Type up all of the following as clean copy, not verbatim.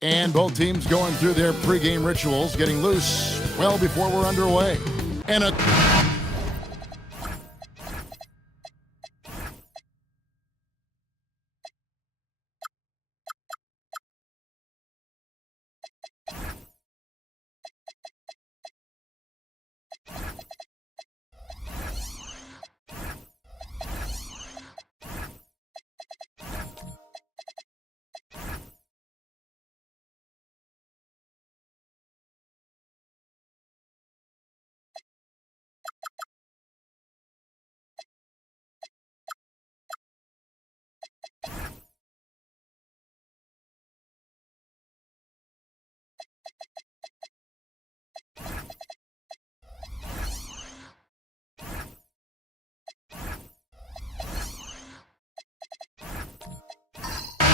And both teams going through their pregame rituals, getting loose well before we're underway. And a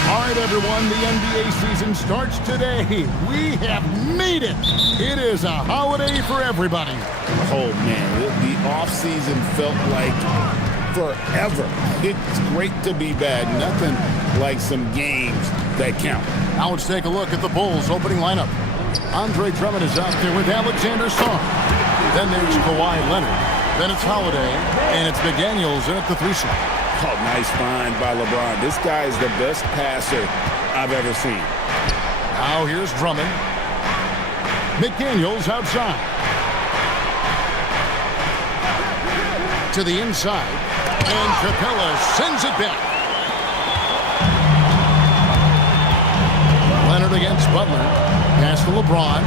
All right, everyone, the NBA season starts today. We have made it. It is a holiday for everybody. Oh, man, the offseason felt like forever. It's great to be back. Nothing like some games that count. Now let's take a look at the Bulls' opening lineup. Andre Drummond is out there with Alexander Song. Then there's Kawhi Leonard. Then it's Holiday, and it's McDaniels in at the 3 slot. Oh, nice find by LeBron. This guy is the best passer I've ever seen. Now here's Drummond. McDaniels outside. To the inside. And Capella sends it back. Leonard against Butler. Pass to LeBron.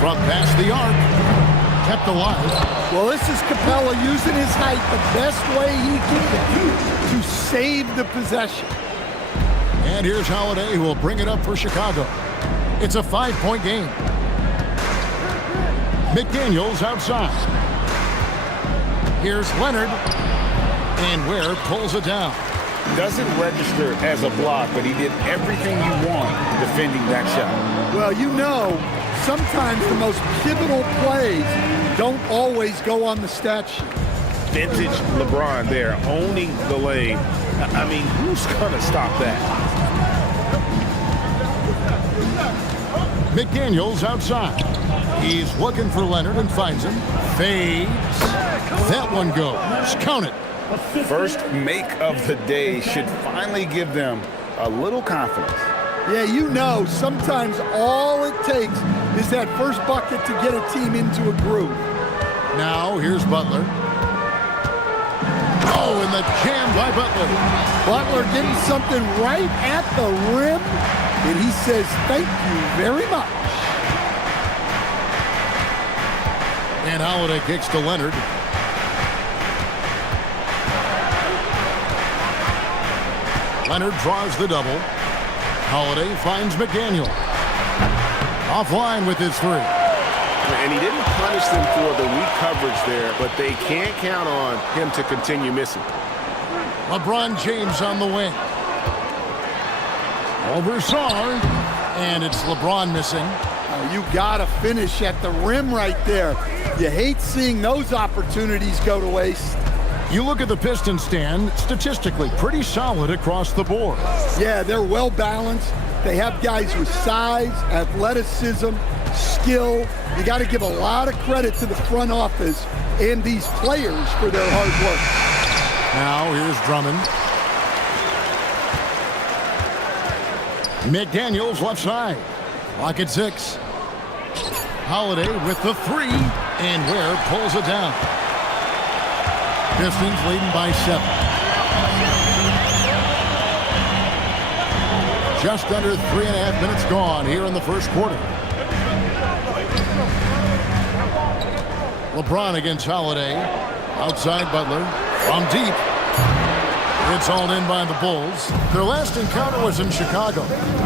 From past the arc. Kept alive. Well, this is Capella using his height the best way he can to save the possession. And here's Holiday, who will bring it up for Chicago. It's a 5-point game. McDaniels outside. Here's Leonard. And Ware pulls it down. Doesn't register as a block, but he did everything you want defending that shot. Well, you know, sometimes the most pivotal plays don't always go on the stat sheet. Vintage LeBron there, owning the lane. I mean, who's going to stop that? McDaniels outside. He's looking for Leonard and finds him. Fades. That one goes. Count it. First make of the day should finally give them a little confidence. Yeah, you know, sometimes all it takes is that first bucket to get a team into a groove. Now, here's Butler. Oh, and the jam by Butler. Butler getting something right at the rim, and he says, thank you very much. And Holiday kicks to Leonard. Leonard draws the double. Holiday finds McDaniel. Offline with his 3. And he didn't punish them for the weak coverage there, but they can't count on him to continue missing. LeBron James on the wing. Over Sarr, and it's LeBron missing. Oh, you got to finish at the rim right there. You hate seeing those opportunities go to waste. You look at the Pistons stand, statistically pretty solid across the board. Yeah, they're well balanced. They have guys with size, athleticism, skill. You got to give a lot of credit to the front office and these players for their hard work. Now here's Drummond. McDaniels left side. Clock at 6. Holiday with the 3, and Ware pulls it down. Pistons leading by 7. Just under 3.5 minutes gone here in the first quarter. LeBron against Holiday. Outside Butler. From deep. It's hauled in by the Bulls. Their last encounter was in Chicago.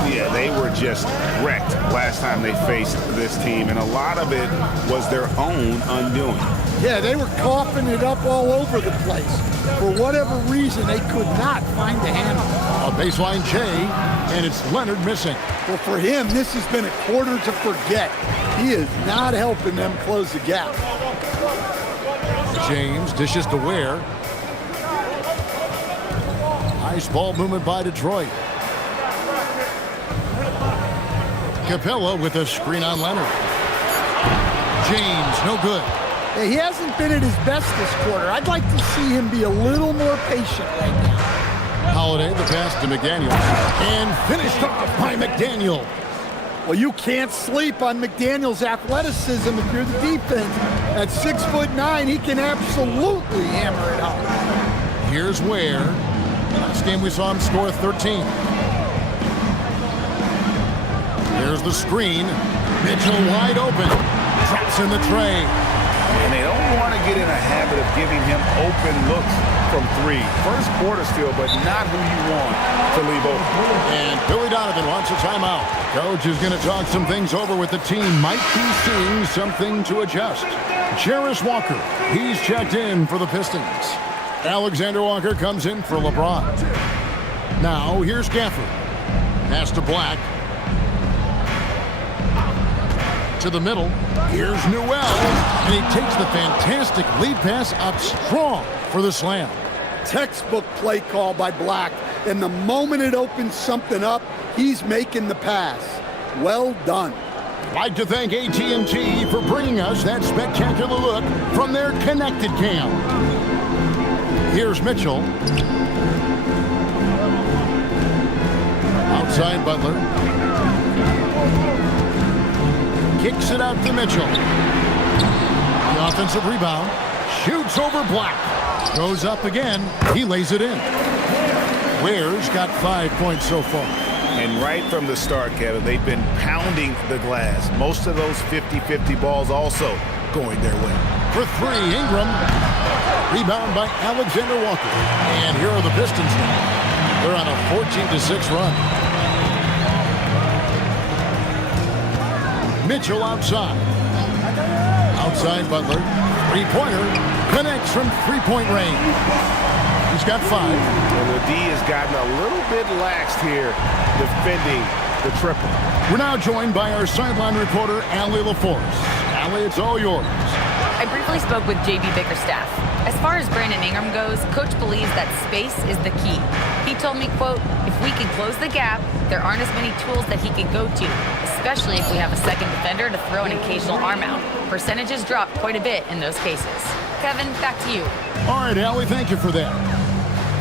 Yeah, they were just wrecked last time they faced this team, and a lot of it was their own undoing. Yeah, they were coughing it up all over the place. For whatever reason, they could not find a handle. A baseline J, and it's Leonard missing. Well, for him, this has been a quarter to forget. He is not helping them close the gap. James dishes to Ware. Nice ball movement by Detroit. Capella with a screen on Leonard. James, no good. He hasn't been at his best this quarter. I'd like to see him be a little more patient right now. Holiday, the pass to McDaniels. And finished off by McDaniel. Well, you can't sleep on McDaniel's athleticism if you're the defense. At 6'9", he can absolutely hammer it home. Here's Ware. Last game we saw him score 13. There's the screen. Mitchell wide open. Drops in the tray. And they don't want to get in a habit of giving him open looks from 3. First quarter still, but not who you want to leave open. And Billy Donovan wants a timeout. Coach is going to talk some things over with the team. Might be seeing something to adjust. Jarris Walker, he's checked in for the Pistons. Alexander Walker comes in for LeBron. Now here's Gafford. Pass to Black. To the middle. Here's Newell. And he takes the fantastic lead pass up strong for the slam. Textbook play call by Black. And the moment it opens something up, he's making the pass. Well done. I'd like to thank AT&T for bringing us that spectacular look from their connected cam. Here's Mitchell. Outside Butler. Kicks it out to Mitchell. The offensive rebound. Shoots over Black. Goes up again. He lays it in. Ware's got 5 points so far. And right from the start, Kevin, they've been pounding the glass. Most of those 50-50 balls also going their way. For 3, Ingram. Rebound by Alexander Walker. And here are the Pistons now. They're on a 14-6 run. Mitchell outside. Outside Butler. Three-pointer. Connects from three-point range. He's got 5. Well, the D has gotten a little bit laxed here defending the triple. We're now joined by our sideline reporter, Allie LaForce. Allie, it's all yours. I briefly spoke with J.B. Bickerstaff. As far as Brandon Ingram goes, Coach believes that space is the key. He told me, quote, if we can close the gap, there aren't as many tools that he can go to, especially if we have a second defender to throw an occasional arm out. Percentages drop quite a bit in those cases. Kevin, back to you. All right, Allie, thank you for that.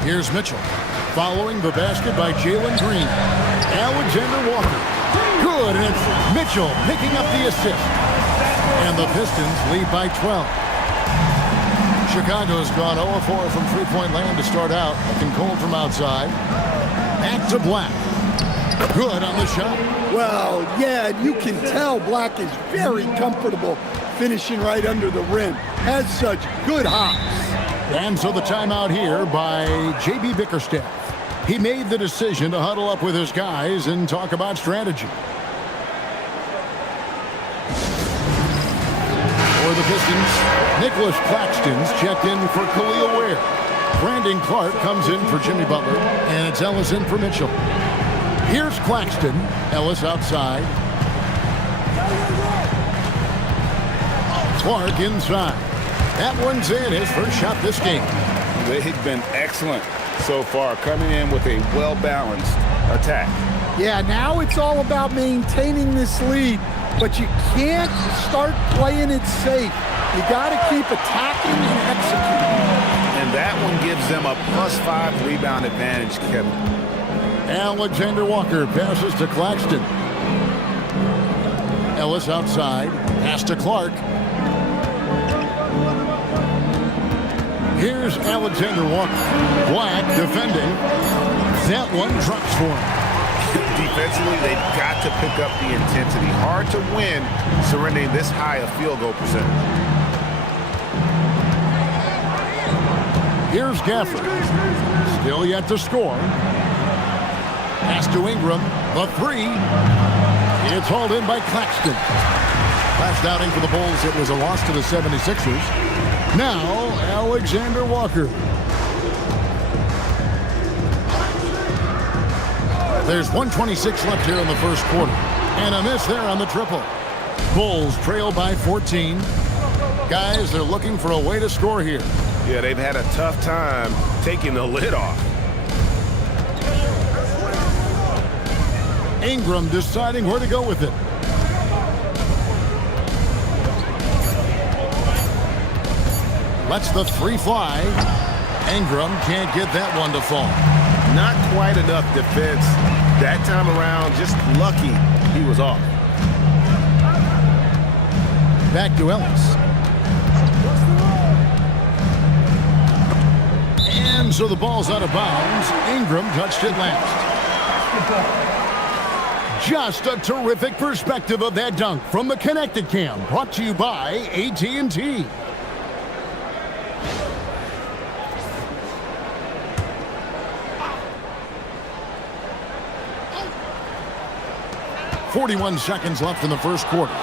Here's Mitchell. Following the basket by Jalen Green. Alexander Walker. Good, and it's Mitchell picking up the assist. And the Pistons lead by 12. Chicago's gone 0-4 from three-point land to start out. Looking cold from outside. Back to Black. Good on the shot. Well, yeah, you can tell Black is very comfortable finishing right under the rim. Has such good hops. And so the timeout here by J.B. Bickerstaff. He made the decision to huddle up with his guys and talk about strategy. the Pistons. Nicholas Claxton's checked in for Khalil Ware. Brandon Clark comes in for Jimmy Butler. And it's Ellis in for Mitchell. Here's Claxton. Ellis outside. Clark inside. That one's in, his first shot this game. They've been excellent so far, coming in with a well-balanced attack. Yeah, now it's all about maintaining this lead, but you can't start playing it safe. You got to keep attacking and executing. And that one gives them a +5 rebound advantage, Kevin. Alexander Walker passes to Claxton. Ellis outside. Pass to Clark. Here's Alexander Walker. Black defending. That one drops for him. Defensively, they've got to pick up the intensity. Hard to win surrendering this high a field goal percentage. Here's Gafford. Still yet to score. Pass to Ingram. The three. It's hauled in by Claxton. Last outing for the Bulls, it was a loss to the 76ers. Now, Alexander Walker. There's 1:26 left here in the first quarter. And a miss there on the triple. Bulls trail by 14. Guys, they're looking for a way to score here. Yeah, they've had a tough time taking the lid off. Ingram deciding where to go with it. Lets the three fly. Ingram can't get that one to fall. Not quite enough defense. That time around, just lucky he was off. Back to Ellis. And so the ball's out of bounds. Ingram touched it last. Just a terrific perspective of that dunk from the Connected Cam. Brought to you by AT&T. .41 seconds left in the first quarter.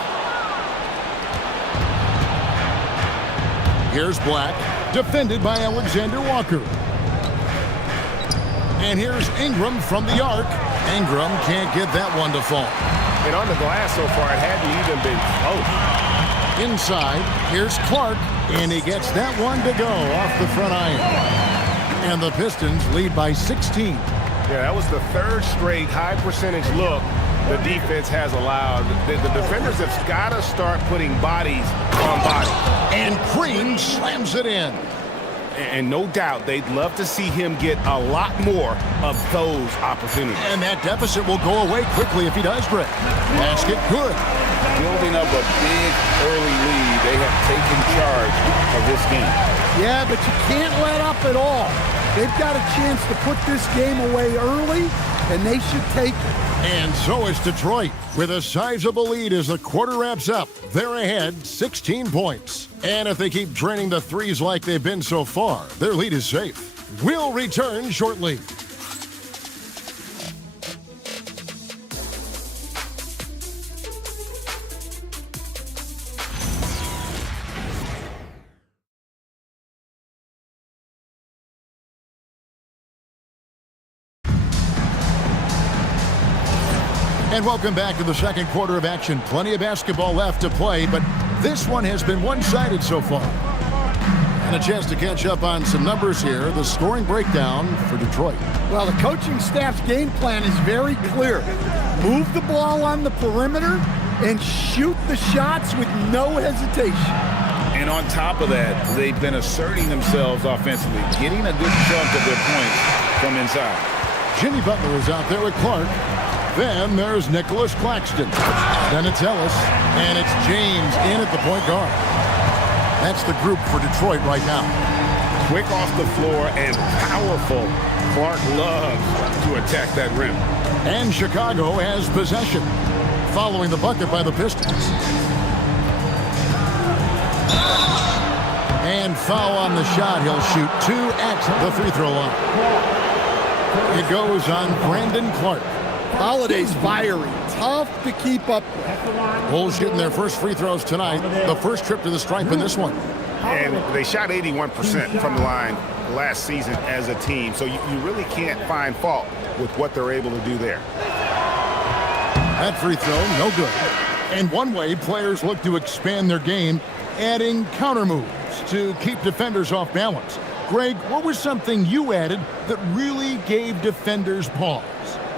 Here's Black, defended by Alexander Walker. And here's Ingram from the arc. Ingram can't get that one to fall. And on the glass so far, it hadn't even been close. Inside, here's Clark, and he gets that one to go off the front iron. And the Pistons lead by 16. Yeah, that was the third straight high percentage look the defense has allowed. The defenders have got to start putting bodies on bodies. And Green slams it in. And no doubt they'd love to see him get a lot more of those opportunities. And that deficit will go away quickly if he does, Greg. Basket good. Building up a big early lead, they have taken charge of this game. Yeah, but you can't let up at all. They've got a chance to put this game away early, and they should take it. And so is Detroit, with a sizable lead as the quarter wraps up. They're ahead 16 points. And if they keep draining the threes like they've been so far, their lead is safe. We'll return shortly. And welcome back to the second quarter of action. Plenty of basketball left to play, but this one has been one-sided so far. And a chance to catch up on some numbers here. The scoring breakdown for Detroit. Well, the coaching staff's game plan is very clear. Move the ball on the perimeter and shoot the shots with no hesitation. And on top of that, they've been asserting themselves offensively, getting a good chunk of their points from inside. Jimmy Butler is out there with Clark. Then there's Nicholas Claxton. Then it's Ellis. And it's James in at the point guard. That's the group for Detroit right now. Quick off the floor and powerful. Clark loves to attack that rim. And Chicago has possession, following the bucket by the Pistons. And foul on the shot. He'll shoot two at the free throw line. It goes on Brandon Clark. Holiday's fiery, tough to keep up with. Bulls getting their first free throws tonight. The first trip to the stripe in this one. And they shot 81% from the line last season as a team. So you really can't find fault with what they're able to do there. That free throw, no good. And one way players look to expand their game, adding counter moves to keep defenders off balance. Greg, what was something you added that really gave defenders pause?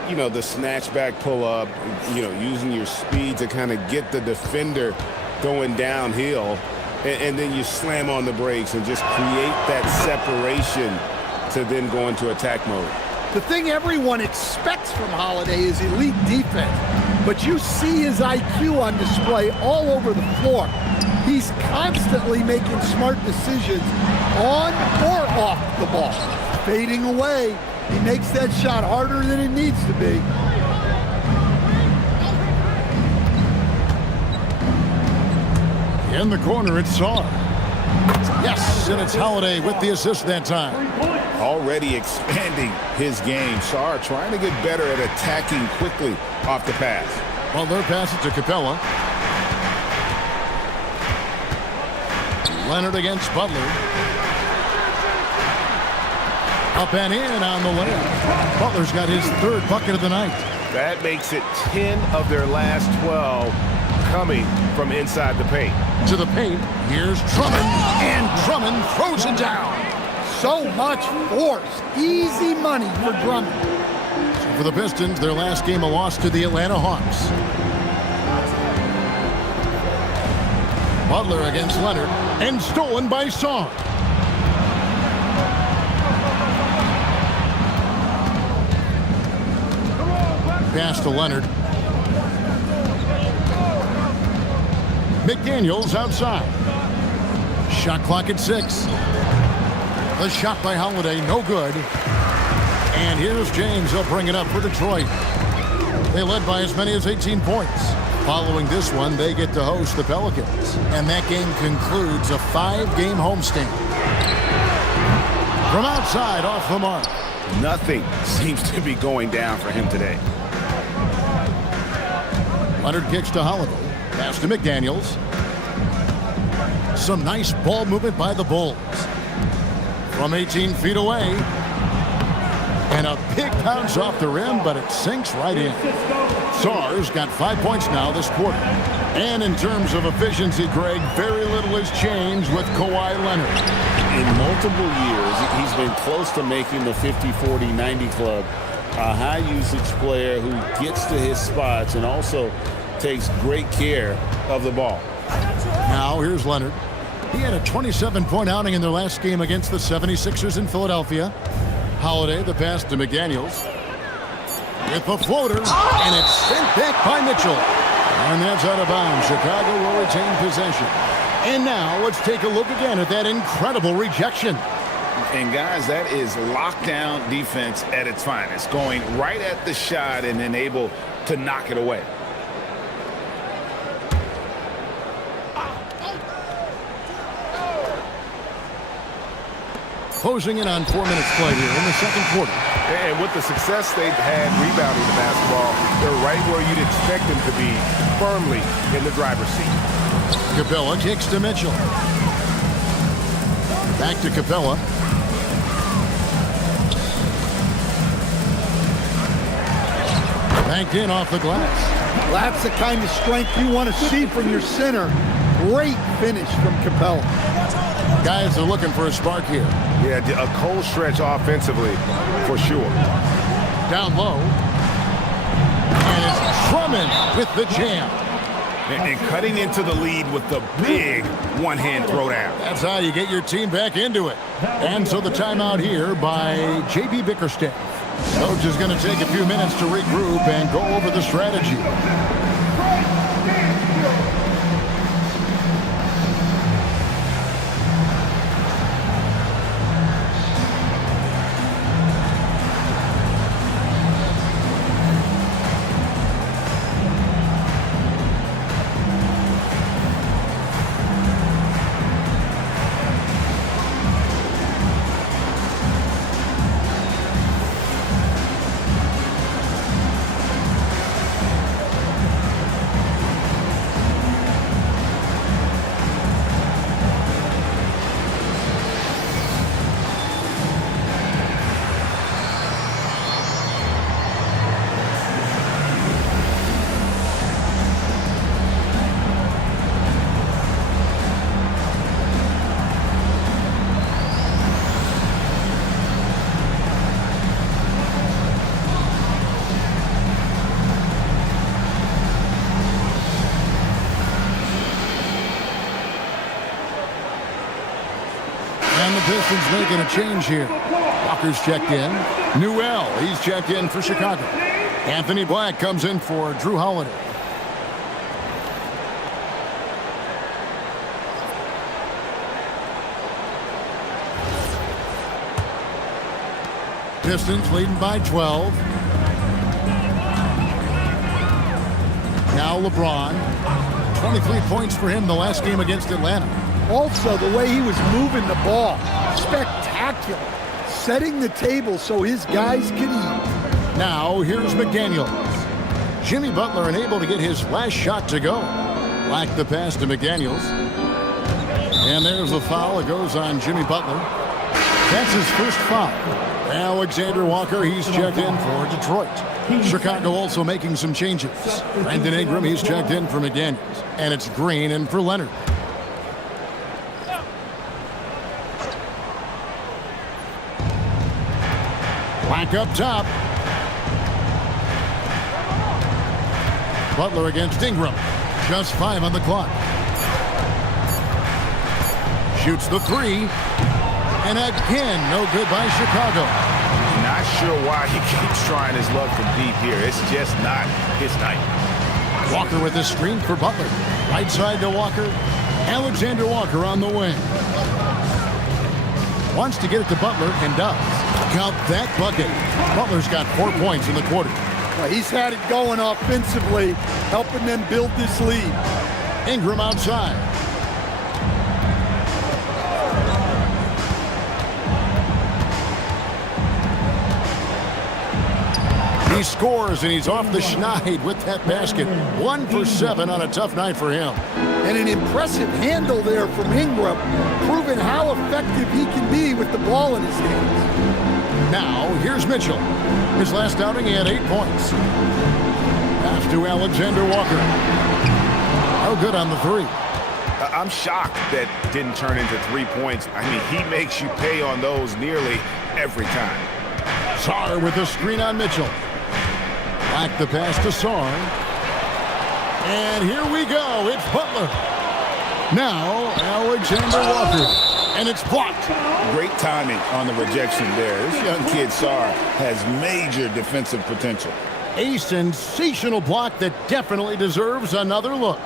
You know, the snatchback pull-up, using your speed to kind of get the defender going downhill, and then you slam on the brakes and just create that separation to then go into attack mode. The thing everyone expects from Holiday is elite defense, but you see his IQ on display all over the floor. He's constantly making smart decisions on or off the ball. Fading away, he makes that shot harder than it needs to be. In the corner, it's Saar. Yes, and it's Holiday with the assist that time. Already expanding his game. Saar trying to get better at attacking quickly off the pass. Butler passes to Capella. Leonard against Butler. Up and in on the layup. Butler's got his third bucket of the night. That makes it 10 of their last 12 coming from inside the paint. To the paint, here's Drummond, and Drummond throws it down. So much force. Easy money for Drummond. So for the Pistons, their last game a loss to the Atlanta Hawks. Butler against Leonard, and stolen by Saar. Pass to Leonard. McDaniels outside. Shot clock at 6. The shot by Holiday, no good. And here's James. He'll bring it up for Detroit. They led by as many as 18 points. Following this one, they get to host the Pelicans. And that game concludes a 5-game homestand. From outside, off the mark. Nothing seems to be going down for him today. Leonard kicks to Holiday. Pass to McDaniels. Some nice ball movement by the Bulls. From 18 feet away. And a big bounce off the rim, but it sinks right in. Saar's got 5 points now this quarter. And in terms of efficiency, Greg, very little has changed with Kawhi Leonard. In multiple years, he's been close to making the 50-40-90 club. A high-usage player who gets to his spots and also takes great care of the ball. Now here's Leonard. He had a 27-point outing in their last game against the 76ers in Philadelphia. Holiday, the pass to McDaniels. With the floater, and it's sent back by Mitchell. And that's out of bounds. Chicago will retain possession. And now let's take a look again at that incredible rejection. And guys, that is lockdown defense at its finest. Going right at the shot and then able to knock it away. Closing in on 4 minutes play here in the second quarter. And with the success they've had rebounding the basketball, they're right where you'd expect them to be, firmly in the driver's seat. Capella kicks to Mitchell. Back to Capella. Banked in off the glass. That's the kind of strength you want to see from your center. Great finish from Capella. Guys are looking for a spark here. Yeah, a cold stretch offensively, for sure. Down low. And it's Drummond with the jam. And cutting into the lead with the big one-hand throwdown. That's how you get your team back into it. And so the timeout here by J.B. Bickerstaff. Coach is going to take a few minutes to regroup and go over the strategy. the Pistons making a change here. Walker's checked in. Newell, he's checked in for Chicago. Anthony Black comes in for Drew Holiday. Pistons leading by 12. Now LeBron. 23 points for him the last game against Atlanta. Also, the way he was moving the ball, spectacular. Setting the table so his guys could eat. Now, here's McDaniels. Jimmy Butler unable to get his last shot to go. Black the pass to McDaniels. And there's the foul. It goes on Jimmy Butler. That's his first foul. Alexander Walker, he's checked in for Detroit. Chicago also making some changes. Brandon Ingram, he's checked in for McDaniels. And it's Green in for Leonard. Black up top. Butler against Ingram. Just 5 on the clock. Shoots the 3. And again, no good by Chicago. Not sure why he keeps trying his luck from deep here. It's just not his night. Walker with the screen for Butler. Right side to Walker. Alexander Walker on the wing. Wants to get it to Butler and does. Count that bucket. Butler's got 4 points in the quarter. Well, he's had it going offensively, helping them build this lead. Ingram outside. He scores, and he's off the schneid with that basket. 1 for 7 on a tough night for him. And an impressive handle there from Ingram, proving how effective he can be with the ball in his hands. Now, here's Mitchell. His last outing, he had 8 points. Pass to Alexander Walker. Oh, good on the 3. I'm shocked that didn't turn into 3 points. I mean, he makes you pay on those nearly every time. Sarr with the screen on Mitchell. Back the pass to Sarr. And here we go. It's Butler. Now, Alexander Walker. And it's blocked. Great timing on the rejection there. This young kid, Sarr, has major defensive potential. A sensational block that definitely deserves another look.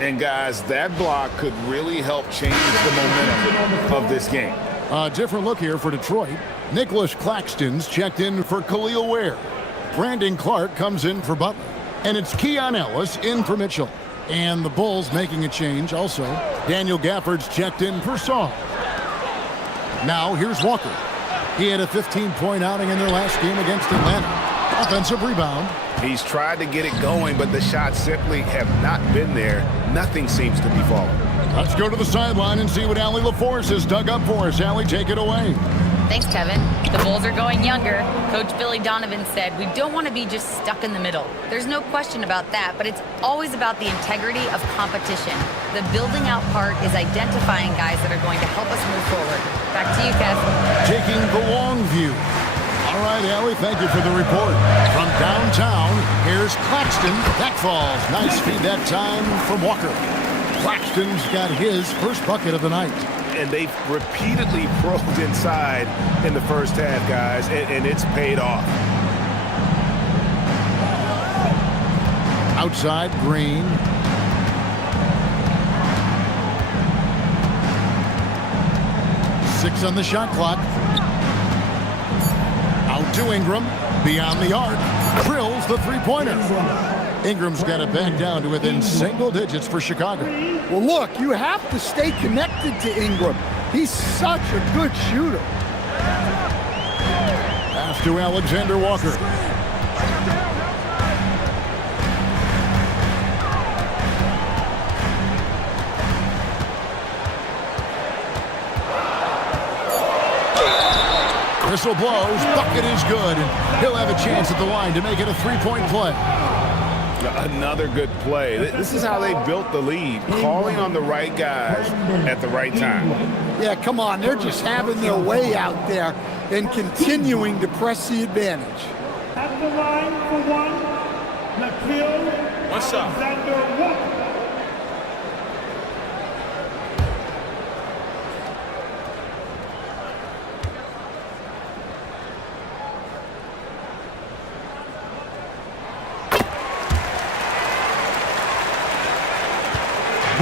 And guys, that block could really help change the momentum of this game. A different look here for Detroit. Nicholas Claxton's checked in for Khalil Ware. Brandon Clark comes in for Butler. And it's Keon Ellis in for Mitchell. And the Bulls making a change also. Daniel Gafford's checked in for Sarr. Now here's Walker. He had a 15-point outing in their last game against Atlanta. Offensive rebound. He's tried to get it going, but the shots simply have not been there. Nothing seems to be falling. Let's go to the sideline and see what Allie LaForce has dug up for us. Allie, take it away. Thanks, Kevin. The Bulls are going younger. Coach Billy Donovan said, we don't want to be just stuck in the middle. There's no question about that, but it's always about the integrity of competition. The building out part is identifying guys that are going to help us move forward. Back to you, Kev. Taking the long view. All right, Allie, thank you for the report. From downtown, here's Claxton. That falls. Nice feed that time from Walker. Claxton's got his first bucket of the night. And they've repeatedly probed inside in the first half, guys, and it's paid off. Outside, Green. Six on the shot clock. Out to Ingram. Beyond the arc. Drills the three-pointer. Ingram's got it back down to within single digits for Chicago. Well, look, you have to stay connected to Ingram. He's such a good shooter. Pass to Alexander Walker. Whistle blows. Bucket is good. And he'll have a chance at the line to make it a three-point play. Another good play. This is how they built the lead, calling on the right guys at the right time. Yeah, come on. They're just having their way out there and continuing to press the advantage. At the line for one, Nickeil Alexander Walker.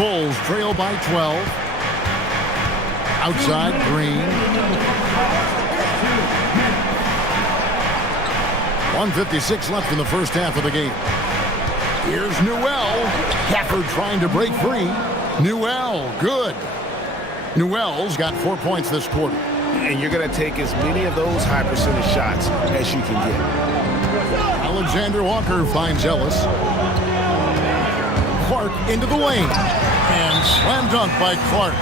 Bulls trail by 12. Outside, Green. 1:56 left in the first half of the game. Here's Newell. Gafford trying to break free. Newell, good. Newell's got 4 points this quarter. And you're going to take as many of those high percentage shots as you can get. Alexander Walker finds Ellis. Clark into the lane. And slam dunk by Clark.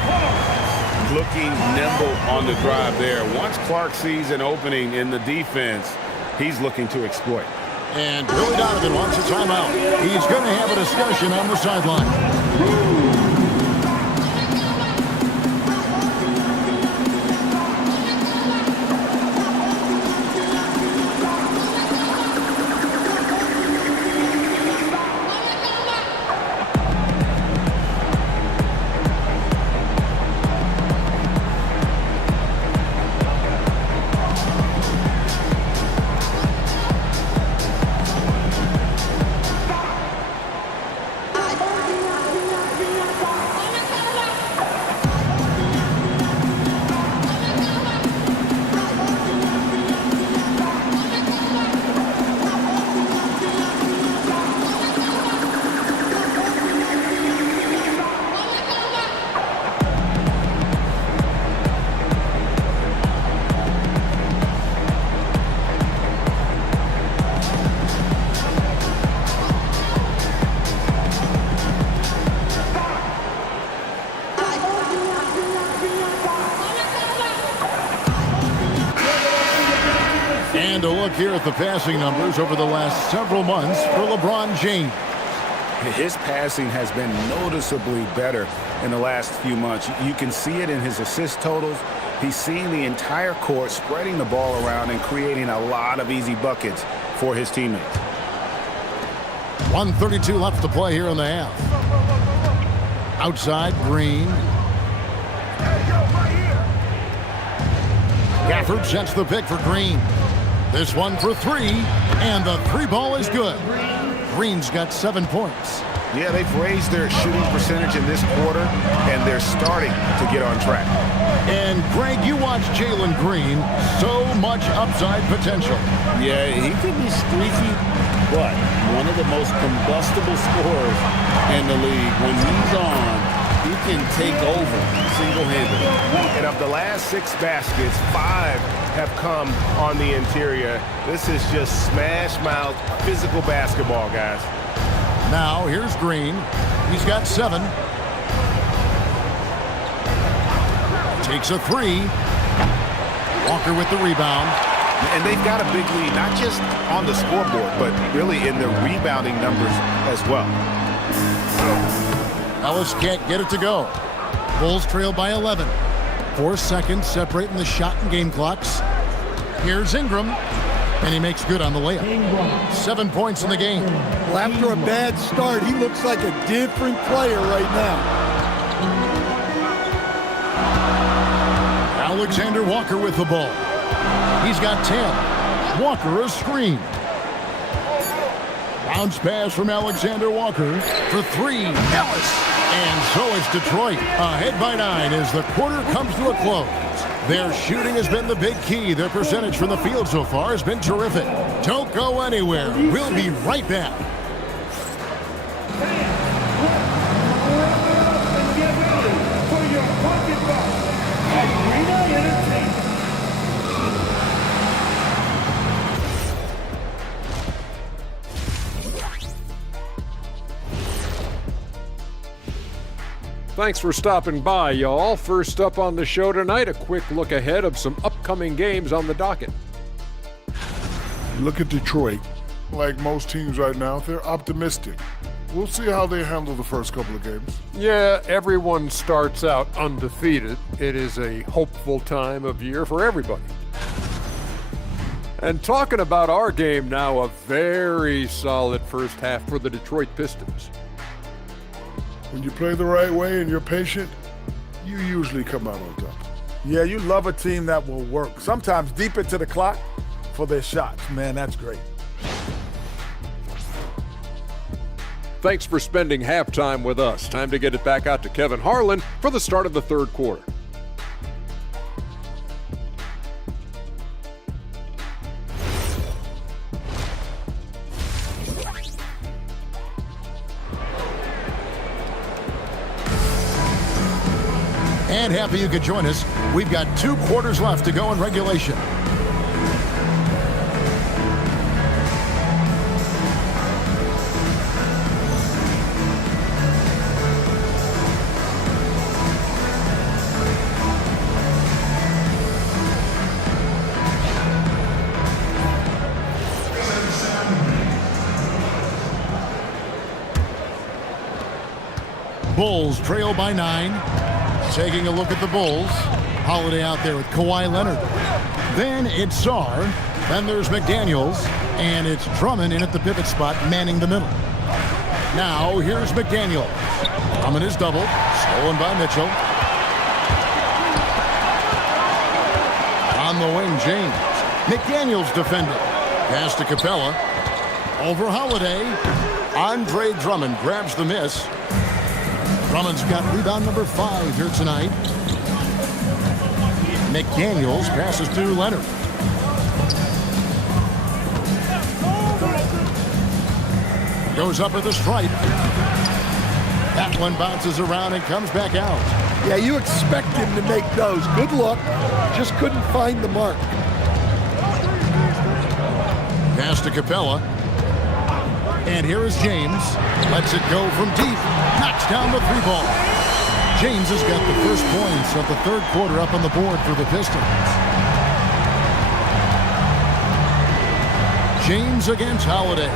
Looking nimble on the drive there. Once Clark sees an opening in the defense, he's looking to exploit. And Billy Donovan wants a timeout. He's going to have a discussion on the sideline. And a look here at the passing numbers over the last several months for LeBron James. His passing has been noticeably better in the last few months. You can see it in his assist totals. He's seeing the entire court, spreading the ball around and creating a lot of easy buckets for his teammates. 1:32 left to play here in the half. Outside, Green. Gafford sets the pick for Green. This one for three, and the three ball is good. Green's got 7 points. Yeah, they've raised their shooting percentage in this quarter, and they're starting to get on track. And, Greg, you watch Jalen Green. So much upside potential. Yeah, he could be streaky, but one of the most combustible scorers in the league. When he's on, he can take over single-handedly. And of the last 6 baskets, 5 have come on the interior. This is just smash-mouth physical basketball, guys. Now, here's Green. He's got 7. Takes a 3. Walker with the rebound. And they've got a big lead, not just on the scoreboard, but really in the rebounding numbers as well. Ellis can't get it to go. Bulls trail by 11. 4 seconds separating the shot and game clocks. Here's Ingram, and he makes good on the layup. 7 points in the game. Well, after a bad start, he looks like a different player right now. Alexander Walker with the ball. He's got 10. Walker a screen. Bounce pass from Alexander Walker for 3. Ellis. And so it's Detroit ahead by 9 as the quarter comes to a close. Their shooting has been the big key. Their percentage from the field so far has been terrific. Don't go anywhere. We'll be right back. And get ready for your pocketbook at Arena Entertainment. Thanks for stopping by, y'all. First up on the show tonight, a quick look ahead of some upcoming games on the docket. Look at Detroit. Like most teams right now, they're optimistic. We'll see how they handle the first couple of games. Yeah, everyone starts out undefeated. It is a hopeful time of year for everybody. And talking about our game now, a very solid first half for the Detroit Pistons. When you play the right way and you're patient, you usually come out on top. Yeah, you love a team that will work, sometimes deep into the clock for their shots. Man, that's great. Thanks for spending halftime with us. Time to get it back out to Kevin Harlan for the start of the third quarter. And happy you could join us. We've got 2 quarters left to go in regulation. Bulls trail by 9. Taking a look at the Bulls. Holiday out there with Kawhi Leonard. Then it's Sarr. Then there's McDaniels. And it's Drummond in at the pivot spot, manning the middle. Now here's McDaniels. Drummond is doubled. Stolen by Mitchell. On the wing, James. McDaniels defended. Pass to Capella. Over Holiday. Andre Drummond grabs the miss. Drummond's got rebound number 5 here tonight. McDaniels passes to Leonard. Goes up at the stripe. That one bounces around and comes back out. Yeah, you expect him to make those. Good look. Just couldn't find the mark. Pass to Capella. And here is James. Lets it go from deep. Knocks down the 3-ball. James has got the first points of the third quarter up on the board for the Pistons. James against Holiday.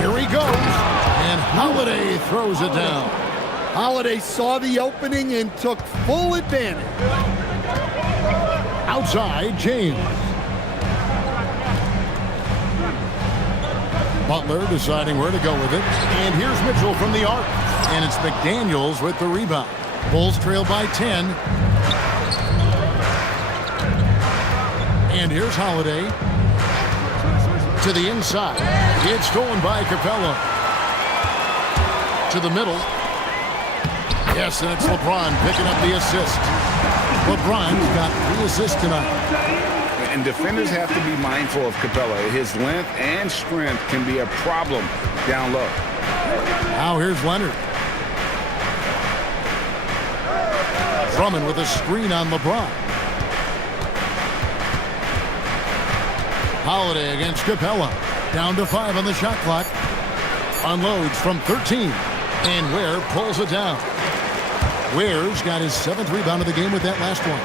Here he goes. And Holiday throws it down. Holiday saw the opening and took full advantage. Outside, James. Butler deciding where to go with it. And here's Mitchell from the arc. And it's McDaniels with the rebound. Bulls trail by 10. And here's Holiday. To the inside. It's stolen by Capella. To the middle. Yes, and it's LeBron picking up the assist. LeBron's got 3 assists tonight. And defenders have to be mindful of Capella. His length and strength can be a problem down low. Now here's Leonard. Drummond with a screen on LeBron. Holiday against Capella. Down to 5 on the shot clock. Unloads from 13. And Ware pulls it down. Ware's got his 7th rebound of the game with that last one.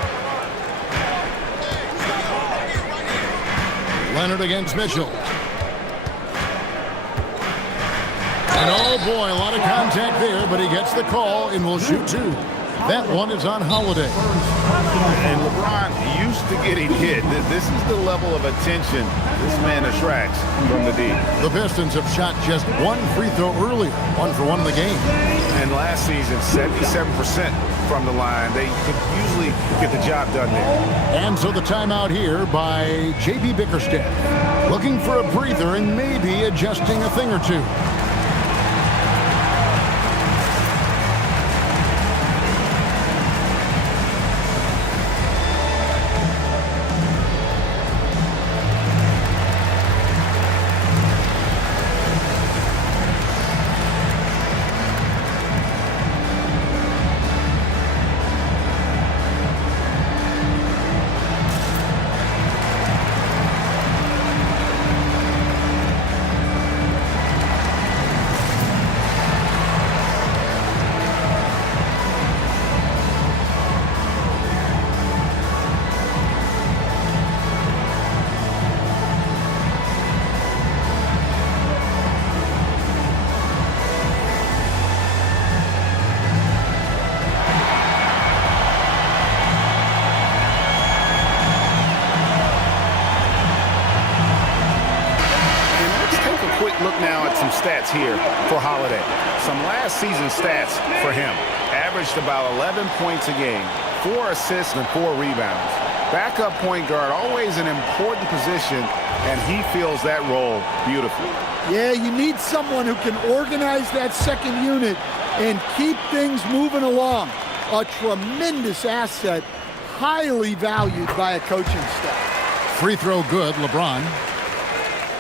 Leonard against Mitchell. And oh boy, a lot of contact there, but he gets the call and will shoot 2. That one is on Holiday. And LeBron used to getting hit. This is the level of attention this man attracts from the deep. The Pistons have shot just 1 free throw earlier, 1 for 1 in the game. And last season, 77% from the line. They could usually get the job done there. And so the timeout here by J.B. Bickerstaff. Looking for a breather and maybe adjusting a thing or two. Stats here for Holiday. Some last season stats for him. Averaged about 11 points a game, 4 assists and 4 rebounds. Backup point guard, always an important position and he fills that role beautifully. Yeah, you need someone who can organize that second unit and keep things moving along. A tremendous asset, highly valued by a coaching staff. Free throw good, LeBron.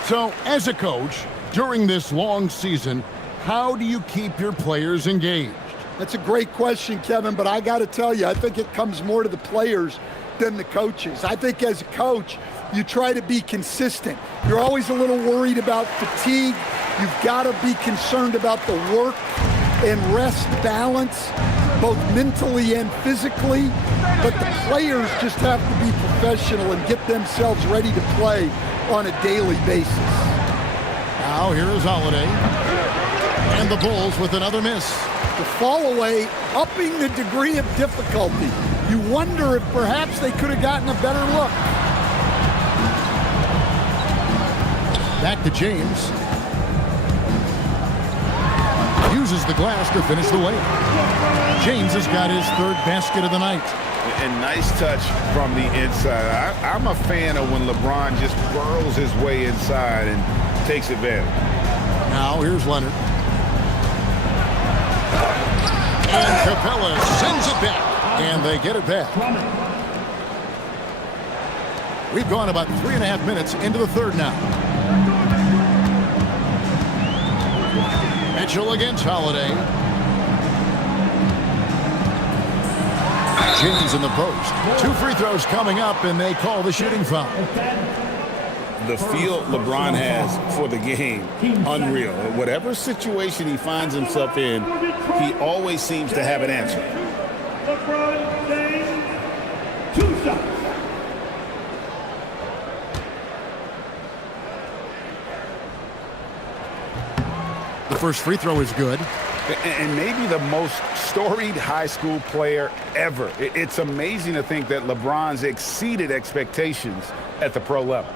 So, as a coach, during this long season, how do you keep your players engaged? That's a great question, Kevin, but I got to tell you, I think it comes more to the players than the coaches. I think as a coach, you try to be consistent. You're always a little worried about fatigue. You've got to be concerned about the work and rest balance, both mentally and physically. But the players just have to be professional and get themselves ready to play on a daily basis. Now here is Holiday. And the Bulls with another miss. The fall away, upping the degree of difficulty. You wonder if perhaps they could have gotten a better look. Back to James. Uses the glass to finish the layup. James has got his third basket of the night. And nice touch from the inside. I'm a fan of when LeBron just burrows his way inside and takes advantage. Now here's Leonard. And Capella sends it back. And they get it back. We've gone about 3.5 minutes into the third now. Mitchell against Holiday. James in the post. 2 free throws coming up, and they call the shooting foul. The feel LeBron has for the game, unreal. Whatever situation he finds himself in, he always seems to have an answer. LeBron James, 2 shots. The first free throw is good. And maybe the most storied high school player ever. It's amazing to think that LeBron's exceeded expectations at the pro level.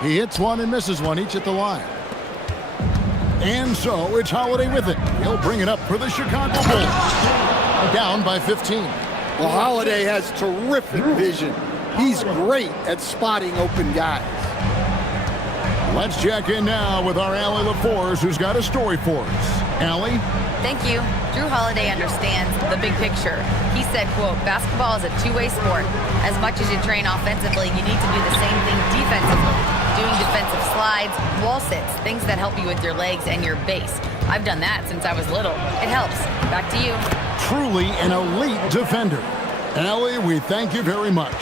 He hits one and misses one, each at the line. And so it's Holiday with it. He'll bring it up for the Chicago Bulls. Down by 15. Well, Holiday has terrific vision. He's great at spotting open guys. Let's check in now with our Allie LaForce, who's got a story for us. Allie? Thank you. Drew Holiday understands the big picture. He said, quote, basketball is a two-way sport. As much as you train offensively, you need to do the same thing defensively. Doing defensive slides, wall sits, things that help you with your legs and your base. I've done that since I was little. It helps. Back to you. Truly an elite defender. Allie, we thank you very much.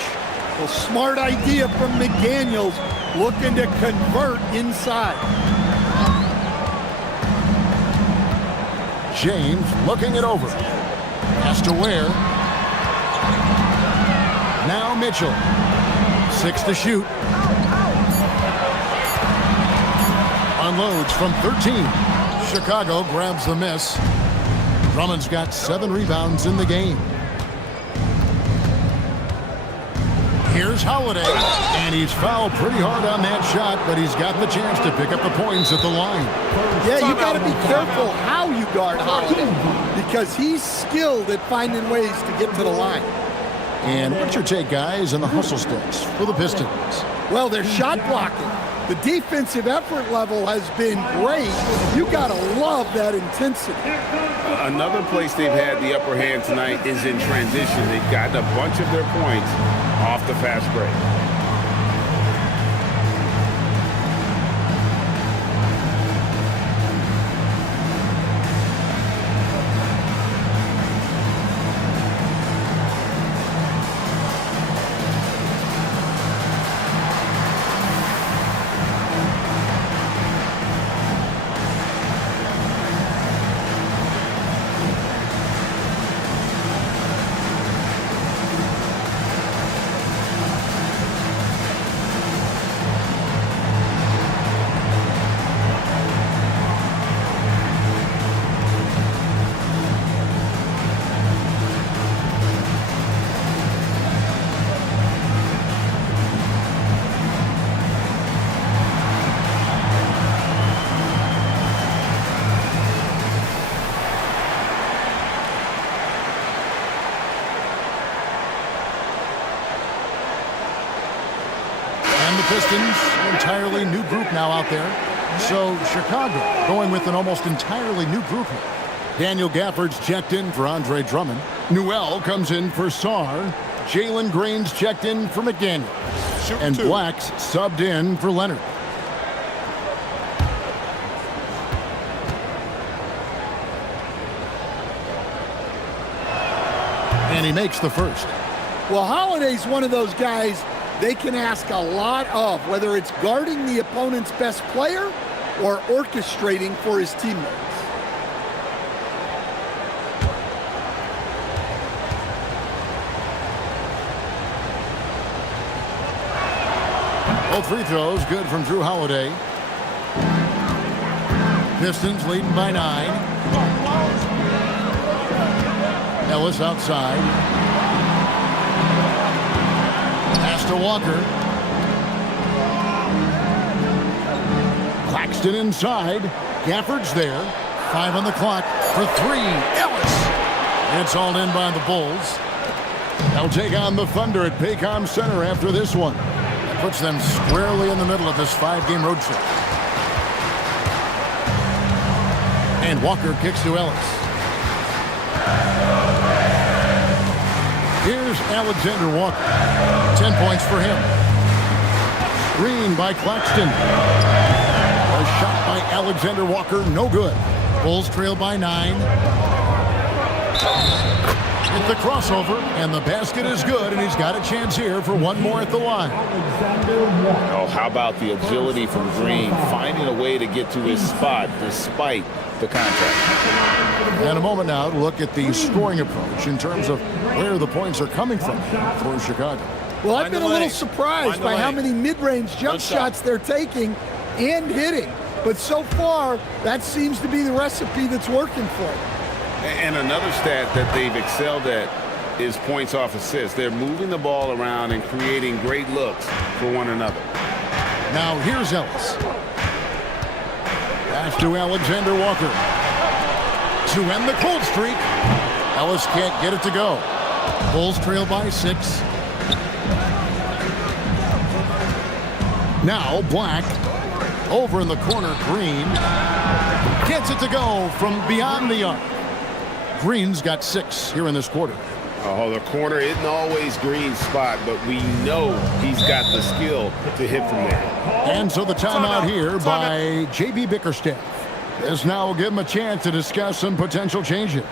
Well, smart idea from McDaniels, looking to convert inside. James looking it over. Pass to Ware. Now Mitchell. 6 to shoot. Unloads from 13. Chicago grabs the miss. Drummond's got 7 rebounds in the game. Here's Holiday, and he's fouled pretty hard on that shot, but he's got the chance to pick up the points at the line. Yeah, you got to be careful how you guard Holiday because he's skilled at finding ways to get to the line. And what's your take, guys, on the hustle sticks for the Pistons? Well, they're shot blocking. The defensive effort level has been great. You got to love that intensity. Another place they've had the upper hand tonight is in transition. They've gotten a bunch of their points off the fast break. And the Pistons, an entirely new group now out there. So Chicago going with an almost entirely new group here. Daniel Gafford's checked in for Andre Drummond. Newell comes in for Sarr. Jalen Green's checked in for McDaniel. And Black's subbed in for Leonard. And he makes the first. Well, Holiday's one of those guys they can ask a lot of, whether it's guarding the opponent's best player or orchestrating for his teammates. Both free throws good from Drew Holiday. Pistons leading by 9. Ellis outside. Pass to Walker. Claxton inside. Gafford's there. 5 on the clock for 3. Ellis. It's all in by the Bulls. They'll take on the Thunder at Paycom Center after this one. That puts them squarely in the middle of this 5-game road trip. And Walker kicks to Ellis. Here's Alexander Walker. 10 points for him. Green by Claxton. A shot by Alexander Walker, no good. Bulls trail by 9. Hit the crossover, and the basket is good, and he's got a chance here for one more at the line. Oh, how about the agility from Green, finding a way to get to his spot despite the contact. And a moment now to look at the scoring approach in terms of where the points are coming from for Chicago. Well, I've been a little surprised by how many mid-range jump shots they're taking and hitting. But so far, that seems to be the recipe that's working for them. And another stat that they've excelled at is points off assists. They're moving the ball around and creating great looks for one another. Now here's Ellis. Pass to Alexander Walker. To end the cold streak. Ellis can't get it to go. Bulls trail by 6. Now Black. Over in the corner, Green. Gets it to go from beyond the arc. Green's got 6 here in this quarter. Oh, the corner isn't always Green's spot, but we know he's got the skill to hit from there. And so the timeout here by J.B. Bickerstaff. This now will give him a chance to discuss some potential changes.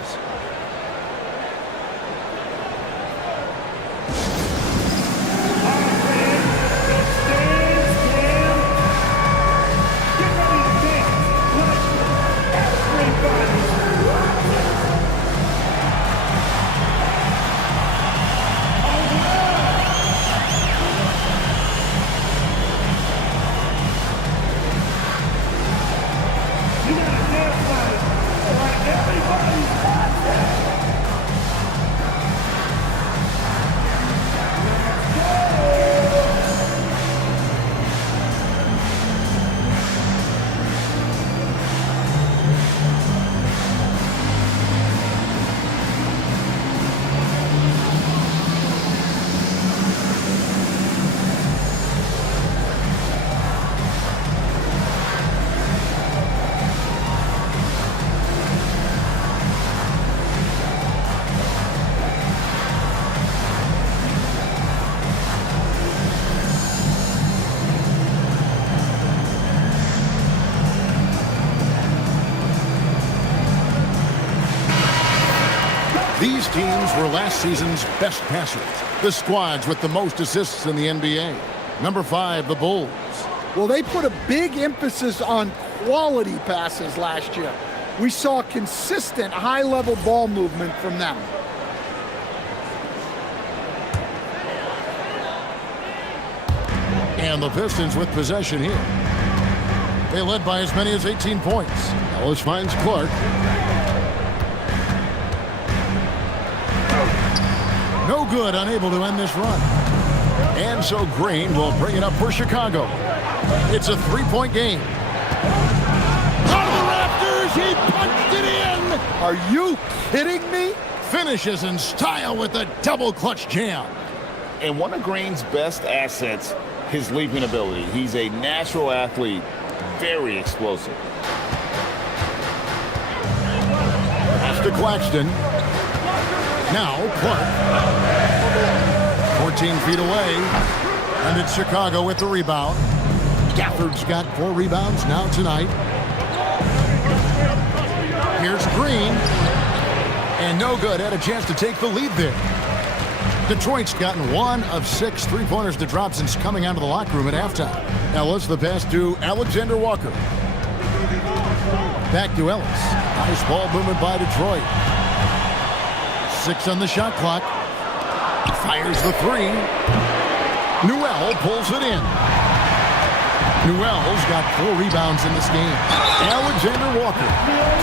These teams were last season's best passers. The squads with the most assists in the NBA. Number 5, the Bulls. Well, they put a big emphasis on quality passes last year. We saw consistent high-level ball movement from them. And the Pistons with possession here. They led by as many as 18 points. Ellis finds Clark. No good, unable to end this run. And so Green will bring it up for Chicago. It's a 3-point game. Out of the rafters, he punched it in. Are you kidding me? Finishes in style with a double clutch jam. And one of Green's best assets his leaping ability. He's a natural athlete, very explosive. Pass to Claxton. Now Clark. 14 feet away. And it's Chicago with the rebound. Gafford's got 4 rebounds now tonight. Here's Green. And no good. Had a chance to take the lead there. Detroit's gotten 1 of 6 3-pointers to drop since coming out of the locker room at halftime. Ellis, the pass to Alexander Walker. Back to Ellis. Nice ball movement by Detroit. 6 on the shot clock. Fires the 3. Newell pulls it in. Newell's got 4 rebounds in this game. Alexander Walker.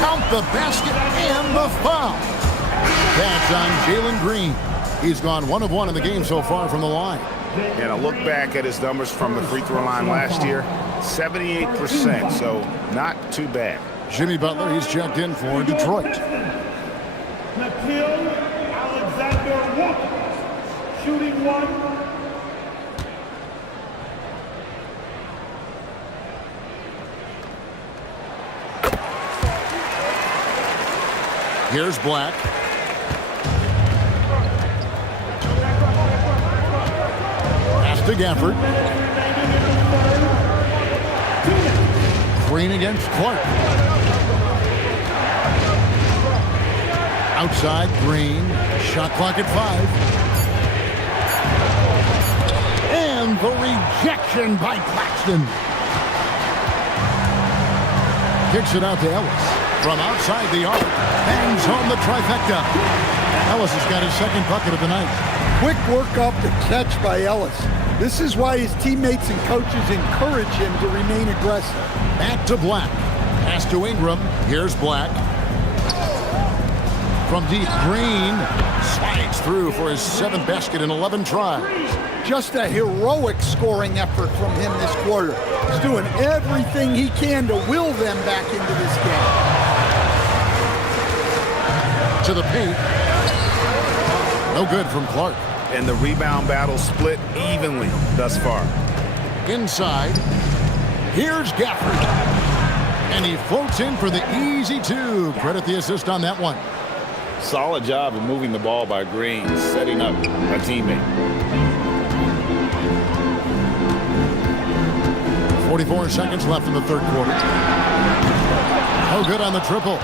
Count the basket and the foul. That's on Jalen Green. He's gone 1 of 1 in the game so far from the line. And a look back at his numbers from the free throw line last year, 78%, so not too bad. Jimmy Butler, he's checked in for Detroit. Nickeil Alexander-Walker, shooting 1. Here's Black. Pass to Gafford. Green against Clark. Outside, Green. Shot clock at 5. And the rejection by Claxton. Kicks it out to Ellis. From outside the arc, bangs home the trifecta. Ellis has got his 2nd bucket of the night. Quick work off the catch by Ellis. This is why his teammates and coaches encourage him to remain aggressive. Back to Black. Pass to Ingram. Here's Black. From deep, Green slides through for his 7th basket in 11 tries. Just a heroic scoring effort from him this quarter. He's doing everything he can to will them back into this game. To the paint. No good from Clark. And the rebound battle split evenly thus far. Inside. Here's Gafford. And he floats in for the easy 2. Credit the assist on that one. Solid job of moving the ball by Green, setting up a teammate. 44 seconds left in the 3rd quarter. No good on the triple.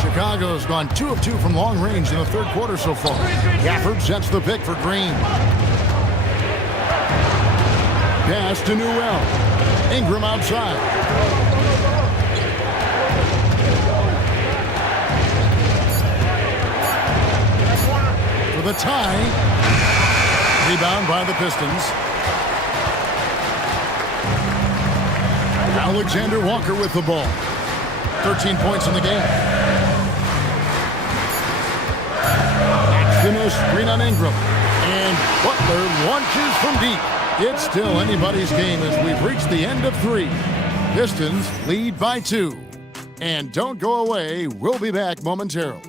Chicago's gone 2 of 2 from long range in the 3rd quarter so far. Gafford sets the pick for Green. Pass to Newell. Ingram outside. For the tie. Rebound by the Pistons. Alexander Walker with the ball. 13 points in the game. Axton, a screen on Ingram. And Butler launches from deep. It's still anybody's game as we've reached the end of 3. Pistons lead by 2. And don't go away. We'll be back momentarily.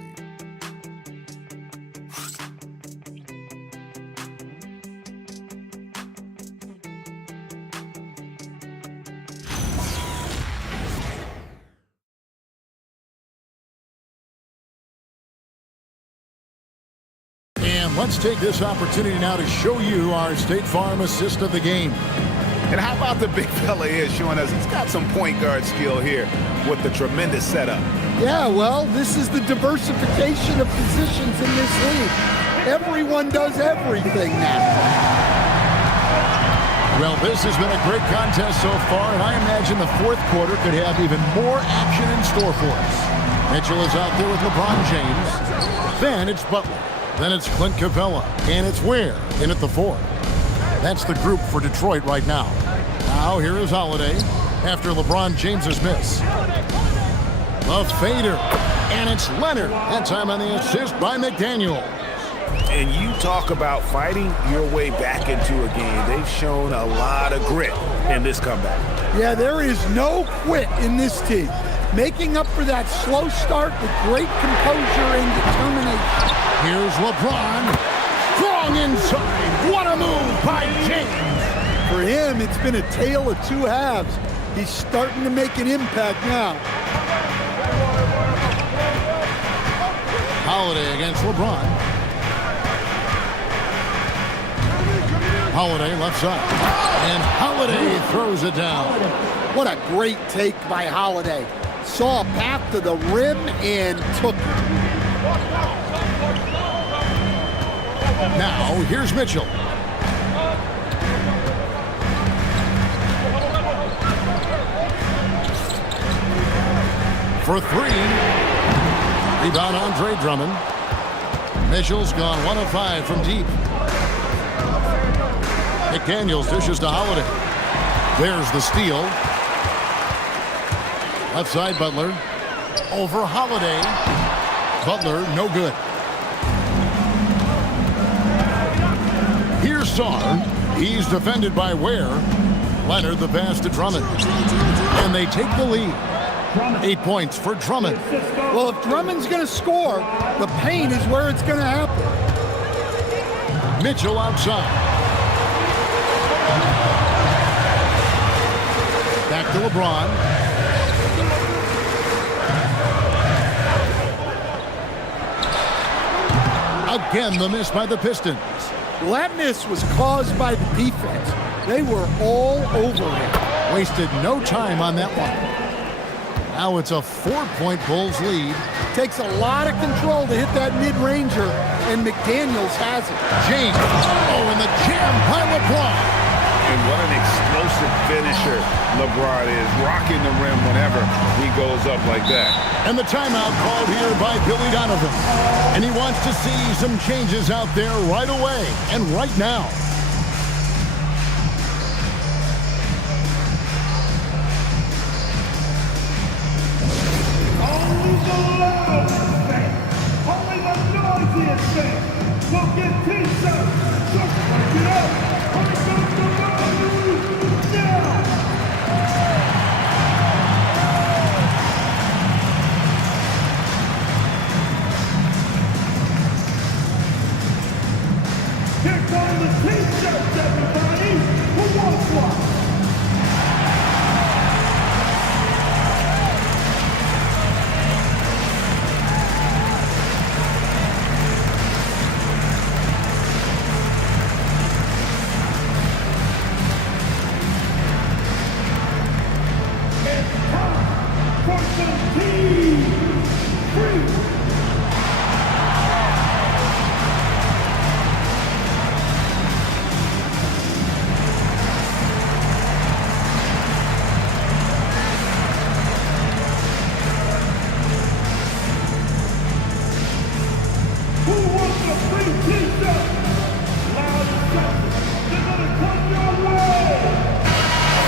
Let's take this opportunity now to show you our State Farm assist of the game. And how about the big fella here showing us he's got some point guard skill here with the tremendous setup. Yeah, well, this is the diversification of positions in this league. Everyone does everything now. Well, this has been a great contest so far, and I imagine the 4th quarter could have even more action in store for us. Mitchell is out there with LeBron James. Then it's Butler. Then it's Clint Capella, and it's Ware in at the 4. That's the group for Detroit right now. Now here is Holiday after LeBron James's miss. The fader, and it's Leonard. That time on the assist by McDaniel. And you talk about fighting your way back into a game. They've shown a lot of grit in this comeback. Yeah, there is no quit in this team. Making up for that slow start with great composure and determination. Here's LeBron. Strong inside. What a move by James. For him, it's been a tale of two halves. He's starting to make an impact now. Holiday against LeBron. Holiday left side. And Holiday throws it down. What a great take by Holiday. Saw a path to the rim and took it. Now, here's Mitchell. For three. Rebound Andre Drummond. Mitchell's gone 1 of 5 from deep. McDaniels dishes to Holiday. There's the steal. Left side, Butler. Over Holiday. Butler, no good. Here's Sarr. He's defended by Ware. Leonard the pass to Drummond. And they take the lead. 8 points for Drummond. Well, if Drummond's going to score, the paint is where it's going to happen. Mitchell outside. Back to LeBron. Again, the miss by the Pistons. Well, that miss was caused by the defense. They were all over him. Wasted no time on that one. Now it's a 4-point Bulls lead. Takes a lot of control to hit that mid-ranger, and McDaniels has it. James. Oh, and the jam by LeBron. And what an explosive finisher LeBron is, rocking the rim whenever he goes up like that. And the timeout called here by Billy Donovan. And he wants to see some changes out there right away and right now. Only the loud fans, only the noisiest fans will get T-shirts. Just break it up. Here comes the noise now. Here come the T-shirts, everybody. Who wants one?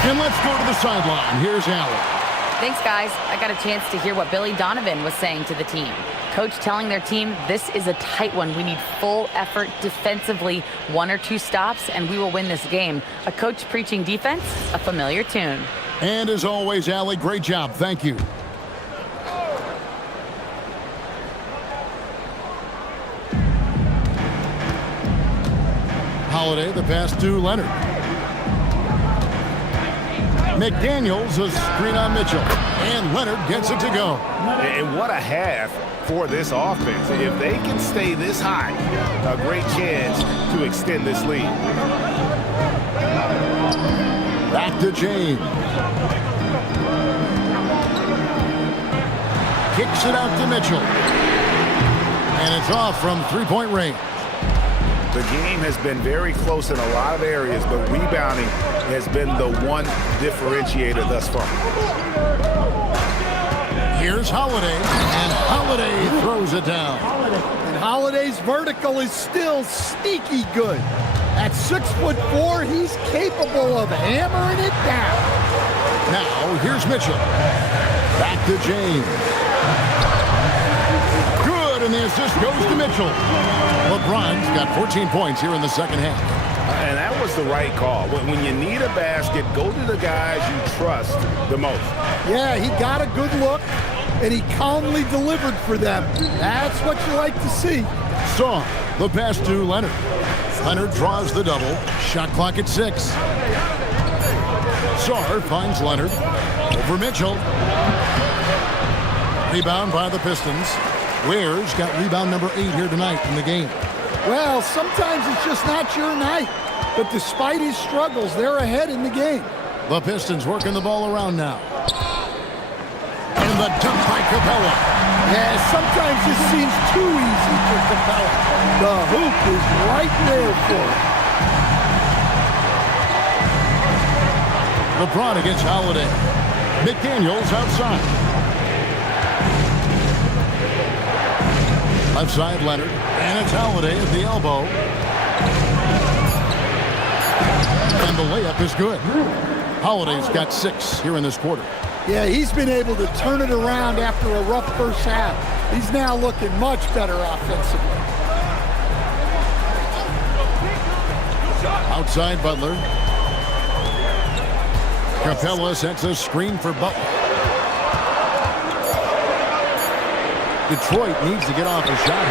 And let's go to the sideline. Here's Allen. Thanks, guys. I got a chance to hear what Billy Donovan was saying to the team. Coach telling their team, this is a tight one. We need full effort defensively, 1 or 2 stops, and we will win this game. A coach preaching defense, a familiar tune. And as always, Allie, great job. Thank you. Holiday, the pass to Leonard. McDaniels, a screen on Mitchell. And Leonard gets it to go. And what a half for this offense. If they can stay this high, a great chance to extend this lead. Back to James. Kicks it out to Mitchell. And it's off from three-point range. The game has been very close in a lot of areas, but rebounding has been the one differentiator thus far. Here's Holiday, and Holiday throws it down. And Holiday's vertical is still sneaky good. At 6'4", he's capable of hammering it down. Now, here's Mitchell. Back to James. Good, and the assist goes to Mitchell. LeBron's got 14 points here in the second half. And that was the right call. When you need a basket, go to the guys you trust the most. Yeah, he got a good look, and he calmly delivered for them. That's what you like to see. Saw the pass to Leonard. Leonard draws the double. Shot clock at 6. Saar finds Leonard. Over Mitchell. Rebound by the Pistons. Ware's got rebound number 8 here tonight in the game. Well, sometimes it's just not your night. But despite his struggles, they're ahead in the game. The Pistons working the ball around now. And the dunk by Capella. Yeah, sometimes this seems too easy for Capella. The hoop is right there for him. LeBron against Holiday. McDaniels outside. Left side, Leonard. And it's Holiday at the elbow. And the layup is good. Holiday's got 6 here in this quarter. Yeah, he's been able to turn it around after a rough first half. He's now looking much better offensively. Outside Butler. Capella sets a screen for Butler. Detroit needs to get off a shot.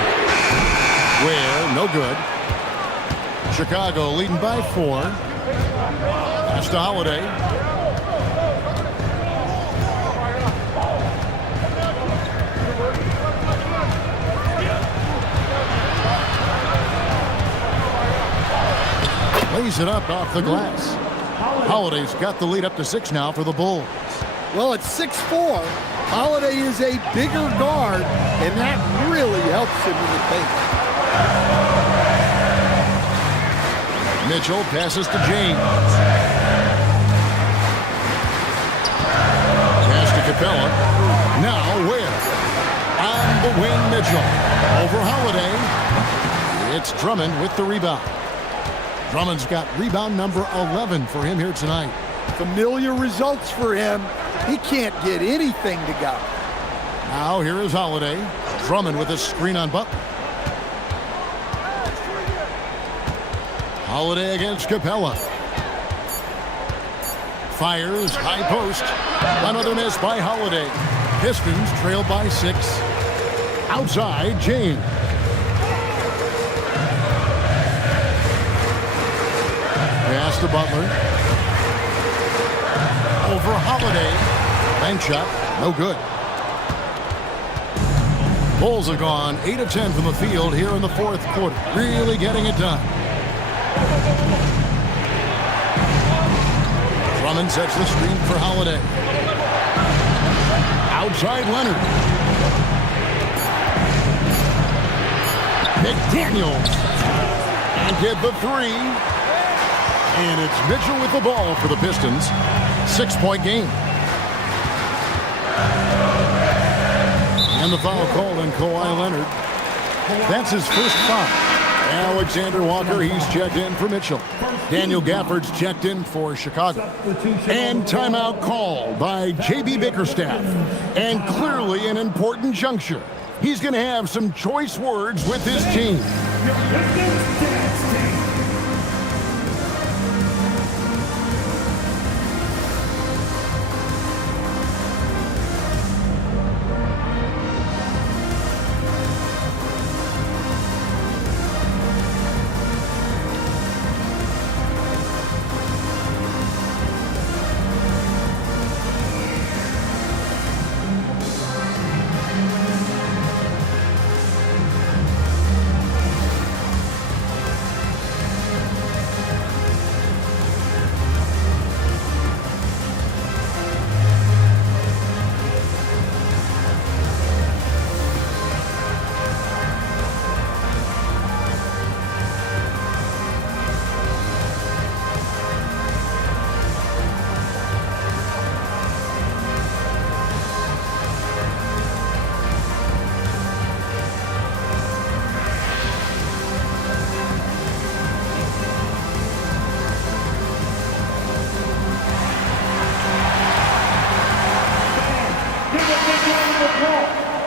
Ware, no good. Chicago leading by 4. Pass to Holiday. Lays it up off the glass. Holiday's got the lead up to 6 now for the Bulls. Well, at 6'4", Holiday is a bigger guard, and that really helps him in the paint. Mitchell passes to James. Pass to Capella. Now Ware. On the wing, Mitchell. Over Holiday. It's Drummond with the rebound. Drummond's got rebound number 11 for him here tonight. Familiar results for him. He can't get anything to go. Now here is Holiday. Drummond with a screen on Butler. Holiday against Capella. Fires, high post. Another miss by Holiday. Pistons trail by 6. Outside, James. Pass to Butler. Over Holiday. Bank shot, no good. Bulls have gone 8 of 10 from the field here in the 4th quarter. Really getting it done. Drummond sets the screen for Holiday. Outside Leonard. McDaniels. And get the 3. And it's Mitchell with the ball for the Pistons. 6-point game. And the foul called on Kawhi Leonard. That's his first foul. Alexander Walker, he's checked in for Mitchell. Daniel Gafford's checked in for Chicago. And timeout called by J.B. Bickerstaff. And clearly an important juncture. He's going to have some choice words with his team.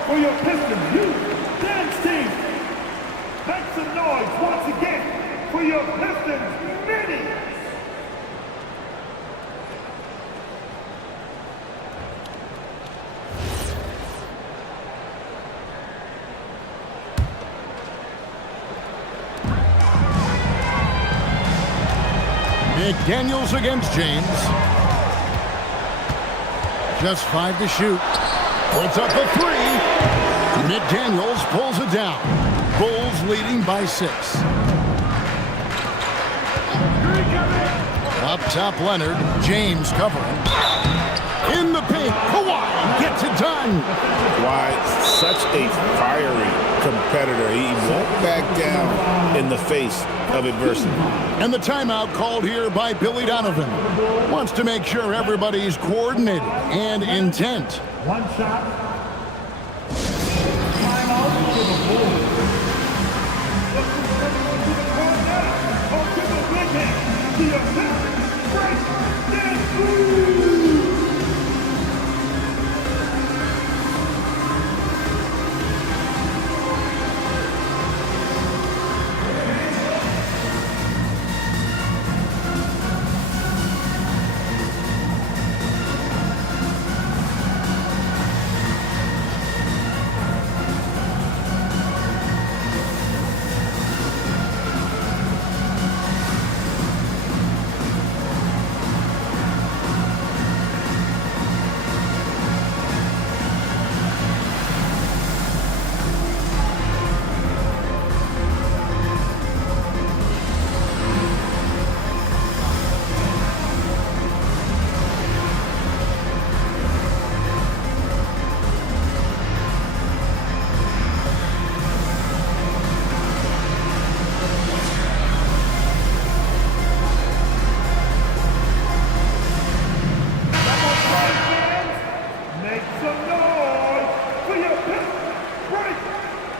For your Pistons youth dance team. Make some noise once again for your Pistons mini. McDaniels against James. Just 5 to shoot. Puts up a 3. McDaniels pulls it down. Bulls leading by 6. Up top, Leonard. James covering. In the paint, Kawhi gets it done. Kawhi, such a fiery competitor. He won't back down in the face of adversity. And the timeout called here by Billy Donovan. Wants to make sure everybody's coordinated and intent. One shot. Timeout for the Bulls. Look who's coming onto the court now. Onto the big man. The attack. Break.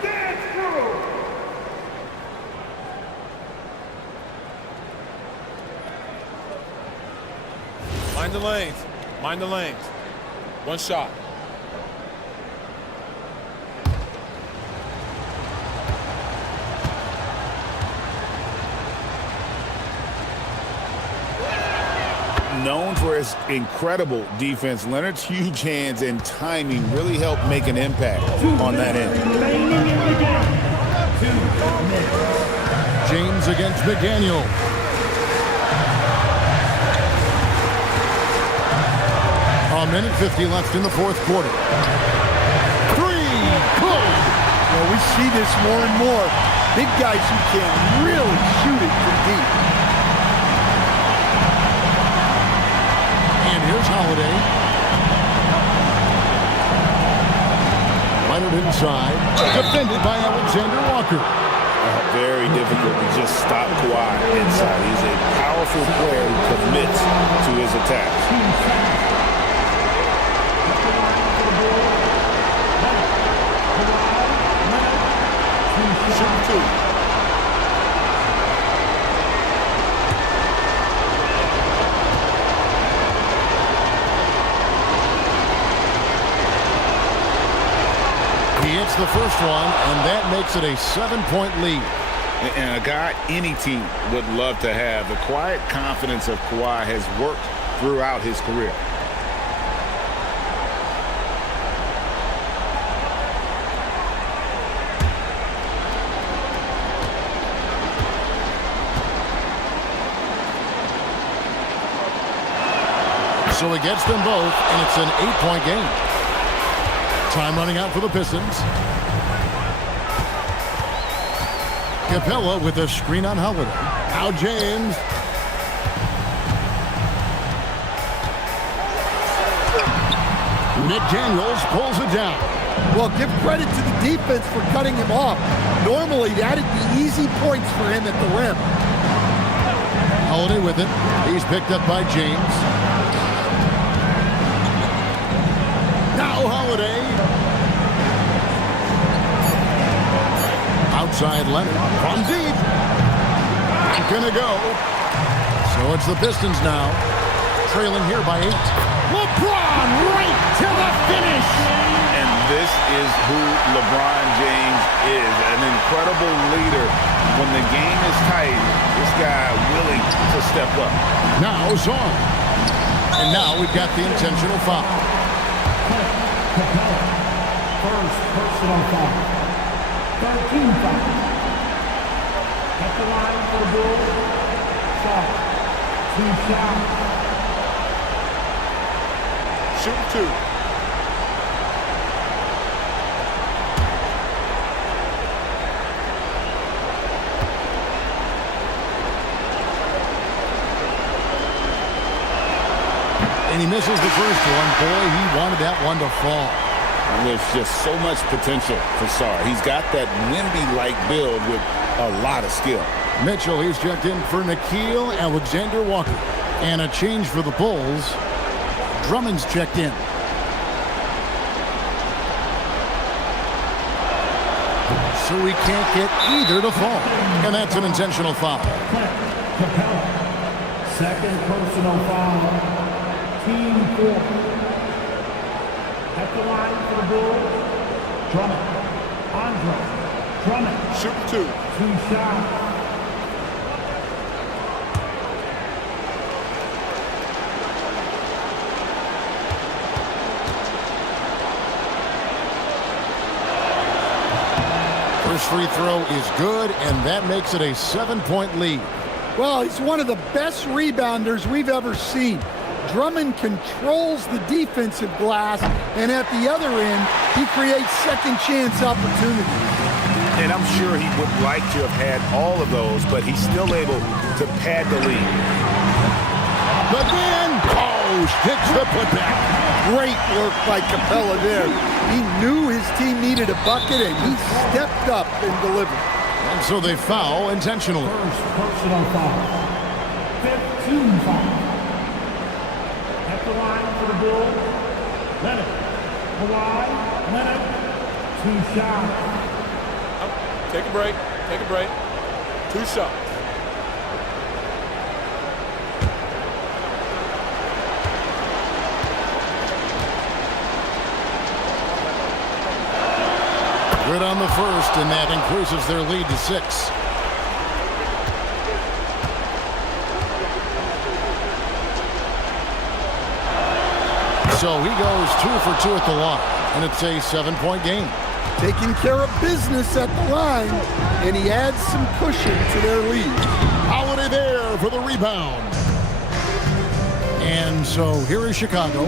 Dance through. Mind the lanes. Mind the lanes. One shot. Known for his incredible defense, Leonard's huge hands and timing really helped make an impact on that end. James against McDaniel. A minute 50 left in the fourth quarter. 3. Good. Well, we see this more and more. Big guys who can really shoot it from deep. And here's Holiday. Leonard inside. Defended by Alexander Walker. Very difficult to just stop Kawhi inside. He's a powerful player who commits to his attacks. He hits the first one, and that makes it a 7-point lead. And a guy any team would love to have. The quiet confidence of Kawhi has worked throughout his career. So he gets them both, and it's an 8-point game. Time running out for the Pistons. Capella with a screen on Holiday. Now James. McDaniels pulls it down. Well, give credit to the defense for cutting him off. Normally, that'd be easy points for him at the rim. Holiday with it. He's picked up by James. Now Holiday. Outside Leonard. From deep. Gonna go. So it's the Pistons now. Trailing here by 8. LeBron right to the finish. And this is who LeBron James is. An incredible leader. When the game is tight, this guy willing to step up. Now Zorn. And now we've got the intentional foul. First personal foul. 13 foul. At the line for the Bulls. Shot. Shooting 2. And he misses the first one. Boy, he wanted that one to fall. There's just so much potential for Sarr. He's got that Wemby-like build with a lot of skill. Mitchell, he's checked in for Nickeil Alexander-Walker. And a change for the Bulls. Drummond's checked in. So he can't get either to fall. And that's an intentional foul. Capella. Second personal foul. Team 4. At the line for the Bulls. Drummond. Andre. Drummond. Shooting 2. 2 shots. First free throw is good, and that makes it a 7-point lead. Well, he's one of the best rebounders we've ever seen. Drummond controls the defensive glass, and at the other end, he creates second chance opportunities. And I'm sure he would like to have had all of those, but he's still able to pad the lead. McMahon, sticks the putback. Great work by Capella there. He knew his team needed a bucket, and he stepped up and delivered. And so they foul intentionally. First personal foul. 15 foul. At the line for the Bulls. Leonard. Kawhi. Leonard. 2 shots. Take a break. Take a break. 2 shots. Good on the first, and that increases their lead to 6. So he goes 2 for 2 at the line, and it's a 7-point game. Taking care of business at the line, and he adds some cushion to their lead. Holiday there for the rebound. And so here is Chicago.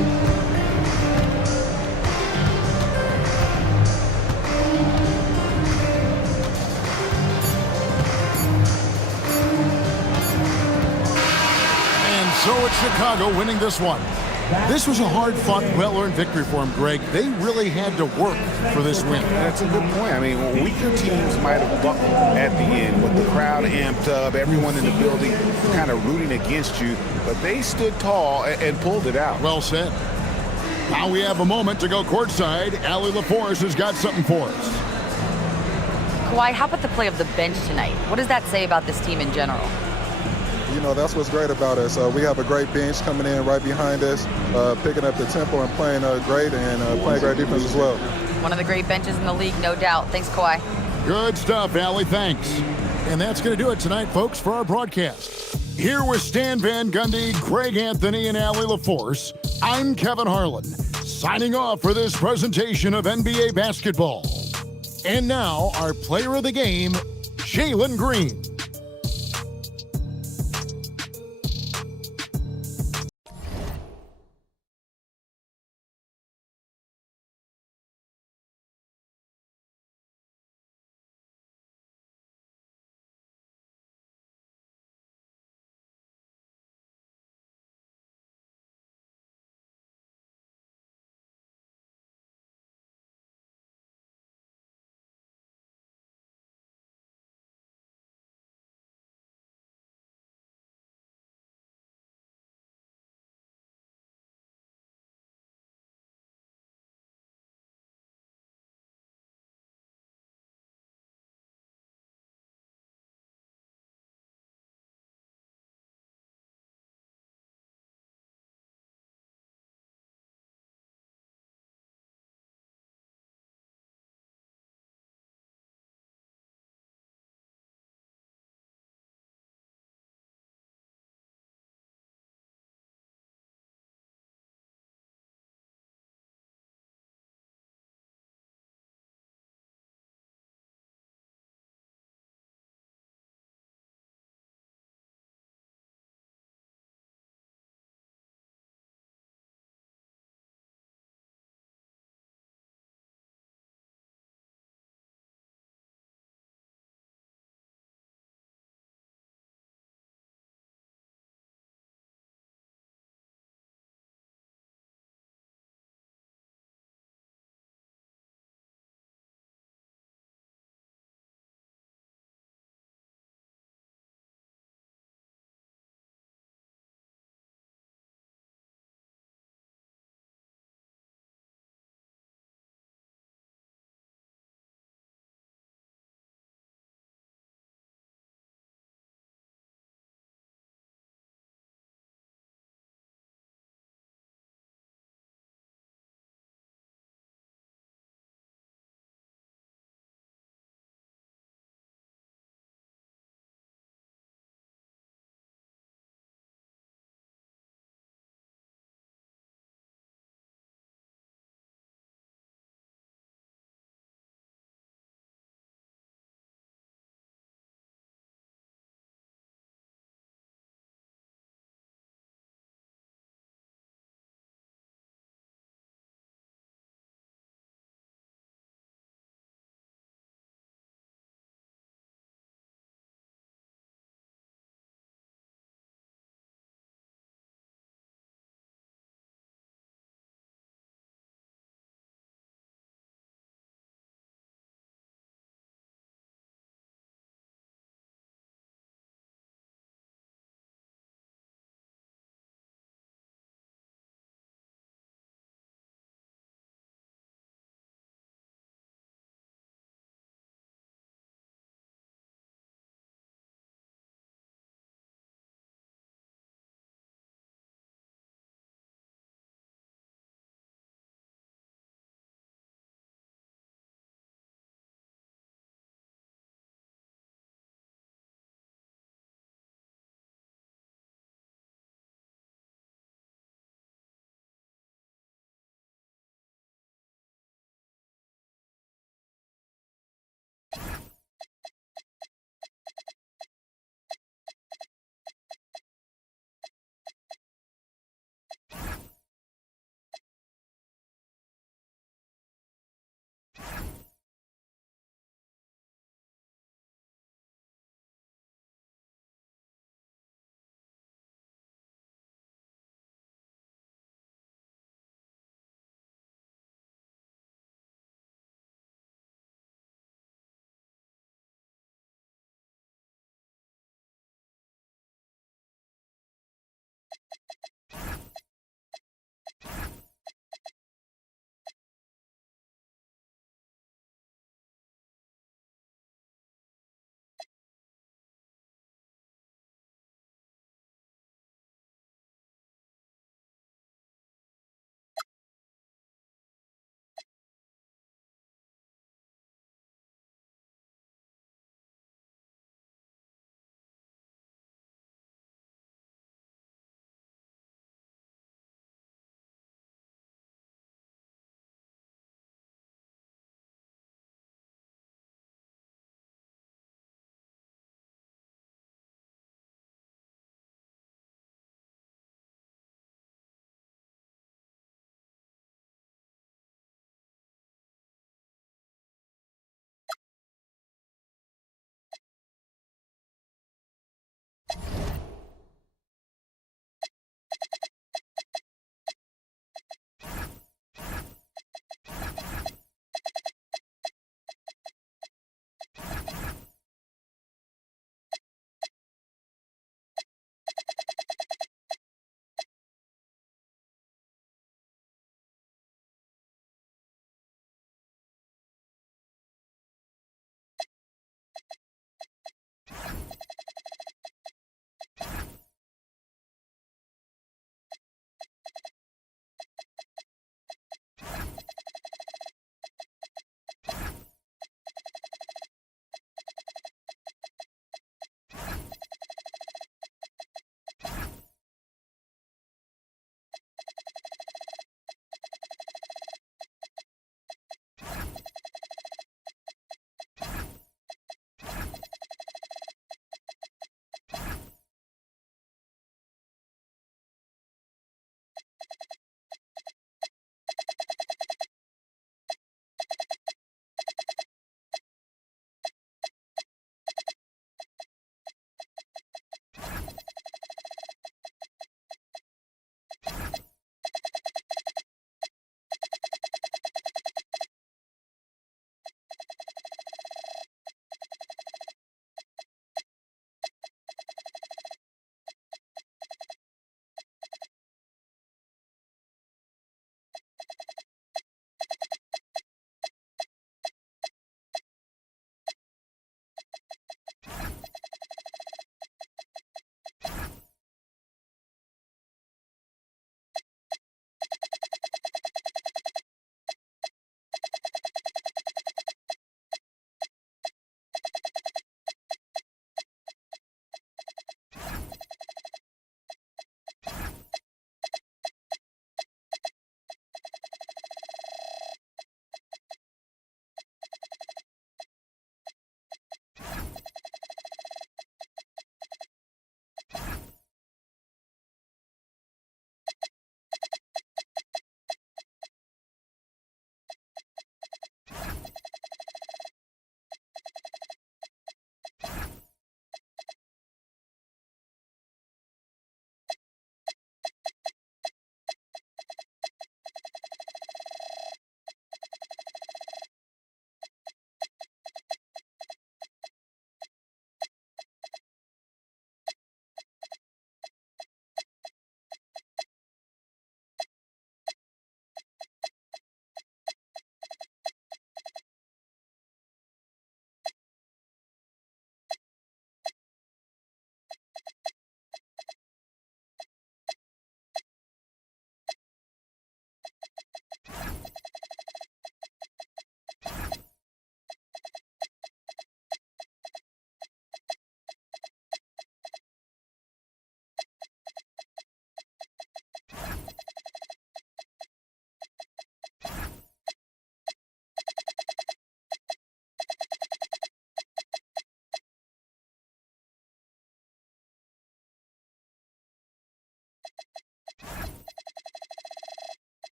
So it's Chicago winning this one. This was a hard-fought, well-earned victory for them, Greg. They really had to work for this win. That's a good point. I mean, weaker teams might have buckled at the end with the crowd amped up, everyone in the building kind of rooting against you, but they stood tall and pulled it out. Well said. Now we have a moment to go courtside. Allie LaForce has got something for us. Kawhi, how about the play of the bench tonight? What does that say about this team in general? You know, that's what's great about us. We have a great bench coming in right behind us, picking up the tempo and playing great and playing great defense as well. One of the great benches in the league, no doubt. Thanks, Kawhi. Good stuff, Allie. Thanks. And that's going to do it tonight, folks, for our broadcast. Here with Stan Van Gundy, Greg Anthony, and Allie LaForce, I'm Kevin Harlan, signing off for this presentation of NBA basketball. And now, our player of the game, Jalen Green.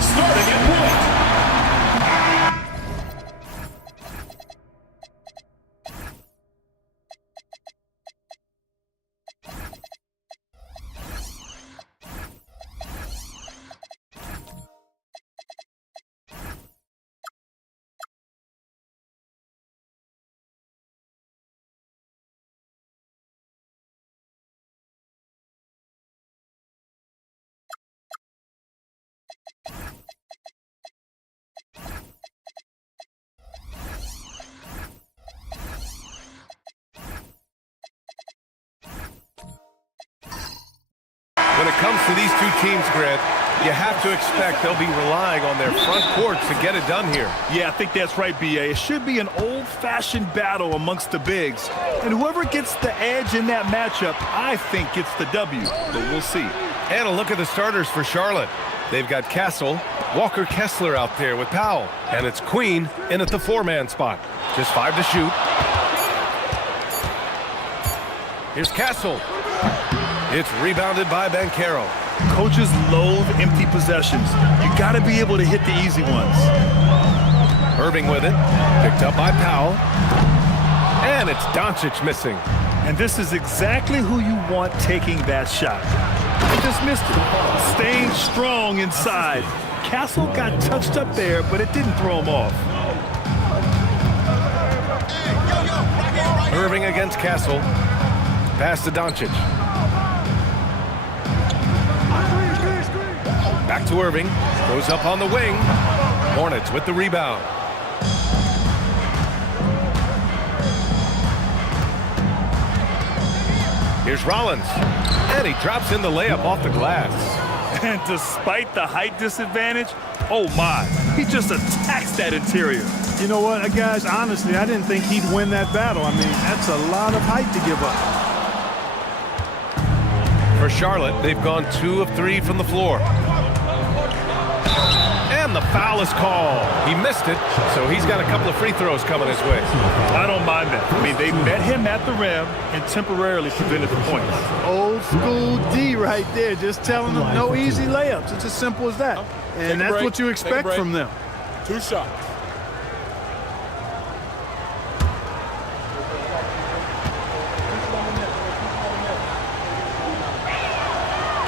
Starting at point. When it comes to these two teams, Grant, you have to expect they'll be relying on their front court to get it done here. Yeah, I think that's right, B.A. It should be an old-fashioned battle amongst the bigs. And whoever gets the edge in that matchup, I think gets the W. But we'll see. And a look at the starters for Charlotte. They've got Castle, Walker Kessler out there with Powell. And it's Queen in at the four-man spot. Just 5 to shoot. Here's Castle. It's rebounded by Banchero. Coaches loathe empty possessions. You got to be able to hit the easy ones. Irving with it. Picked up by Powell. And it's Doncic missing. And this is exactly who you want taking that shot. He just missed it. Staying strong inside. Castle got touched up there, but it didn't throw him off. Irving against Castle. Pass to Doncic. Back to Irving. Goes up on the wing. Hornets with the rebound. Here's Rollins. And he drops in the layup off the glass. And despite the height disadvantage, oh my, he just attacks that interior. You know what, guys, honestly, I didn't think he'd win that battle. I mean, that's a lot of height to give up. For Charlotte, they've gone 2 of 3 from the floor. And the foul is called. He missed it, so he's got a couple of free throws coming his way. I don't mind that. I mean, they met him at the rim and temporarily prevented the points. Old school D right there, just telling them no easy layups. It's as simple as that. And that's what you expect from them. 2 shots.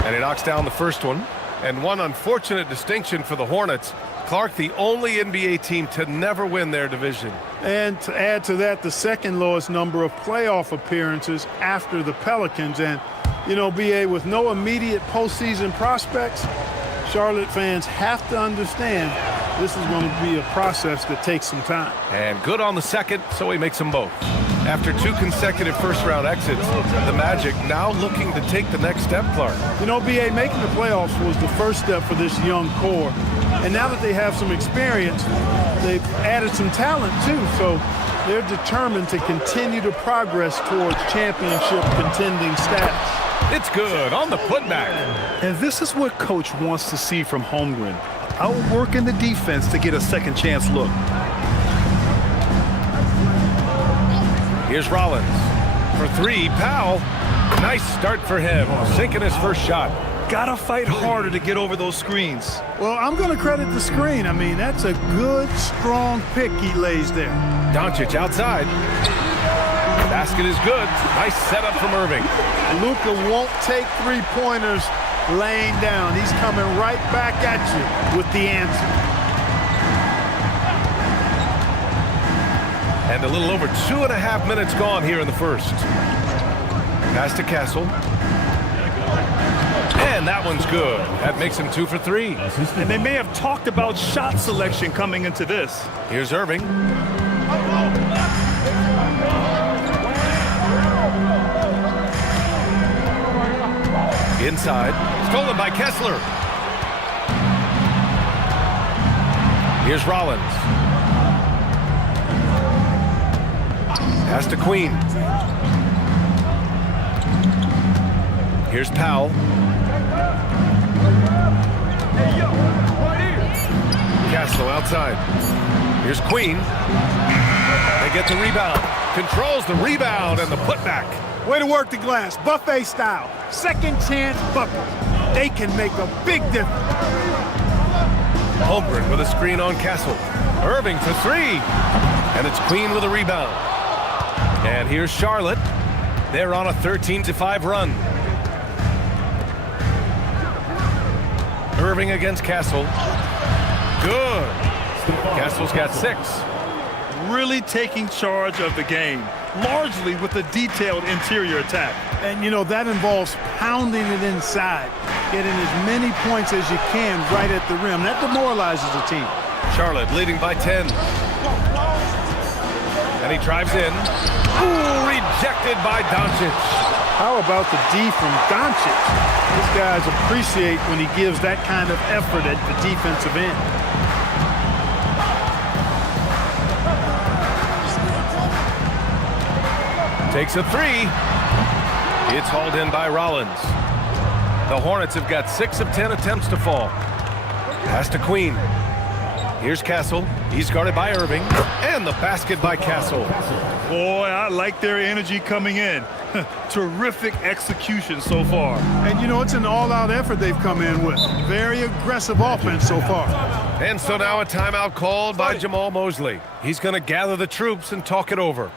And he knocks down the first one. And one unfortunate distinction for the Hornets. Clark, the only NBA team to never win their division. And to add to that, the second lowest number of playoff appearances after the Pelicans. And, you know, BA, with no immediate postseason prospects, Charlotte fans have to understand this is going to be a process that takes some time. And good on the second, so he makes them both. After 2 consecutive first-round exits, the Magic now looking to take the next step, Clark. You know, B.A., making the playoffs was the first step for this young core. And now that they have some experience, they've added some talent, too. So they're determined to continue to progress towards championship contending status. It's good on the putback. And this is what Coach wants to see from Holmgren. Outworking the defense to get a second chance look. Here's Rollins. For 3, Powell. Nice start for him, sinking his first shot. Gotta fight harder to get over those screens. Well, I'm going to credit the screen. I mean, that's a good, strong pick he lays there. Doncic outside. Basket is good. Nice setup from Irving. Luka won't take three-pointers laying down. He's coming right back at you with the answer. And a little over 2.5 minutes gone here in the first. Pass to Castle. And that one's good. That makes him 2 for 3. And they may have talked about shot selection coming into this. Here's Irving. Inside. Stolen by Kessler. Here's Rollins. Pass to Queen. Here's Powell. Castle outside. Here's Queen. They get the rebound. Controls the rebound and the putback. Way to work the glass, buffet style. Second chance bucket. They can make a big difference. Holmgren with a screen on Castle. Irving for 3. And it's Queen with a rebound. And here's Charlotte. They're on a 13-5 run. Irving against Castle. Good. Castle's got 6. Really taking charge of the game, largely with a detailed interior attack. And, you know, that involves pounding it inside, getting as many points as you can right at the rim. That demoralizes the team. Charlotte leading by 10. And he drives in. Ooh, rejected by Doncic. How about the D from Doncic? These guys appreciate when he gives that kind of effort at the defensive end. Takes a 3. It's hauled in by Rollins. The Hornets have got 6 of 10 attempts to fall. Pass to Queen. Here's Castle. He's guarded by Irving. And the basket by Castle. Boy, I like their energy coming in. Terrific execution so far. And, you know, it's an all-out effort they've come in with. Very aggressive offense so far. And so now a timeout called by Jamal Mosley. He's going to gather the troops and talk it over.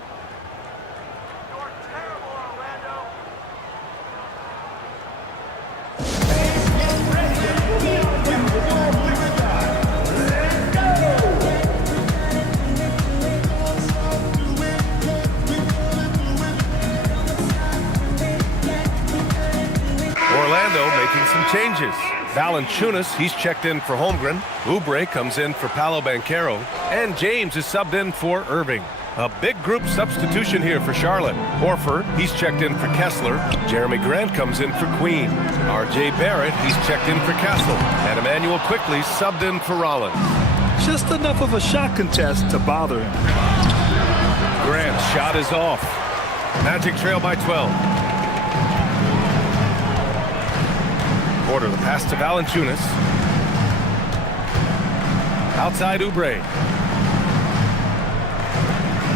Changes. Valanciunas, he's checked in for Holmgren. Oubre comes in for Paolo Banchero. And James is subbed in for Irving. A big group substitution here for Charlotte. Horford, he's checked in for Kessler. Jeremy Grant comes in for Queen. R.J. Barrett, he's checked in for Castle. And Emmanuel Quickly subbed in for Rollins. Just enough of a shot contest to bother him. Grant's shot is off. Magic trail by 12. Porter, the pass to Valanciunas. Outside Oubre.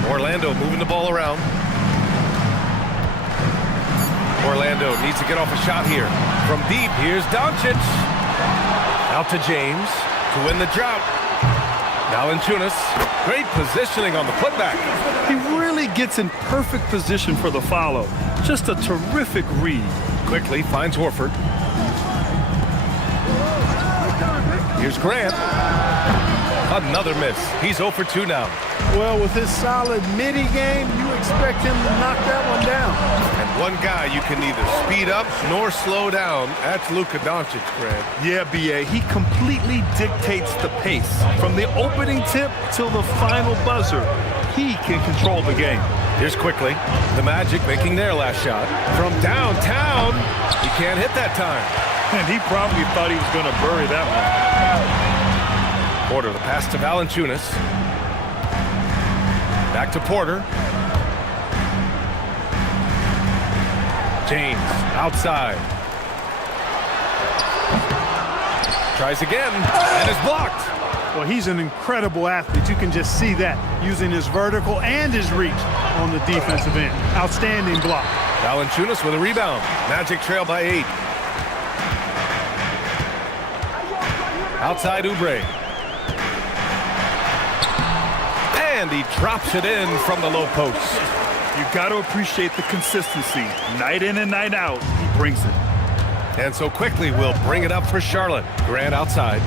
Orlando moving the ball around. Orlando needs to get off a shot here. From deep, here's Doncic. Out to James to win the drought. Valanciunas, great positioning on the putback. He really gets in perfect position for the follow. Just a terrific read. Quickly finds Horford. Here's Grant. Another miss. He's 0 for 2 now. Well, with his solid midi game, you expect him to knock that one down. And one guy you can neither speed up nor slow down. That's Luka Doncic, Grant. Yeah, B.A. He completely dictates the pace. From the opening tip till the final buzzer, he can control the game. Here's Quickly. The Magic making their last shot. From downtown, he can't hit that time. And he probably thought he was going to bury that one. Porter, the pass to Valanciunas. Back to Porter. James, outside. Tries again, and is blocked. Well, he's an incredible athlete. You can just see that, using his vertical and his reach on the defensive end. Outstanding block. Valanciunas with a rebound. Magic trail by 8. Outside Oubre. And he drops it in from the low post. You got to appreciate the consistency. Night in and night out, he brings it. And so quickly we'll bring it up for Charlotte. Grant outside.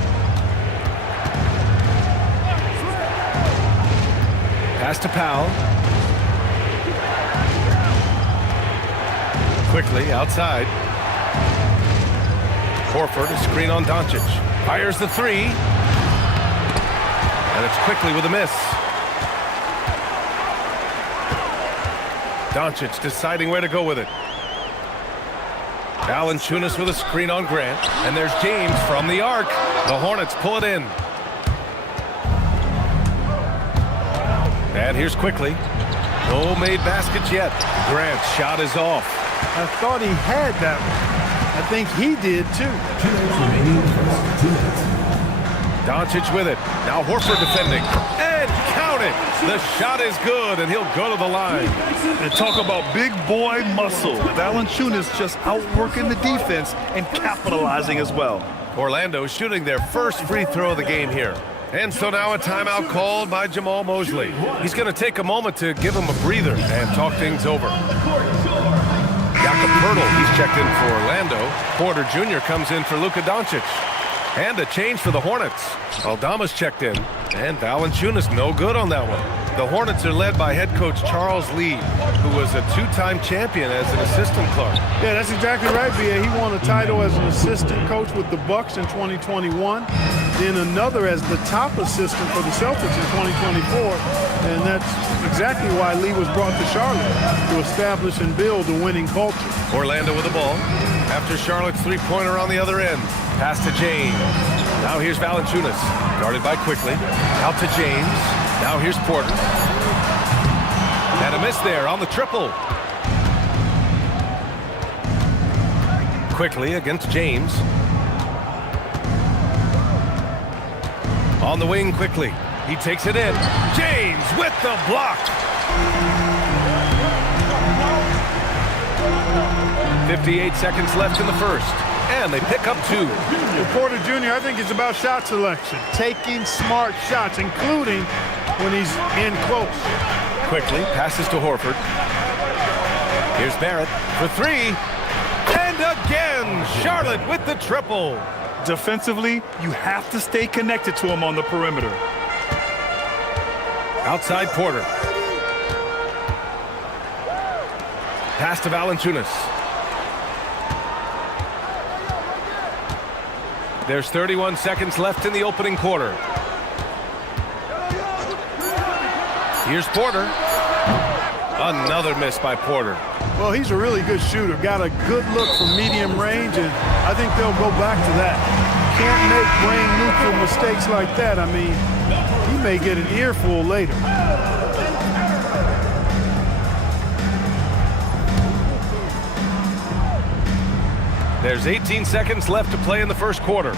Pass to Powell. Quickly outside. Horford, a screen on Doncic. Fires the three. And it's quickly with a miss. Doncic deciding where to go with it. Valanciunas with a screen on Grant. And there's James from the arc. The Hornets pull it in. And here's quickly. No made baskets yet. Grant's shot is off. I thought he had that one. I think he did too. Doncic with it. Now Horford defending. And count it. The shot is good, and he'll go to the line. And talk about big boy muscle. Valanciunas just outworking the defense and capitalizing as well. Orlando shooting their first free throw of the game here. And so now a timeout called by Jamal Mosley. He's going to take a moment to give him a breather and talk things over. Jakob Poeltl, he's checked in for Orlando. Porter Jr. comes in for Luka Doncic. And a change for the Hornets. Aldama's checked in. And Valanciunas no good on that one. The Hornets are led by head coach Charles Lee, who was a two-time champion as an assistant coach. Yeah, that's exactly right, B.A. He won a title as an assistant coach with the Bucks in 2021. Then another as the top assistant for the Celtics in 2024. And that's exactly why Lee was brought to Charlotte, to establish and build a winning culture. Orlando with the ball. After Charlotte's three-pointer on the other end. Pass to James. Now here's Valanciunas. Guarded by Quickly. Out to James. Now here's Porter. And a miss there on the triple. Quickly against James. On the wing Quickly. He takes it in. James with the block. 58 seconds left in the first. And they pick up two. For Porter Jr., I think it's about shot selection. Taking smart shots, including when he's in close. Quickly passes to Horford. Here's Barrett for three. And again, Charlotte with the triple. Defensively, you have to stay connected to him on the perimeter. Outside Porter. Pass to Valanciunas. There's 31 seconds left in the opening quarter. Here's Porter. Another miss by Porter. Well, he's a really good shooter. Got a good look from medium range, and I think they'll go back to that. Can't make brain-neutral mistakes like that. I mean, he may get an earful later. There's 18 seconds left to play in the first quarter.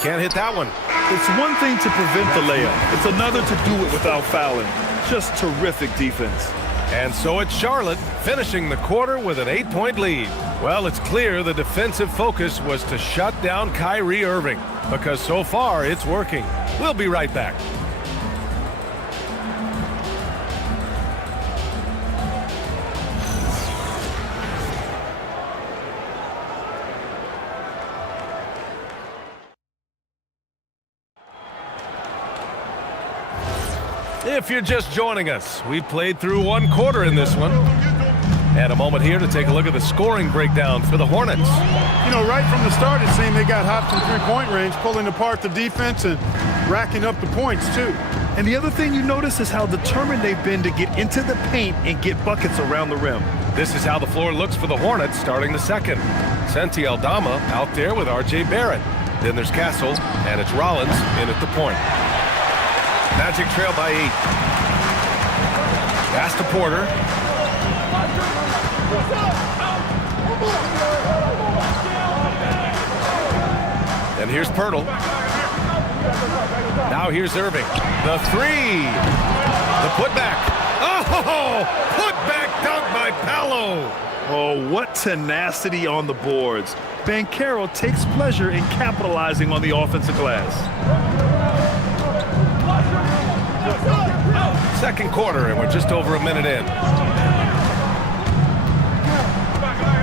Can't hit that one. It's one thing to prevent the layup. It's another to do it without fouling. Just terrific defense. And so it's Charlotte finishing the quarter with an 8-point lead. Well, it's clear the defensive focus was to shut down Kyrie Irving, because so far it's working. We'll be right back. If you're just joining us, we played through one quarter in this one. And a moment here to take a look at the scoring breakdown for the Hornets. You know, right from the start, it seemed they got hot from three-point range, pulling apart the defense and racking up the points, too. And the other thing you notice is how determined they've been to get into the paint and get buckets around the rim. This is how the floor looks for the Hornets starting the second. Santi Aldama out there with R.J. Barrett. Then there's Castle, and it's Rollins in at the point. Magic trail by 8. Pass to Porter. And here's Poeltl. Now here's Irving. The three. The putback. Oh, putback dunk by Paolo no! Oh, what tenacity on the boards. Banchero takes pleasure in capitalizing on the offensive glass. Second quarter, and we're just over a minute in.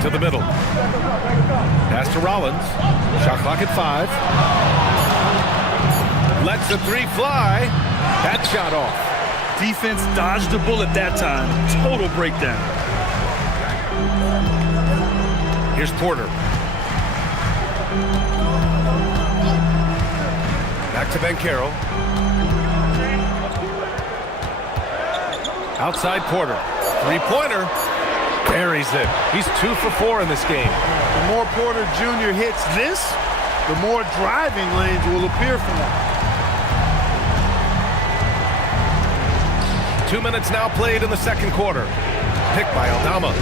To the middle. Pass to Rollins. Shot clock at 5. Lets the 3 fly. That shot off. Defense dodged a bullet that time. Total breakdown. Here's Porter. Back to Banchero. Outside Porter. 3-pointer. Buries it. He's 2 for 4 in this game. The more Porter Jr. hits this, the more driving lanes will appear for him. 2 minutes now played in the second quarter. Picked by Aldama.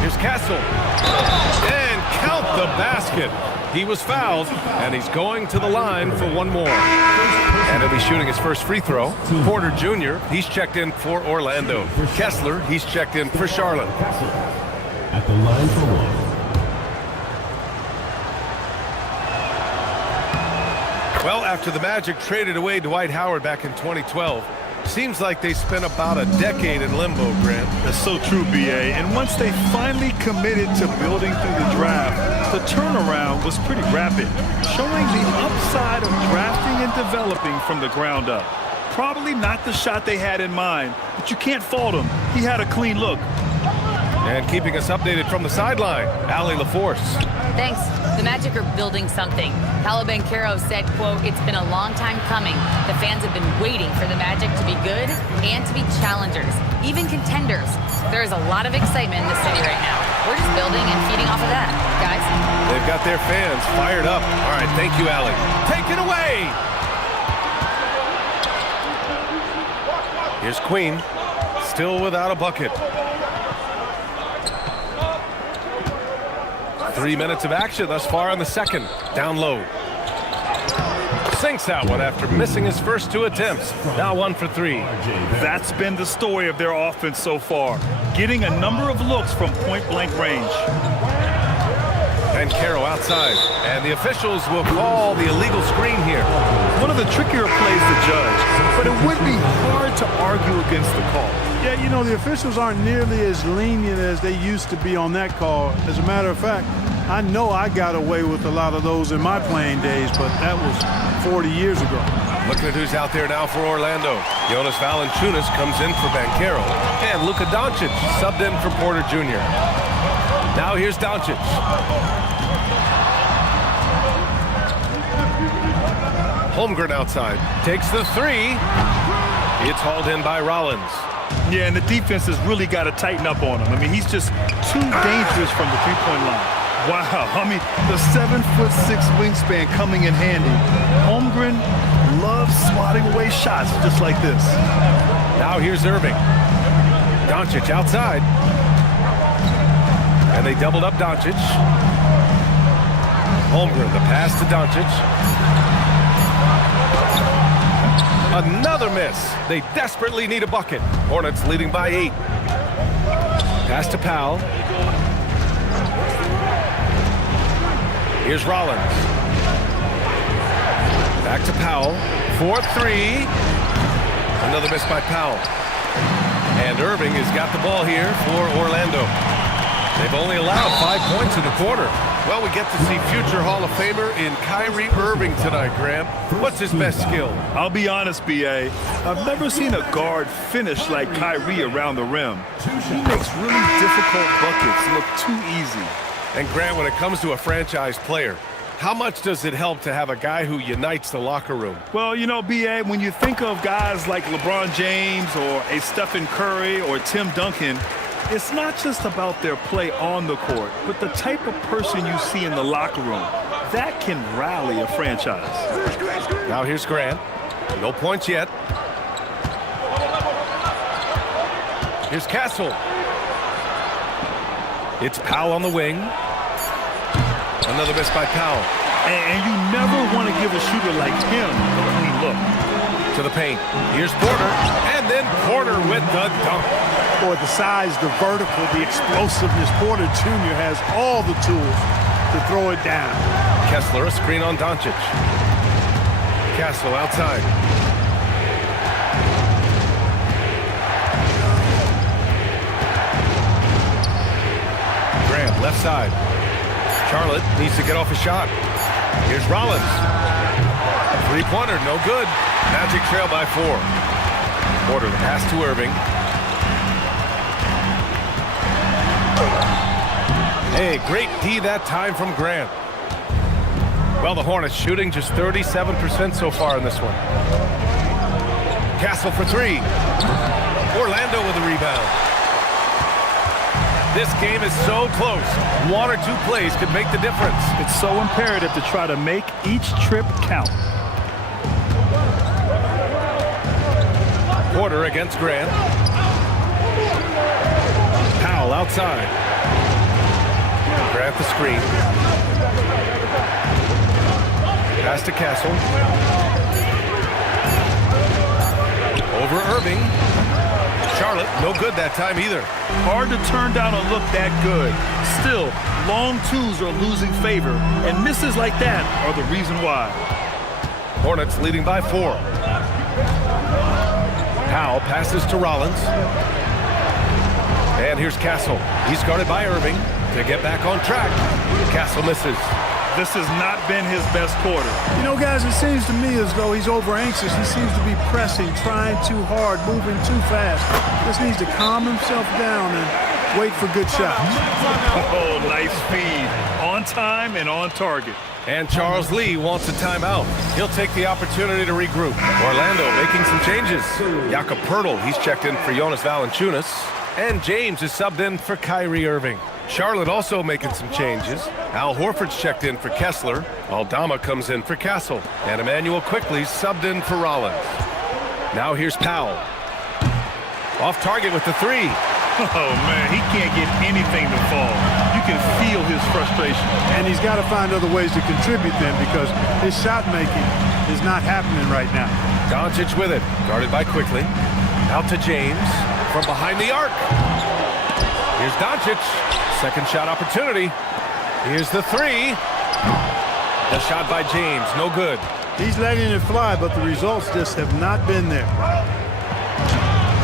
Here's Castle. And count the basket. He was fouled, and he's going to the line for one more. And he'll be shooting his first free throw. Porter Jr., he's checked in for Orlando. Kessler, he's checked in for Charlotte. At the line for one. Well, after the Magic traded away Dwight Howard back in 2012, seems like they spent about a decade in limbo, Grant. That's so true, B.A. And once they finally committed to building through the draft, the turnaround was pretty rapid, showing the upside of drafting and developing from the ground up. Probably not the shot they had in mind, but you can't fault him. He had a clean look. And keeping us updated from the sideline, Allie LaForce. Thanks. The Magic are building something. Paolo Banchero said, quote, "It's been a long time coming. The fans have been waiting for the Magic to be good and to be challengers, even contenders. There is a lot of excitement in the city right now. We're just building and feeding off of that, guys." They've got their fans fired up. All right, thank you, Allie. Take it away! Here's Queen, still without a bucket. 3 minutes of action thus far in the second. Down low. Sinks that one after missing his first 2 attempts. Now 1 for 3. That's been the story of their offense so far, getting a number of looks from point-blank range. Banchero outside, and the officials will call the illegal screen here. One of the trickier plays to judge, but it would be hard to argue against the call. Yeah, you know, the officials aren't nearly as lenient as they used to be on that call. As a matter of fact, I know I got away with a lot of those in my playing days, but that was 40 years ago. Looking at who's out there now for Orlando. Jonas Valanciunas comes in for Banchero. And Luka Doncic subbed in for Porter Jr. Now here's Doncic. Holmgren outside. Takes the 3. It's hauled in by Rollins. Yeah, and the defense has really got to tighten up on him. I mean, he's just too dangerous from the three-point line. Wow, I mean, the 7'6" wingspan coming in handy. Holmgren loves swatting away shots just like this. Now here's Irving. Doncic outside. And they doubled up Doncic. Holmgren, the pass to Doncic. Another miss. They desperately need a bucket. Hornets leading by 8. Pass to Powell. Here's Rollins. Back to Powell. 4-3. Another miss by Powell. And Irving has got the ball here for Orlando. They've only allowed 5 points in the quarter. Well, we get to see future Hall of Famer in Kyrie Irving tonight, Graham. What's his best skill? I'll be honest, B.A. I've never seen a guard finish like Kyrie around the rim. He makes really difficult buckets look too easy. And Grant, when it comes to a franchise player, how much does it help to have a guy who unites the locker room? Well, you know, B.A., when you think of guys like LeBron James or a Stephen Curry or Tim Duncan, it's not just about their play on the court, but the type of person you see in the locker room. That can rally a franchise. Now here's Grant. No points yet. Here's Castle. It's Powell on the wing. Another miss by Powell. And you never want to give a shooter like him a clean look. To the paint. Here's Porter. And then Porter with the dunk. Boy, the size, the vertical, the explosiveness. Porter Jr. has all the tools to throw it down. Kessler, a screen on Doncic. Castle outside. Grant, left side. Charlotte needs to get off a shot. Here's Rollins. Three-pointer, no good. Magic trail by 4. Porter, the pass to Irving. Hey, great D that time from Grant. Well, the Hornets shooting just 37% so far in this one. Castle for 3. Orlando with a rebound. This game is so close. 1 or 2 plays could make the difference. It's so imperative to try to make each trip count. Porter against Grant. Powell outside. Grant the screen. Pass to Castle. Over Irving. Charlotte, no good that time either. Hard to turn down a look that good. Still, long twos are losing favor, and misses like that are the reason why. Hornets leading by 4. Powell passes to Rollins. And here's Castle. He's guarded by Irving to get back on track. Castle misses. This has not been his best quarter. You know, guys, it seems to me as though he's over-anxious. He seems to be pressing, trying too hard, moving too fast. Just needs to calm himself down and wait for good shots. Oh, nice feed. On time and on target. And Charles Lee wants a timeout. He'll take the opportunity to regroup. Orlando making some changes. Jakob Poeltl, he's checked in for Jonas Valanciunas. And James is subbed in for Kyrie Irving. Charlotte also making some changes. Al Horford's checked in for Kessler. Aldama comes in for Castle. And Emmanuel Quickley's subbed in for Rollins. Now here's Powell. Off target with the 3. Oh, man, he can't get anything to fall. You can feel his frustration. And he's got to find other ways to contribute then, because his shot making is not happening right now. Doncic with it. Guarded by Quickley. Out to James. From behind the arc. Here's Doncic. Second shot opportunity. Here's the 3. The shot by James. No good. He's letting it fly, but the results just have not been there.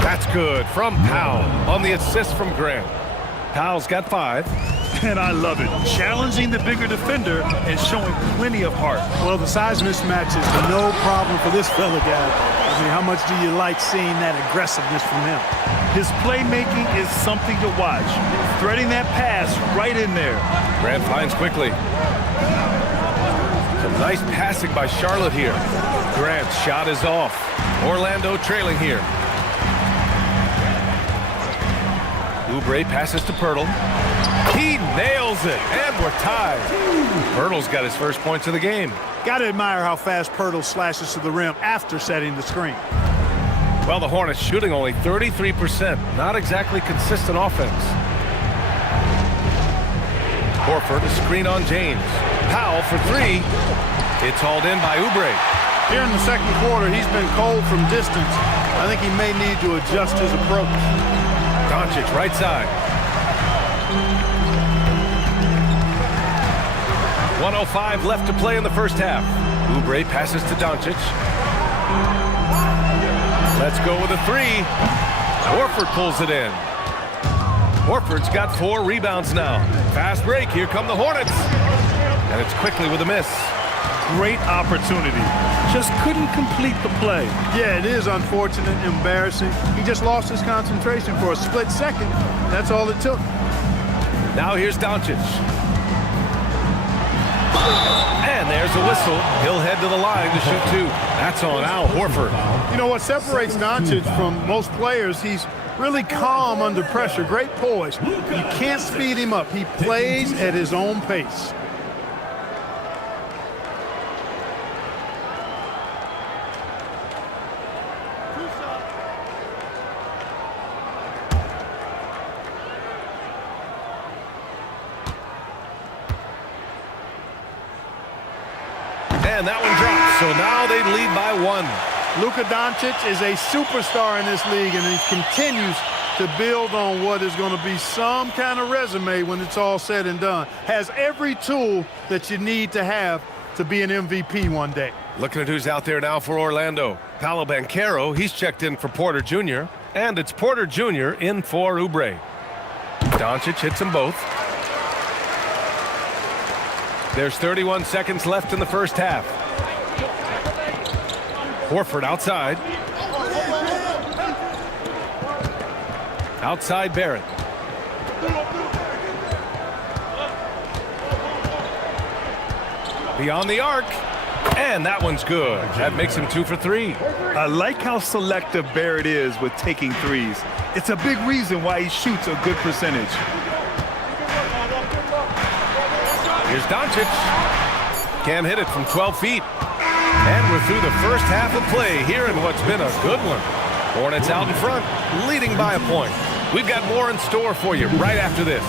That's good from Powell on the assist from Grant. Powell's got 5. And I love it. Challenging the bigger defender and showing plenty of heart. Well, the size mismatch is no problem for this fella, guy. I mean, how much do you like seeing that aggressiveness from him? His playmaking is something to watch. Threading that pass right in there. Grant finds Quickley. Some nice passing by Charlotte here. Grant's shot is off. Orlando trailing here. Oubre passes to Poeltl. He nails it, and we're tied. Poeltl's got his first points of the game. Got to admire how fast Poeltl slashes to the rim after setting the screen. Well, the Hornets shooting only 33%. Not exactly consistent offense. Horford, a screen on James. Powell for 3. It's hauled in by Oubre. Here in the second quarter, he's been cold from distance. I think he may need to adjust his approach. Doncic, right side. 1:05 left to play in the first half. Oubre passes to Doncic. Let's go with a 3. Horford pulls it in. Horford's got 4 rebounds now. Fast break. Here come the Hornets. And it's Quickley with a miss. Great opportunity. Just couldn't complete the play. Yeah, it is unfortunate, embarrassing. He just lost his concentration for a split second. That's all it took. Now here's Doncic. And there's a whistle. He'll head to the line to shoot 2. That's on Al Horford. You know what separates Doncic from most players? He's really calm under pressure. Great poise. You can't speed him up. He plays at his own pace. And that one drops. So now they lead by 1. Luka Doncic is a superstar in this league, and he continues to build on what is going to be some kind of resume when it's all said and done. Has every tool that you need to have to be an MVP one day. Looking at who's out there now for Orlando. Paolo Banchero, he's checked in for Porter Jr., and it's Porter Jr. in for Oubre. Doncic hits them both. There's 31 seconds left in the first half. Horford outside. Outside Barrett. Beyond the arc. And that one's good. That makes him 2 for 3. I like how selective Barrett is with taking threes. It's a big reason why he shoots a good percentage. Here's Doncic. Can't hit it from 12 feet. And we're through the first half of play here in what's been a good one. Hornets out in front, leading by a point. We've got more in store for you right after this.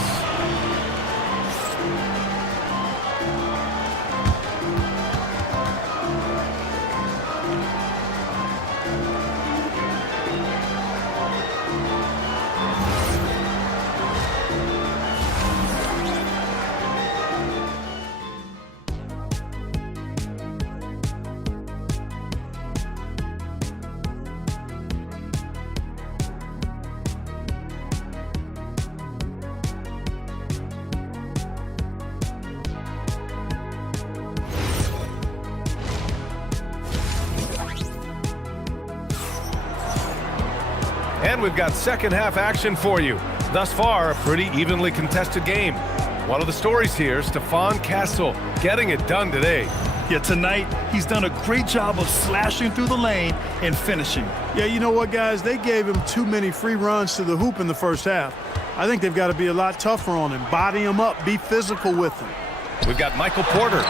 And we've got second half action for you. Thus far, a pretty evenly contested game. One of the stories here, Stephon Castle getting it done today. Yeah, tonight, he's done a great job of slashing through the lane and finishing. Yeah, you know what, guys? They gave him too many free runs to the hoop in the first half. I think they've got to be a lot tougher on him. Body him up. Be physical with him. We've got Michael Porter,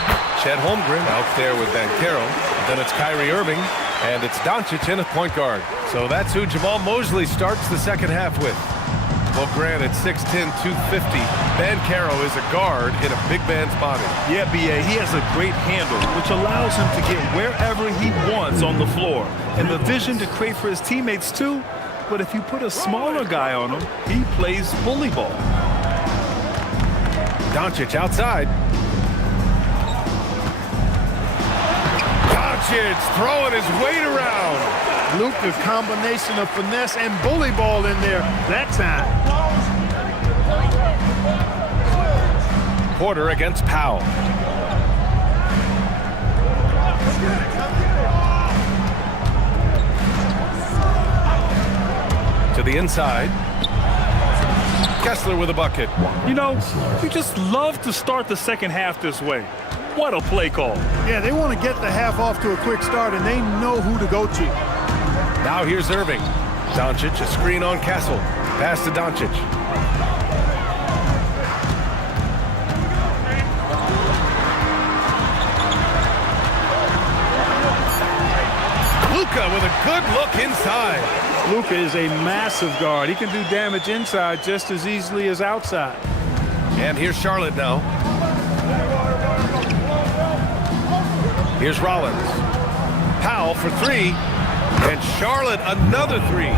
Chet Holmgren out there with Banchero. Then it's Kyrie Irving, and it's Doncic in at point guard. So that's who Jamal Mosley starts the second half with. Well, granted, 6'10", 250. Banchero is a guard in a big man's body. Yeah, B.A., he has a great handle, which allows him to get wherever he wants on the floor. And the vision to create for his teammates, too. But if you put a smaller guy on him, he plays bully ball. Doncic outside. Doncic throwing his weight around. Luka's combination of finesse and bully ball in there that time. Porter against Powell. To the inside. Kessler with a bucket. You know, you just love to start the second half this way. What a play call. Yeah, they want to get the half off to a quick start, and they know who to go to. Now here's Irving. Doncic, a screen on Castle. Pass to Doncic. Luka with a good look inside. Luka is a massive guard. He can do damage inside just as easily as outside. And here's Charlotte now. Here's Rollins. Powell for three. And Charlotte, another three.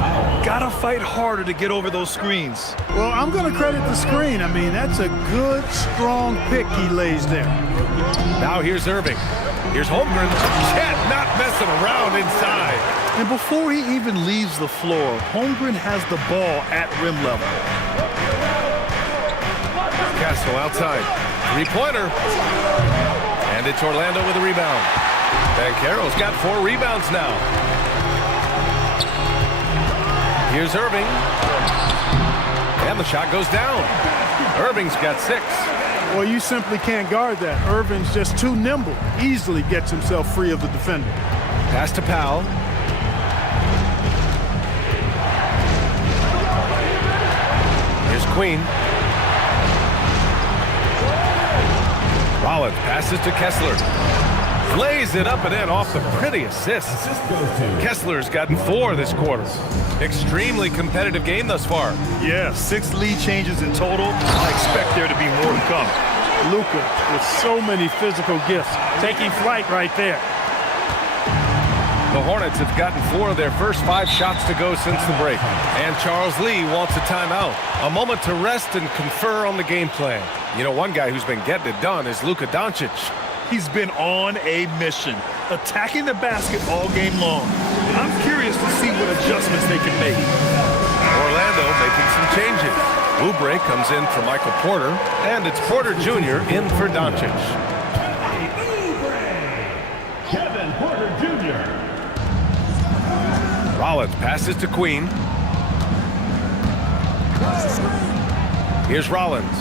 Gotta fight harder to get over those screens. Well, I'm going to credit the screen. I mean, that's a good, strong pick he lays there. Now here's Irving. Here's Holmgren. Chet not messing around inside. And before he even leaves the floor, Holmgren has the ball at rim level. Castle outside. Three-pointer. And it's Orlando with a rebound. Banchero's got 4 rebounds now. Here's Irving. And the shot goes down. Irving's got 6. Well, you simply can't guard that. Irving's just too nimble. Easily gets himself free of the defender. Pass to Powell. Here's Queen. Rollins passes to Kessler. Lays it up and in off the pretty assist. Kessler's gotten 4 this quarter. Extremely competitive game thus far. Yeah, 6 lead changes in total. I expect there to be more to come. Luka with so many physical gifts. Taking flight right there. The Hornets have gotten 4 of their first 5 shots to go since the break. And Charles Lee wants a timeout. A moment to rest and confer on the game plan. You know, one guy who's been getting it done is Luka Doncic. He's been on a mission, attacking the basket all game long. I'm curious to see what adjustments they can make. Orlando making some changes. Oubre comes in for Michael Porter, and it's Porter Jr. in for Doncic. Kevin Porter Jr. Rollins passes to Queen. Here's Rollins.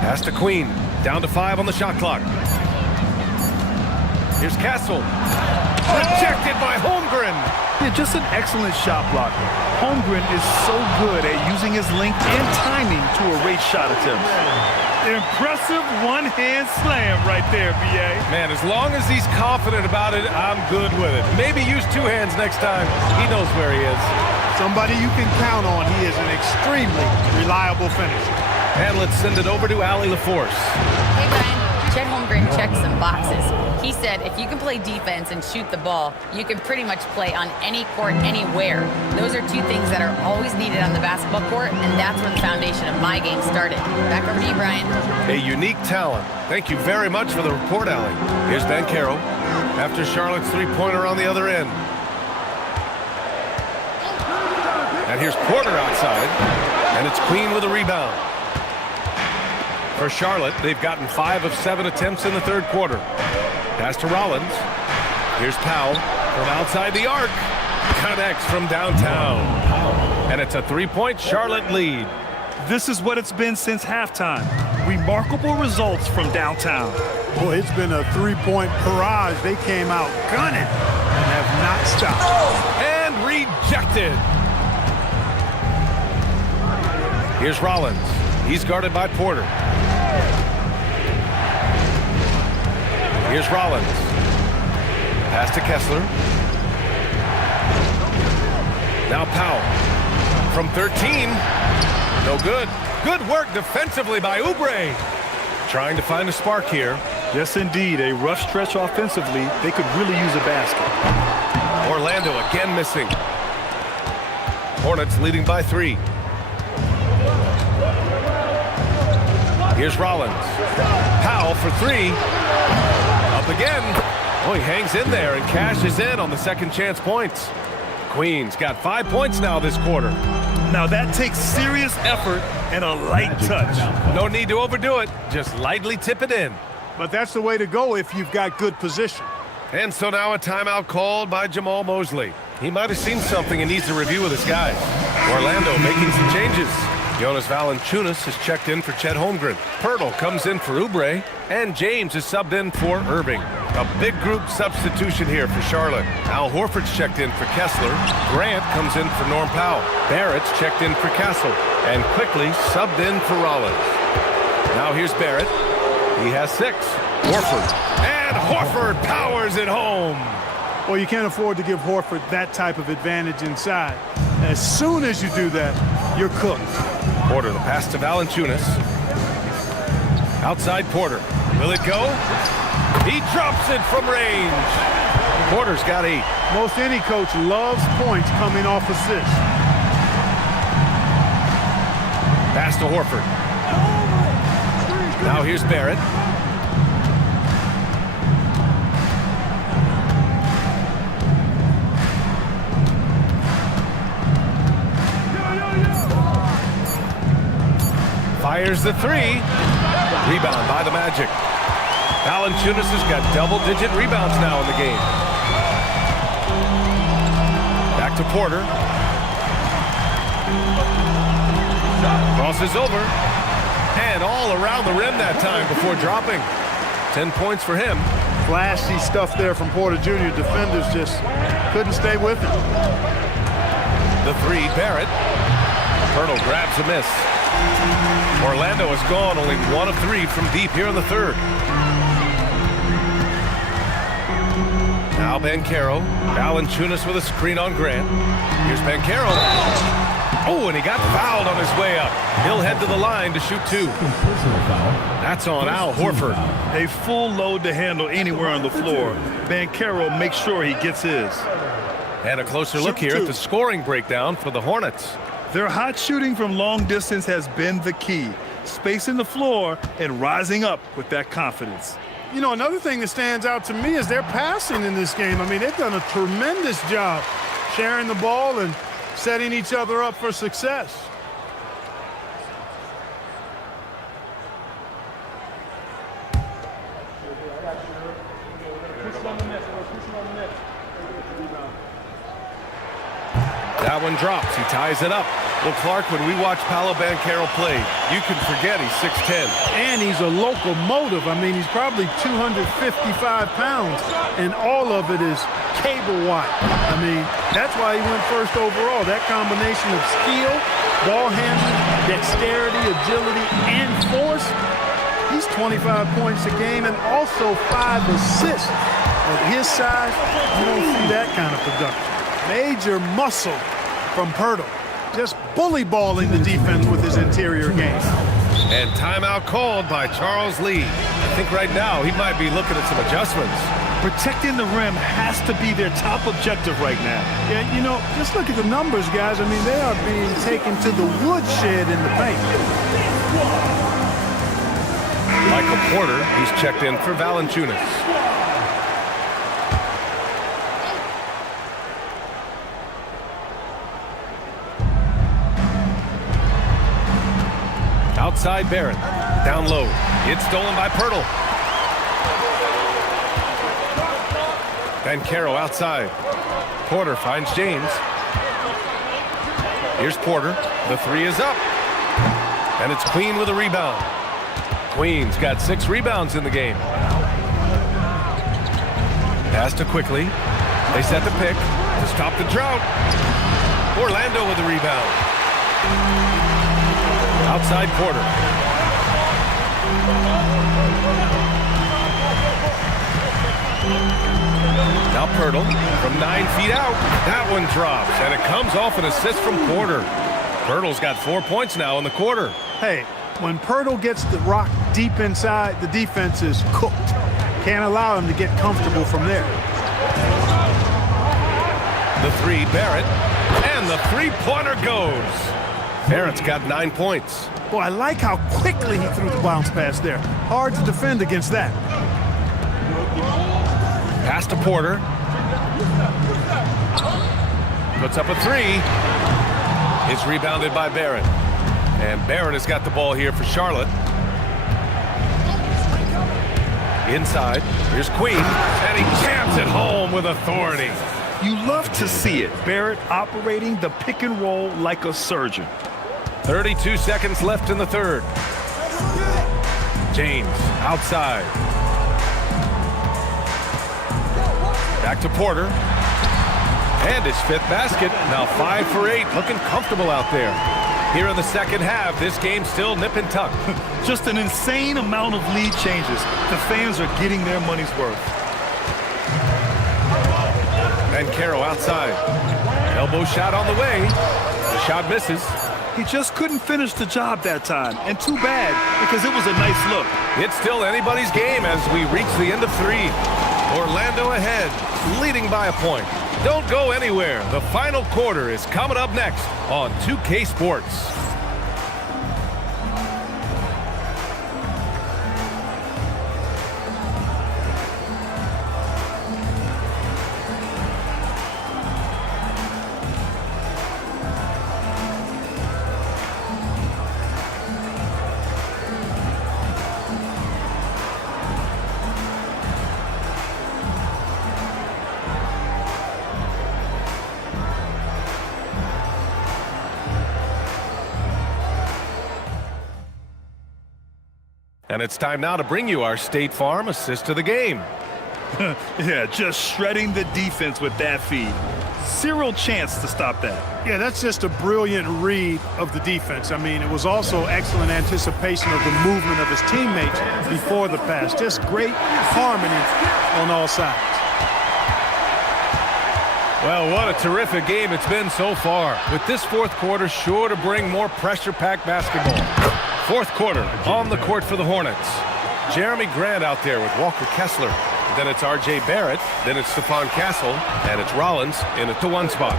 Pass to Queen. Down to 5 on the shot clock. Here's Castle. Rejected by Holmgren. Yeah, just an excellent shot blocker. Holmgren is so good at using his length and timing to erase shot attempts. Impressive one-hand slam right there, B.A. Man, as long as he's confident about it, I'm good with it. Maybe use 2 hands next time. He knows where he is. Somebody you can count on. He is an extremely reliable finisher. And let's send it over to Allie LaForce. Hey, Brian. Chet Holmgren checked some boxes. He said if you can play defense and shoot the ball, you can pretty much play on any court, anywhere. Those are 2 things that are always needed on the basketball court, and that's where the foundation of my game started. Back over to you, Brian. A unique talent. Thank you very much for the report, Allie. Here's Banchero after Charlotte's 3-pointer on the other end. And here's Porter outside, and it's Queen with a rebound. For Charlotte, they've gotten 5 of 7 attempts in the 3rd quarter. Pass to Rollins. Here's Powell from outside the arc. Connects from downtown. And it's a 3-point Charlotte lead. This is what it's been since halftime. Remarkable results from downtown. Boy, it's been a 3-point barrage. They came out gunning and have not stopped. And rejected. Here's Rollins. He's guarded by Porter. Here's Rollins. Pass to Kessler. Now Powell. From 13. No good. Good work defensively by Oubre. Trying to find a spark here. Yes, indeed. A rough stretch offensively. They could really use a basket. Orlando again missing. Hornets leading by 3. Here's Rollins. Powell for 3. Up again. Oh, he hangs in there and cashes in on the second chance points. Queen's got 5 points now this quarter. Now that takes serious effort and a light touch. No need to overdo it. Just lightly tip it in. But that's the way to go if you've got good position. And so now a timeout called by Jamal Mosley. He might have seen something and needs a review with his guys. Orlando making some changes. Jonas Valanciunas has checked in for Chet Holmgren. Pirtle comes in for Oubre, and James is subbed in for Irving. A big group substitution here for Charlotte. Al Horford's checked in for Kessler. Grant comes in for Norm Powell. Barrett's checked in for Castle, and quickly subbed in for Rollins. Now here's Barrett. He has 6. Horford. And Horford powers it home. Well, you can't afford to give Horford that type of advantage inside. As soon as you do that, you're cooked. Porter, the pass to Valanciunas. Outside Porter. Will it go? He drops it from range. Porter's got 8. Most any coach loves points coming off assists. Pass to Horford. Now here's Barrett. Fires the 3. Rebound by the Magic. Valanciunas has got double-digit rebounds now in the game. Back to Porter. Crosses over. And all around the rim that time before dropping. 10 points for him. Flashy stuff there from Porter Jr. Defenders just couldn't stay with him. The 3, Barrett. Pirtle grabs a miss. Orlando has gone only 1 of 3 from deep here in the 3rd. Now Banchero. Valanciunas with a screen on Grant. Here's Banchero. Oh, and he got fouled on his way up. He'll head to the line to shoot 2. That's on Al Horford. A full load to handle anywhere on the floor. Banchero makes sure he gets his. And a closer look here at the scoring breakdown for the Hornets. Their hot shooting from long distance has been the key. Spacing the floor and rising up with that confidence. You know, another thing that stands out to me is their passing in this game. I mean, they've done a tremendous job sharing the ball and setting each other up for success. That one drops. He ties it up. Well, Clark, when we watch Paolo Banchero play, you can forget he's 6'10". And he's a locomotive. I mean, he's probably 255 pounds, and all of it is cable wire. I mean, that's why he went first overall. That combination of skill, ball handling, dexterity, agility, and force. He's 25 points a game and also 5 assists. At his size, you don't see that kind of production. Major muscle from Poeltl, just bully balling the defense with his interior game. And timeout called by Charles Lee. I think right now he might be looking at some adjustments. Protecting the rim has to be their top objective right now. Yeah, you know, just look at the numbers, guys. I mean, they are being taken to the woodshed in the paint. Michael Porter, he's checked in for Valanciunas. Outside Barrett. Down low. It's stolen by Poeltl. Banchero outside. Porter finds James. Here's Porter. The 3 is up. And it's Queen with a rebound. Queen's got 6 rebounds in the game. Pass to Quickly. They set the pick to stop the drought. Orlando with a rebound. Outside Porter. Now Poeltl from 9 feet out. That one drops, and it comes off an assist from Porter. Poeltl's got 4 points now in the quarter. Hey, when Poeltl gets the rock deep inside, the defense is cooked. Can't allow him to get comfortable from there. The 3, Barrett, and the three-pointer goes. Barrett's got 9 points. Boy, I like how quickly he threw the bounce pass there. Hard to defend against that. Pass to Porter. Puts up a 3. It's rebounded by Barrett. And Barrett has got the ball here for Charlotte. Inside, here's Queen, and he jams it home with authority. You love to see it. Barrett operating the pick and roll like a surgeon. 32 seconds left in the third. James outside. Back to Porter. And his 5th basket. Now 5 for 8. Looking comfortable out there. Here in the second half, this game's still nip and tuck. Just an insane amount of lead changes. The fans are getting their money's worth. Banchero outside. Elbow shot on the way. The shot misses. He just couldn't finish the job that time. And too bad, because it was a nice look. It's still anybody's game as we reach the end of 3. Orlando ahead, leading by a point. Don't go anywhere. The final quarter is coming up next on 2K Sports. And it's time now to bring you our State Farm assist of the game. Yeah, just shredding the defense with that feed. Zero chance to stop that. Yeah, that's just a brilliant read of the defense. I mean, it was also excellent anticipation of the movement of his teammates before the pass. Just great harmony on all sides. Well, what a terrific game it's been so far. With this fourth quarter sure to bring more pressure-packed basketball. Fourth quarter on the court for the Hornets. Jeremy Grant out there with Walker Kessler. Then it's R.J. Barrett. Then it's Stephon Castle. And it's Rollins in at the 1 spot.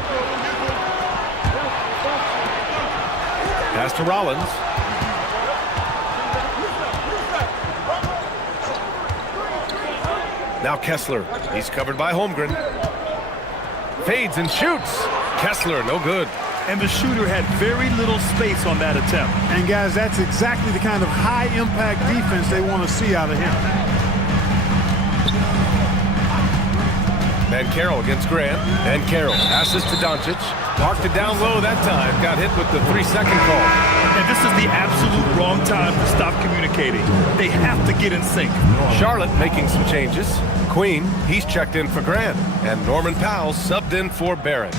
Pass to Rollins. Now Kessler. He's covered by Holmgren. Fades and shoots. Kessler, no good. And the shooter had very little space on that attempt. And guys, that's exactly the kind of high-impact defense they want to see out of him. Banchero against Grant. Banchero passes to Doncic. Marked it down low that time. Got hit with the 3-second call. And this is the absolute wrong time to stop communicating. They have to get in sync. Charlotte making some changes. Queen, he's checked in for Grant. And Norman Powell subbed in for Barrett.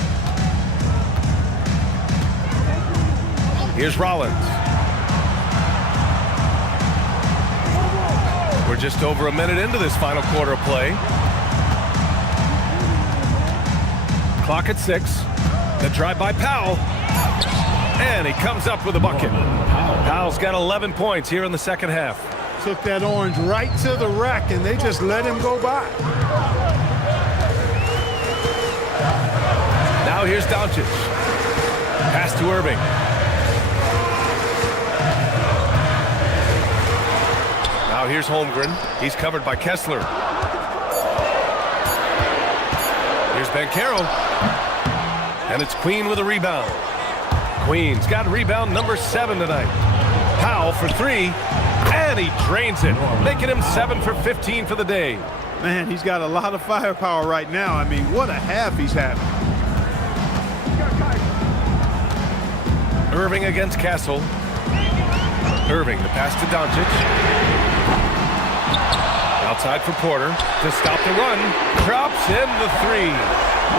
Here's Rollins. We're just over a minute into this final quarter of play. Clock at 6. The drive by Powell. And he comes up with a bucket. Powell's got 11 points here in the second half. Took that orange right to the rack, and they just let him go by. Now here's Doncic. Pass to Irving. Now here's Holmgren. He's covered by Kessler. Here's Banchero. And it's Queen with a rebound. Queen's got rebound number 7 tonight. Powell for 3. And he drains it, making him 7 for 15 for the day. Man, he's got a lot of firepower right now. I mean, what a half he's having. Irving against Castle. Irving, the pass to Doncic. Outside for Porter to stop the run. Drops in the 3.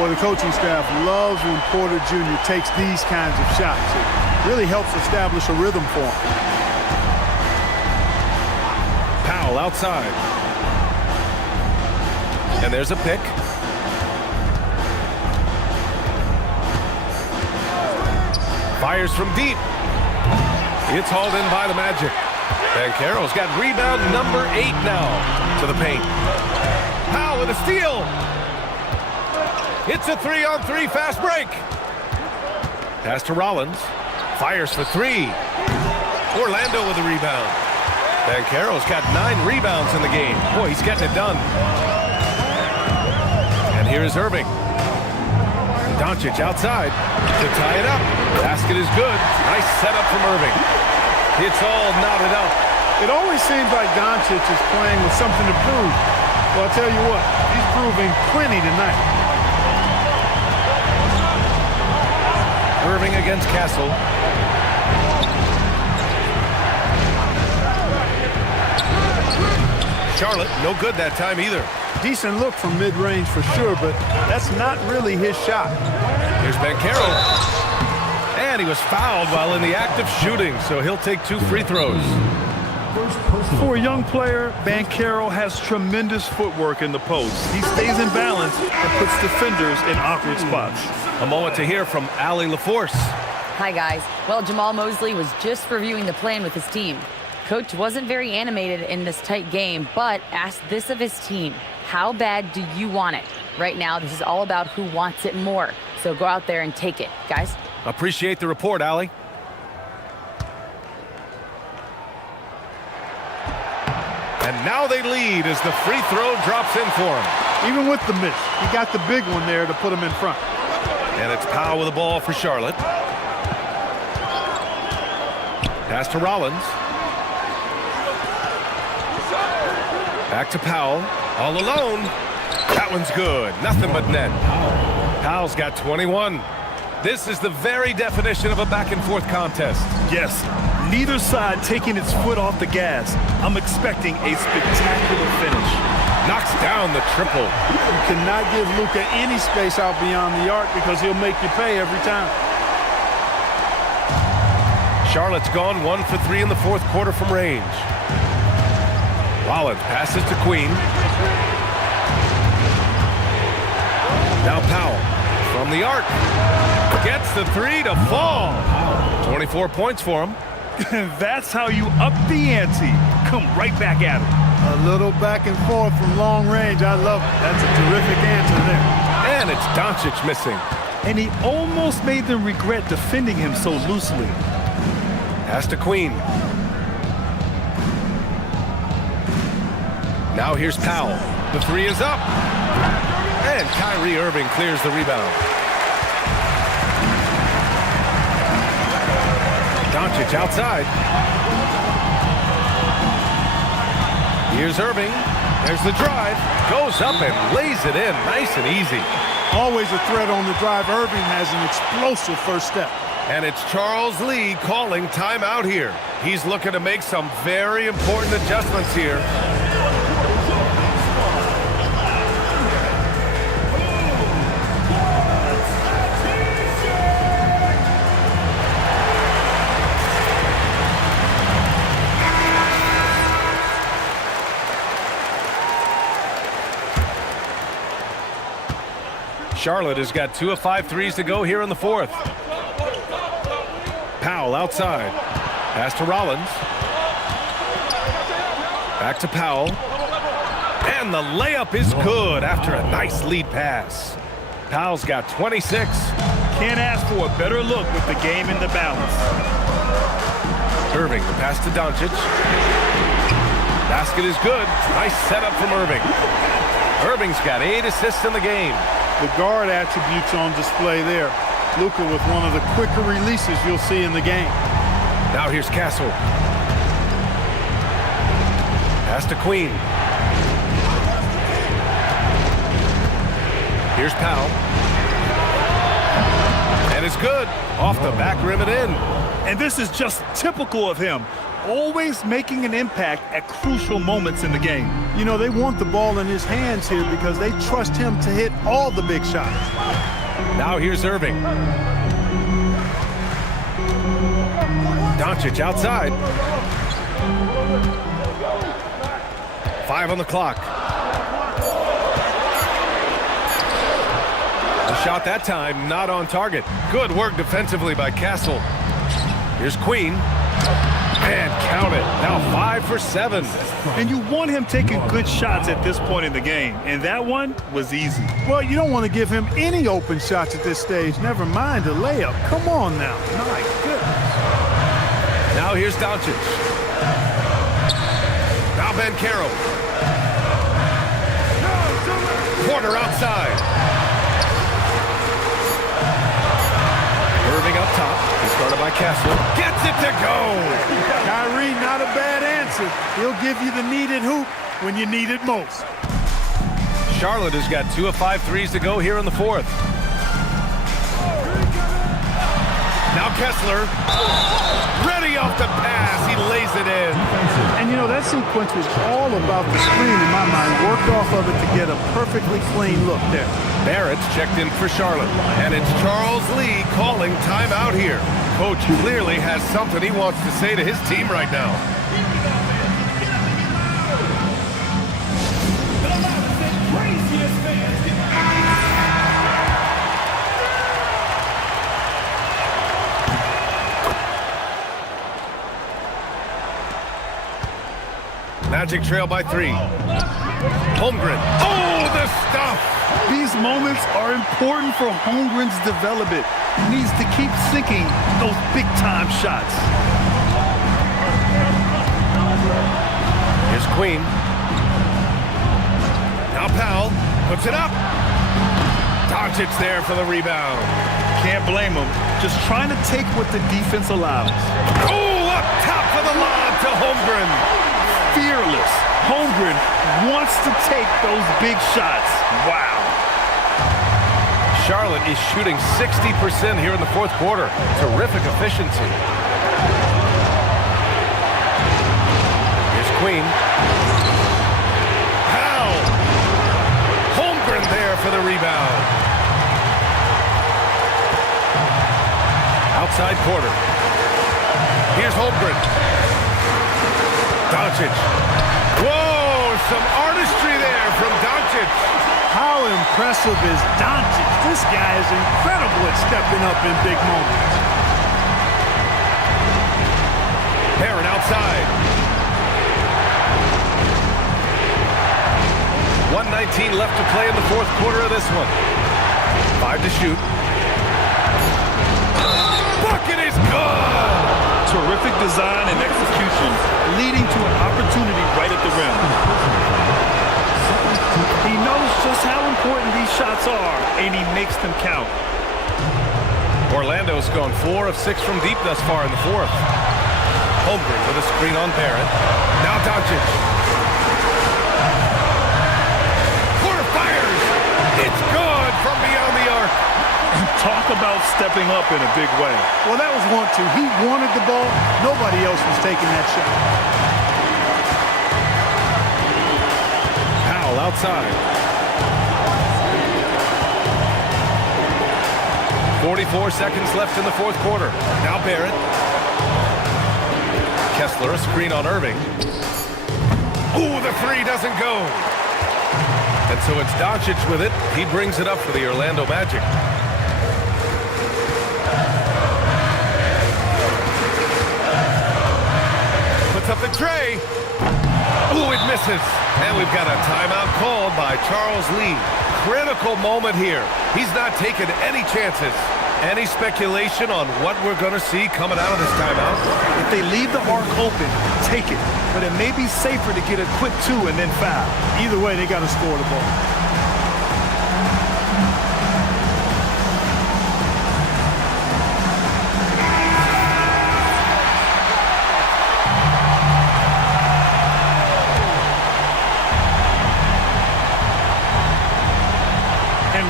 Well, the coaching staff loves when Porter Jr. takes these kinds of shots. It really helps establish a rhythm for him. Powell outside. And there's a pick. Fires from deep. It's hauled in by the Magic. Banchero's got rebound number 8 now to the paint. Powell with a steal. It's a 3-on-3 fast break. Pass to Rollins. Fires for 3. Orlando with a rebound. Banchero's got 9 rebounds in the game. Boy, he's getting it done. And here is Irving. Doncic outside to tie it up. Basket is good. Nice setup from Irving. It's all knotted up. It always seems like Doncic is playing with something to prove. Well, I'll tell you what, he's proving plenty tonight. Irving against Castle. Charlotte, no good that time either. Decent look from mid-range for sure, but that's not really his shot. Here's Banchero. And he was fouled while in the act of shooting, so he'll take 2 free throws. For a young player, Banchero has tremendous footwork in the post. He stays in balance and puts defenders in awkward spots. A moment to hear from Allie LaForce. Hi, guys. Well, Jamal Mosley was just reviewing the plan with his team. Coach wasn't very animated in this tight game, but asked this of his team. How bad do you want it? Right now, this is all about who wants it more. So go out there and take it, guys. Appreciate the report, Allie. And now they lead as the free throw drops in for him. Even with the miss, he got the big one there to put him in front. And it's Powell with the ball for Charlotte. Pass to Rollins. Back to Powell. All alone. That one's good. Nothing but net. Powell's got 21. This is the very definition of a back-and-forth contest. Yes, neither side taking its foot off the gas. I'm expecting a spectacular finish. Knocks down the triple. You cannot give Luka any space out beyond the arc because he'll make you pay every time. Charlotte's gone 1 for 3 in the fourth quarter from range. Rollins passes to Queen. Now Powell From the arc. Gets the three to fall. 24 points for him. That's how you up the ante. Come right back at him. A little back and forth from long range. I love it. That's a terrific answer there. And it's Doncic missing. And he almost made them regret defending him so loosely. Pass to Queen. Now here's Powell. The three is up. And Kyrie Irving clears the rebound. Doncic outside. Here's Irving. There's the drive. Goes up and lays it in nice and easy. Always a threat on the drive. Irving has an explosive first step. And it's Charles Lee calling timeout here. He's looking to make some very important adjustments here. Charlotte has got 2 of 5 threes to go here in the fourth. Powell outside. Pass to Rollins. Back to Powell. And the layup is good after a nice lead pass. Powell's got 26. Can't ask for a better look with the game in the balance. Irving, the pass to Doncic. Basket is good. Nice setup from Irving. Irving's got 8 assists in the game. The guard attributes on display there. Luka with one of the quicker releases you'll see in the game. Now here's Castle. Pass to Queen. Here's Powell. And it's good. Off the back rim and in. And this is just typical of him. Always making an impact at crucial moments in the game. You know, they want the ball in his hands here because they trust him to hit all the big shots. Now here's Irving. Doncic outside. 5 on the clock. The shot that time not on target. Good work defensively by Castle. Here's Queen. And count it. Now 5 for 7. And you want him taking good shots at this point in the game. And that one was easy. Well, you don't want to give him any open shots at this stage. Never mind a layup. Come on now. My goodness. Now here's Doncic. Now Banchero. Porter outside. Irving up top. He's guarded by Castle. Gets it to go. Kyrie, not a bad answer. He'll give you the needed hoop when you need it most. Charlotte has got 2 of 5 threes to go here in the fourth. Now Kessler. Ready off the pass. He lays it in. And, you know, that sequence was all about the screen in my mind. Worked off of it to get a perfectly clean look there. Barrett's checked in for Charlotte. And it's Charles Lee calling timeout here. Coach clearly has something he wants to say to his team right now. Magic trail by 3. Holmgren. Oh, the stuff! These moments are important for Holmgren's development. He needs to keep sinking those big-time shots. Here's Queen. Now Powell puts it up. Doncic there for the rebound. Can't blame him. Just trying to take what the defense allows. Oh, up top of the lob to Holmgren. Fearless. Holmgren wants to take those big shots. Wow. Charlotte is shooting 60% here in the fourth quarter. Terrific efficiency. Here's Queen. Powell. Holmgren there for the rebound. Outside Porter. Here's Holmgren. Doncic. Whoa, some artistry there from Doncic. How impressive is Doncic? This guy is incredible at stepping up in big moments. Barrett outside. 1:19 left to play in the fourth quarter of this one. 5 to shoot. Bucket is good! Terrific design and execution, leading to an opportunity right at the rim. He knows just how important these shots are, and he makes them count. Orlando's gone 4 of 6 from deep thus far in the fourth. Holmgren with a screen on Barrett. Now Doncic. Porter fires. It's good from beyond the arc. Talk about stepping up in a big way. Well, that was 1-2. He wanted the ball. Nobody else was taking that shot. Powell outside. 44 seconds left in the fourth quarter. Now Barrett. Kessler, a screen on Irving. Ooh, the three doesn't go. And so it's Doncic with it. He brings it up for the Orlando Magic. Puts up the tray. Ooh, it misses. And we've got a timeout called by Charles Lee. Critical moment here. He's not taking any chances. Any speculation on what we're going to see coming out of this timeout? If they leave the arc open, take it. But it may be safer to get a quick 2 and then foul. Either way, they got to score the ball.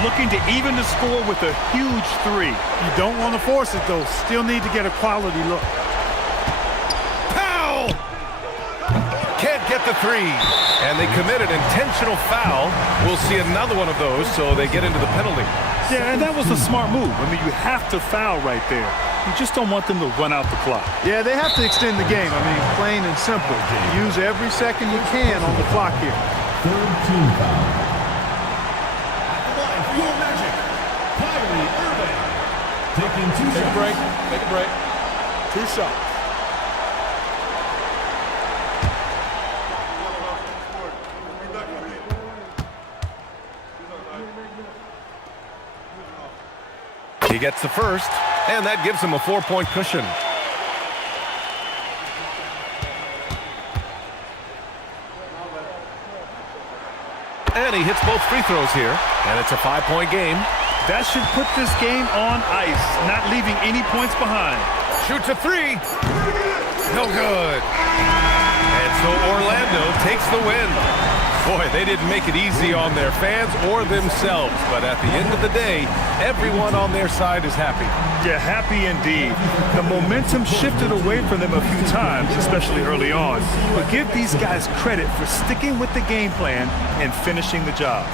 Looking to even the score with a huge 3. You don't want to force it, though. Still need to get a quality look. Foul! Can't get the 3. And they commit an intentional foul. We'll see another one of those, so they get into the penalty. Yeah, and that was a smart move. I mean, you have to foul right there. You just don't want them to run out the clock. Yeah, they have to extend the game. I mean, plain and simple. Use every second you can on the clock here. Third team foul. Your Magic, Kyrie Irving. Taking 2 shots. Take a break. Take a break. 2 shots. He gets the first, and that gives him a 4-point cushion. And he hits both free throws here, and it's a 5-point game. That should put this game on ice, not leaving any points behind. Shoots a 3. No good. And so Orlando takes the win. Boy, they didn't make it easy on their fans or themselves, but at the end of the day, everyone on their side is happy. Yeah, happy indeed. The momentum shifted away from them a few times, especially early on. But give these guys credit for sticking with the game plan and finishing the job.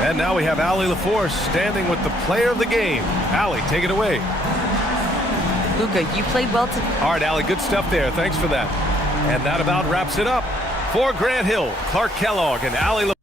And now we have Allie LaForce standing with the player of the game. Allie, take it away. Luka, you played well today. All right, Allie, good stuff there. Thanks for that. And that about wraps it up. For Grant Hill, Clark Kellogg, and Allie LaForce.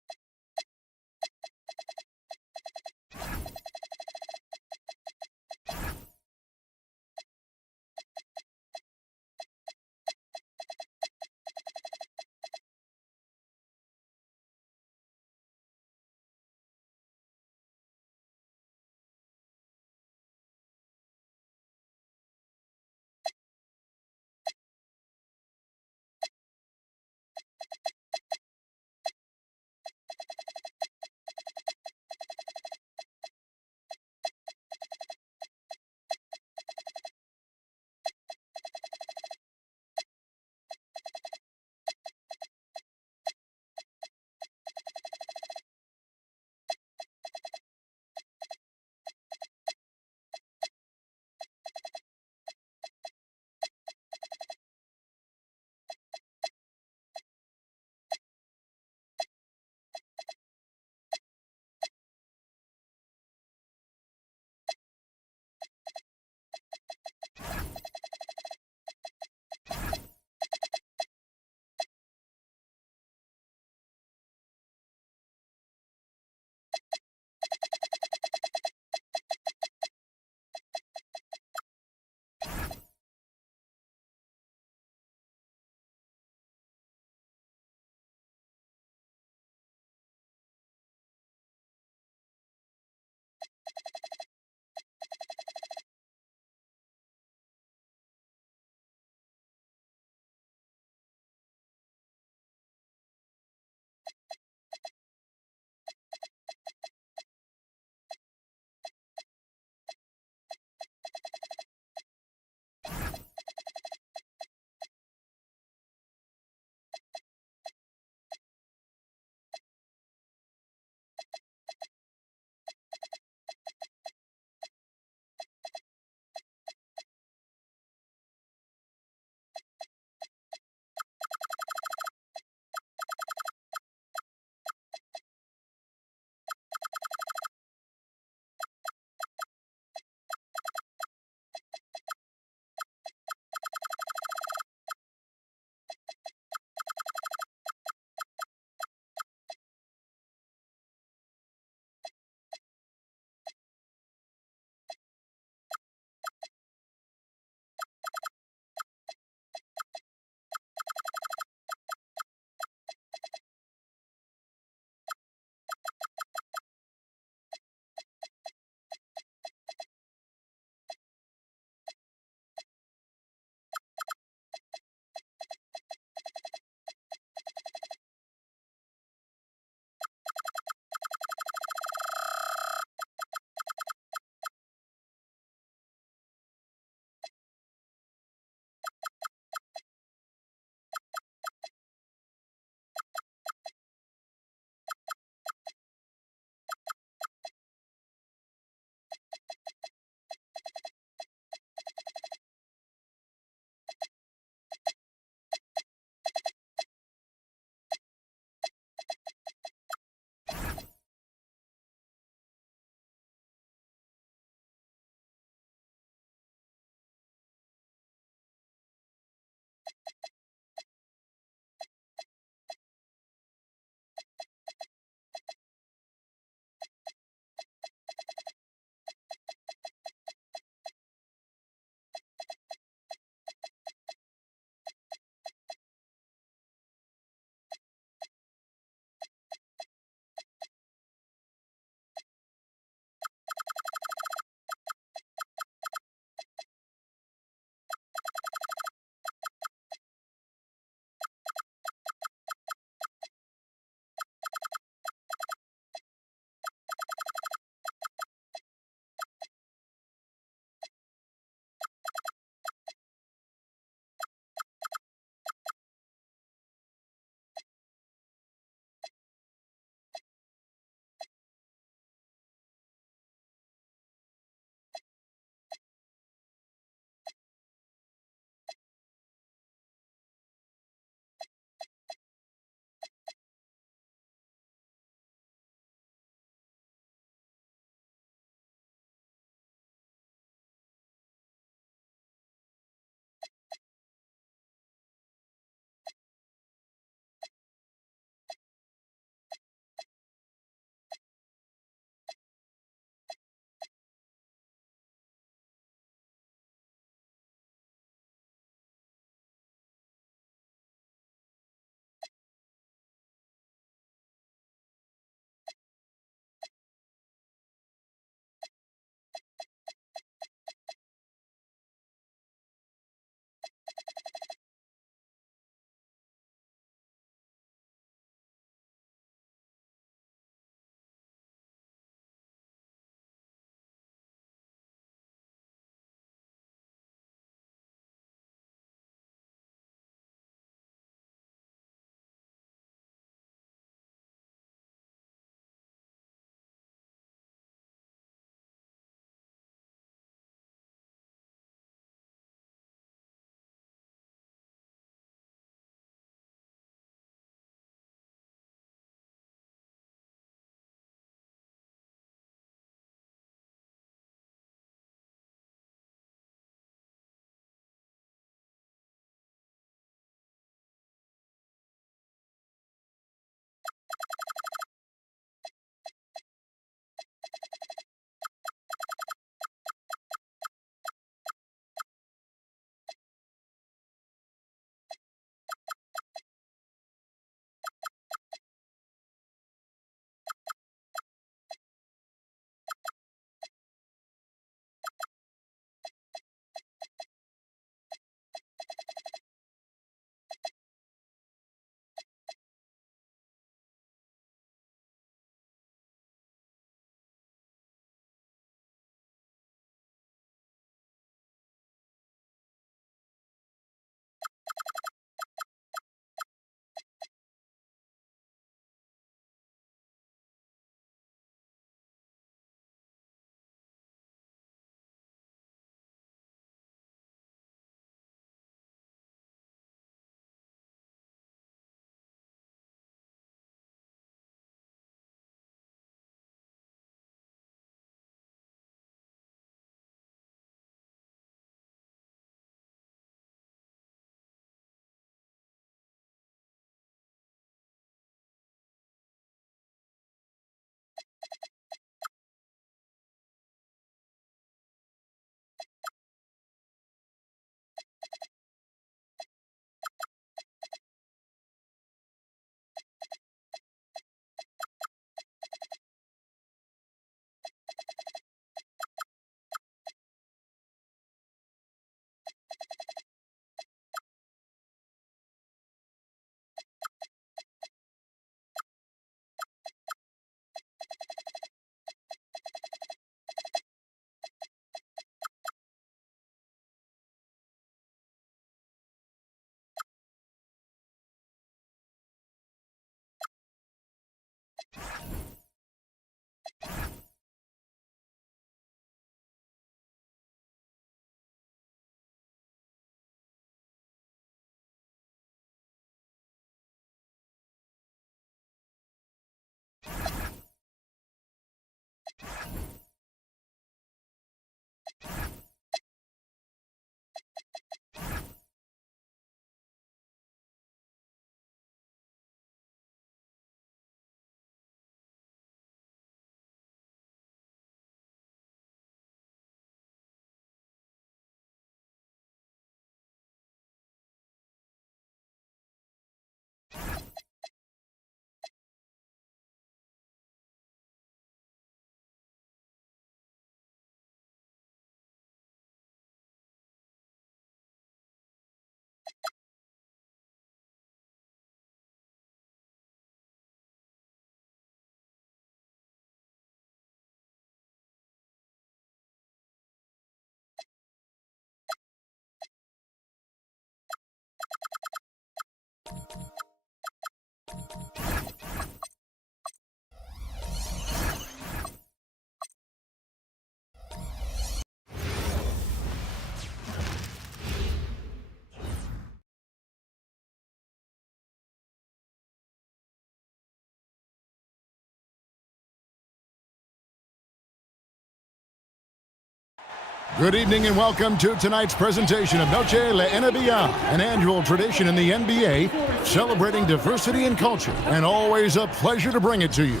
Good evening and welcome to tonight's presentation of Noche La NBA, an annual tradition in the NBA celebrating diversity and culture, and always a pleasure to bring it to you.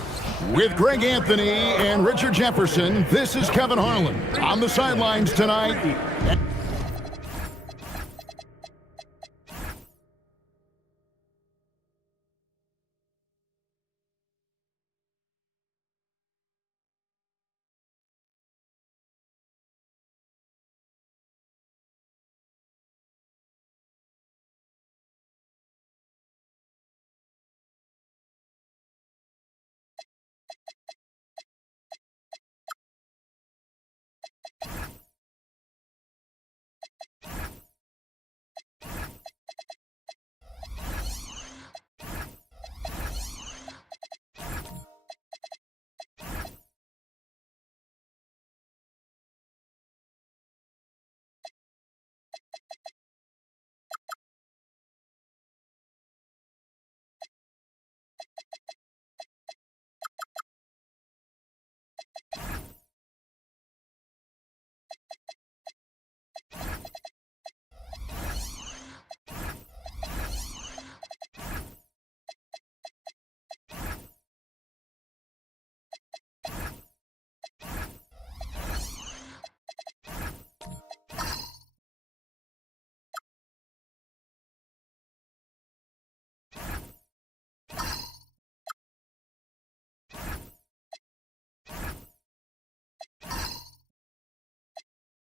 With Greg Anthony and Richard Jefferson, this is Kevin Harlan. On the sidelines tonight,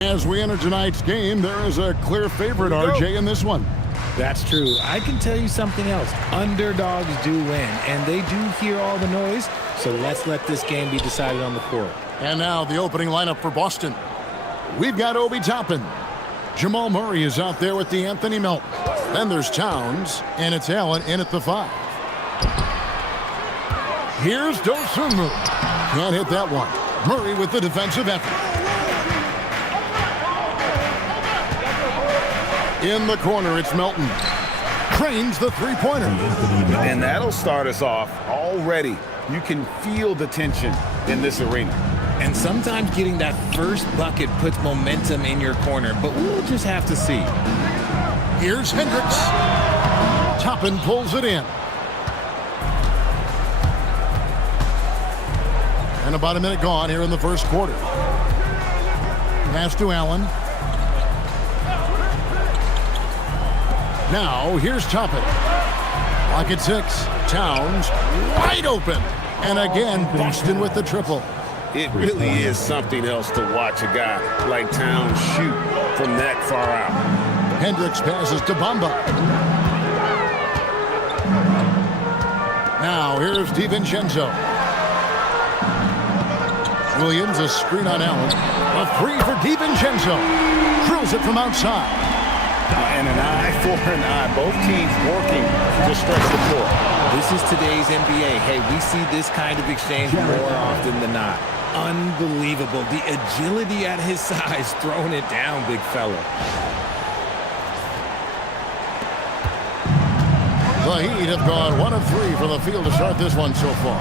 as we enter tonight's game, there is a clear favorite, RJ, in this one. That's true. I can tell you something else. Underdogs do win, and they do hear all the noise, so let's let this game be decided on the court. And now the opening lineup for Boston. We've got Obi Toppin. Jamal Murray is out there with the Anthony Melton. Then there's Towns, and it's Allen in at the 5. Here's Dosunmu. Can't hit that one. Murray with the defensive effort. In the corner, it's Melton. Cranes the three-pointer. And that'll start us off already. You can feel the tension in this arena. And sometimes getting that first bucket puts momentum in your corner, but we'll just have to see. Here's Hendricks. Toppin pulls it in. And about a minute gone here in the first quarter. Pass to Allen. Now, here's Toppin. Lock at 6. Towns wide open. And again, Boston with the triple. It really is something else to watch a guy like Towns shoot from that far out. Hendricks passes to Bamba. Now, here's DiVincenzo. Williams, a screen on Allen. A 3 for DiVincenzo. Drills it from outside. And an eye for an eye. Both teams working to stretch the floor. This is today's NBA. Hey, we see this kind of exchange more often than not. Unbelievable. The agility at his size, throwing it down, big fella. The Heat have gone 1 of 3 from the field to start this one so far.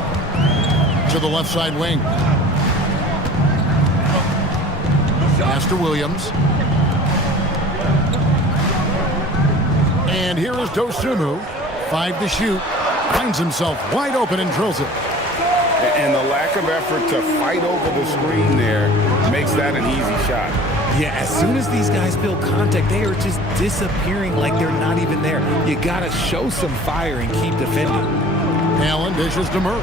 To the left side wing. Pass to Williams. And here is Dosunmu. 5 to shoot. Finds himself wide open and drills it. And the lack of effort to fight over the screen there makes that an easy shot. Yeah, as soon as these guys feel contact, they are just disappearing like they're not even there. You got to show some fire and keep defending. Allen dishes to Murray.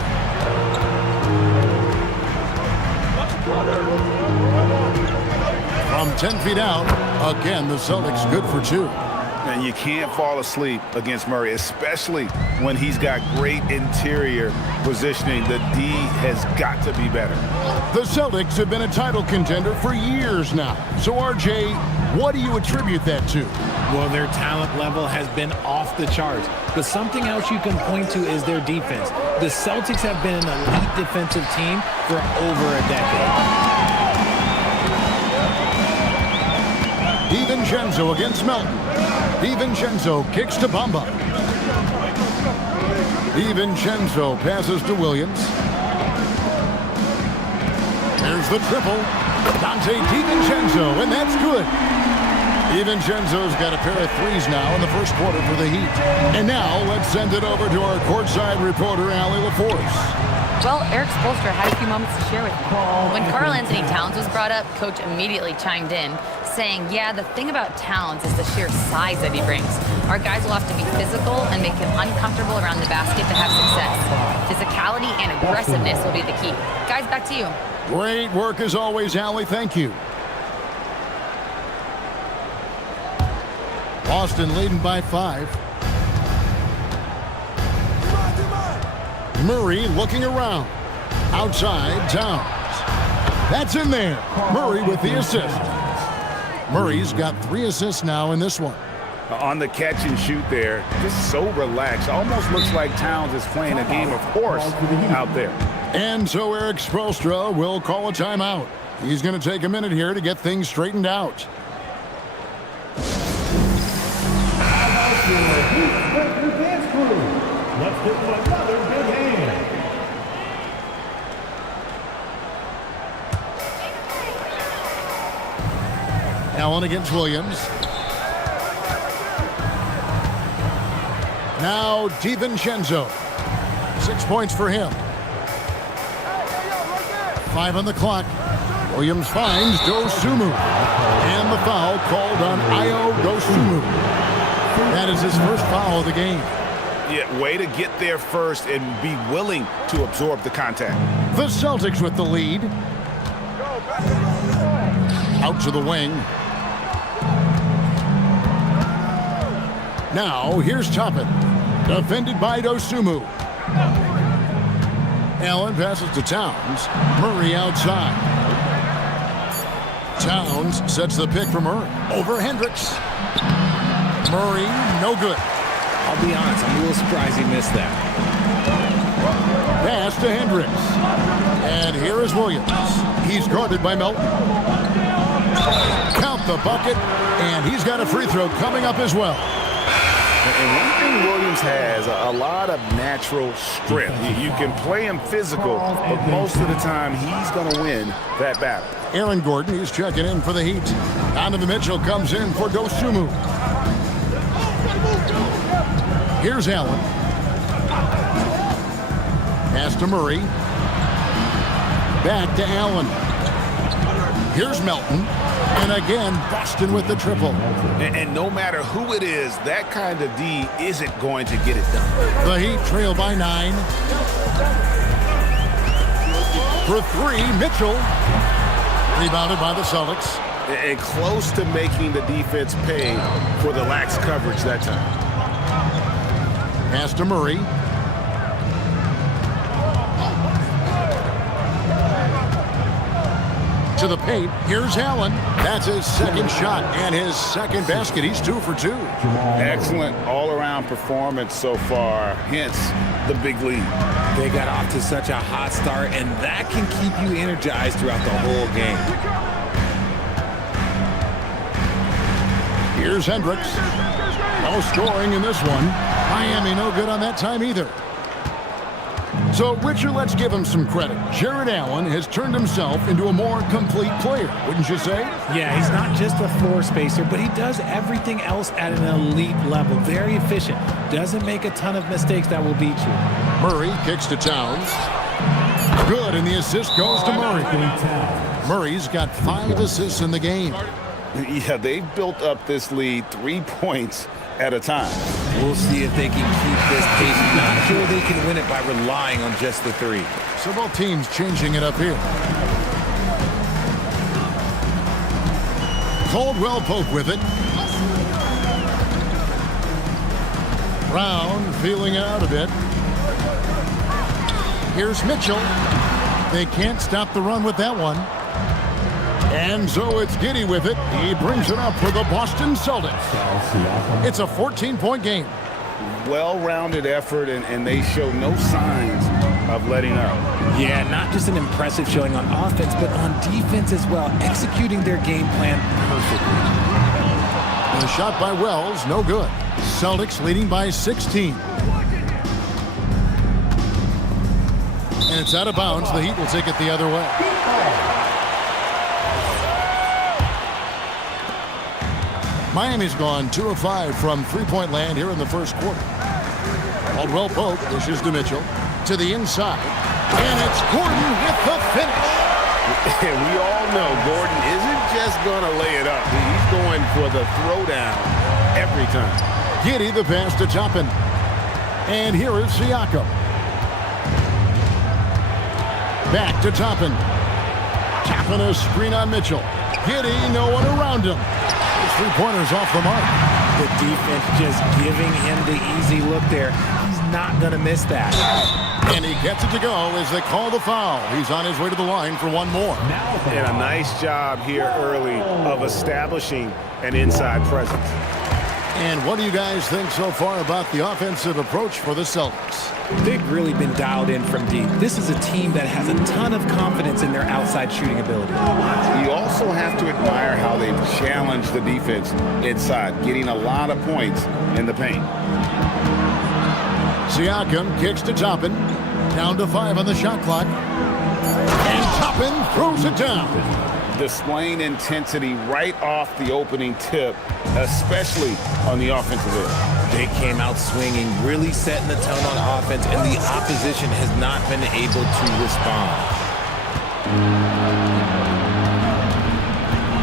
From 10 feet out, again, the Celtics good for 2. And you can't fall asleep against Murray, especially when he's got great interior positioning. The D has got to be better. The Celtics have been a title contender for years now. So, RJ, what do you attribute that to? Well, their talent level has been off the charts. But something else you can point to is their defense. The Celtics have been an elite defensive team for over a decade. DiVincenzo against Melton. DiVincenzo kicks to Bamba. DiVincenzo passes to Williams. There's the triple. Dante DiVincenzo, and that's good. DiVincenzo's got a pair of threes now in the first quarter for the Heat. And now let's send it over to our courtside reporter, Allie LaForce. Well, Eric Spoelstra had a few moments to share with me. When Karl Anthony Towns was brought up, Coach immediately chimed in, saying, yeah, the thing about Towns is the sheer size that he brings. Our guys will have to be physical and make him uncomfortable around the basket to have success. Physicality and aggressiveness will be the key. Guys, back to you. Great work as always, Allie. Thank you. Boston leading by 5. Murray looking around. Outside, Towns. That's in there. Murray with the assist. Murray's got 3 assists now in this one. On the catch and shoot there, just so relaxed. Almost looks like Towns is playing a game of horse out there. And so Eric Spoelstra will call a timeout. He's going to take a minute here to get things straightened out. Let's give him another big hand. Allen against Williams. Now DiVincenzo. 6 points for him. 5 on the clock. Williams finds Dosunmu. And the foul called on Ayo Dosunmu. That is his first foul of the game. Yeah, way to get there first and be willing to absorb the contact. The Celtics with the lead. Out to the wing. Now, here's Toppin. Defended by Dosunmu. Allen passes to Towns. Murray outside. Towns sets the pick for Murray. Over Hendricks. Murray, no good. I'll be honest, I'm a little surprised he missed that. Pass to Hendricks. And here is Williams. He's guarded by Melton. Count the bucket, and he's got a free throw coming up as well. And one thing Williams has, a lot of natural strength. You can play him physical, but most of the time he's going to win that battle. Aaron Gordon, he's checking in for the Heat. Donovan Mitchell comes in for Dosunmu. Here's Allen. Pass to Murray. Back to Allen. Here's Melton. And again, Boston with the triple. And no matter who it is, that kind of D isn't going to get it done. The Heat trail by 9. For 3, Mitchell. Rebounded by the Celtics. And close to making the defense pay for the lax coverage that time. Pass to Murray. To the paint. Here's Allen. That's his second shot and his second basket. He's 2 for 2. Excellent all-around performance so far, hence the big lead. They got off to such a hot start, and that can keep you energized throughout the whole game. Here's Hendricks. No scoring in this one. Miami no good on that time either. So, Richard, let's give him some credit. Jared Allen has turned himself into a more complete player, wouldn't you say? Yeah, he's not just a floor spacer, but he does everything else at an elite level. Very efficient. Doesn't make a ton of mistakes that will beat you. Murray kicks to Towns. Good, and the assist goes to Murray. Murray's got 5 assists in the game. Yeah, they've built up this lead 3 points at a time. We'll see if they can keep this pace. Not sure they can win it by relying on just the 3. So both teams changing it up here. Caldwell Pope with it. Brown feeling out a bit. Here's Mitchell. They can't stop the run with that one. And so it's Giddey with it. He brings it up for the Boston Celtics. It's a 14-point game. Well-rounded effort, and they show no signs of letting up. Yeah, not just an impressive showing on offense, but on defense as well, executing their game plan perfectly. And a shot by Wells, no good. Celtics leading by 16. And it's out of bounds. The Heat will take it the other way. Miami's gone 2 of 5 from three-point land here in the first quarter. Caldwell Pope dishes to Mitchell. To the inside. And it's Gordon with the finish. And we all know Gordon isn't just going to lay it up. He's going for the throwdown every time. Giddey the pass to Toppin. And here is Siakam. Back to Toppin. Toppin a screen on Mitchell. Giddey, no one around him. His three-pointers off the mark. The defense just giving him the easy look there. He's not going to miss that. And he gets it to go as they call the foul. He's on his way to the line for one more. And a nice job here early of establishing an inside presence. And what do you guys think so far about the offensive approach for the Celtics? They've really been dialed in from deep. This is a team that has a ton of confidence in their outside shooting ability. You also have to admire how they've challenged the defense inside, getting a lot of points in the paint. Siakam kicks to Toppin. Down to 5 on the shot clock. And Toppin throws it down. Displaying intensity right off the opening tip, especially on the offensive end. They came out swinging, really setting the tone on offense, and the opposition has not been able to respond.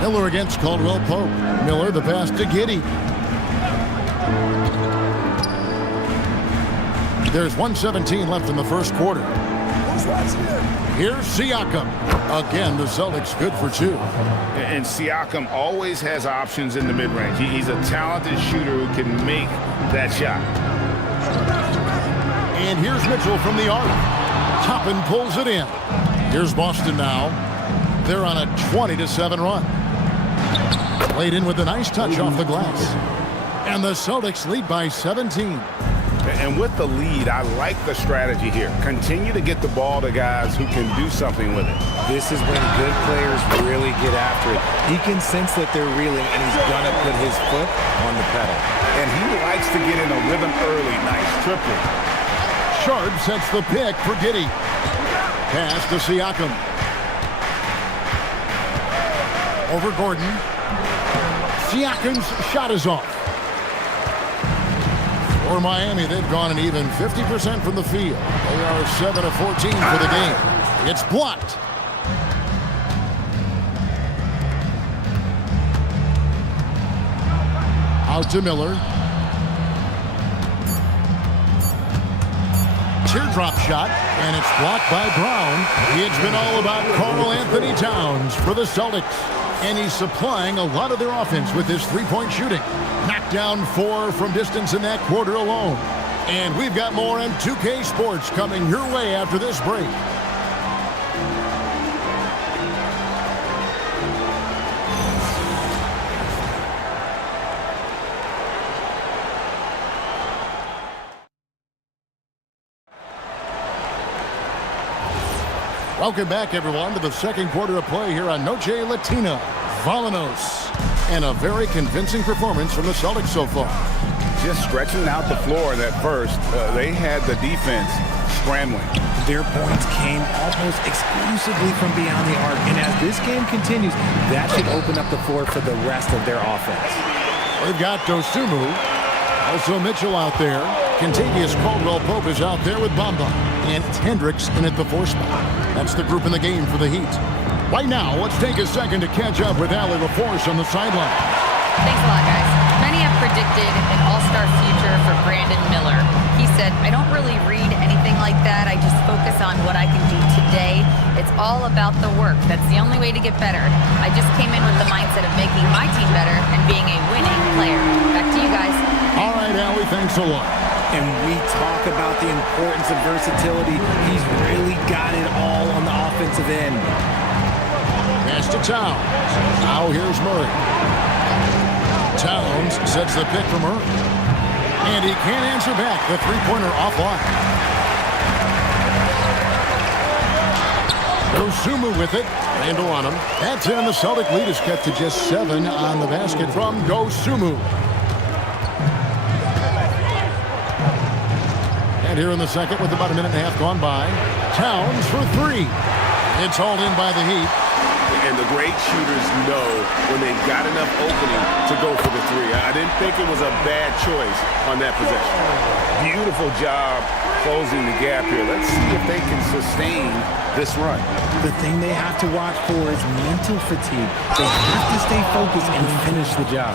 Miller against Caldwell Pope. Miller the pass to Giddey. There's 1:17 left in the first quarter. Here's Siakam. Again, the Celtics good for 2. And Siakam always has options in the mid-range. He's a talented shooter who can make that shot. And here's Mitchell from the arc. Toppin pulls it in. Here's Boston now. They're on a 20-7 run. Played in with a nice touch off the glass. And the Celtics lead by 17. And with the lead, I like the strategy here. Continue to get the ball to guys who can do something with it. This is when good players really get after it. He can sense that they're reeling, and he's going to put his foot on the pedal. And he likes to get in a rhythm early. Nice tripling. Sharp sets the pick for Giddey. Pass to Siakam. Over Gordon. Siakam's shot is off. For Miami, they've gone an even 50% from the field. They are 7 of 14 for the game. It's blocked. Out to Miller. Teardrop shot, and it's blocked by Brown. It's been all about Karl Anthony Towns for the Celtics. And he's supplying a lot of their offense with his three-point shooting. Knocked down 4 from distance in that quarter alone. And we've got more on 2K Sports coming your way after this break. Welcome back, everyone, to the second quarter of play here on Noche Latina. Valanos. And a very convincing performance from the Celtics so far. Just stretching out the floor in that first. They had the defense scrambling. Their points came almost exclusively from beyond the arc, and as this game continues, that should open up the floor for the rest of their offense. We've got Dosunmu, also Mitchell out there. Contavious Caldwell-Pope is out there with Bamba, and it's Hendricks in at the 4 spot. That's the group in the game for the Heat. Right now, let's take a second to catch up with Allie LaForce on the sideline. Thanks a lot, guys. Many have predicted an all-star future for Brandon Miller. He said, I don't really read anything like that. I just focus on what I can do today. It's all about the work. That's the only way to get better. I just came in with the mindset of making my team better and being a winning player. Back to you guys. All right, Allie, thanks a lot. And we talk about the importance of versatility. He's really got it all on the offensive end. Pass to Towns. Now here's Murray. Towns sets the pick for Murray. And he can't answer back. The three-pointer offline. Dosunmu with it. Randall on him. That's in. The Celtic lead is kept to just 7 on the basket from Dosunmu. And here in the second with about a minute and a half gone by. Towns for 3. It's hauled in by the Heat. And the great shooters know when they've got enough opening to go for the 3. I didn't think it was a bad choice on that possession. Beautiful job closing the gap here. Let's see if they can sustain this run. The thing they have to watch for is mental fatigue. They have to stay focused and finish the job.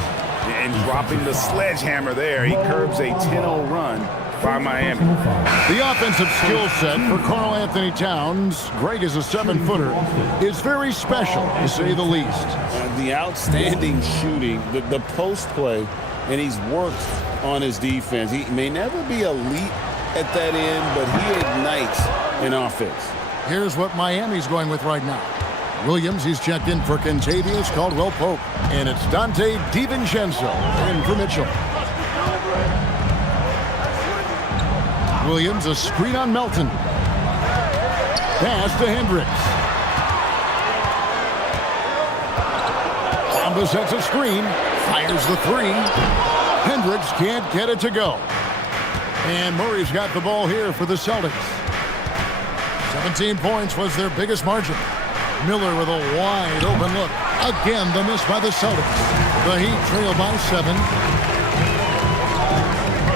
And dropping the sledgehammer there, he curbs a 10-0 run by Miami. The offensive skill set for Karl Anthony Towns, Greg is a 7-footer, is very special, to say the least. The outstanding shooting, the post play, and he's worked on his defense. He may never be elite at that end, but he ignites an offense. Here's what Miami's going with right now. Williams, he's checked in for Contavious Caldwell-Pope. And it's Dante DiVincenzo in for Mitchell. Williams, a screen on Melton. Pass to Hendricks. Bamba sets a screen. Fires the 3. Hendricks can't get it to go. And Murray's got the ball here for the Celtics. 17 points was their biggest margin. Miller with a wide open look. Again, the miss by the Celtics. The Heat trail by 7.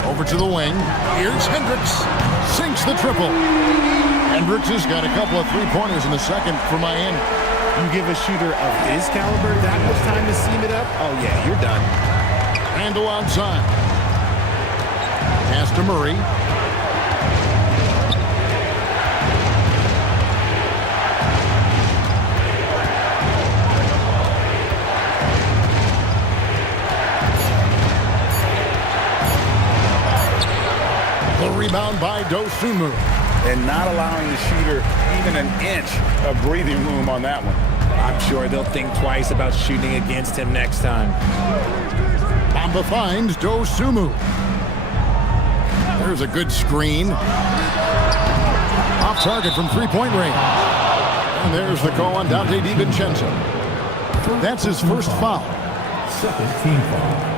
Over to the wing. Here's Hendricks. Sinks the triple. Hendricks has got a couple of 3-pointers in the second for Miami. You give a shooter of his caliber that much time to seam it up, oh yeah, you're done. Randall outside. Pass to Murray. The rebound by Dosunmu. And not allowing the shooter even an inch of breathing room on that one. I'm sure they'll think twice about shooting against him next time. Bamba finds Dosunmu. There's a good screen. Off target from 3-point range. And there's the call on Dante DiVincenzo. That's his first foul. Second team foul.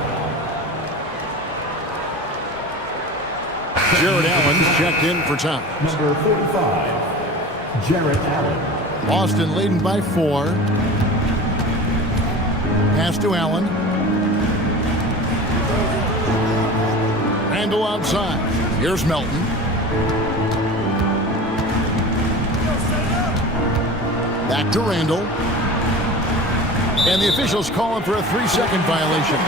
Jarrett Allen's checked in for time. Number 45, Jarrett Allen. Boston leading by 4. Pass to Allen. Randall outside. Here's Melton. Back to Randall. And the officials calling for a 3-second violation.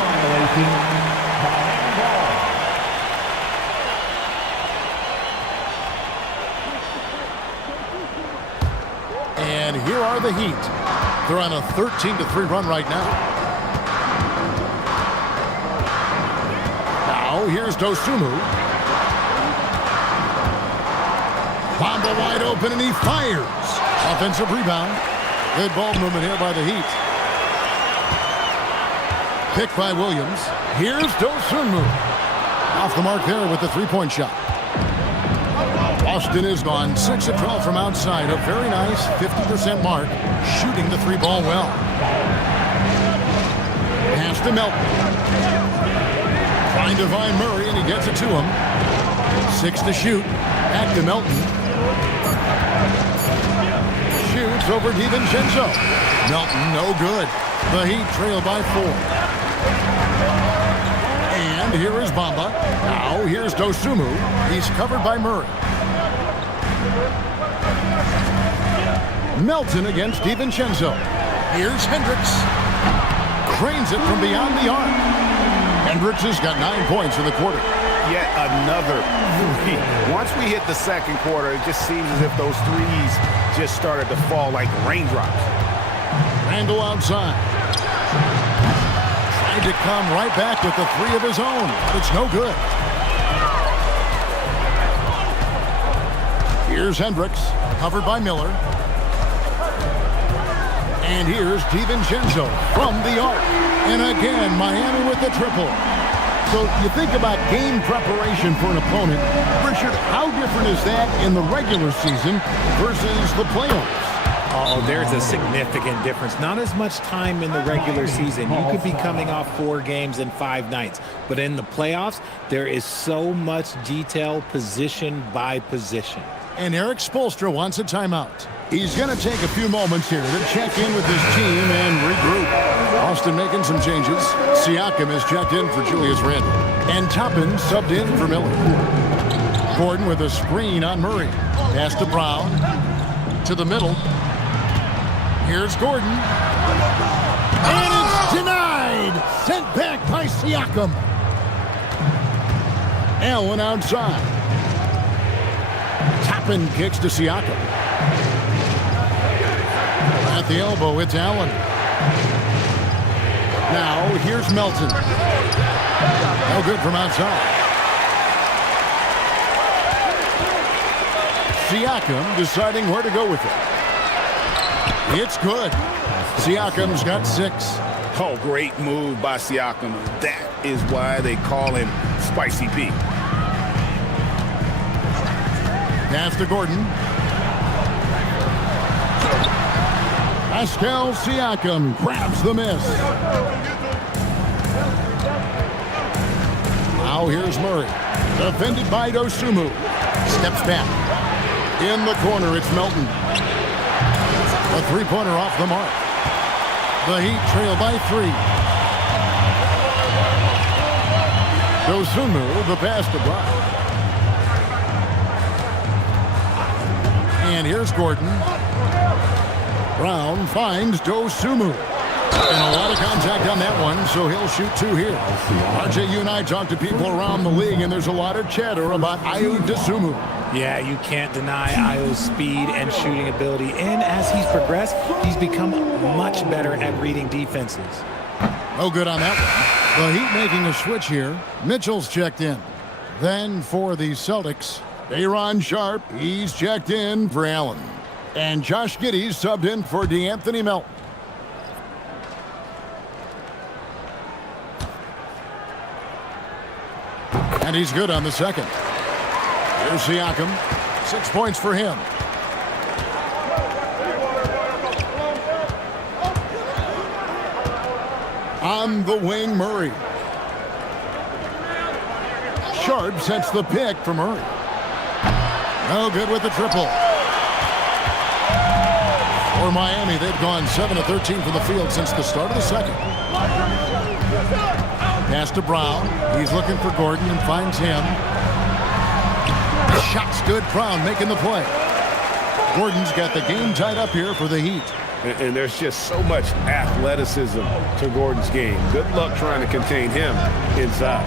And here are the Heat. They're on a 13-3 run right now. Now here's Dosunmu. Bamba wide open and he fires. Offensive rebound. Good ball movement here by the Heat. Picked by Williams. Here's Dosunmu. Off the mark there with the 3-point shot. Boston is gone 6 of 12 from outside. A very nice 50% mark. Shooting the 3-ball well. Pass to Melton. Trying to find Murray, and he gets it to him. 6 to shoot. Back to Melton. Shoots over DiVincenzo. Melton, no good. The Heat trail by 4. And here is Bamba. Now here's Dosunmu. He's covered by Murray. Melton against DiVincenzo. Here's Hendricks. Cranes it from beyond the arc. Hendricks has got 9 points in the quarter. Yet another three. Once we hit the second quarter, it just seems as if those threes just started to fall like raindrops. Randall outside. Tried to come right back with the 3 of his own, but it's no good. Here's Hendricks, covered by Miller. And here's DiVincenzo from the arc. And again, Miami with the triple. So you think about game preparation for an opponent. Richard, how different is that in the regular season versus the playoffs? Oh, there's a significant difference. Not as much time in the regular season. You could be coming off 4 games in 5 nights. But in the playoffs, there is so much detail position by position. And Eric Spoelstra wants a timeout. He's going to take a few moments here to check in with his team and regroup. Austin making some changes. Siakam is checked in for Julius Randle. And Toppin subbed in for Miller. Gordon with a screen on Murray. Pass to Brown. To the middle. Here's Gordon. And it's denied. Sent back by Siakam. Allen outside. Toppin kicks to Siakam. At the elbow, it's Allen. Now, here's Melton. No good from outside. Siakam deciding where to go with it. It's good. Siakam's got 6. Oh, great move by Siakam. That is why they call him Spicy P. Pass to Gordon. Pascal Siakam grabs the miss. Now here's Murray. Defended by Dosunmu. Steps back. In the corner, it's Melton. A 3-pointer off the mark. The Heat trail by 3. Dosunmu, the pass to Brown. And here's Gordon. Brown finds Dosunmu. And a lot of contact on that one, so he'll shoot 2 here. RJ, you and I talk to people around the league, and there's a lot of chatter about Ayo Dosunmu. Yeah, you can't deny Ayo's speed and shooting ability. And as he's progressed, he's become much better at reading defenses. No good on that one. The Heat making a switch here. Mitchell's checked in. Then for the Celtics, Day'Ron Sharpe, he's checked in for Allen. And Josh Giddey's subbed in for DeAnthony Melton. And he's good on the second. Here's Siakam. 6 points for him. On the wing, Murray. Sharpe sets the pick for Murray. No good with the triple. For Miami, they've gone 7 of 13 from the field since the start of the second. Pass to Brown. He's looking for Gordon and finds him. Shot's good. Brown making the play. Gordon's got the game tied up here for the Heat. And there's just so much athleticism to Gordon's game. Good luck trying to contain him inside.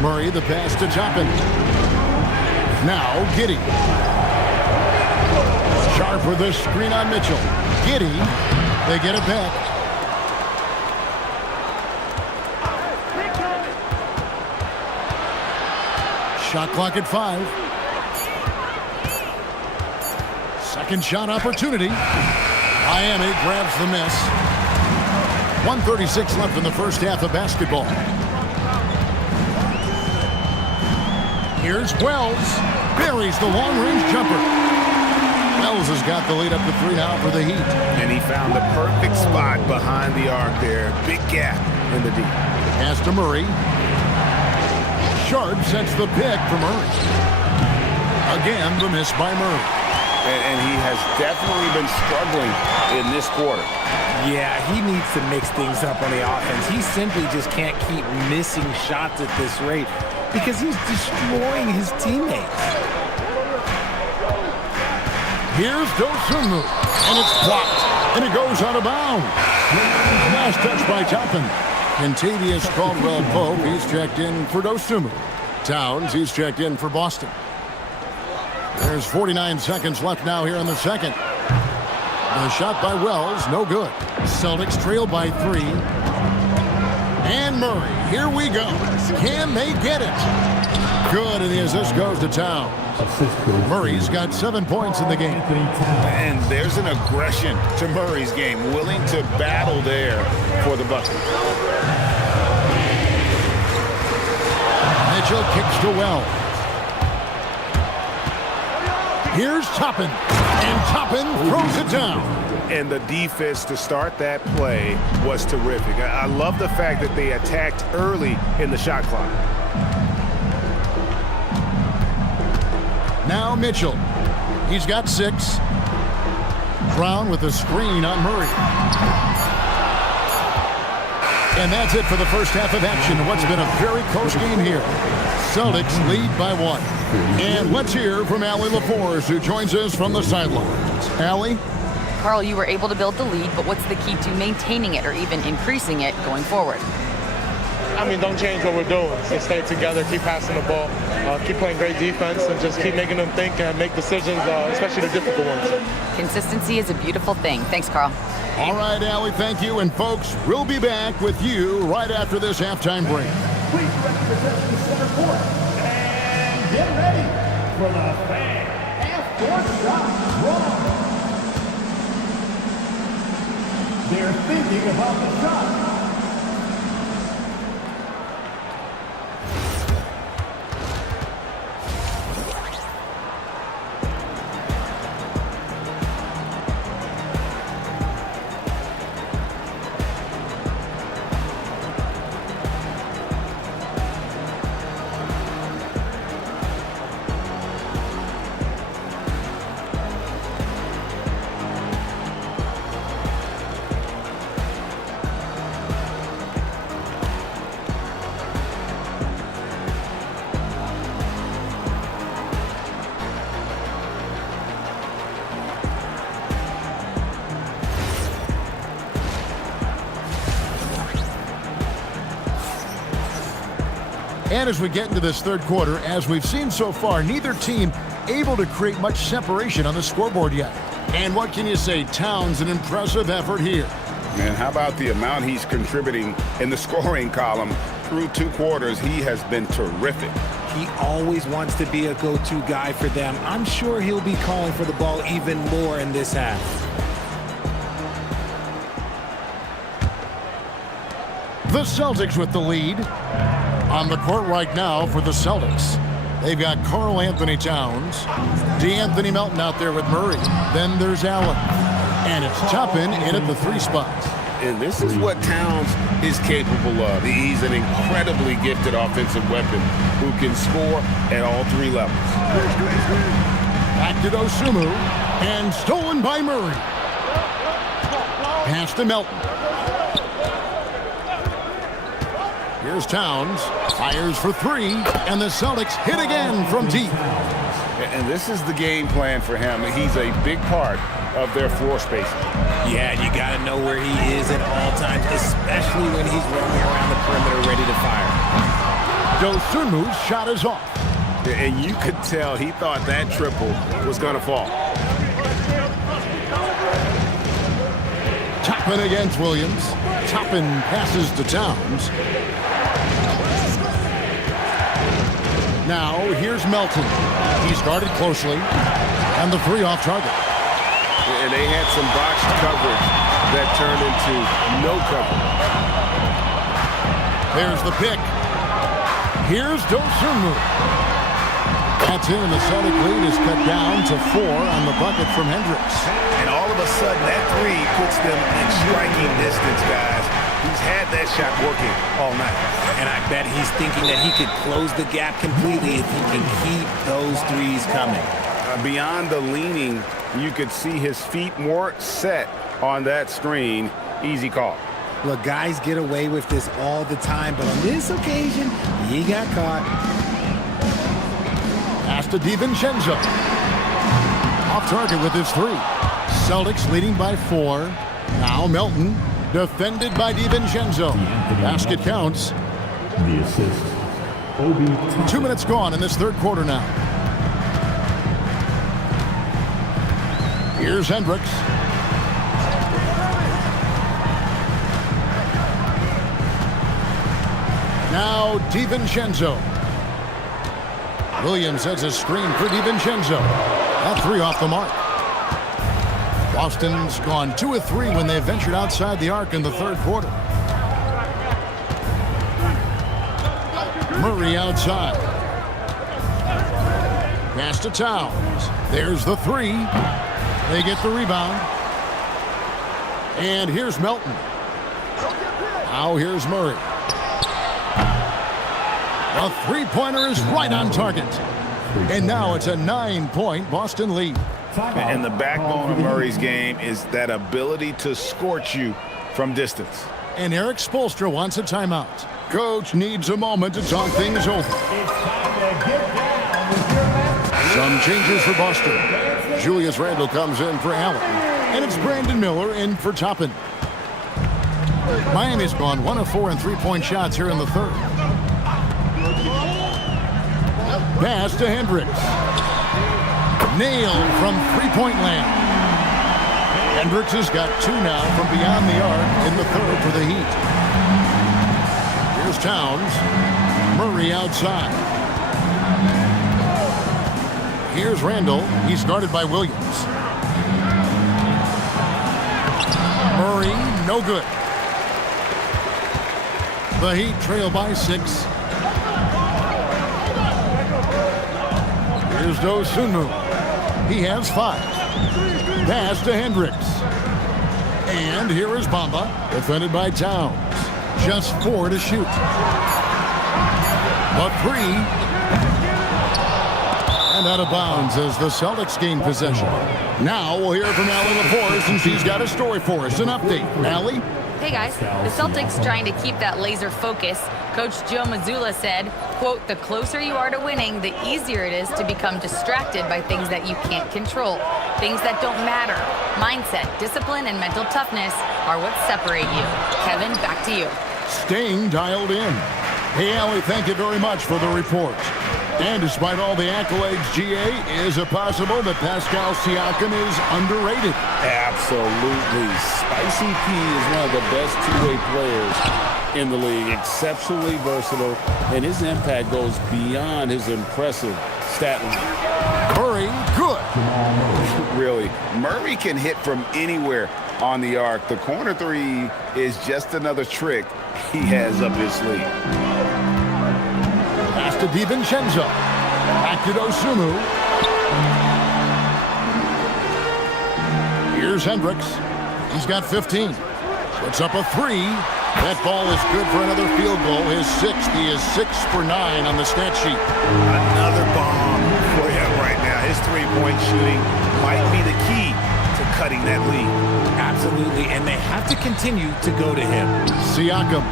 Murray, the pass to Toppin. Now, Giddey. Sharpe with the screen on Mitchell. Giddey, they get it back. Shot clock at 5. Second shot opportunity. Miami grabs the miss. 1:36 left in the first half of basketball. Here's Wells. Buries the long-range jumper. Wells has got the lead up to 3 now for the Heat. And he found the perfect spot behind the arc there. Big gap in the deep. Pass to Murray. Sharp sets the pick for Murray. Again, the miss by Murray. And he has definitely been struggling in this quarter. Yeah, he needs to mix things up on the offense. He simply just can't keep missing shots at this rate because he's destroying his teammates. Here's Dosunmu, and it's blocked, and it goes out of bounds. Last touch by Toppin. Kentavious Caldwell-Pope, he's checked in for Dosunmu. Towns, he's checked in for Boston. There's 49 seconds left now here in the second. The shot by Wells, no good. Celtics trail by 3. And Murray, here we go. Can they get it? Good, and the assist goes to Towns. Murray's got 7 points in the game. And there's an aggression to Murray's game, willing to battle there for the bucket. Mitchell kicks to Wells. Here's Toppin, and Toppin throws it down. And the defense to start that play was terrific. I love the fact that they attacked early in the shot clock. Now Mitchell. He's got 6. Brown with a screen on Murray. And that's it for the first half of action. What's been a very close game here. Celtics lead by 1. And let's hear from Allie LaForce, who joins us from the sidelines. Allie? Carl, you were able to build the lead, but what's the key to maintaining it or even increasing it going forward? I mean, don't change what we're doing. So stay together, keep passing the ball, keep playing great defense, and just keep making them think and make decisions, especially the difficult ones. Consistency is a beautiful thing. Thanks, Carl. All right, Allie, thank you. And folks, we'll be back with you right after this halftime break. Please represent the center court. And get ready for the fan half-court shot wrong. They're thinking about the shot. And as we get into this third quarter, as we've seen so far, neither team able to create much separation on the scoreboard yet. And what can you say? Towns, an impressive effort here. Man, how about the amount he's contributing in the scoring column? Through 2 quarters, he has been terrific. He always wants to be a go-to guy for them. I'm sure he'll be calling for the ball even more in this half. The Celtics with the lead. On the court right now for the Celtics. They've got Karl Anthony Towns, DeAnthony Melton out there with Murray. Then there's Allen. And it's Toppin in at the 3 spot. And this is what Towns is capable of. He's an incredibly gifted offensive weapon who can score at all 3 levels. Back to Dosunmu, and stolen by Murray. Pass to Melton. Here's Towns, fires for 3, and the Celtics hit again from deep. And this is the game plan for him. He's a big part of their floor spacing. Yeah, you got to know where he is at all times, especially when he's roaming around the perimeter ready to fire. Dosunmu's shot is off. And you could tell he thought that triple was going to fall. Toppin against Williams. Toppin passes to Towns. Now, here's Melton. He's guarded closely, and the 3 off target. And they had some boxed coverage that turned into no coverage. There's the pick. Here's Dosunmu. That's in, and the Celtic lead is cut down to 4 on the bucket from Hendricks. And all of a sudden, that 3 puts them in striking distance, guys. He's had that shot working all night. And I bet he's thinking that he could close the gap completely if he can keep those threes coming. Beyond the leaning, you could see his feet more set on that screen. Easy call. Look, guys get away with this all the time, but on this occasion, he got caught. Pass to DiVincenzo. Off target with his three. Celtics leading by 4. Now Melton, defended by DiVincenzo. Basket counts. The assist, Obi Toppin. 2 minutes gone in this third quarter now. Here's Hendricks. Now DiVincenzo. Williams sets a screen for DiVincenzo. That three off the mark. Boston's gone 2 of 3 when they ventured outside the arc in the third quarter. Murray outside. Pass to Towns. There's the three. They get the rebound. And here's Melton. Now here's Murray. The three-pointer is right on target. And now it's a 9-point Boston lead. And the backbone of Murray's game is that ability to scorch you from distance. And Eric Spoelstra wants a timeout. Coach needs a moment to talk things over. Some changes for Boston. Julius Randle comes in for Allen. And it's Brandon Miller in for Toppin. Miami's gone 1 of 4 in three-point shots here in the third. Pass to Hendricks. Nailed from three-point land. Hendricks has got 2 now from beyond the arc in the third for the Heat. Here's Towns. Murray outside. Here's Randle. He's guarded by Williams. Murray, no good. The Heat trail by 6. Here's Dosunmu. He has 5. Pass to Hendricks. And here is Bamba, defended by Towns. Just 4 to shoot. The 3. And out of bounds as the Celtics gain possession. Now we'll hear from Allie LaForce, and she's got a story for us. An update. Allie? Hey guys, the Celtics trying to keep that laser focus. Coach Joe Mazzulla said, quote, the closer you are to winning, the easier it is to become distracted by things that you can't control. Things that don't matter. Mindset, discipline, and mental toughness are what separate you. Kevin, back to you. Staying dialed in. Hey, Allie, thank you very much for the report. And despite all the accolades, GA, is it possible that Pascal Siakam is underrated? Absolutely. Spicy P is one of the best two-way players in the league. Exceptionally versatile, and his impact goes beyond his impressive stat line. Murray, good. Really, Murray can hit from anywhere on the arc. The corner 3 is just another trick he has up his sleeve. Pass to DiVincenzo. Back to Dosunmu. Here's Hendricks. He's got 15. Puts up a 3. That ball is good for another field goal. His 6th. He is 6 for 9 on the stat sheet. Another bomb for him right now. His three-point shooting might be the key to cutting that lead. Absolutely, and they have to continue to go to him. Siakam.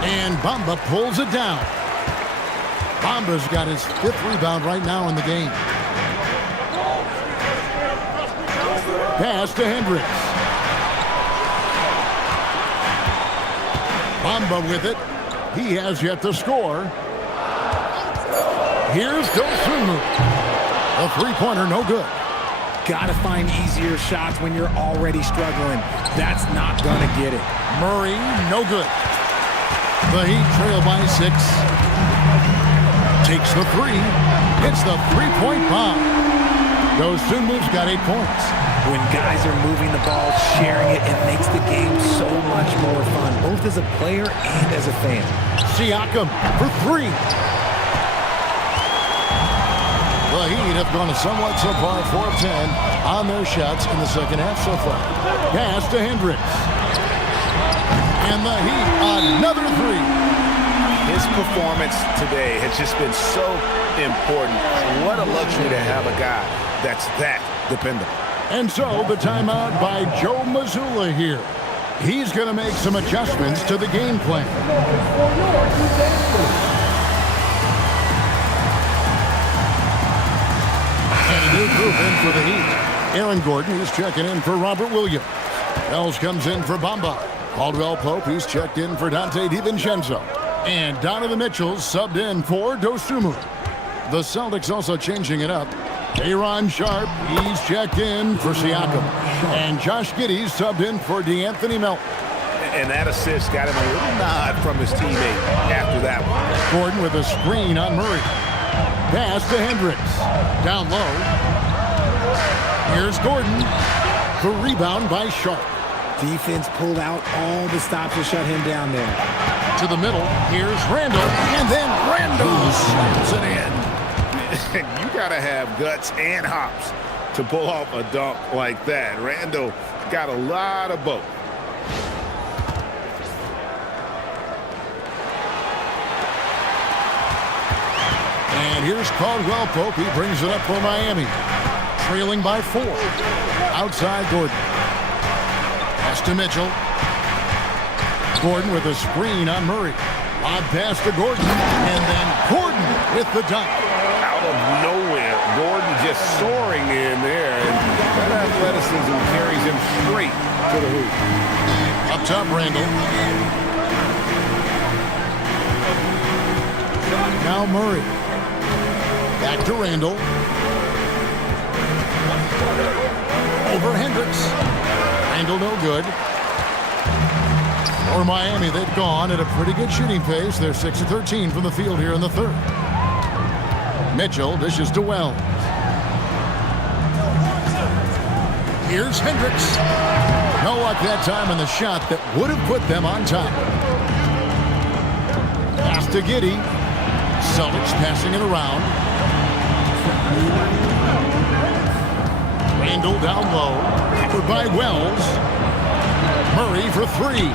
And Bamba pulls it down. Bamba's got his 5th rebound right now in the game. Pass to Hendricks. Bamba with it. He has yet to score. Here's Dosunmu. A three-pointer, no good. Got to find easier shots when you're already struggling. That's not going to get it. Murray, no good. The Heat trail by 6. Takes the 3. Hits the three-point bomb. Dosunmu's got 8 points. When guys are moving the ball, sharing it, it makes the game so much more fun, both as a player and as a fan. Siakam for 3. The Heat have gone somewhat so far 4 of 10 on their shots in the second half so far. Pass to Hendricks. And And the Heat, another three. His performance today has just been so important. What a luxury to have a guy that's that dependable. And so the timeout by Joe Mazzulla here. He's going to make some adjustments to the game plan. And a new group in for the Heat. Aaron Gordon is checking in for Robert Williams. Wells comes in for Bamba. Caldwell Pope, he's checked in for Dante DiVincenzo. And Donovan Mitchell subbed in for Dosunmu. The Celtics also changing it up. Aaron Sharp, he's checked in for Siakam. And Josh Giddey subbed in for DeAnthony Melton. And that assist got him a little nod from his teammate after that one. Gordon with a screen on Murray. Pass to Hendricks. Down low. Here's Gordon. The rebound by Sharp. Defense pulled out all the stops to shut him down there. To the middle. Here's Randall. And then Randall slams it in. You got to have guts and hops to pull off a dunk like that. Randall got a lot of both. And here's Caldwell Pope. He brings it up for Miami. Trailing by 4. Outside Gordon. Pass to Mitchell. Gordon with a screen on Murray. Lob pass to Gordon. And then Gordon with the dunk. Out of nowhere, Gordon just soaring in there. And that athleticism carries him straight to the hoop. Up top, Randall. Now Murray. Back to Randall. Over Hendricks. Randall no good. For Miami, they've gone at a pretty good shooting pace. They're 6 of 13 from the field here in the third. Mitchell dishes to Wells. Here's Hendricks. No luck that time in the shot that would have put them on top. Pass to Giddey. Celtics passing it around. Randall down low. Covered by Wells. Murray for 3.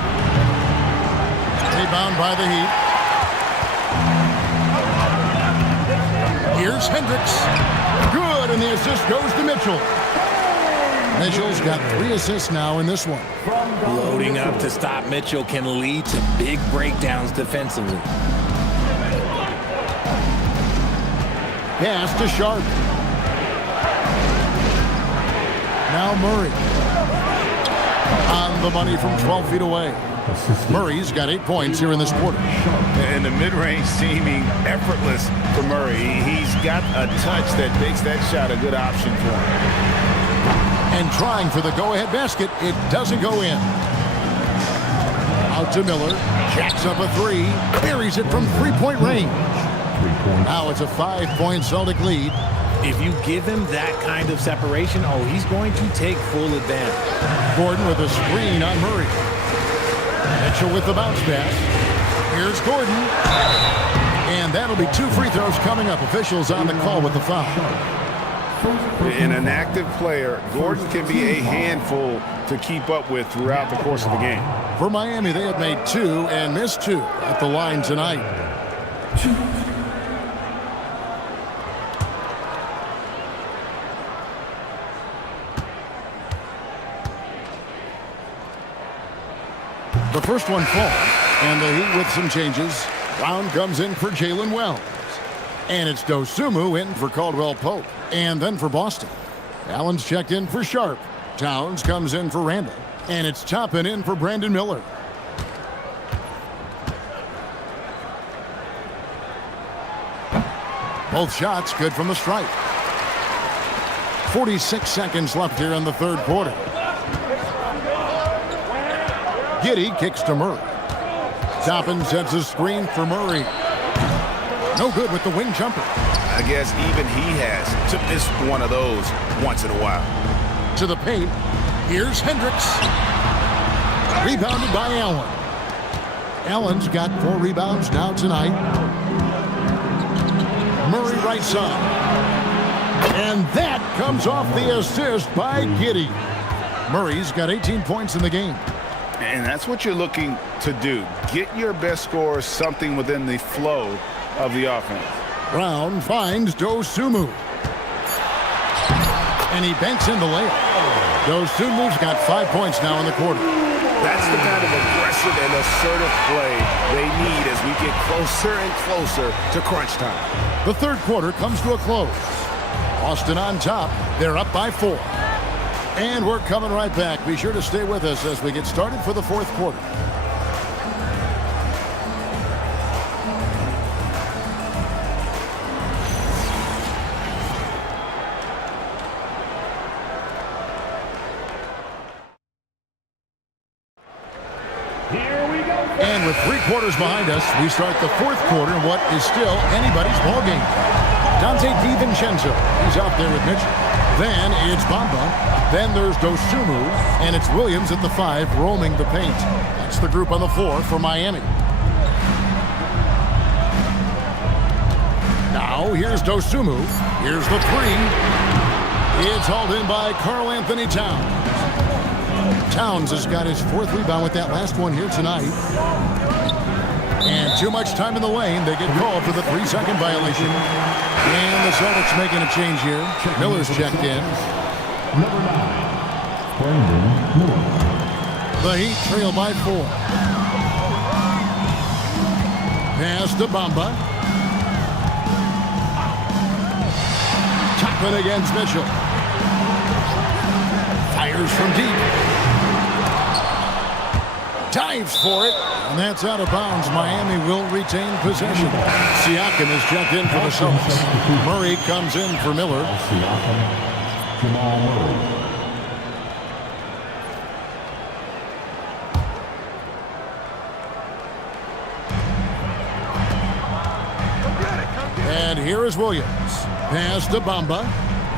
Rebound by the Heat. Here's Hendricks. Good, and the assist goes to Mitchell. Mitchell's got 3 assists now in this one. Loading up to stop Mitchell can lead to big breakdowns defensively. Pass to Sharp. Now Murray. On the money from 12 feet away. Murray's got 8 points here in this quarter. And the mid-range seeming effortless for Murray. He's got a touch that makes that shot a good option for him. And trying for the go-ahead basket. It doesn't go in. Out to Miller. Jacks up a 3. Buries it from 3-point range. Now it's a 5-point Celtic lead. If you give him that kind of separation, he's going to take full advantage. Gordon with a screen on Murray. Mitchell with the bounce pass. Here's Gordon. And that'll be 2 free throws coming up. Officials on the call with the foul. In an active player, Gordon can be a handful to keep up with throughout the course of the game. For Miami, they have made 2 and missed 2 at the line tonight. The first one falls, and the Heat with some changes. Brown comes in for Jalen Wells. And it's Dosunmu in for Caldwell Pope. And then for Boston. Allen's checked in for Sharp. Towns comes in for Randall. And it's Toppin in for Brandon Miller. Both shots good from the stripe. 46 seconds left here in the third quarter. Giddey kicks to Murray. Toppin sets a screen for Murray. No good with the wing jumper. I guess even he has to miss one of those once in a while. To the paint. Here's Hendricks. Rebounded by Allen. Allen's got 4 rebounds now tonight. Murray right side. And that comes off the assist by Giddey. Murray's got 18 points in the game. And that's what you're looking to do. Get your best scorers something within the flow of the offense. Brown finds Dosunmu. And he banks in the layup. Dosunmu's got 5 points now in the quarter. That's the kind of aggressive and assertive play they need as we get closer and closer to crunch time. The third quarter comes to a close. Boston on top. They're up by 4. And we're coming right back. Be sure to stay with us as we get started for the fourth quarter. And with 3 quarters behind us, we start the fourth quarter in what is still anybody's ballgame. Dante DiVincenzo, he's out there with Mitchell. Then it's Bamba. Then there's Dosunmu, and it's Williams at the 5 roaming the paint. That's the group on the floor for Miami. Now here's Dosunmu. Here's the 3. It's hauled in by Karl-Anthony Towns. Towns has got his 4th rebound with that last one here tonight. And too much time in the lane. They get called for the 3-second violation. And the Celtics making a change here. Miller's checked in. Number 9, Brandon Miller. The Heat trail by 4. Pass to Bamba. Toppin against Mitchell. Fires from deep. Dives for it, and that's out of bounds. Miami will retain possession. Siakam is checked in for the Celtics. Murray comes in for Miller. Jamal Murray. And here is Williams. Pass to Bamba.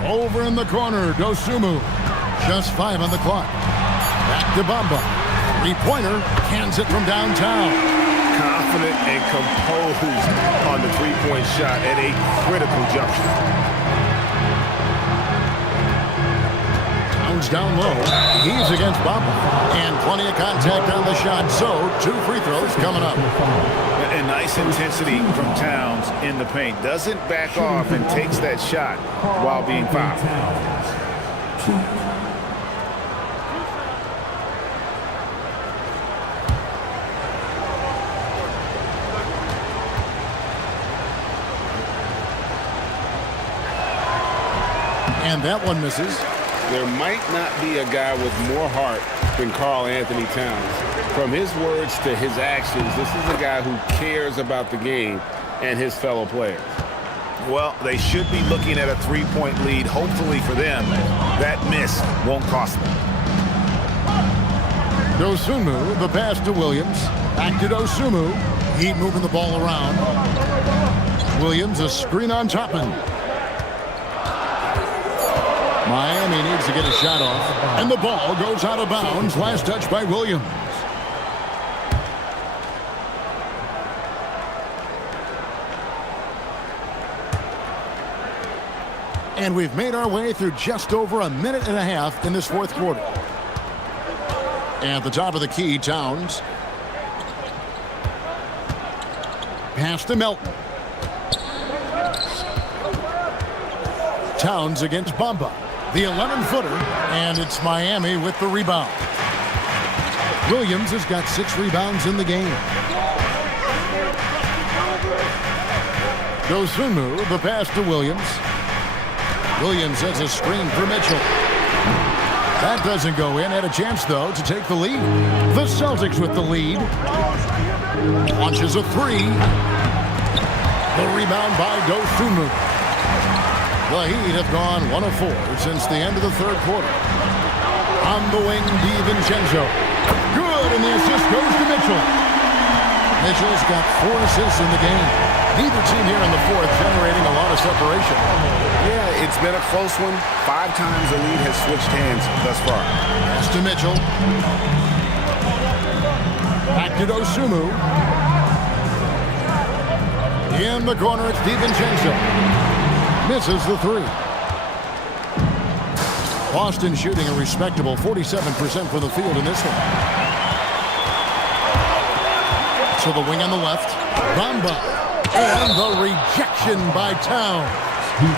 Over in the corner, Dosunmu. Just 5 on the clock. Back to Bamba. 3-pointer, cans it from downtown. Confident and composed on the 3-point shot at a critical juncture. Towns down low. He's against Bamba. And plenty of contact on the shot. So 2 free throws coming up. And nice intensity from Towns in the paint. Doesn't back off and takes that shot while being fouled. And that one misses. There might not be a guy with more heart than Karl-Anthony Towns. From his words to his actions, this is a guy who cares about the game and his fellow players. Well, they should be looking at a 3-point lead. Hopefully for them, that miss won't cost them. Dosunmu, the pass to Williams. Back to Dosunmu. Heat moving the ball around. Williams, a screen on Toppin. Miami needs to get a shot off. And the ball goes out of bounds. Last touch by Williams. And we've made our way through just over a minute and a half in this fourth quarter. At the top of the key, Towns. Pass to Melton. Towns against Bamba. The 11-footer, and it's Miami with the rebound. Williams has got 6 rebounds in the game. Dosunmu, the pass to Williams. Williams has a screen for Mitchell. That doesn't go in. Had a chance, though, to take the lead. The Celtics with the lead. Launches a 3. The rebound by Dosunmu. The Heat have gone 1 of 4 since the end of the third quarter. On the wing, DiVincenzo. Good, and the assist goes to Mitchell. Mitchell's got 4 assists in the game. Neither team here in the fourth generating a lot of separation. Yeah, it's been a close one. 5 times the lead has switched hands thus far. Pass to Mitchell. Back to Dosunmu. In the corner, it's DiVincenzo. Misses the 3. Boston shooting a respectable 47% from the field in this one. To the wing on the left. Bamba. And the rejection by Towns.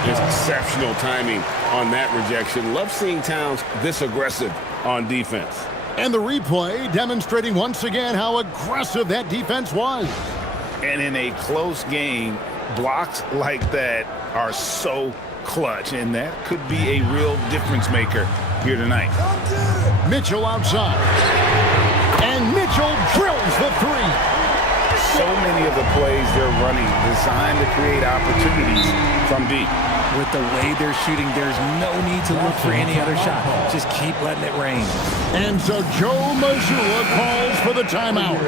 There's exceptional timing on that rejection. Love seeing Towns this aggressive on defense. And the replay demonstrating once again how aggressive that defense was. And in a close game, blocks like that are so clutch, and that could be a real difference maker here tonight. Mitchell outside. And Mitchell drills the three. So many of the plays they're running designed to create opportunities from deep. With the way they're shooting, there's no need to look for any other shot. Just keep letting it rain. And so Joe Mazzulla calls for the timeout.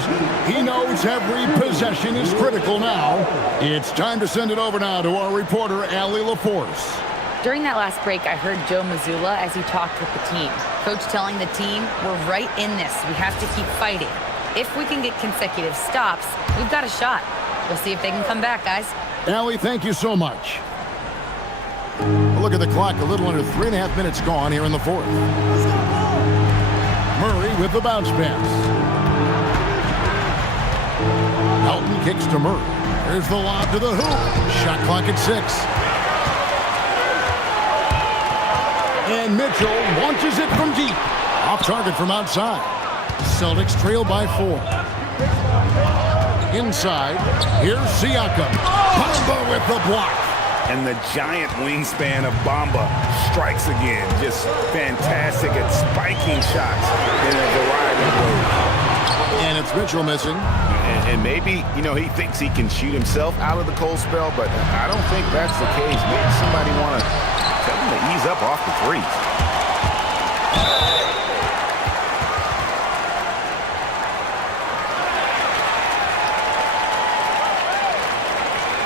He knows every possession is critical now. It's time to send it over now to our reporter, Allie LaForce. During that last break, I heard Joe Mazzulla as he talked with the team. Coach telling the team, we're right in this. We have to keep fighting. If we can get consecutive stops, we've got a shot. We'll see if they can come back, guys. Allie, thank you so much. Look at the clock, a little under 3.5 minutes gone here in the fourth. Murray with the bounce pass. Elton kicks to Murray. There's the lob to the hoop. Shot clock at 6. And Mitchell launches it from deep. Off target from outside. Celtics trail by 4. Inside, here's Siakam. Bamba with the block. And the giant wingspan of Bamba strikes again. Just fantastic at spiking shots in a variety of ways. And it's Mitchell missing. And maybe, he thinks he can shoot himself out of the cold spell, but I don't think that's the case. Maybe somebody want to tell him to ease up off the threes.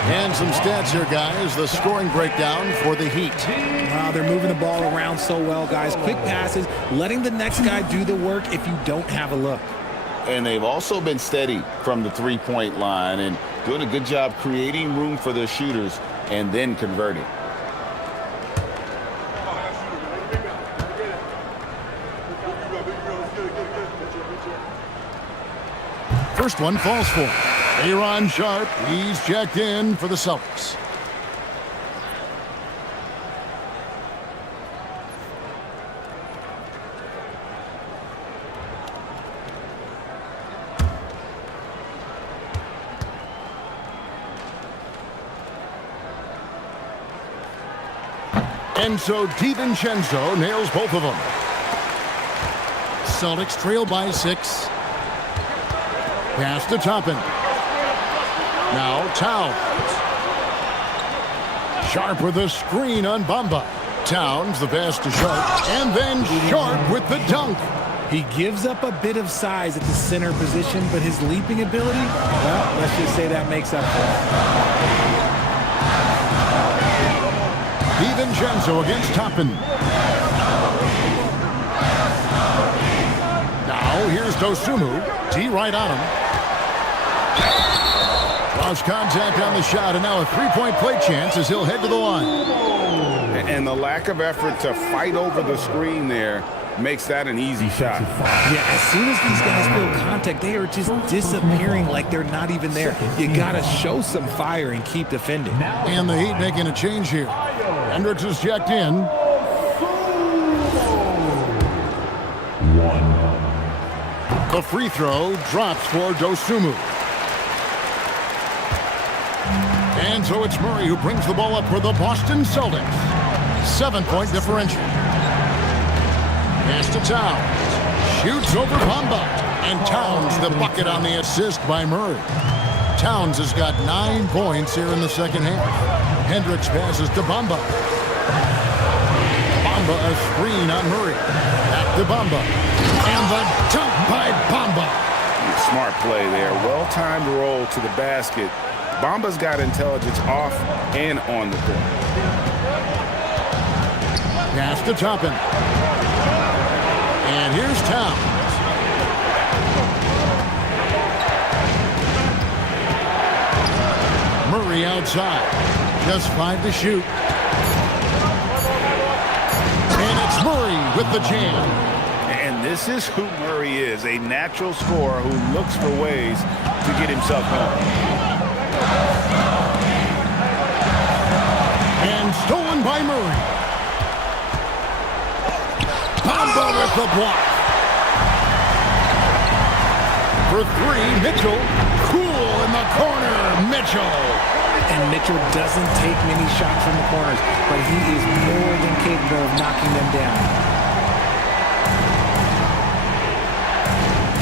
And some stats here, guys. The scoring breakdown for the Heat. Wow, they're moving the ball around so well, guys. Quick passes, letting the next guy do the work if you don't have a look. And they've also been steady from the three-point line and doing a good job creating room for their shooters and then converting. First one falls for Aaron Sharp. He's checked in for the Celtics. And so DiVincenzo nails both of them. Celtics trail by 6. Pass to Toppin. Now Towns. Sharp with a screen on Bamba. Towns the pass to Sharp. And then Sharp with the dunk. He gives up a bit of size at the center position, but his leaping ability, well, let's just say that makes up for it. DiVincenzo against Toppin. Now here's Dosunmu. T right on him. Lost contact on the shot, and now a three-point play chance as he'll head to the line. And the lack of effort to fight over the screen there makes that an easy shot. Yeah, as soon as these guys feel contact, they are just disappearing like they're not even there. You got to show some fire and keep defending. And the Heat making a change here. Hendricks is checked in. The free throw drops for Dosunmu. And so it's Murray who brings the ball up for the Boston Celtics. 7-point differential. Pass to Towns. Shoots over Bamba. And Towns the bucket on the assist by Murray. Towns has got 9 points here in the second half. Hendricks passes to Bamba. Bamba a screen on Murray. Back to Bamba. And the dunk by Bamba. Smart play there. Well-timed roll to the basket. Bamba's got intelligence off and on the court. Pass to Toppin. And here's Towns. Murray outside. Just 5 to shoot. And it's Murray with the jam. And this is who Murray is, a natural scorer who looks for ways to get himself home. And stolen by Murray. Bamba with the block. For three, Mitchell. Cool in the corner, Mitchell. And Mitchell doesn't take many shots from the corners, but he is more than capable of knocking them down.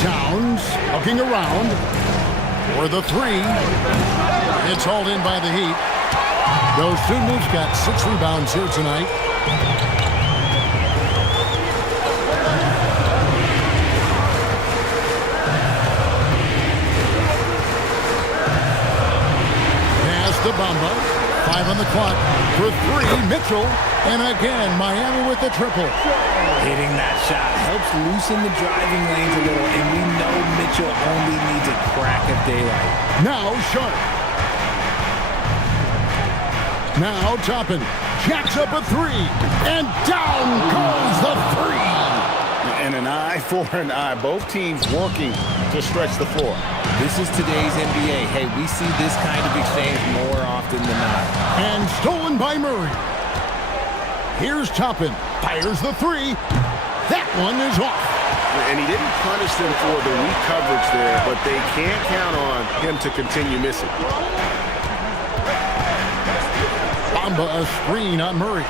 Towns looking around for the three. It's hauled in by the Heat. Dosunmu's got 6 rebounds here tonight. To Bamba. 5 on the clock. For 3, Mitchell. And again, Miami with the triple. Hitting that shot helps loosen the driving lanes a little, and we know Mitchell only needs a crack of daylight. Now Sharp. Now Toppin. Jacks up a 3. And down goes the 3. And an eye for an eye. Both teams working to stretch the floor. This is today's NBA. Hey, we see this kind of exchange more often than not. And stolen by Murray. Here's Toppin. Fires the 3. That one is off. And he didn't punish them for the weak coverage there, but they can't count on him to continue missing. Bamba a screen on Murray.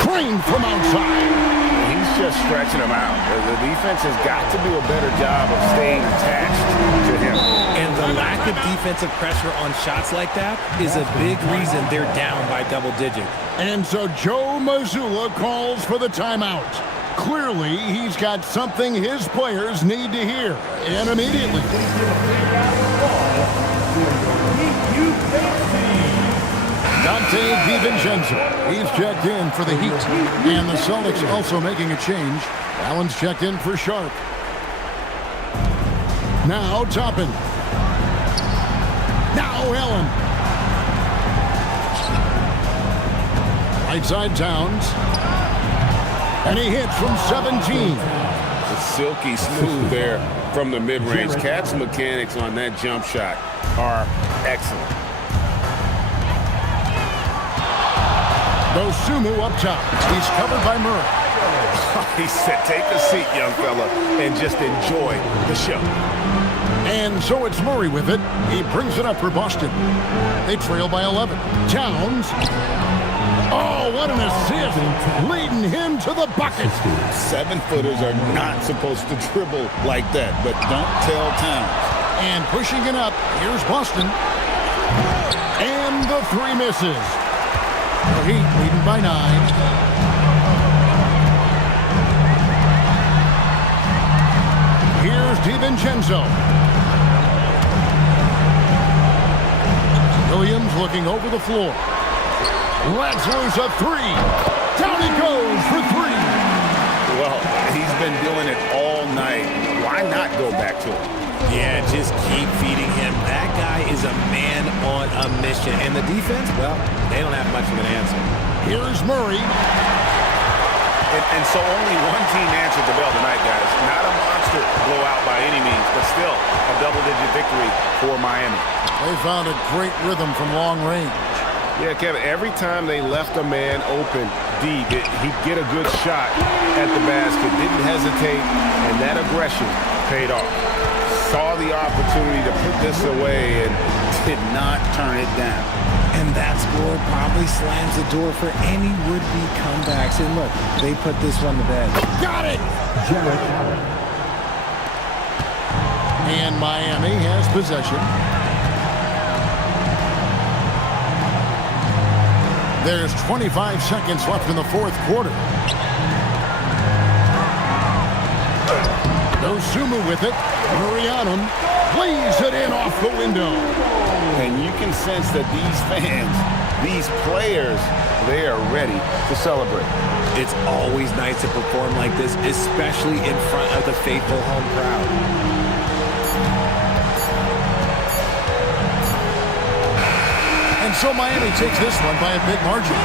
Crane from outside. He's just stretching them out. The defense has got to do a better job of staying attached to him. And the lack of defensive pressure on shots like that is a big reason they're down by double digits. And so Joe Mazzulla calls for the timeout. Clearly, he's got something his players need to hear, and immediately. Dante DiVincenzo. He's checked in for the Heat. And the Celtics also making a change. Allen's checked in for Sharp. Now Toppin. Now Allen. Right side Towns. And he hits from 17. It's silky smooth there from the mid-range. Cat's mechanics on that jump shot are excellent. Dosunmu up top. He's covered by Murray. He said, take a seat, young fella, and just enjoy the show. And so it's Murray with it. He brings it up for Boston. They trail by 11. Towns. Oh, what an assist. Leading him to the bucket. 7-footers are not supposed to dribble like that, but don't tell Towns. And pushing it up, here's Boston. And the 3 misses. The Heat leading by 9. Here's DiVincenzo. Williams looking over the floor. Lets loose a 3. Down he goes for 3. Well, he's been doing it all night. Why not go back to him? Yeah, just keep feeding him. That guy is a man on a mission. And the defense, well, they don't have much of an answer. Here's Murray. And so only one team answered the bell tonight, guys. Not a monster blowout by any means, but still a double-digit victory for Miami. They found a great rhythm from long range. Yeah, Kevin, every time they left a man open deep, he'd get a good shot at the basket. Didn't hesitate, and that aggression paid off. Saw the opportunity to put this away and did not turn it down. And that score probably slams the door for any would-be comebacks. And look, they put this one to bed. Got it! And Miami has possession. There's 25 seconds left in the 4th quarter. Dosunmu with it. Murray on him. Plays it in off the window. And you can sense that these fans, these players, they are ready to celebrate. It's always nice to perform like this, especially in front of the faithful home crowd. And so Miami takes this one by a big margin.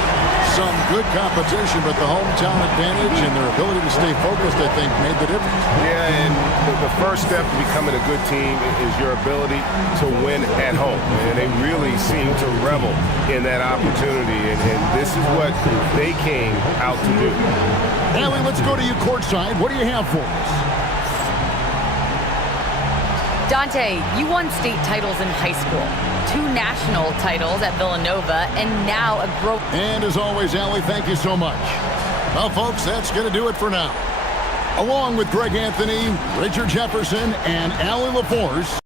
Some good competition, but the hometown advantage and their ability to stay focused, I think, made the difference. Yeah, and the first step to becoming a good team is your ability to win at home. And they really seem to revel in that opportunity, and this is what they came out to do. Allie, let's go to you courtside. What do you have for us? Dante, you won state titles in high school, 2 national titles at Villanova, and now a growth. And as always, Allie, thank you so much. Well, folks, that's going to do it for now. Along with Greg Anthony, Richard Jefferson, and Allie LaForce,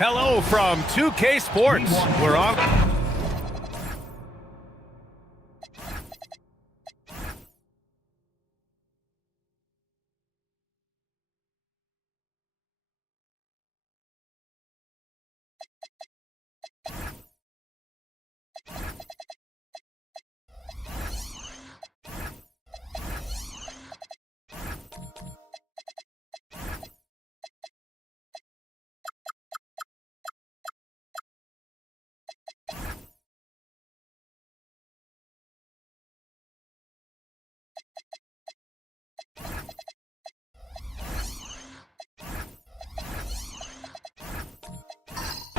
Hello from 2K Sports. We're on.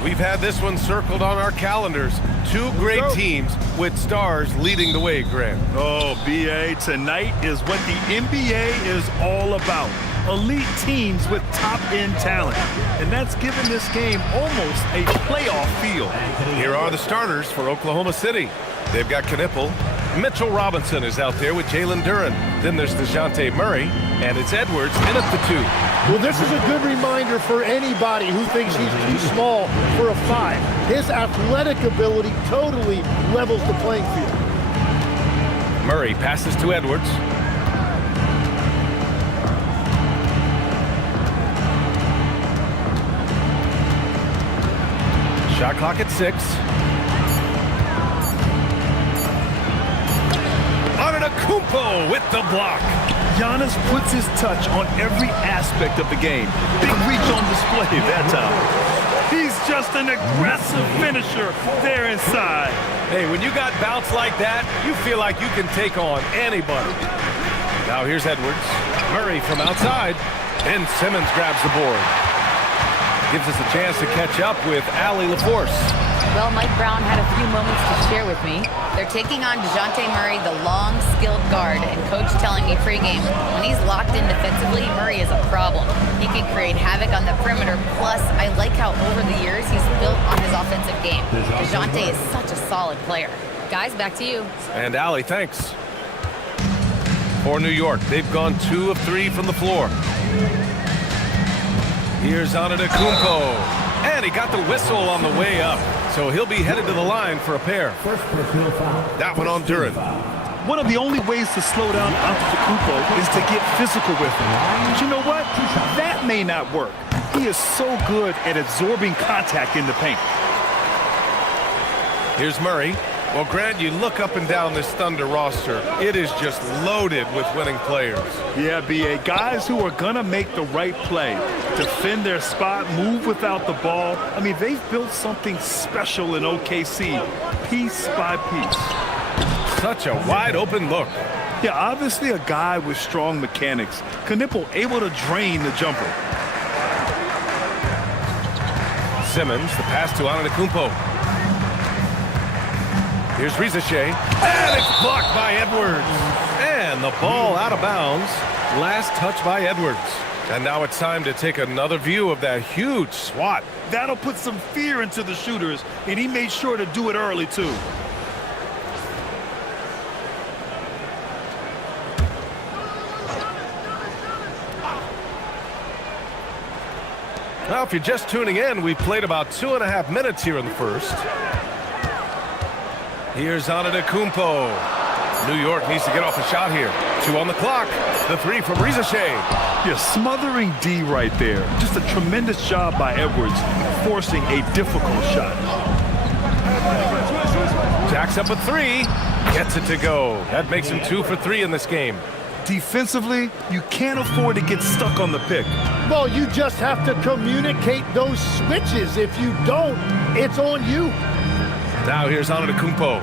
We've had this one circled on our calendars. Two great teams with stars leading the way, Grant. Oh, BA, tonight is what the NBA is all about. Elite teams with top-end talent. And that's given this game almost a playoff feel. Here are the starters for Oklahoma City. They've got Knipple. Mitchell Robinson is out there with Jalen Duren. Then there's DeJounte Murray, and it's Edwards in at the 2. Well, this is a good reminder for anybody who thinks he's too small for a 5. His athletic ability totally levels the playing field. Murray passes to Edwards. Shot clock at 6. Antetokounmpo with the block. Giannis puts his touch on every aspect of the game. Big reach on display that time. He's just an aggressive finisher there inside. Hey, when you got bounce like that, you feel like you can take on anybody. Now here's Edwards. Murray from outside. And Simmons grabs the board. Gives us a chance to catch up with Allie LaForce. Well, Mike Brown had a few moments to share with me. They're taking on DeJounte Murray, the long, skilled guard, and Coach telling me pregame, when he's locked in defensively, Murray is a problem. He can create havoc on the perimeter. Plus, I like how over the years he's built on his offensive game. DeJounte is such a solid player. Guys, back to you. And Allie, thanks. For New York, they've gone 2 of 3 from the floor. Here's Antetokounmpo. And he got the whistle on the way up. So he'll be headed to the line for a pair. That one on Duren. One of the only ways to slow down Antetokounmpo is to get physical with him. But you know what? That may not work. He is so good at absorbing contact in the paint. Here's Murray. Well, Grant, you look up and down this Thunder roster. It is just loaded with winning players. Yeah, BA. Guys who are going to make the right play, defend their spot, move without the ball. I mean, they've built something special in OKC, piece by piece. Such a wide open look. Yeah, obviously a guy with strong mechanics. Knipple able to drain the jumper. Simmons, the pass to Antetokounmpo. Here's Rizachet, and it's blocked by Edwards. And the ball out of bounds. Last touch by Edwards. And now it's time to take another view of that huge swat. That'll put some fear into the shooters, and he made sure to do it early, too. Now, if you're just tuning in, we've played about 2.5 minutes here in the first. Here's Antetokounmpo. New York needs to get off a shot here. 2 on the clock. The 3 from Risacher. Yeah, smothering D right there. Just a tremendous job by Edwards, forcing a difficult shot. Jacks up a 3. Gets it to go. That makes him 2 for 3 in this game. Defensively, you can't afford to get stuck on the pick. Well, you just have to communicate those switches. If you don't, it's on you. Now here's Antetokounmpo.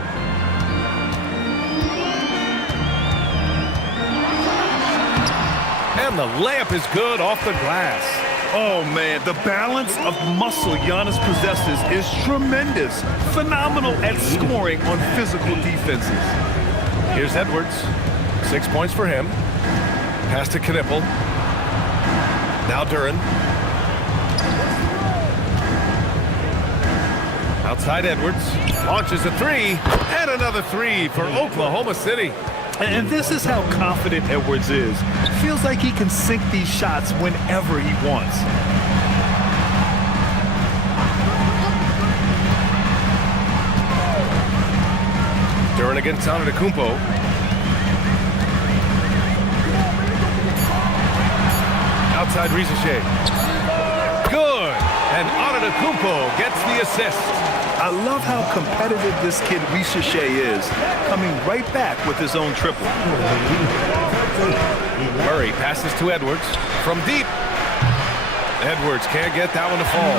And the layup is good off the glass. Oh, man, the balance of muscle Giannis possesses is tremendous. Phenomenal at scoring on physical defenses. Here's Edwards. 6 points for him. Pass to Knipple. Now Duren. Outside Edwards. Launches a 3. And another 3 for Oklahoma City. And this is how confident Edwards is. Feels like he can sink these shots whenever he wants. Duren against Antetokounmpo. Outside Risacher. Good. And Antetokounmpo gets the assist. I love how competitive this kid Risacher is, coming right back with his own triple. Murray passes to Edwards from deep. Edwards can't get that one to fall.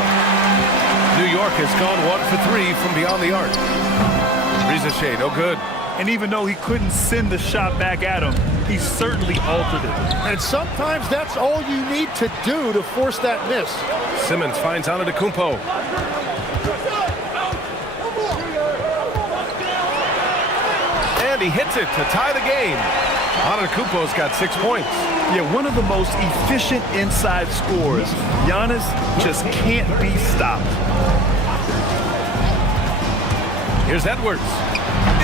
New York has gone 1 for 3 from beyond the arc. Risacher, no good. And even though he couldn't send the shot back at him, he certainly altered it. And sometimes that's all you need to do to force that miss. Simmons finds Antetokounmpo. And he hits it to tie the game. Antetokounmpo's got 6 points. Yeah, one of the most efficient inside scorers. Giannis just can't be stopped. Here's Edwards.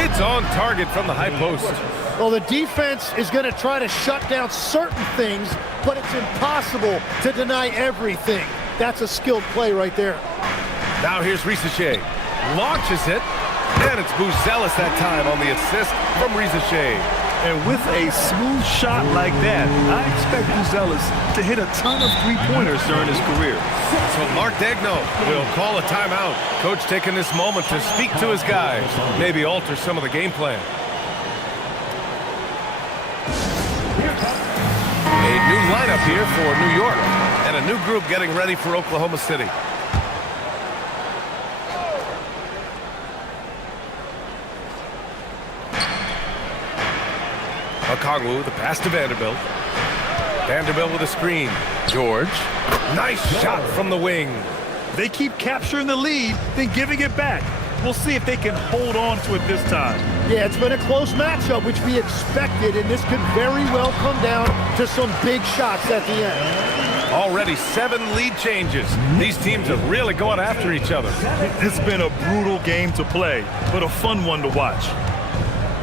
It's on target from the high post. Well, the defense is going to try to shut down certain things, but it's impossible to deny everything. That's a skilled play right there. Now here's Risacher. Launches it. And it's Buzelis that time on the assist from Risacher. And with a smooth shot like that, I expect Buzelis to hit a ton of three-pointers during his career. So Mark Daigneault will call a timeout. Coach taking this moment to speak to his guys, maybe alter some of the game plan. A new lineup here for New York, and a new group getting ready for Oklahoma City. Okongwu, the pass to Vanderbilt. Vanderbilt with a screen. George. Nice shot from the wing. They keep capturing the lead, then giving it back. We'll see if they can hold on to it this time. Yeah, it's been a close matchup, which we expected, and this could very well come down to some big shots at the end. Already 7 lead changes. These teams are really going after each other. It's been a brutal game to play, but a fun one to watch.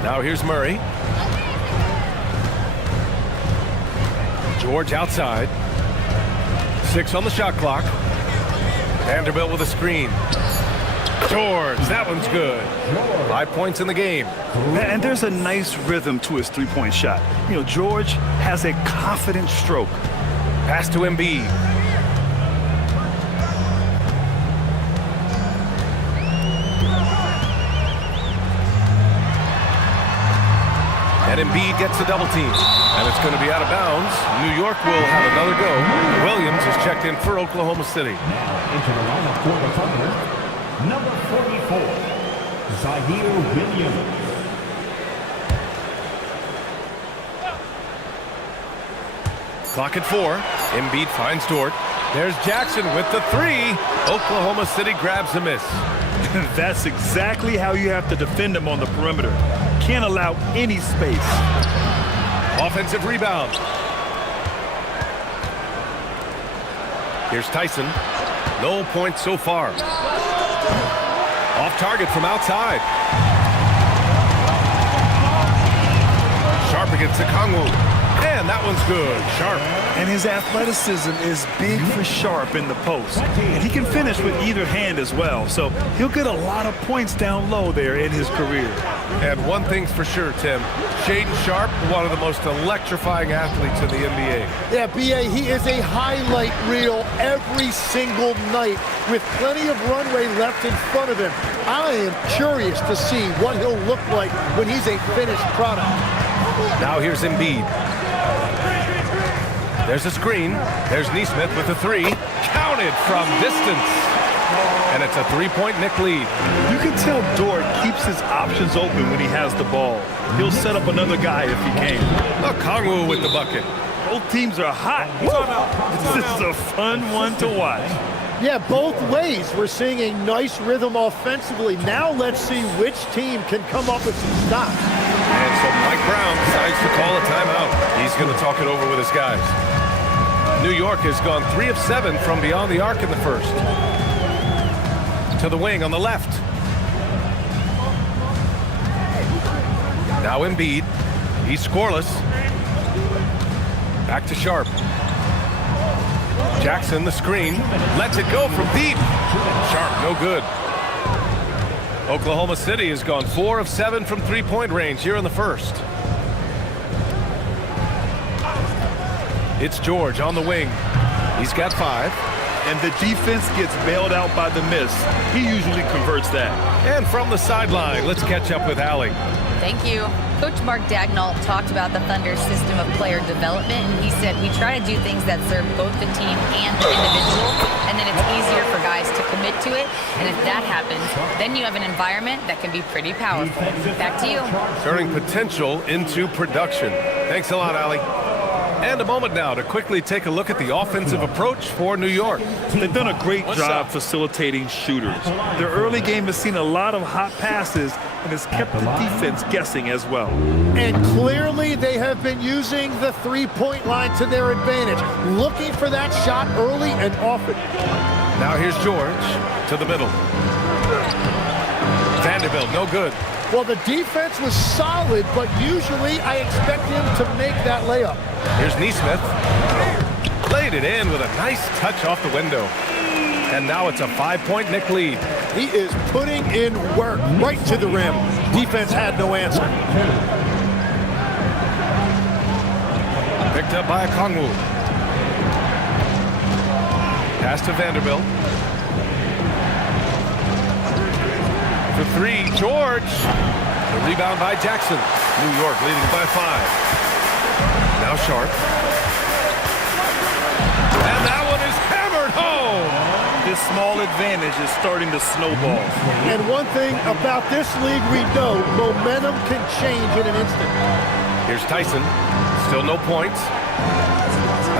Now here's Murray. George outside. 6 on the shot clock. Vanderbilt with a screen. George, that one's good. 5 points in the game. And there's a nice rhythm to his three-point shot. You know, George has a confident stroke. Pass to Embiid. And Embiid gets the double team. And it's going to be out of bounds. New York will have another go. Williams is checked in for Oklahoma City. Now into the lineup for the Thunder, number 44, Zaire Williams. Clock at 4. Embiid finds Dort. There's Jackson with the 3. Oklahoma City grabs a miss. That's exactly how you have to defend him on the perimeter. Can't allow any space. Offensive rebound. Here's Tyson. No points so far. Off target from outside. Sharp against Okongwu. And that one's good. Sharp. And his athleticism is big for Sharp in the post. And he can finish with either hand as well. So he'll get a lot of points down low there in his career. And one thing's for sure, Tim. Shaedon Sharpe, one of the most electrifying athletes in the NBA. Yeah, B.A., he is a highlight reel every single night with plenty of runway left in front of him. I am curious to see what he'll look like when he's a finished product. Now here's Embiid. There's a screen. There's Nesmith with a three. Counted from distance. And it's a three-point Knick lead. You can tell Dort keeps his options open when he has the ball. He'll set up another guy if he can. Okongwu with the bucket. Both teams are hot. This is a fun one to watch. Yeah, both ways. We're seeing a nice rhythm offensively. Now let's see which team can come up with some stops. And so Mike Brown decides to call a timeout. He's going to talk it over with his guys. New York has gone 3 of 7 from beyond the arc in the first. To the wing on the left. Now Embiid. He's scoreless. Back to Sharp. Jackson, the screen. Lets it go from deep. Sharp, no good. Oklahoma City has gone 4 of 7 from three-point range here in the first. It's George on the wing. He's got 5. And the defense gets bailed out by the miss. He usually converts that. And from the sideline, let's catch up with Allie. Thank you. Coach Mark Daigneault talked about the Thunder's system of player development, and he said, we try to do things that serve both the team and the individual, and then it's easier for guys to commit to it, and if that happens, then you have an environment that can be pretty powerful. Back to you. Turning potential into production. Thanks a lot, Allie. And a moment now to quickly take a look at the offensive approach for New York. They've done a great job facilitating shooters. Their early game has seen a lot of hot passes and has kept the defense guessing as well. And clearly they have been using the three-point line to their advantage, looking for that shot early and often. Now here's George to the middle. Vanderbilt, no good. Well, the defense was solid, but usually I expect him to make that layup. Here's Nesmith. Laid it in with a nice touch off the window. And now it's a 5-point Knick lead. He is putting in work right to the rim. Defense had no answer. Picked up by Okongwu. Pass to Vanderbilt. For 3, George. The rebound by Jackson. New York leading by 5. Now Sharp. And that one is hammered home. This small advantage is starting to snowball. And one thing about this league we know, momentum can change in an instant. Here's Tyson. Still no points.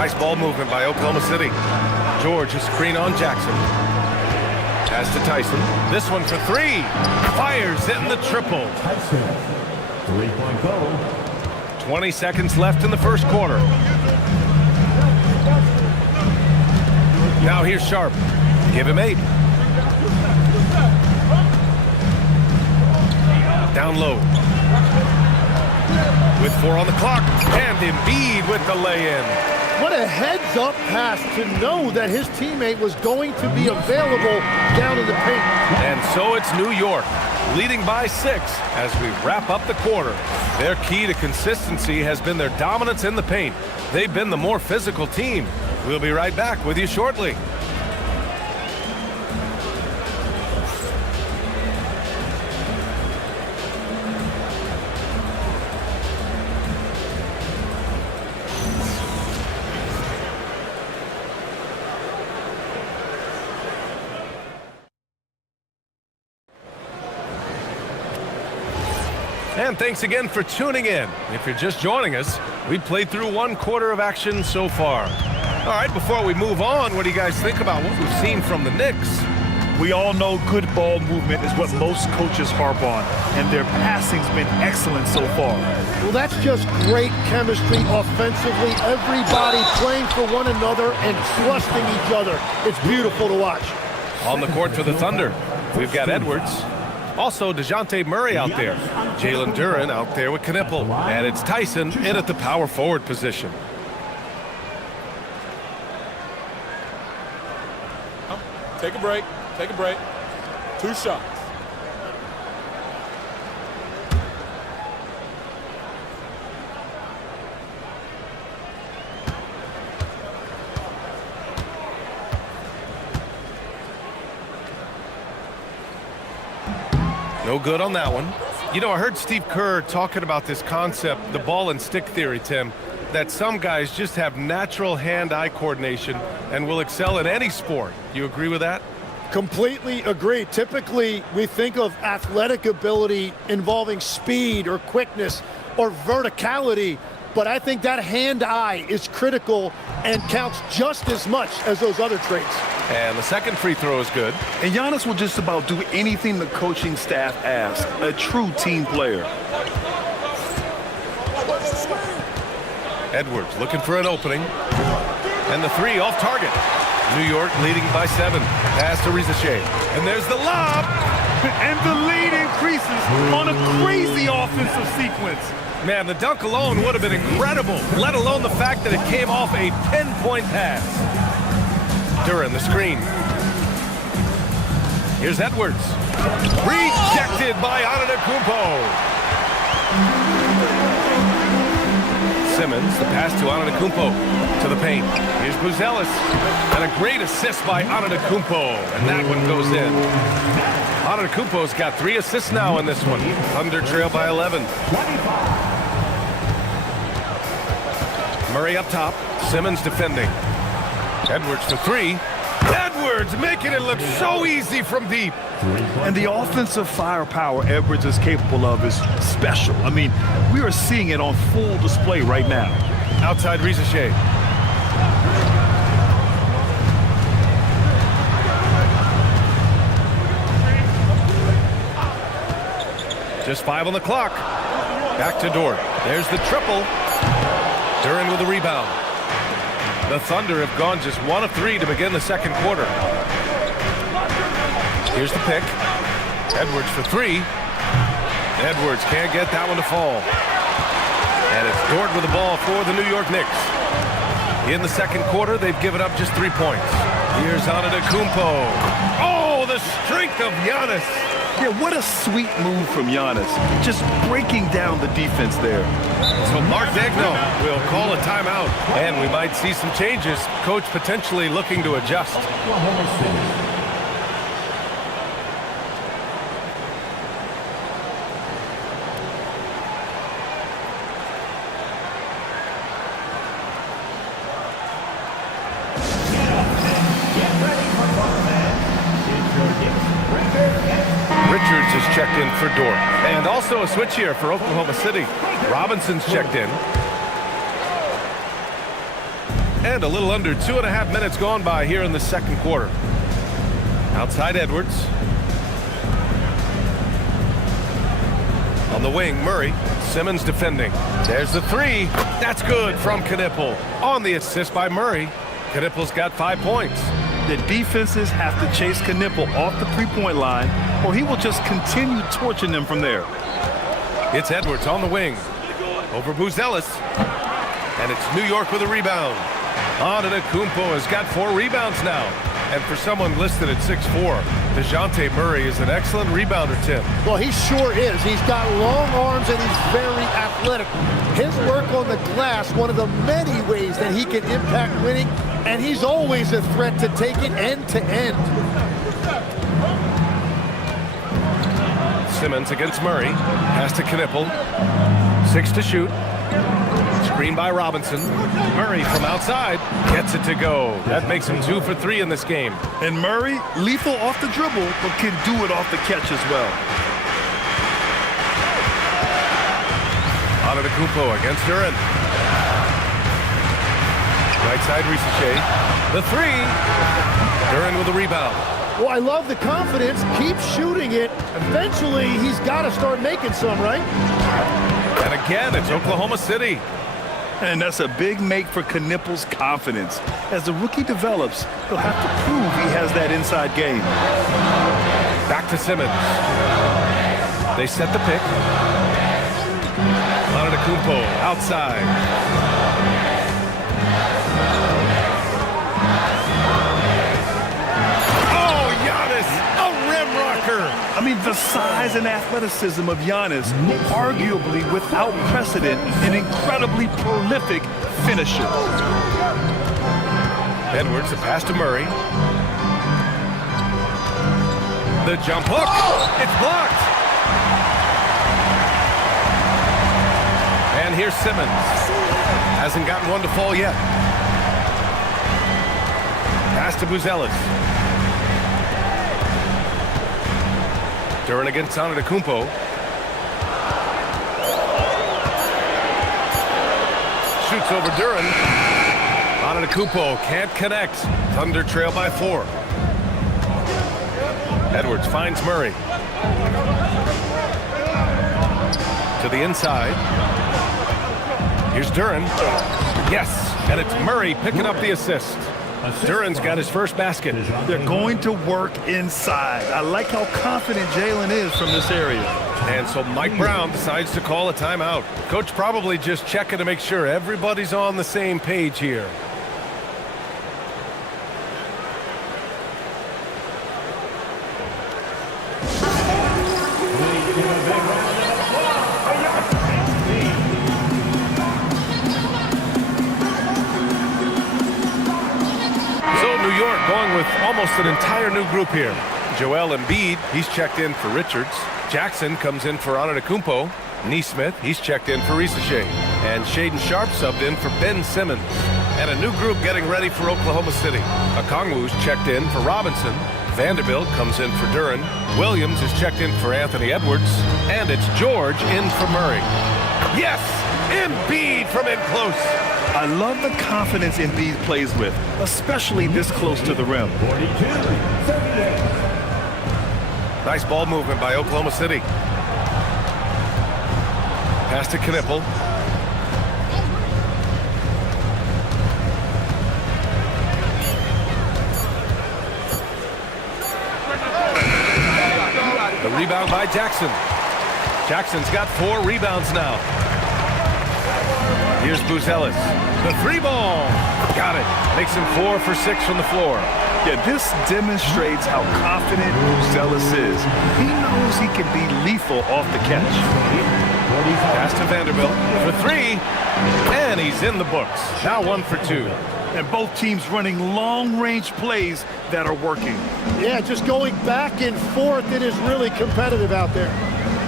Nice ball movement by Oklahoma City. George, a screen on Jackson. Pass to Tyson. This one for 3. Fires in the triple. Tyson, 3-point goal. 20 seconds left in the first quarter. Now here's Sharp. Give him 8. Down low. With 4 on the clock. And Embiid with the lay-in. What a heads-up pass to know that his teammate was going to be available down in the paint. And so it's New York, leading by 6 as we wrap up the quarter. Their key to consistency has been their dominance in the paint. They've been the more physical team. We'll be right back with you shortly. And thanks again for tuning in. If you're just joining us, we've played through 1 quarter of action so far. All right, before we move on, what do you guys think about what we've seen from the Knicks? We all know good ball movement is what most coaches harp on, and their passing's been excellent so far. Well, that's just great chemistry offensively. Everybody playing for one another and trusting each other. It's beautiful to watch. On the court for the Thunder, we've got Edwards. Also, DeJounte Murray out there. Jalen Duren out there with Knipple. And it's Tyson in at the power forward position. Take a break. Take a break. 2 shots. No good on that one. You know, I heard Steve Kerr talking about this concept, the ball and stick theory, Tim, that some guys just have natural hand-eye coordination and will excel in any sport. You agree with that? Completely agree. Typically, we think of athletic ability involving speed or quickness or verticality, but I think that hand-eye is critical and counts just as much as those other traits. And the second free throw is good. And Giannis will just about do anything the coaching staff asks. A true team player. Edwards looking for an opening. And the 3 off target. New York leading by 7. Pass to Rizachet. And there's the lob. And the lead increases on a crazy offensive sequence. Man, the dunk alone would have been incredible, let alone the fact that it came off a 10-point pass. Duren, the screen. Here's Edwards. Rejected by Antetokounmpo. Simmons, the pass to Antetokounmpo to the paint. Here's Buzelis. And a great assist by Antetokounmpo. And that one goes in. Antetokounmpo's got 3 assists now in this one. Thunder trail by 11. Murray up top. Simmons defending. Edwards for 3. Edwards making it look so easy from deep. And the offensive firepower Edwards is capable of is special. I mean, we are seeing it on full display right now. Outside Rizachet. Just 5 on the clock. Back to Dort. There's the triple. Duren with the rebound. The Thunder have gone just 1 of 3 to begin the second quarter. Here's the pick. Edwards for 3. Edwards can't get that one to fall. And it's Dort with the ball for the New York Knicks. In the second quarter, they've given up just 3 points. Here's Antetokounmpo. Oh, the strength of Giannis. Yeah, what a sweet move from Giannis. Just breaking down the defense there. So Mark Daigneault will call a timeout, and we might see some changes. Coach potentially looking to adjust. Richards is checked in for Dort. And also a switch here for Oklahoma City. Robinson's checked in. And a little under 2.5 minutes gone by here in the second quarter. Outside Edwards. On the wing, Murray. Simmons defending. There's the 3. That's good from Knipple. On the assist by Murray. Knipple's got 5 points. The defenses have to chase Knipple off the 3-point line, or he will just continue torching them from there. It's Edwards on the wing. Over Buzelis. And it's New York with a rebound. Antetokounmpo has got 4 rebounds now. And for someone listed at 6'4", DeJounte Murray is an excellent rebounder, Tim. Well, he sure is. He's got long arms and he's very athletic. His work on the glass, one of the many ways that he can impact winning, and he's always a threat to take it end to end. Simmons against Murray. Pass to Knipple. 6 to shoot. Screen by Robinson. Murray from outside gets it to go. That makes him 2 for 3 in this game. And Murray, lethal off the dribble, but can do it off the catch as well. Antetokounmpo against Duren. Right side, Rizachet. The 3. Duren with the rebound. Well, I love the confidence. Keep shooting it. Eventually, he's got to start making some, right? And again, it's Oklahoma City. And that's a big make for Knippel's confidence. As the rookie develops, he'll have to prove he has that inside game. Back to Simmons. They set the pick. Antetokounmpo outside. Oh, Giannis, a rim rocker. I mean, the size and athleticism of Giannis, arguably without precedent, an incredibly prolific finisher. Edwards, a pass to Murray. The jump hook. It's blocked. And here's Simmons. Hasn't gotten one to fall yet. Pass to Buzelis. Duren against Antetokounmpo. Shoots over Duren. Antetokounmpo can't connect. Thunder trail by 4. Edwards finds Murray. To the inside. Here's Duren. Yes, and it's Murray picking up the assist. Duren's got his first basket. They're going to work inside. I like how confident Jalen is from this area. And so Mike Brown decides to call a timeout. Coach probably just checking to make sure everybody's on the same page here. Going with almost an entire new group here. Joel Embiid, he's checked in for Richards. Jackson comes in for Antetokounmpo. Nesmith, he's checked in for Risacher. And Shaedon Sharpe subbed in for Ben Simmons. And a new group getting ready for Oklahoma City. Okongwu's checked in for Robinson. Vanderbilt comes in for Duren. Williams is checked in for Anthony Edwards. And it's George in for Murray. Yes! Embiid from in close. I love the confidence Embiid plays with, especially this close to the rim. Nice ball movement by Oklahoma City. Pass to Knippel. The rebound by Jackson. Jackson's got 4 rebounds now. Here's Buzelis. The 3-ball. Got it. Makes him 4 for 6 from the floor. Yeah, this demonstrates how confident Buzelis is. He knows he can be lethal off the catch. Pass to Vanderbilt for 3. And he's in the books. Now 1 for 2. And both teams running long-range plays that are working. Yeah, just going back and forth. It is really competitive out there.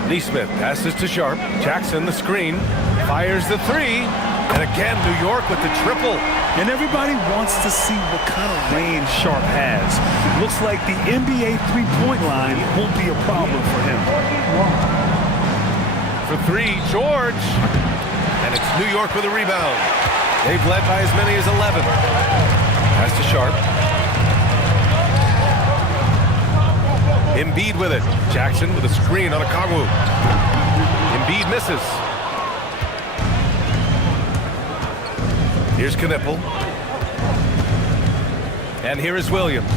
Nesmith passes to Sharpe. Jackson, the screen. Fires the 3. And again, New York with the triple. And everybody wants to see what kind of range Sharpe has. Looks like the NBA three-point line won't be a problem for him. For 3, George. And it's New York with a rebound. They've led by as many as 11. Pass to Sharpe. Embiid with it. Jackson with a screen on Okongwu. Embiid misses. Here's Knippel. And here is Williams.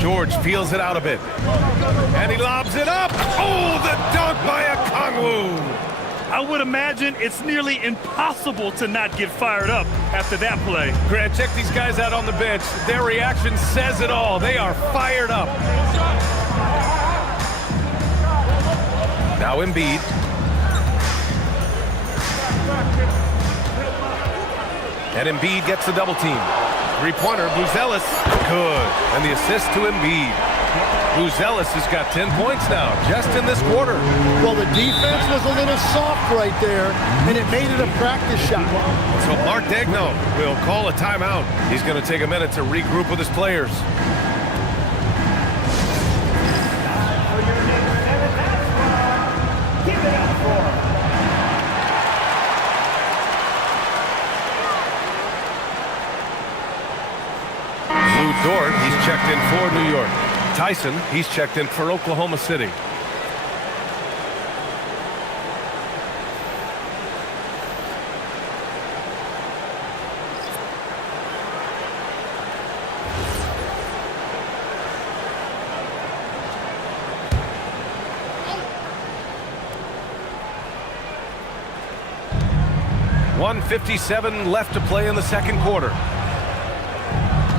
George feels it out a bit. And he lobs it up. Oh, the dunk by Okongwu. I would imagine it's nearly impossible to not get fired up after that play. Grant, check these guys out on the bench. Their reaction says it all. They are fired up. Now Embiid. And Embiid gets the double team. Three-pointer, Buzelis. Good. And the assist to Embiid. Buzelis has got 10 points now, just in this quarter. Well, the defense was a little soft right there, and it made it a practice shot. So Mark Daigneault will call a timeout. He's going to take a minute to regroup with his players. Give it up for him. Dort, he's checked in for New York. Tyson, he's checked in for Oklahoma City. .157 left to play in the second quarter.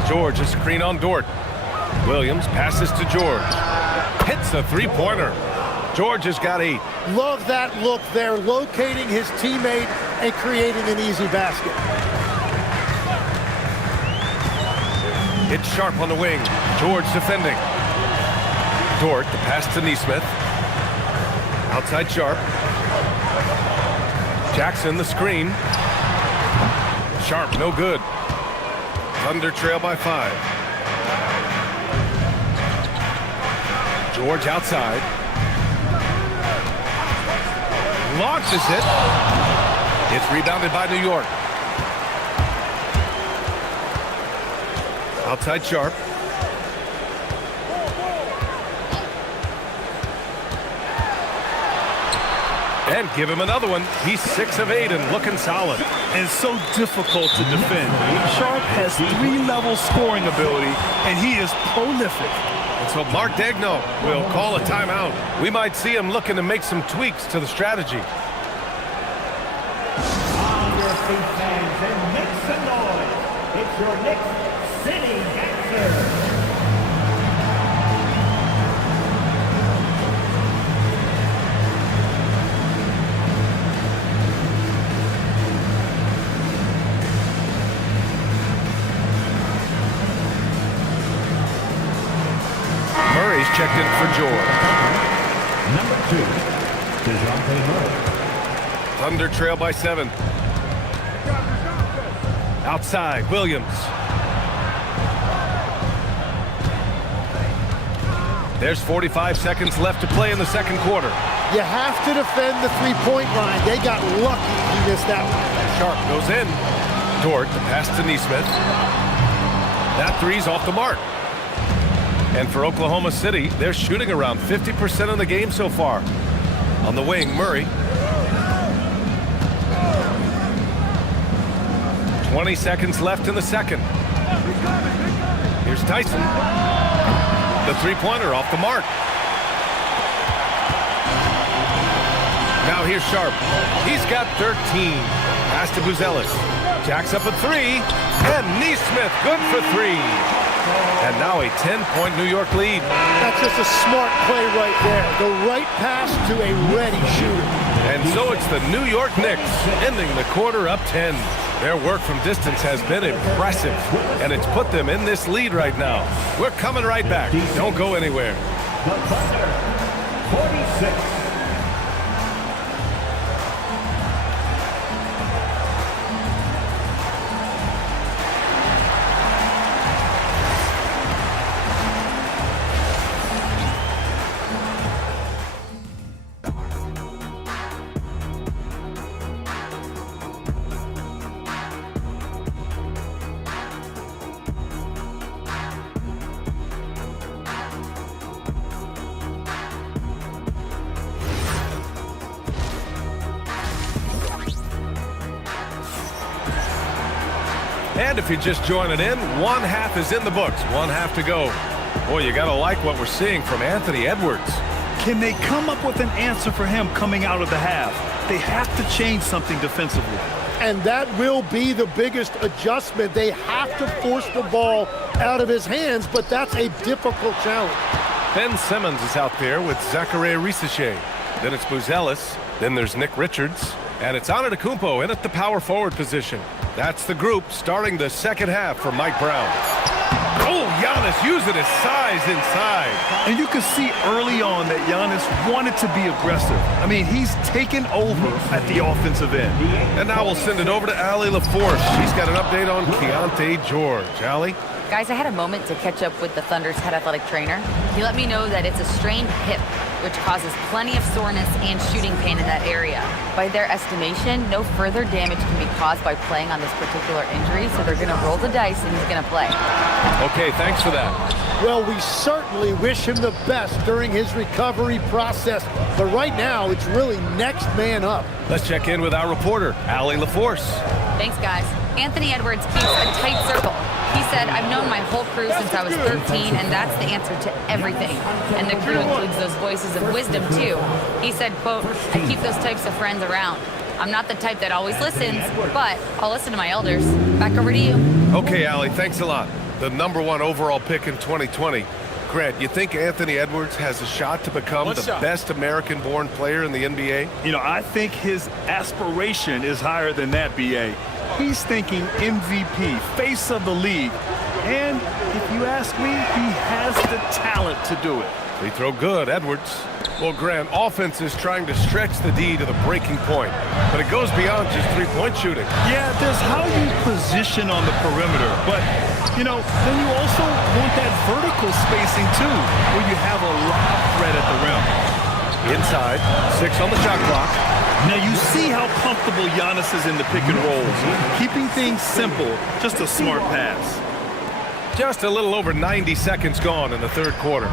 George, a screen on Dort. Williams passes to George. Hits the three-pointer. George has got 8. Love that look there, locating his teammate and creating an easy basket. It's Sharp on the wing. George defending. Dort, the pass to Neesmith. Outside Sharp. Jackson, the screen. Sharp, no good. Thunder trail by 5. George outside. Launches it. It's rebounded by New York. Outside Sharp. And give him another one. He's 6 of 8 and looking solid. And so difficult to defend. Sharp has 3-level scoring ability, and he is prolific. And so Mark Daigneault will call a timeout. We might see him looking to make some tweaks to the strategy. On your feet, fans, and make some noise. It's your Knicks City Dancers. Checked in for George. Number 2, DeJounte Murray. Thunder trail by 7. Outside, Williams. There's 45 seconds left to play in the second quarter. You have to defend the three-point line. They got lucky he missed that one. Sharp goes in. Dort, the pass to Neesmith. That three's off the mark. And for Oklahoma City, they're shooting around 50% of the game so far. On the wing, Murray. 20 seconds left in the second. Here's Tyson. The three-pointer off the mark. Now here's Sharp. He's got 13. Pass to Buzelis. Jacks up a 3. And Neesmith, good for 3. And now a 10-point New York lead. That's just a smart play right there. The right pass to a ready shooter. And so it's the New York Knicks ending the quarter up 10. Their work from distance has been impressive, and it's put them in this lead right now. We're coming right back. Don't go anywhere. The Thunder, 46. And if you're just joining in, one half is in the books. One half to go. Boy, you got to like what we're seeing from Anthony Edwards. Can they come up with an answer for him coming out of the half? They have to change something defensively. And that will be the biggest adjustment. They have to force the ball out of his hands, but that's a difficult challenge. Ben Simmons is out there with Zachary Risache. Then it's Buzelis. Then there's Nick Richards. And it's Antetokounmpo in at the power forward position. That's the group starting the second half for Mike Brown. Oh, Giannis using his size inside. And you can see early on that Giannis wanted to be aggressive. I mean, he's taken over at the offensive end. And now we'll send it over to Allie LaForce. She's got an update on Keontae George. Allie? Guys, I had a moment to catch up with the Thunder's head athletic trainer. He let me know that it's a strained hip, which causes plenty of soreness and shooting pain in that area. By their estimation, no further damage can be caused by playing on this particular injury, so they're going to roll the dice and he's going to play. Okay, thanks for that. Well, we certainly wish him the best during his recovery process, but right now it's really next man up. Let's check in with our reporter, Allie LaForce. Thanks, guys. Anthony Edwards keeps a tight circle. He said, I've known my whole crew since I was 13, and that's the answer to everything. And the crew includes those voices of wisdom, too. He said, quote, I keep those types of friends around. I'm not the type that always listens, but I'll listen to my elders. Back over to you. Okay, Allie, thanks a lot. The #1 overall pick in 2020. Grant, you think Anthony Edwards has a shot to become the best American-born player in the NBA? You know, I think his aspiration is higher than that, B.A. He's thinking MVP, face of the league. And if you ask me, he has the talent to do it. Free throw good, Edwards. Well, Grant, offense is trying to stretch the D to the breaking point, but it goes beyond just three-point shooting. Yeah, there's how you position on the perimeter, but, you know, then you also want that vertical spacing, too, where you have a lob threat at the rim. Inside, 6 on the shot clock. Now you see how comfortable Giannis is in the pick and rolls. Keeping things simple, just a smart pass. Just a little over 90 seconds gone in the third quarter.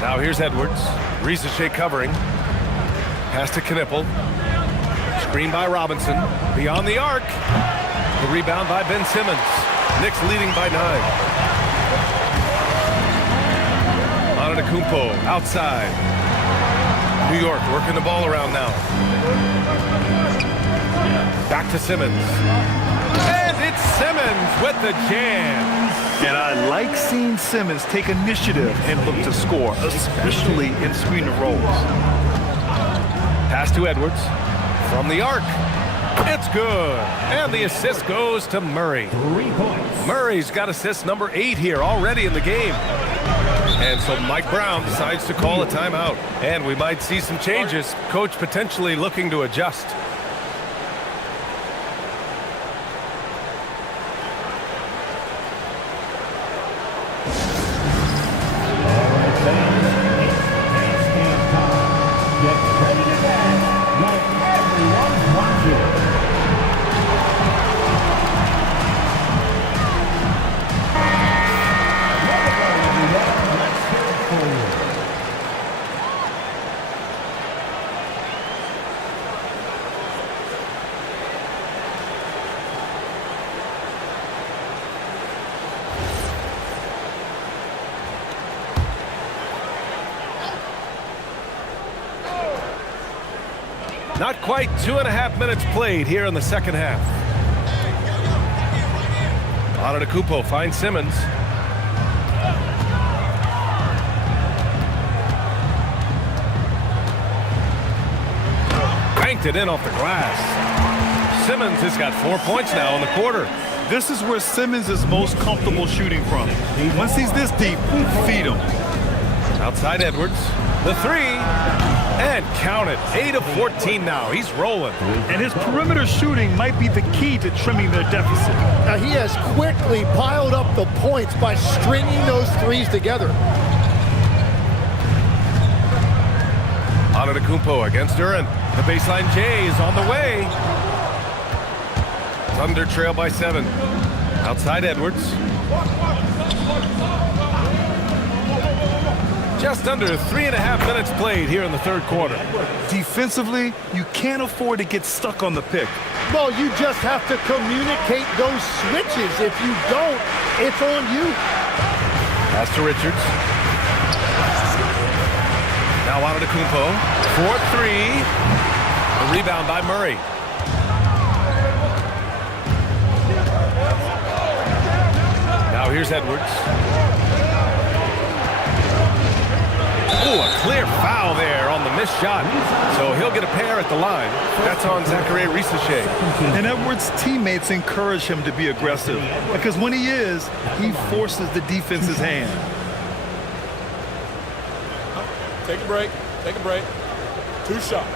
Now here's Edwards. Risache covering. Pass to Knippel. Screen by Robinson. Beyond the arc. The rebound by Ben Simmons. Knicks leading by 9. Antetokounmpo outside. New York working the ball around now. Back to Simmons. And it's Simmons with the jam. And I like seeing Simmons take initiative and look to score, especially in screen and rolls. Pass to Edwards. From the arc. It's good. And the assist goes to Murray. 3 points. Murray's got assist number 8 here already in the game. And so Mike Brown decides to call a timeout. And we might see some changes. Coach potentially looking to adjust. Not quite 2.5 minutes played here in the second half. Antetokounmpo finds Simmons. Banked it in off the glass. Simmons has got 4 points now in the quarter. This is where Simmons is most comfortable shooting from. Once he's this deep, feed him. Outside Edwards. The 3. And count it. 8 of 14 now. He's rolling. And his perimeter shooting might be the key to trimming their deficit. Now he has quickly piled up the points by stringing those threes together. Antetokounmpo against Duran. The baseline J is on the way. Thunder trail by 7. Outside Edwards. Just under 3.5 minutes played here in the third quarter. Defensively, you can't afford to get stuck on the pick. Well, you just have to communicate those switches. If you don't, it's on you. Pass to Richards. Now Antetokounmpo. 4-3. The rebound by Murray. Now here's Edwards. Oh, a clear foul there on the missed shot. So he'll get a pair at the line. That's on Zachary Risache. And Edwards' teammates encourage him to be aggressive because when he is, he forces the defense's hand. Take a break. Take a break. 2 shots.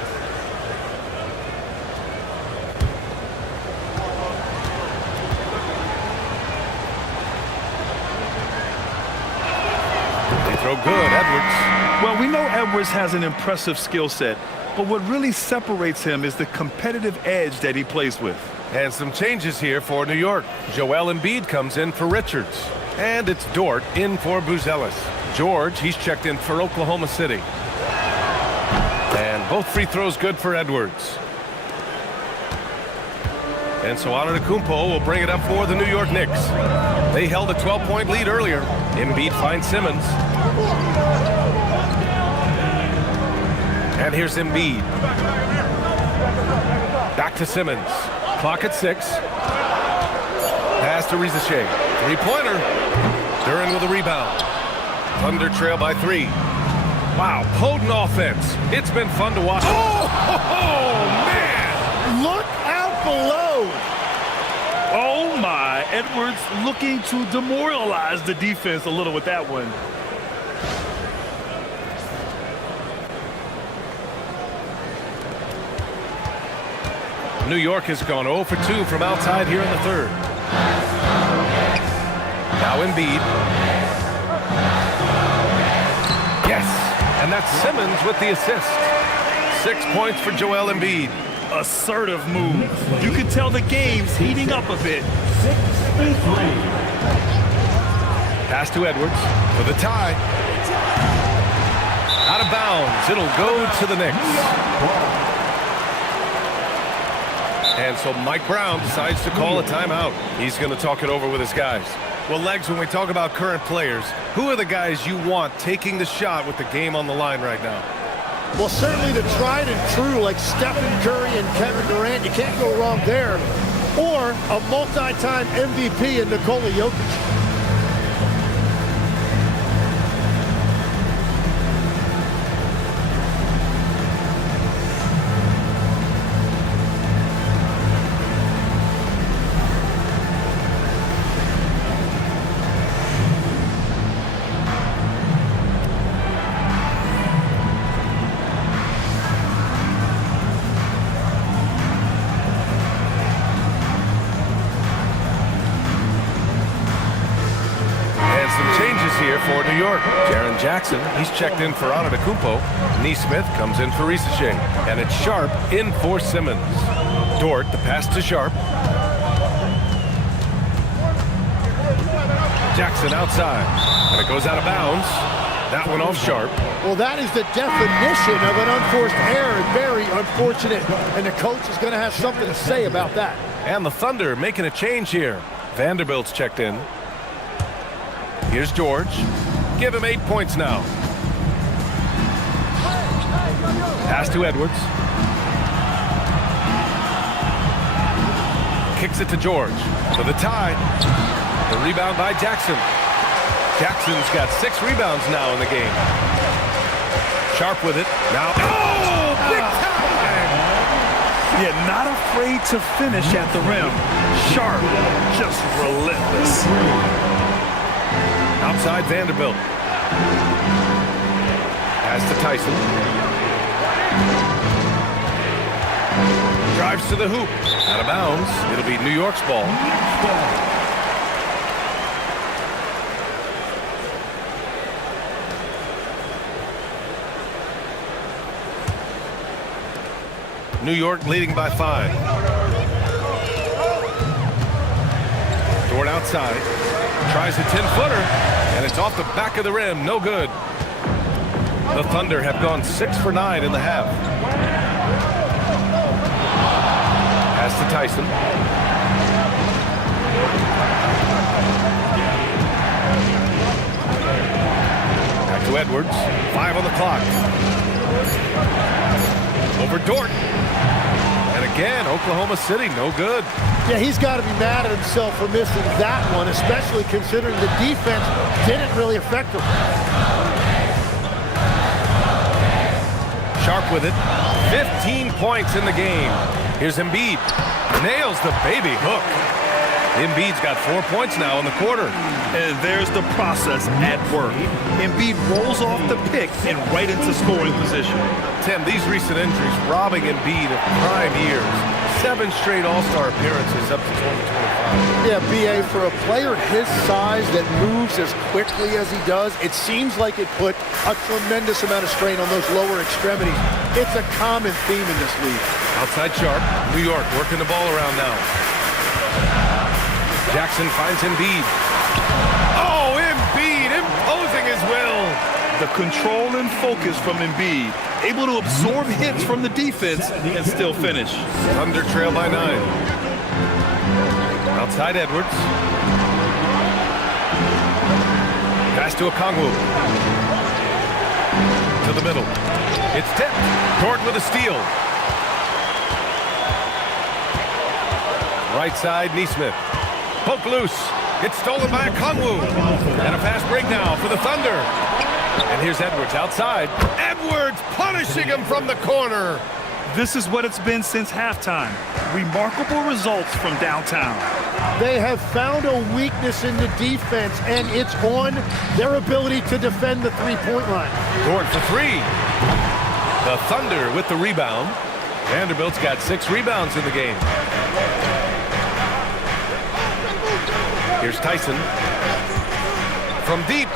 No good. Edwards. Well, we know Edwards has an impressive skill set, but what really separates him is the competitive edge that he plays with. And some changes here for New York. Joel Embiid comes in for Richards. And it's Dort in for Buzelis. George, he's checked in for Oklahoma City. And both free throws good for Edwards. And so Antetokounmpo will bring it up for the New York Knicks. They held a 12-point lead earlier. Embiid finds Simmons. And here's Embiid. Back to Simmons. Clock at 6. Pass to Rizachet. Three-pointer. Duren with a rebound. Thunder trail by 3. Wow, potent offense. It's been fun to watch. Oh, man! Look out below. Oh, my. Edwards looking to demoralize the defense a little with that one. New York has gone 0 for 2 from outside here in the third. Now Embiid. Yes, and that's Simmons with the assist. 6 points for Joel Embiid. Assertive move. You can tell the game's heating up a bit. Pass to Edwards for the tie. Out of bounds. It'll go to the Knicks. And so Mike Brown decides to call a timeout. He's going to talk it over with his guys. Well, Legs, when we talk about current players, who are the guys you want taking the shot with the game on the line right now? Well, certainly the tried and true like Stephen Curry and Kevin Durant. You can't go wrong there. Or a multi-time MVP in Nikola Jokic. For New York, Jaren Jackson, he's checked in for Antetokounmpo. Nesmith comes in for Rizachet, and it's Sharp in for Simmons. Dort, the pass to Sharp. Jackson outside, and it goes out of bounds. That one off Sharp. Well, that is the definition of an unforced error. Very unfortunate, and the coach is going to have something to say about that. And the Thunder making a change here. Vanderbilt's checked in. Here's George. Give him 8 points now. Pass to Edwards. Kicks it to George for the tie. The rebound by Jackson. Jackson's got 6 rebounds now in the game. Sharp with it. Now, oh, big time! Yeah, not afraid to finish at the rim. Sharp, just relentless. Outside Vanderbilt. Pass to Tyson. Drives to the hoop. Out of bounds. It'll be New York's ball. New York leading by 5. Dort outside. Tries a 10-footer, and it's off the back of the rim. No good. The Thunder have gone 6 for 9 in the half. Pass to Tyson. Back to Edwards. 5 on the clock. Over Dort. And again, Oklahoma City, no good. Yeah, he's got to be mad at himself for missing that one, especially considering the defense didn't really affect him. Sharp with it. 15 points in the game. Here's Embiid. Nails the baby hook. Embiid's got 4 points now in the quarter. And there's the process at work. Embiid rolls off the pick and right into scoring position. Tim, these recent injuries robbing Embiid of prime years. 7 straight All-Star appearances up to 2025. Yeah, B.A., for a player his size that moves as quickly as he does, it seems like it put a tremendous amount of strain on those lower extremities. It's a common theme in this league. Outside Sharp. New York working the ball around now. Jackson finds Embiid. Oh, Embiid imposing his will. The control and focus from Embiid, able to absorb hits from the defense and still finish. Thunder trail by 9. Outside Edwards. Pass to Okongwu. To the middle. It's tipped. Dort with a steal. Right side, Nesmith. Poke loose. It's stolen by Okongwu. And a fast break now for the Thunder. And here's Edwards outside. Edwards punishing him from the corner. This is what it's been since halftime. Remarkable results from downtown. They have found a weakness in the defense, and it's on their ability to defend the three-point line. Dort for 3. The Thunder with the rebound. Vanderbilt's got 6 rebounds in the game. Here's Tyson. From deep.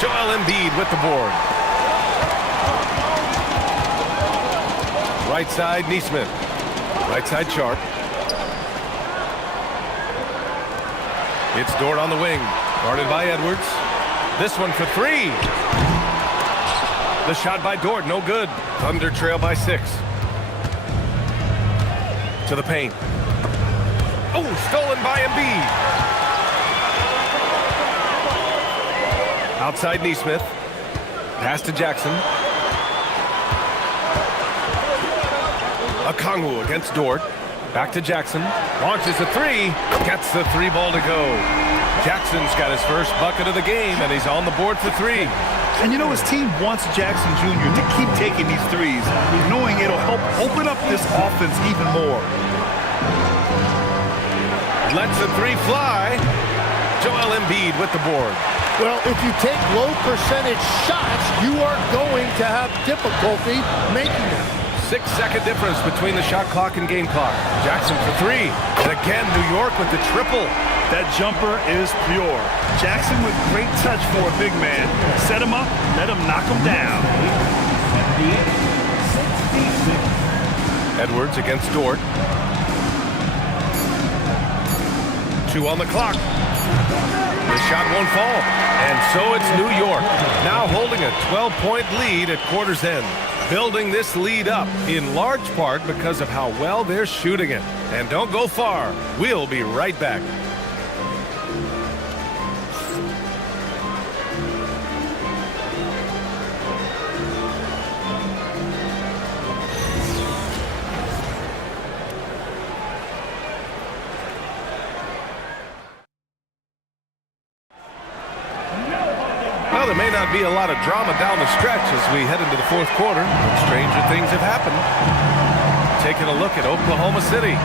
Joel Embiid with the board. Right side, Nesmith. Right side, Sharp. It's Dort on the wing. Guarded by Edwards. This one for 3. The shot by Dort, no good. Thunder trail by 6. To the paint. Oh, stolen by Embiid. Outside Nesmith. Pass to Jackson. Okongwu against Dort. Back to Jackson. Launches a 3. Gets the 3 ball to go. Jackson's got his first bucket of the game, and he's on the board for 3. And you know, his team wants Jackson Jr. to keep taking these threes, knowing it'll help open up this offense even more. Lets the 3 fly. Joel Embiid with the board. Well, if you take low percentage shots, you are going to have difficulty making them. 6-second difference between the shot clock and game clock. Jackson for 3. And again, New York with the triple. That jumper is pure. Jackson with great touch for a big man. Set him up, let him knock him down. Edwards against Dort. 2 on the clock. The shot won't fall. And so it's New York, now holding a 12-point lead at quarter's end. Building this lead up in large part because of how well they're shooting it. And don't go far. We'll be right back. Well, there may not be a lot of drama down the stretch as we head into the 4th quarter, but stranger things have happened. Taking a look at Oklahoma City.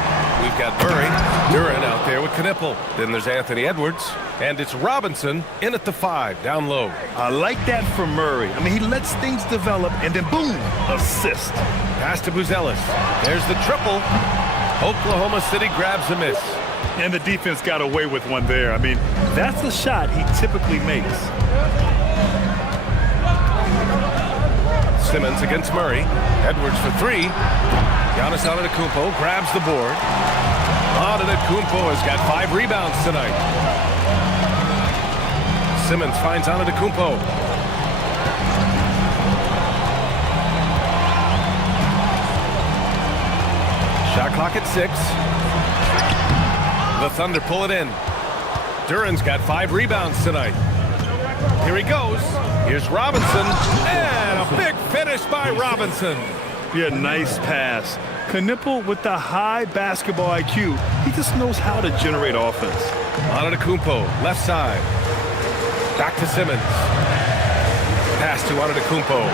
We've got Murray, Duren out there with Knipple. Then there's Anthony Edwards, and it's Robinson in at the 5, down low. I like that for Murray. I mean, he lets things develop, and then boom, assist. Pass to Buzelis. There's the triple. Oklahoma City grabs a miss. And the defense got away with one there. I mean, that's the shot he typically makes. Simmons against Murray. Edwards for 3. Giannis Antetokounmpo grabs the board. Antetokounmpo has got 5 rebounds tonight. Simmons finds Antetokounmpo. Shot clock at 6. The Thunder pull it in. Duren's got 5 rebounds tonight. Here he goes. Here's Robinson. And a big finish by Robinson. Yeah, nice pass. Knipple with the high basketball IQ. He just knows how to generate offense. Antetokounmpo, left side. Back to Simmons. Pass to Antetokounmpo.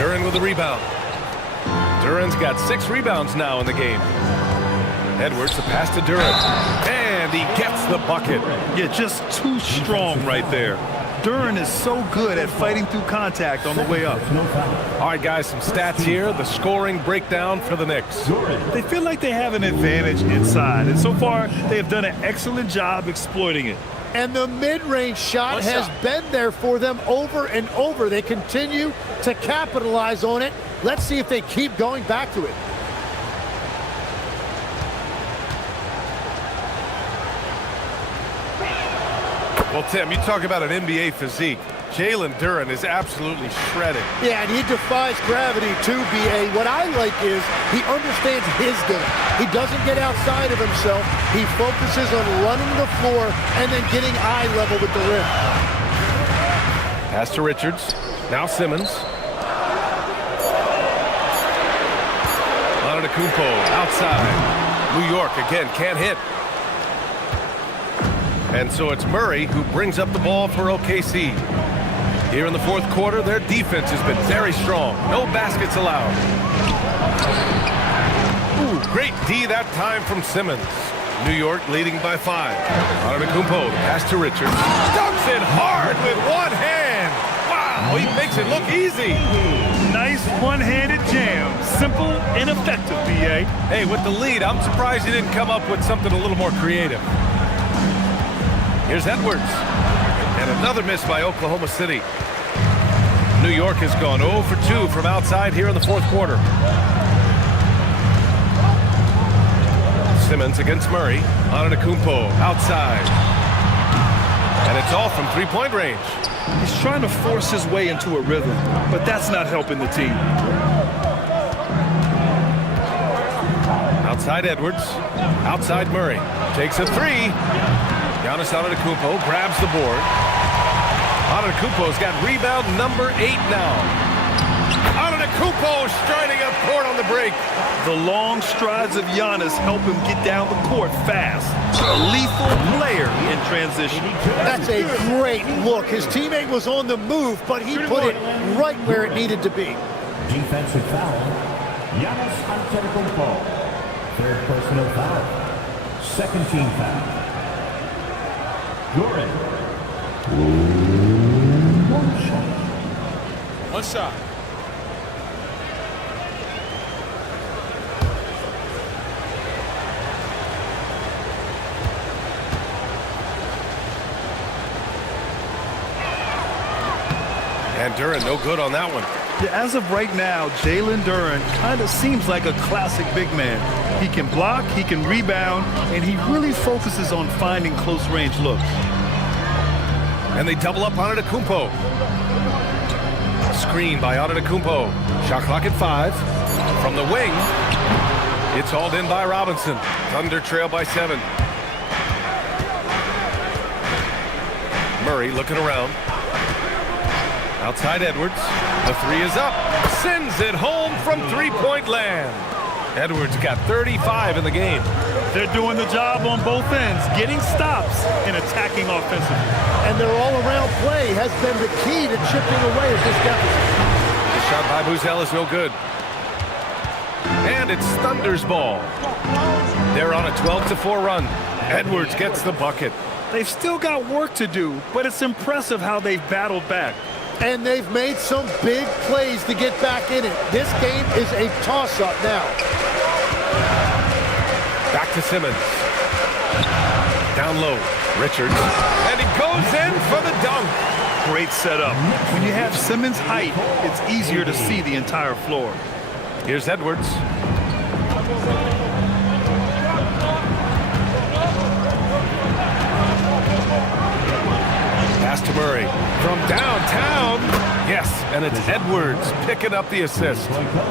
Duren with the rebound. Duren's got 6 rebounds now in the game. Edwards, the pass to Duren. And And he gets the bucket. Yeah, just too strong right there. Duren is so good at fighting through contact on the way up. All right, guys, some stats here. The scoring breakdown for the Knicks. They feel like they have an advantage inside, and so far they have done an excellent job exploiting it. And the mid-range shot has been there for them over and over. They continue to capitalize on it. Let's see if they keep going back to it. Well, Tim, you talk about an NBA physique. Jalen Duren is absolutely shredded. Yeah, and he defies gravity too, B.A. What I like is he understands his game. He doesn't get outside of himself. He focuses on running the floor and then getting eye level with the rim. Pass to Richards. Now Simmons. Antetokounmpo outside. New York again can't hit. And so it's Murray who brings up the ball for OKC. Here in the fourth quarter, their defense has been very strong. No baskets allowed. Ooh, great D that time from Simmons. New York leading by 5. Antetokounmpo, pass to Richards. Dunks it hard with one hand. Wow, he makes it look easy. Nice one-handed jam. Simple and effective, B.A. Hey, with the lead, I'm surprised he didn't come up with something a little more creative. Here's Edwards. And another miss by Oklahoma City. New York has gone 0 for 2 from outside here in the fourth quarter. Simmons against Murray. Antetokounmpo outside. And it's all from three-point range. He's trying to force his way into a rhythm, but that's not helping the team. Outside Edwards. Outside Murray. Takes a three. Giannis Antetokounmpo grabs the board. Antetokounmpo's got rebound number 8 now. Antetokounmpo striding up court on the break. The long strides of Giannis help him get down the court fast. A lethal player in transition. That's a great look. His teammate was on the move, but he put it right where it needed to be. Defensive foul. Giannis Antetokounmpo. Third personal foul. Second team foul. Duren. One shot. And Duren no good on that one. Yeah, as of right now, Jalen Duren kind of seems like a classic big man. He can block, he can rebound, and he really focuses on finding close-range looks. And they double up on Antetokounmpo. Screen by Antetokounmpo. Shot clock at 5. From the wing, it's hauled in by Robinson. Thunder trail by 7. Murray looking around. Outside Edwards. The three is up. Sends it home from three-point land. Edwards got 35 in the game. They're doing the job on both ends, getting stops and attacking offensively. And their all-around play has been the key to chipping away at this deficit. The shot by Buzel is no good. And it's Thunder's ball. They're on a 12-4 run. Edwards gets the bucket. They've still got work to do, but it's impressive how they've battled back. And they've made some big plays to get back in it. This game is a toss-up now. Back to Simmons. Down low. Richards. And he goes in for the dunk. Great setup. When you have Simmons' height, it's easier to see the entire floor. Here's Edwards. Pass to Murray. From downtown. Yes, and it's Edwards picking up the assist.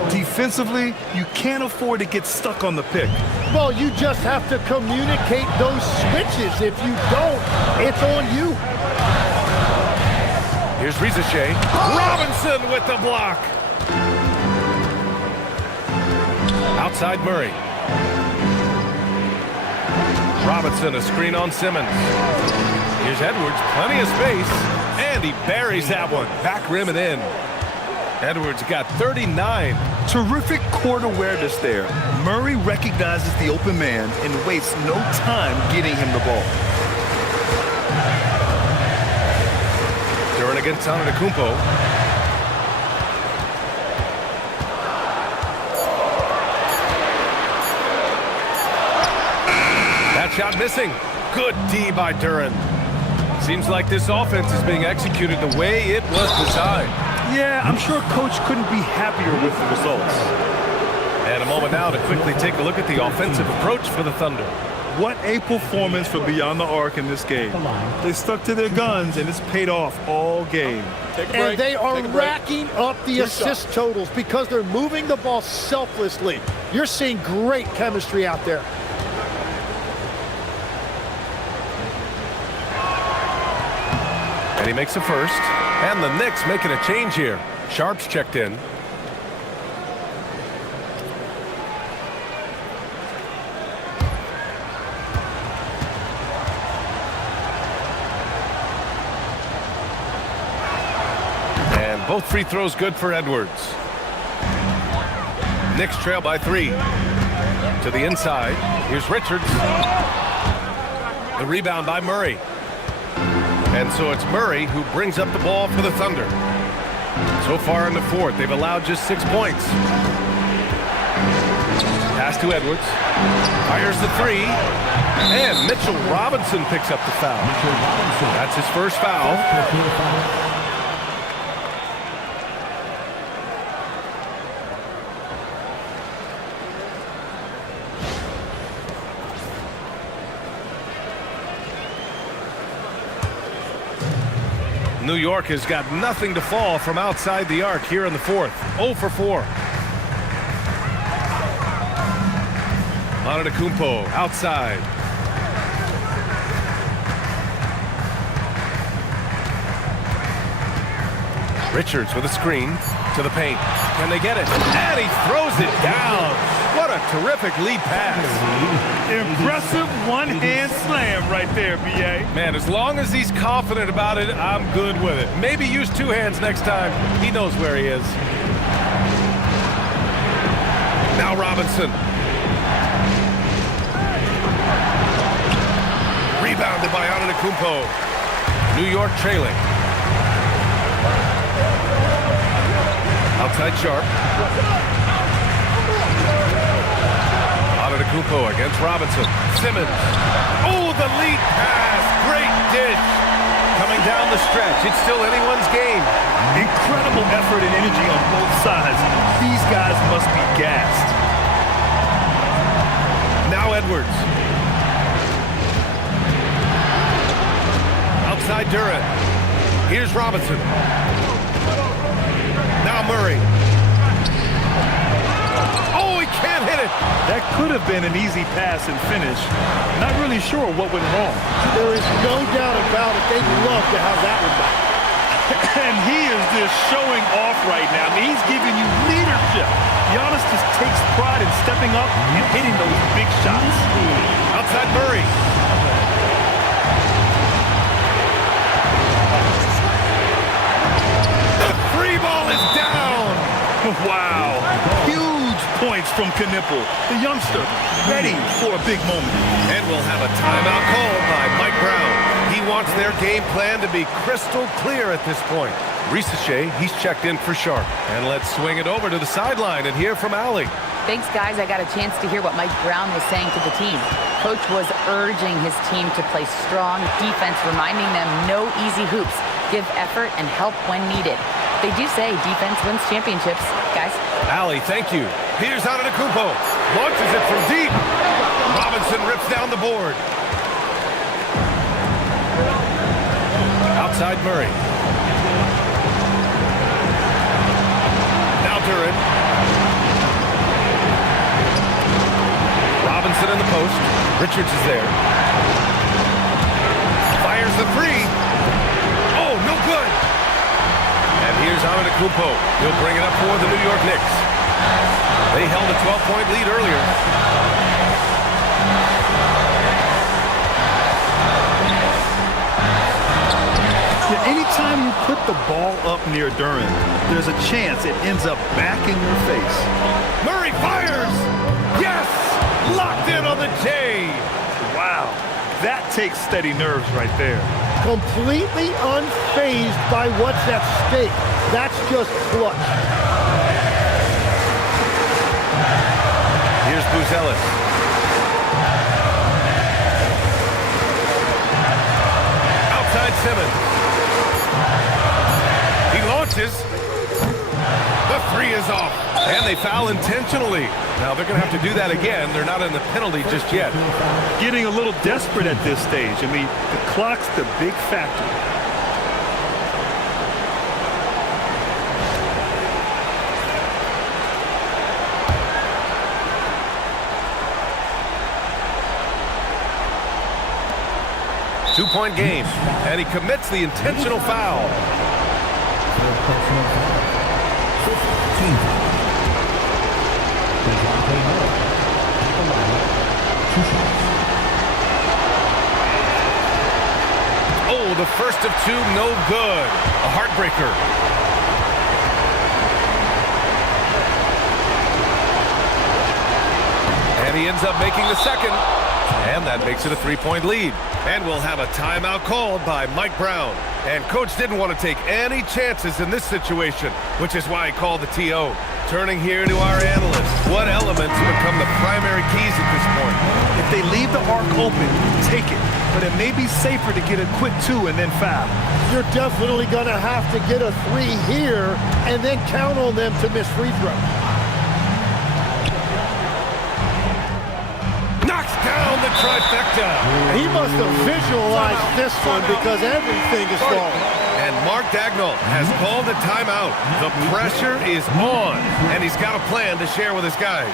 Defensively, you can't afford to get stuck on the pick. Well, you just have to communicate those switches. If you don't, it's on you. Here's Rizachet. Robinson with the block. Outside Murray. Robinson, a screen on Simmons. Here's Edwards, plenty of space, and he buries that one. Back rim and in. Edwards got 39. Terrific court awareness there. Murray recognizes the open man and wastes no time getting him the ball. Duran against Antetokounmpo. That shot missing. Good D by Duran. Seems like this offense is being executed the way it was designed. Yeah, I'm sure Coach couldn't be happier with the results. And a moment now to quickly take a look at the offensive approach for the Thunder. What a performance for Beyond the Arc in this game. They stuck to their guns, and it's paid off all game. And they are racking up the assist totals because they're moving the ball selflessly. You're seeing great chemistry out there. And he makes a first. And the Knicks making a change here. Sharp's checked in. And both free throws good for Edwards. Knicks trail by 3. To the inside. Here's Richards. The rebound by Murray. And so it's Murray who brings up the ball for the Thunder. So far in the fourth, they've allowed just 6 points. Pass to Edwards. Fires the 3. And Mitchell Robinson picks up the foul. That's his first foul. New York has got nothing to fall from outside the arc here in the fourth. 0 for 4. Antetokounmpo outside. Richards with a screen to the paint. Can they get it? And he throws it down. What a terrific lead pass. Impressive one-hand slam right there, B.A. Man, as long as he's confident about it, I'm good with it. Maybe use 2 hands next time. He knows where he is. Now Robinson. Rebounded by Antetokounmpo. New York trailing. Outside Sharp. Antetokounmpo against Robinson. Simmons. Oh, the lead pass. Great dish. Coming down the stretch. It's still anyone's game. Incredible effort and energy on both sides. These guys must be gassed. Now Edwards. Outside Duran. Here's Robinson. Now Murray. Oh, he can't hit it. That could have been an easy pass and finish. Not really sure what went wrong. There is no doubt about it. They'd love to have that one back. And he is just showing off right now. I mean, he's giving you leadership. Giannis just takes pride in stepping up and hitting those big shots. Outside Murray. The free ball is down. Wow. Huge points from Knipple, the youngster, ready for a big moment. And we'll have a timeout called by Mike Brown. He wants their game plan to be crystal clear at this point. Risache, he's checked in for Sharp. And let's swing it over to the sideline and hear from Allie. Thanks, guys. I got a chance to hear what Mike Brown was saying to the team. Coach was urging his team to play strong defense, reminding them no easy hoops, give effort, and help when needed. They do say defense wins championships, guys. Allie, thank you. Here's Antetokounmpo. Launches it from deep. Robinson rips down the board. Outside Murray. Now Duran. Robinson in the post. Richards is there. Fires the 3. Oh, no good. And here's Antetokounmpo. He'll bring it up for the New York Knicks. They held a 12-point lead earlier. Yeah, anytime you put the ball up near Duren, there's a chance it ends up back in your face. Murray fires! Yes! Locked in on the J! Wow, that takes steady nerves right there. Completely unfazed by what's at stake. That's just clutch. Here's Buzelis. Outside Simmons. He launches. The three is off. And they foul intentionally. Now they're going to have to do that again. They're not in the penalty just yet. Getting a little desperate at this stage. I mean, the clock's the big factor. Two-point game, and he commits the intentional foul. Oh, the first of two, no good. A heartbreaker. And he ends up making the second. And that makes it a three-point lead. And we'll have a timeout called by Mike Brown. And Coach didn't want to take any chances in this situation, which is why he called the TO. Turning here to our analysts. What elements become the primary keys at this point? If they leave the arc open, take it. But it may be safer to get a quick two and then foul. You're definitely going to have to get a three here and then count on them to miss free throws. Knocks down the trifecta. He must have visualized this one because everything is falling. And Mark Dagnall has called a timeout. The pressure is on, and he's got a plan to share with his guys.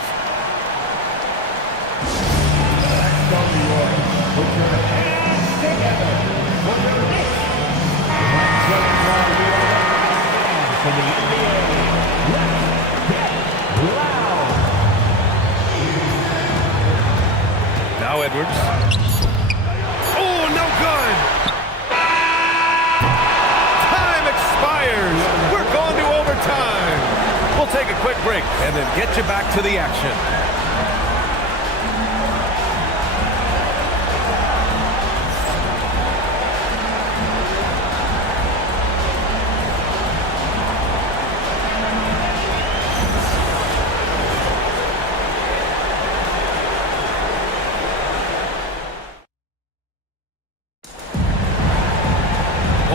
Now Edwards. Oh, no good! Time expires! We're going to overtime! We'll take a quick break and then get you back to the action.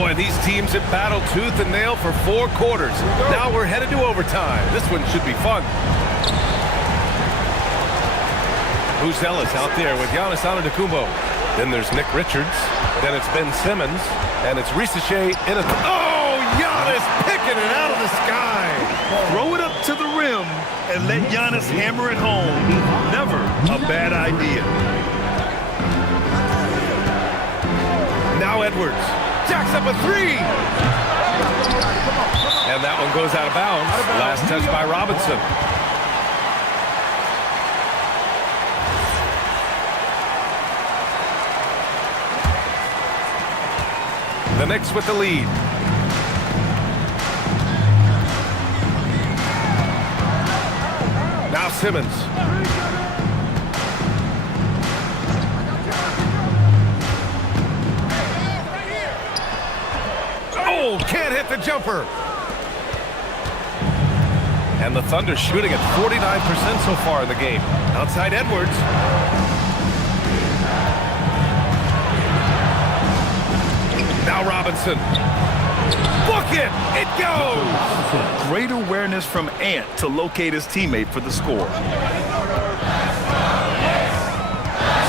Boy, these teams have battled tooth and nail for 4 quarters. Now we're headed to overtime. This one should be fun. Buzelis out there with Giannis Antetokounmpo. Then there's Nick Richards. Then it's Ben Simmons. And it's Risache in a... Oh, Giannis picking it out of the sky. Throw it up to the rim and let Giannis hammer it home. Never a bad idea. Now Edwards. Jacks up a three. And that one goes out of bounds. Last touch by Robinson. The Knicks with the lead. Now Simmons. Oh, can't hit the jumper. And the Thunder shooting at 49% so far in the game. Outside Edwards. Now Robinson. Book it! It goes! Great awareness from Ant to locate his teammate for the score.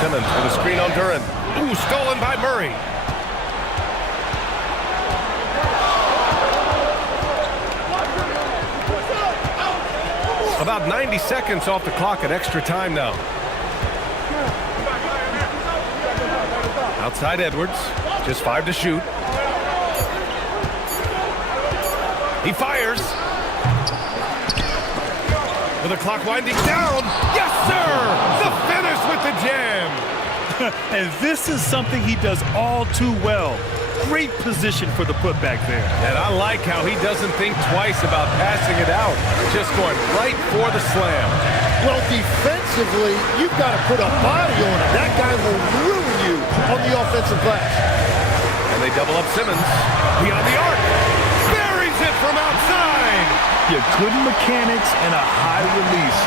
Simmons with a screen on Duren. Ooh, stolen by Murray. About 90 seconds off the clock at extra time now. Outside Edwards, just 5 to shoot. He fires. With the clock winding down. Yes, sir! The finish with the jam. And this is something he does all too well. Great position for the putback there. And I like how he doesn't think twice about passing it out. Just going right for the slam. Well, defensively, you've got to put a body on it. That guy will ruin you on the offensive glass. And they double up Simmons. Beyond the arc. Buries it from outside. Yeah, good mechanics and a high release.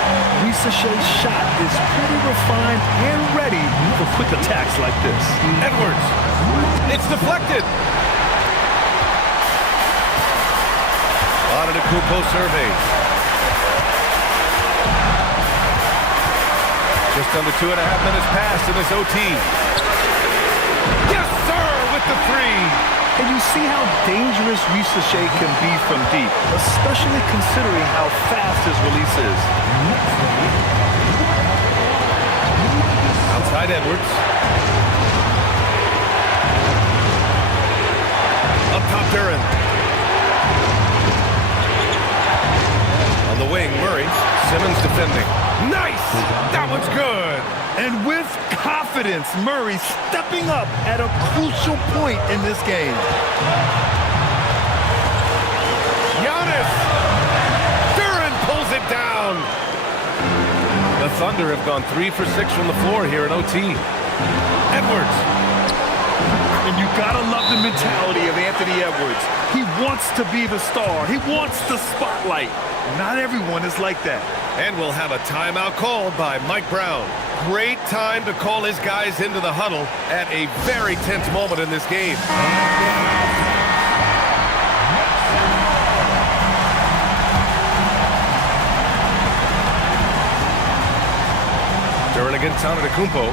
Risache's shot is pretty refined and ready for quick attacks like this. Edwards. It's deflected. Antetokounmpo surveys. Just under 2.5 minutes passed in this OT. Yes, sir, with the three. And you see how dangerous Risache can be from deep, especially considering how fast his release is. Outside Edwards. Up top Duren. On the wing, Murray. Simmons defending. Nice! That one's good! And with confidence, Murray stepping up at a crucial point in this game. Giannis! Duren pulls it down! The Thunder have gone 3 for 6 from the floor here in OT. Edwards. And you gotta love the mentality of Anthony Edwards. He wants to be the star. He wants the spotlight. Not everyone is like that. And we'll have a timeout called by Mike Brown. Great time to call his guys into the huddle at a very tense moment in this game. Duren against Antetokounmpo.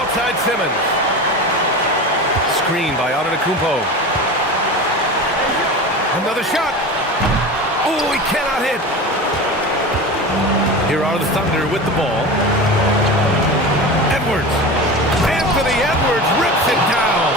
Outside Simmons. Screen by Antetokounmpo. Another shot. Oh, he cannot hit. Here are the Thunder with the ball. Edwards. Anthony Edwards rips it down.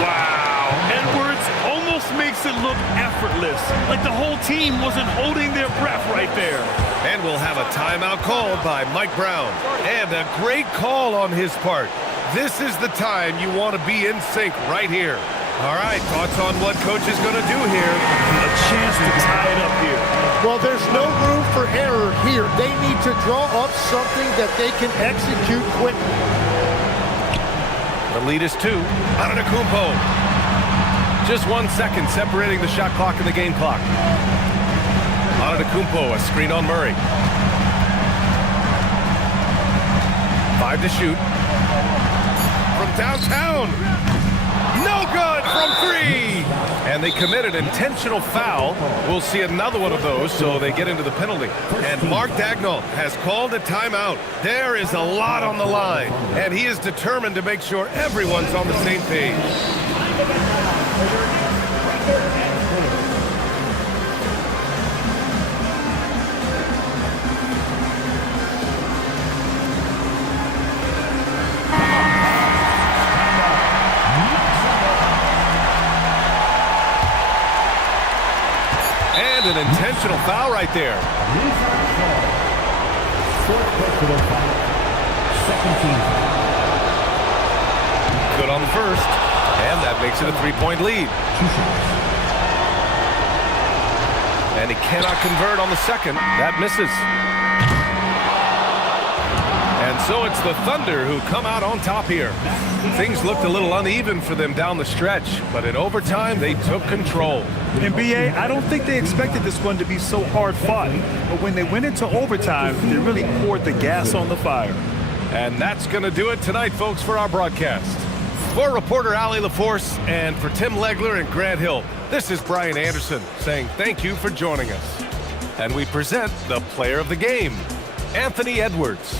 Wow. Edwards almost makes it look effortless, like the whole team wasn't holding their breath right there. And we'll have a timeout called by Mike Brown. And a great call on his part. This is the time you want to be in sync right here. All right, thoughts on what coach is going to do here? A chance to tie it up here. Well, there's no room for error here. They need to draw up something that they can execute quickly. The lead is 2. Antetokounmpo. Just 1 second separating the shot clock and the game clock. Antetokounmpo, a screen on Murray. 5 to shoot. From downtown. No good from 3. And they committed intentional foul. We'll see another one of those, so they get into the penalty. And Mark Daigneault has called a timeout. There is a lot on the line, and he is determined to make sure everyone's on the same page. An intentional foul right there. Good on the first, and that makes it a 3-point lead. And he cannot convert on the second. That misses. And so it's the Thunder who come out on top here. Things looked a little uneven for them down the stretch, but in overtime, they took control. And B.A., I don't think they expected this one to be so hard-fought. But when they went into overtime, they really poured the gas on the fire. And that's going to do it tonight, folks, for our broadcast. For reporter Allie LaForce and for Tim Legler and Grant Hill, this is Brian Anderson saying thank you for joining us. And we present the player of the game, Anthony Edwards.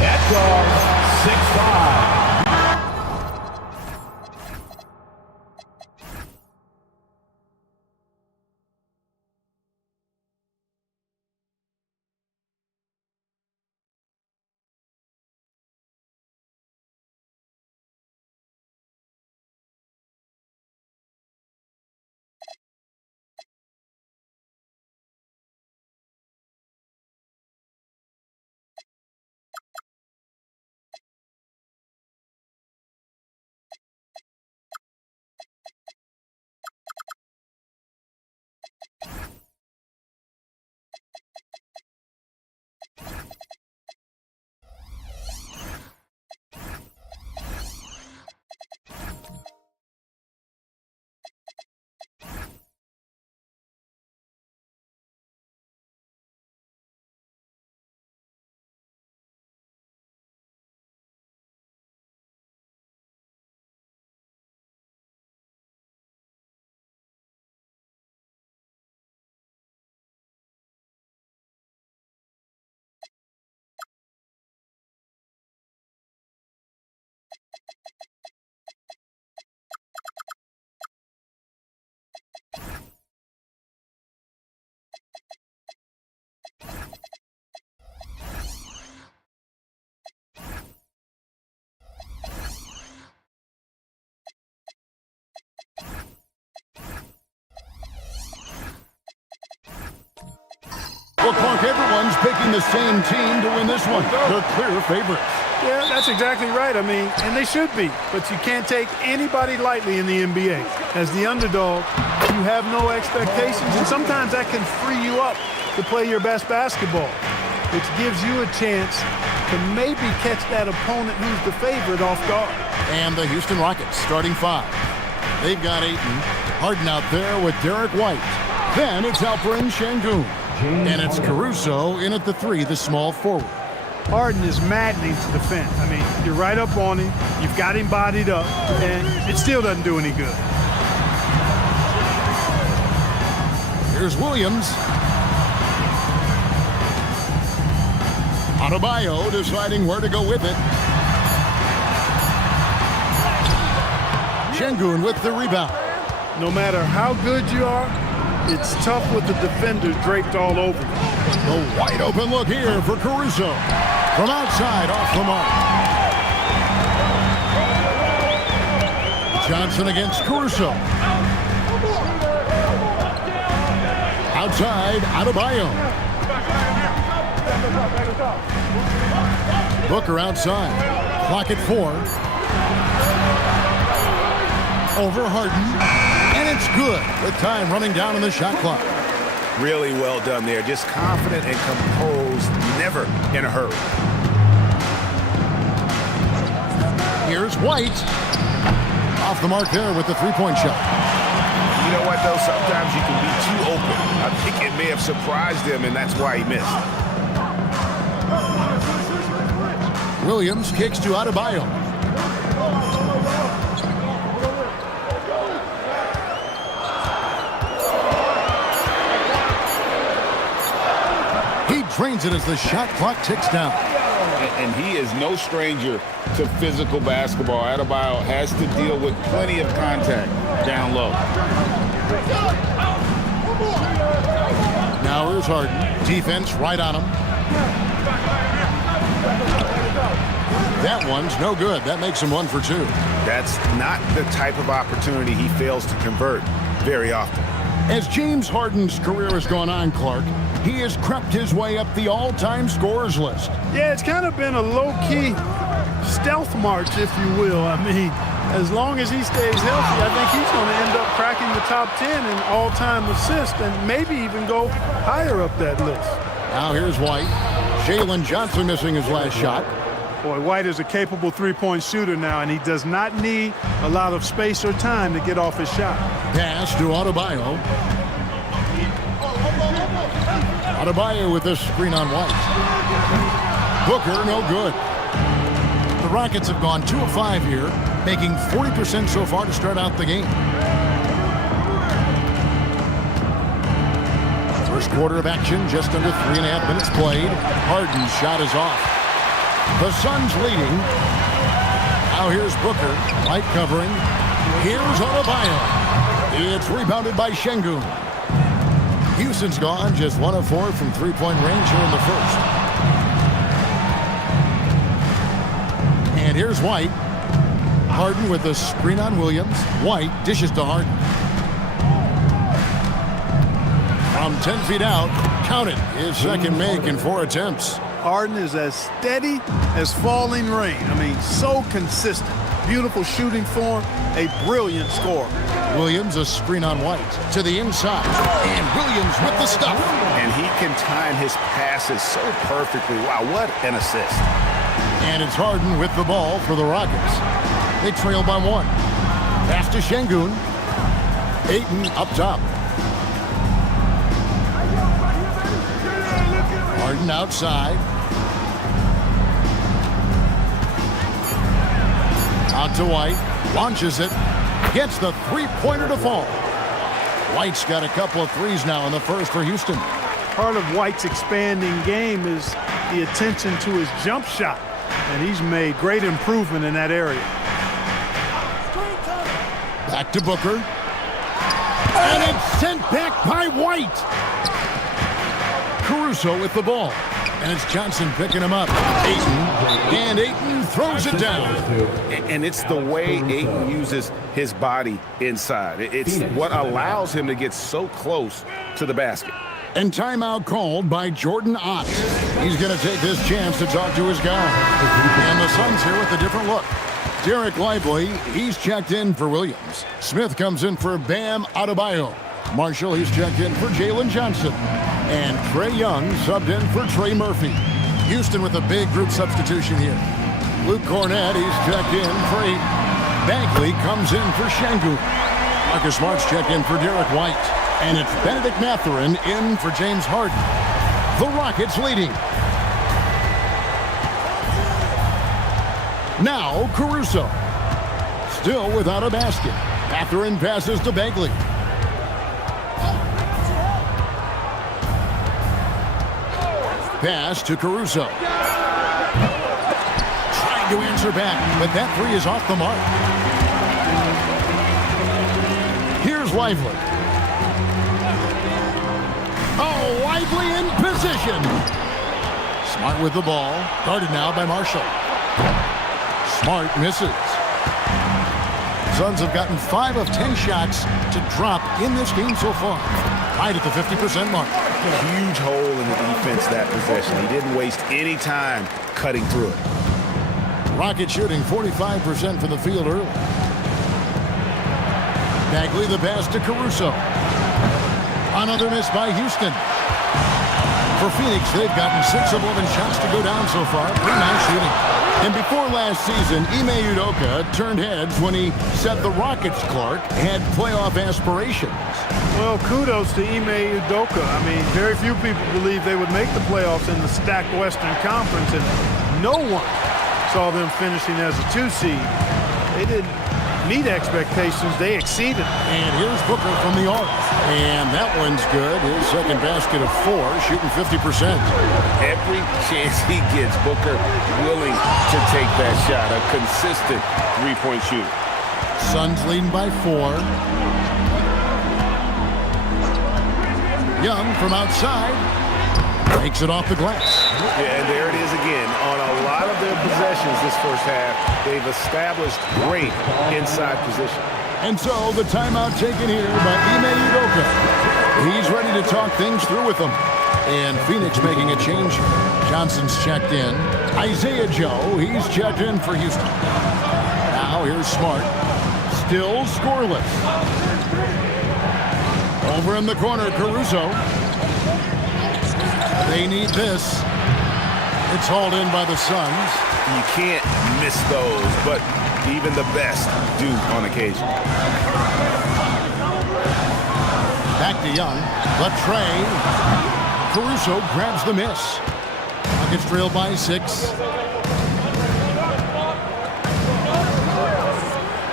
At guard, 6'5". Well, Clark, everyone's picking the same team to win this one. They're clear favorites. Yeah, that's exactly right. I mean, and they should be. But you can't take anybody lightly in the NBA. As the underdog, you have no expectations, and sometimes that can free you up to play your best basketball, which gives you a chance to maybe catch that opponent who's the favorite off guard. And the Houston Rockets starting five. They've got Ayton, Harden out there with Derek White. Then it's Alperen Şengün. And it's Caruso in at the three, the small forward. Harden is maddening to defend. I mean, you're right up on him. You've got him bodied up, and it still doesn't do any good. Here's Williams. Adebayo deciding where to go with it. Şengün with the rebound. No matter how good you are, it's tough with the defenders draped all over you. The wide open look here for Caruso. From outside, off the mark. Johnson against Caruso. Outside, Adebayo. Booker outside. Clock at 4. Over Harden. And it's good with time running down on the shot clock. Really well done there. Just confident and composed, never in a hurry. Here's White. Off the mark there with the three-point shot. You know what, though? Sometimes you can be too open. I think it may have surprised him, and that's why he missed. Williams kicks to Adebayo. He drains it as the shot clock ticks down. And he is no stranger to physical basketball. Adebayo has to deal with plenty of contact down low. Now here's Harden. Defense right on him. That one's no good. That makes him 1 for 2. That's not the type of opportunity he fails to convert very often. As James Harden's career has gone on, Clark, he has crept his way up the all-time scorers list. Yeah, it's kind of been a low-key stealth march, if you will. I mean, as long as he stays healthy, I think he's going to end up cracking the top 10 in all-time assists and maybe even go higher up that list. Now here's White. Jalen Johnson missing his last shot. Boy, White is a capable three-point shooter now, and he does not need a lot of space or time to get off his shot. Pass to Adebayo. Adebayo with this screen on White. Booker, no good. The Rockets have gone 2 of 5 here, making 40% so far to start out the game. First quarter of action, just under 3.5 minutes played. Harden's shot is off. The Suns leading. Now here's Booker. Light covering. Here's Adebayo. It's rebounded by Şengün. Houston's gone just 1 of 4 from three-point range here in the first. And here's White. Harden with the screen on Williams. White dishes to Harden. From 10 feet out, count it, his second make in 4 attempts. Harden is as steady as falling rain. I mean, so consistent. Beautiful shooting form, a brilliant scorer. Williams a screen on White to the inside, and Williams with the stuff. And he can time his passes so perfectly. Wow, what an assist. And it's Harden with the ball for the Rockets. They trail by 1. Pass to Şengün. Ayton up top. Harden outside. Out to White. Launches it. Gets the three-pointer to fall. White's got a couple of threes now in the first for Houston. Part of White's expanding game is the attention to his jump shot. And he's made great improvement in that area. Back to Booker. And it's sent back by White. Caruso with the ball. And it's Johnson picking him up. Ayton. And Ayton throws it down. And it's the way Ayton uses his body inside. It's what allows him to get so close to the basket. And timeout called by Jordan Ott. He's going to take this chance to talk to his guy. And the Suns here with a different look. Derek Lively, he's checked in for Williams. Smith comes in for Bam Adebayo. Marshall, he's checked in for Jalen Johnson. And Trae Young subbed in for Trey Murphy. Houston with a big group substitution here. Luke Cornett, he's checked in for Ayton. Bagley comes in for Şengün. Marcus Smart's checked in for Derek White. And it's Benedict Mathurin in for James Harden. The Rockets leading. Now Caruso. Still without a basket. Mathurin passes to Bagley. Pass to Caruso. Trying to answer back, but that three is off the mark. Here's Lively. Oh, Lively in position. Smart with the ball. Guarded now by Marshall. Smart misses. Suns have gotten 5 of 10 shots to drop in this game so far. Right at the 50% mark. Huge hole in the defense that possession. He didn't waste any time cutting through it. Rockets shooting 45% from the field early. Bagley the pass to Caruso. Another miss by Houston. For Phoenix, they've gotten 6 of 11 shots to go down so far. Pretty nice shooting. And before last season, Ime Udoka turned heads when he said the Rockets, Clark, had playoff aspirations. Well, kudos to Ime Udoka. I mean, very few people believe they would make the playoffs in the stacked Western Conference, and no one saw them finishing as a 2 seed. They didn't meet expectations. They exceeded. And here's Booker from the arc. And that one's good. His second basket of 4, shooting 50%. Every chance he gets, Booker willing to take that shot. A consistent three-point shooter. Suns leading by 4. Young from outside breaks it off the glass. Yeah, and there it is again. On a lot of their possessions this first half, they've established great inside position. And so the timeout taken here by Ime Udoka. He's ready to talk things through with them. And Phoenix making a change. Johnson's checked in. Isaiah Joe, he's checked in for Houston. Now here's Smart. Still scoreless. Over in the corner, Caruso. They need this. It's hauled in by the Suns. You can't miss those, but even the best do on occasion. Back to Young. Latrey. Caruso grabs the miss. Rockets trail by 6.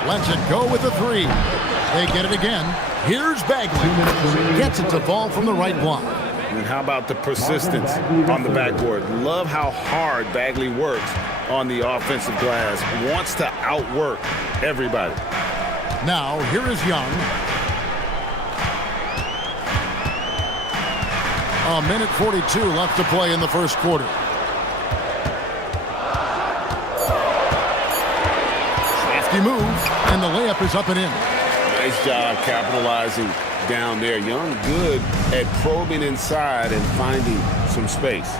Lets it go with the 3. They get it again. Here's Bagley. Gets it to fall from the right block. And how about the persistence on the backboard? Love how hard Bagley works on the offensive glass. Wants to outwork everybody. Now, here is Young. A minute 42 left to play in the first quarter. Safety move, and the layup is up and in. Nice job capitalizing down there. Young good at probing inside and finding some space.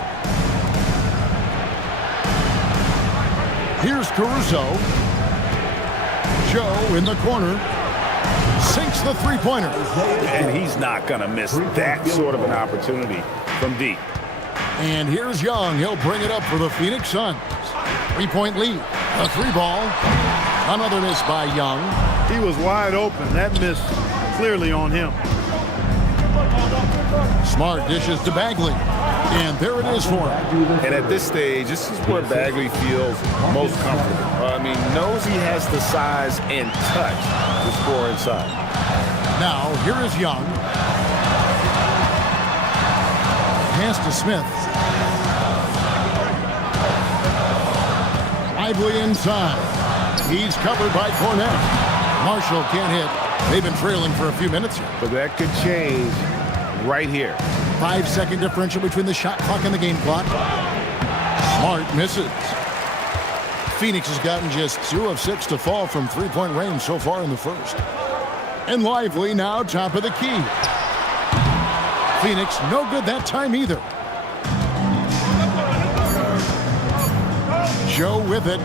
Here's Caruso. Joe in the corner. Sinks the three-pointer. And he's not going to miss that sort of an opportunity from deep. And here's Young. He'll bring it up for the Phoenix Suns. 3-point lead. A 3-ball. Another miss by Young. He was wide open. That miss clearly on him. Smart dishes to Bagley. And there it is for him. And at this stage, this is where Bagley feels most comfortable. I mean, knows he has the size and touch to score inside. Now, here is Young. Pass to Smith. Lively inside. He's covered by Cornette. Marshall can't hit. They've been trailing for a few minutes here. But that could change right here. 5-second differential between the shot clock and the game clock. Smart misses. Phoenix has gotten just 2 of 6 to fall from three-point range so far in the first. And Lively now top of the key. Phoenix no good that time either. Joe with it.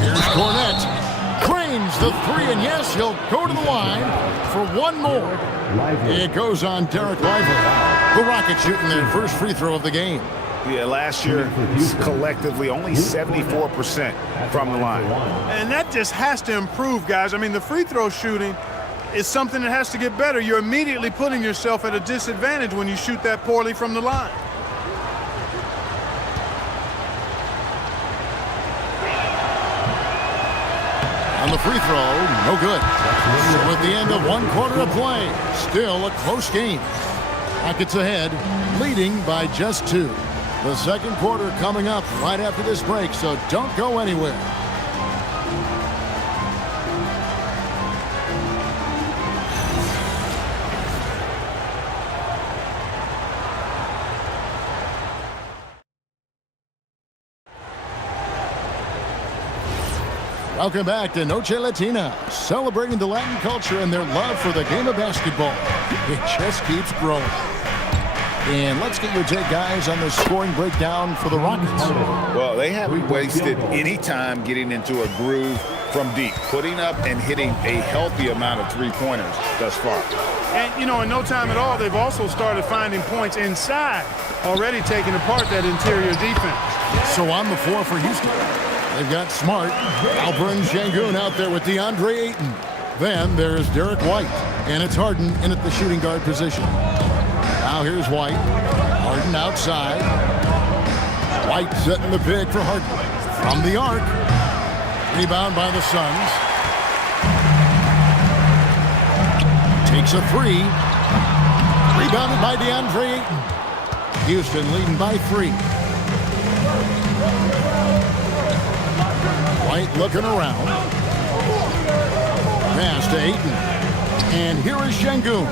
Here's Cornette. Cranes the 3, and yes, he'll go to the line for one more. It goes on Derek Lively. The Rockets shooting their first free throw of the game. Yeah, last year, collectively, only 74% from the line. And that just has to improve, guys. I mean, the free throw shooting is something that has to get better. You're immediately putting yourself at a disadvantage when you shoot that poorly from the line. On the free throw, no good. So at the end of one quarter of play, still a close game. Rockets ahead, leading by just 2. The second quarter coming up right after this break, so don't go anywhere. Welcome back to Noche Latina, celebrating the Latin culture and their love for the game of basketball. It just keeps growing. And let's get your take, guys, on the scoring breakdown for the Rockets. Well, they haven't wasted any time getting into a groove from deep, putting up and hitting a healthy amount of three-pointers thus far. And, you know, in no time at all, they've also started finding points inside, already taking apart that interior defense. So on the floor for Houston, they've got Smart, Alperen Sengun out there with DeAndre Ayton. Then there's Derek White, and it's Harden in at the shooting guard position. Now here's White. Harden outside. White setting the pick for Harden. From the arc. Rebound by the Suns. Takes a three. Rebounded by DeAndre Ayton. Houston leading by 3. White looking around. Pass to Ayton. And here is Sengun.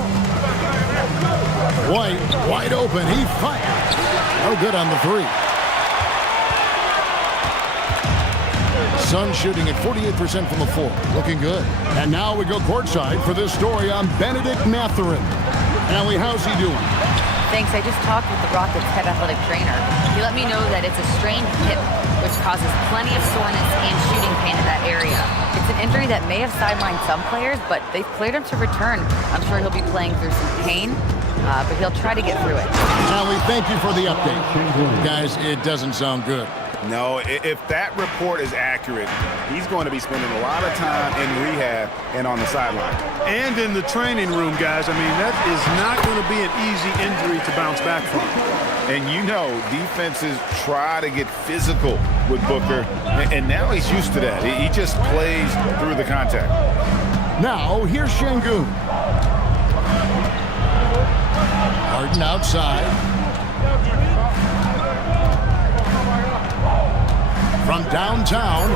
White wide open. He fires. No good on the 3. Suns shooting at 48% from the floor. Looking good. And now we go courtside for this story on Bennedict Mathurin. Allie, how's he doing? Thanks. I just talked with the Rockets' head athletic trainer. He let me know that it's a strained hip, which causes plenty of soreness and shooting pain in that area. It's an injury that may have sidelined some players, but they've cleared him to return. I'm sure he'll be playing through some pain, but he'll try to get through it. Allie, thank you for the update. Guys, it doesn't sound good. No, if that report is accurate, he's going to be spending a lot of time in rehab and on the sideline. And in the training room, guys. I mean, that is not going to be an easy injury to bounce back from. And you know, defenses try to get physical with Booker, and now he's used to that. He just plays through the contact. Now, here's Sengun. Harden outside. From downtown,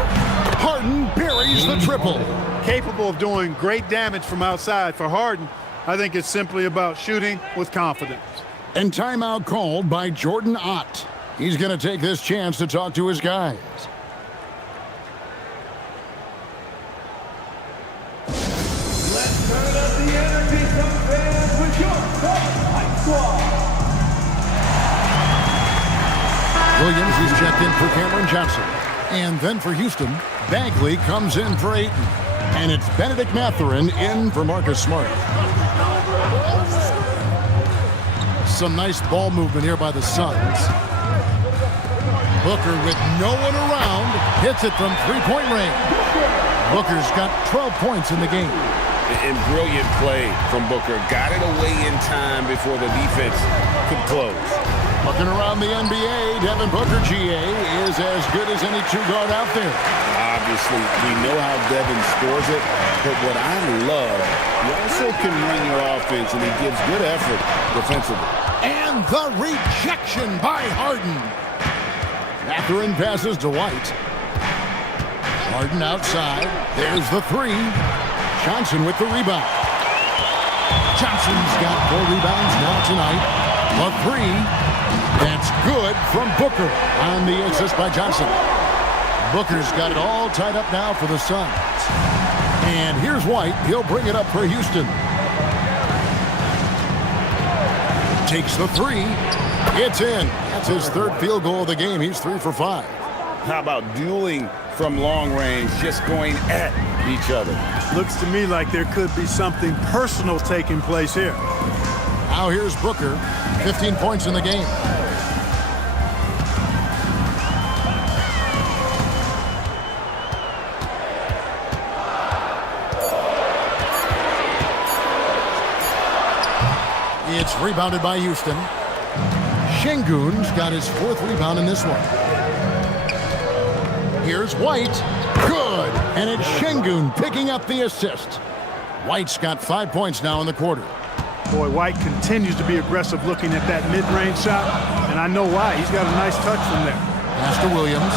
Harden buries the triple. Capable of doing great damage from outside for Harden. I think it's simply about shooting with confidence. And timeout called by Jordan Ott. He's going to take this chance to talk to his guys. Let's turn up the energy, some fans, with your Fight Squad. Williams is checked in for Cameron Johnson. And then for Houston, Bagley comes in for Ayton. And it's Bennedict Mathurin in for Marcus Smart. Some nice ball movement here by the Suns. Booker with no one around, hits it from three-point range. Booker's got 12 points in the game. And brilliant play from Booker. Got it away in time before the defense could close. Looking around the NBA, Devin Booker, GA, is as good as any two-guard out there. Obviously, we know how Devin scores it, but what I love, he also can run your offense, and he gives good effort defensively. And the rejection by Harden. Mathurin passes to White. Harden outside. There's the 3. Johnson with the rebound. Johnson's got 4 rebounds now tonight. The 3. That's good from Booker on the assist by Johnson. Booker's got it all tied up now for the Suns. And here's White. He'll bring it up for Houston. Takes the 3. It's in. That's his 3rd field goal of the game. He's 3 for 5. How about dueling from long range, just going at each other? Looks to me like there could be something personal taking place here. Now here's Booker. 15 points in the game. It's rebounded by Houston. Sengun's got his 4th rebound in this one. Here's White. Good. And it's Sengun picking up the assist. White's got 5 points now in the quarter. Boy, White continues to be aggressive looking at that mid-range shot, and I know why. He's got a nice touch from there. Pass to Williams.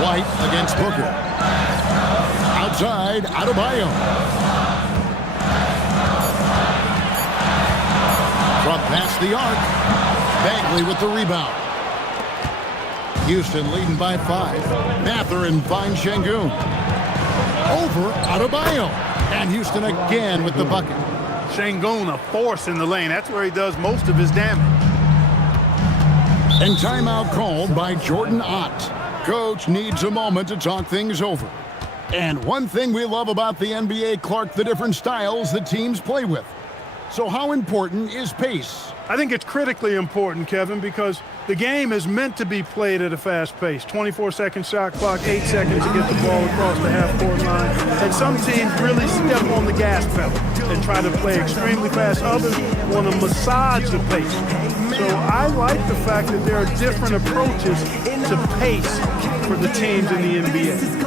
White against Booker. Outside, Adebayo. From past the arc, Bagley with the rebound. Houston leading by 5. Mathurin finds Sengun. Over Adebayo. And Houston again with the bucket. Şengün a force in the lane. That's where he does most of his damage. And timeout called by Jordan Ott. Coach needs a moment to talk things over. And one thing we love about the NBA, Clark, the different styles that teams play with. So how important is pace? I think it's critically important, Kevin, because the game is meant to be played at a fast pace. 24-second shot clock, 8 seconds to get the ball across the half-court line. And some teams really step on the gas pedal and try to play extremely fast. Others want to massage the pace. So I like the fact that there are different approaches to pace for the teams in the NBA.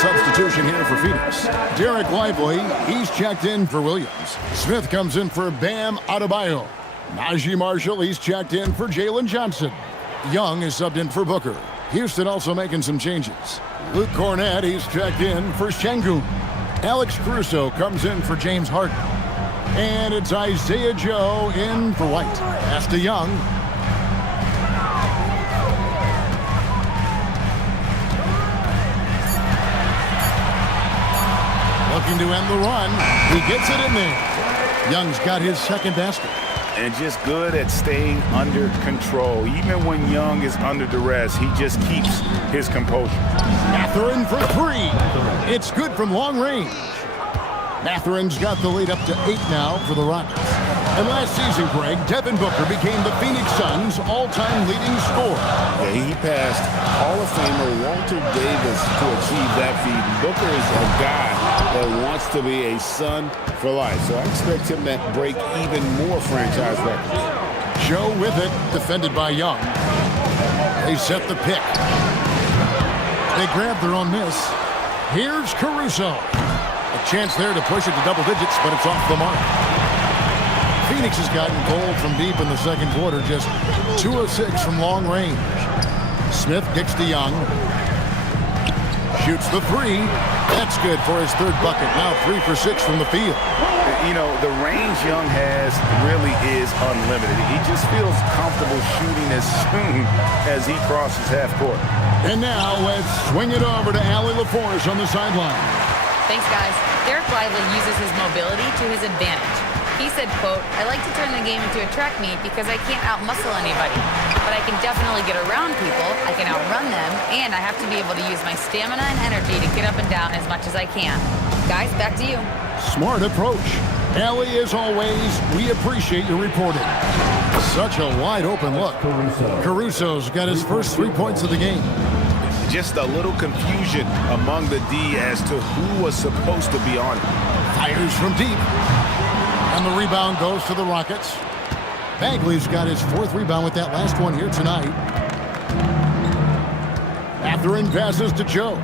Substitution here for Phoenix. Derek Lively, he's checked in for Williams. Smith comes in for Bam Adebayo. Najee Marshall, he's checked in for Jalen Johnson. Young is subbed in for Booker. Houston also making some changes. Luke Cornett, he's checked in for Şengün. Alex Caruso comes in for James Harden. And it's Isaiah Joe in for White. Pass to Young. Looking to end the run. He gets it in there. Young's got his second basket. And just good at staying under control. Even when Young is under duress, he just keeps his composure. Mathurin for three. It's good from long range. Mathurin's got the lead up to 8 now for the Rockets. And last season, Greg, Devin Booker became the Phoenix Suns' all-time leading scorer. Yeah, he passed Hall of Famer Walter Davis to achieve that feat. Booker is a guy that wants to be a Sun for life, so I expect him to break even more franchise records. Joe with it, defended by Young. They set the pick. They grab their own miss. Here's Caruso. A chance there to push it to double digits, but it's off the mark. Phoenix has gotten cold from deep in the second quarter, just 2 of 6 from long range. Smith kicks to Young. Shoots the three. That's good for his third bucket. Now 3 for 6 from the field. You know, the range Young has really is unlimited. He just feels comfortable shooting as soon as he crosses half court. And now let's swing it over to Allie LaForce on the sideline. Thanks, guys. Derek Lively uses his mobility to his advantage. He said, quote, "I like to turn the game into a track meet because I can't outmuscle anybody. But I can definitely get around people, I can outrun them, and I have to be able to use my stamina and energy to get up and down as much as I can." Guys, back to you. Smart approach. Allie, as always, we appreciate your reporting. Such a wide open look. Caruso's got his first 3 points of the game. Just a little confusion among the D as to who was supposed to be on it. Fires from deep. And the rebound goes to the Rockets. Bagley's got his 4th rebound with that last one here tonight. Mathurin passes to Joe.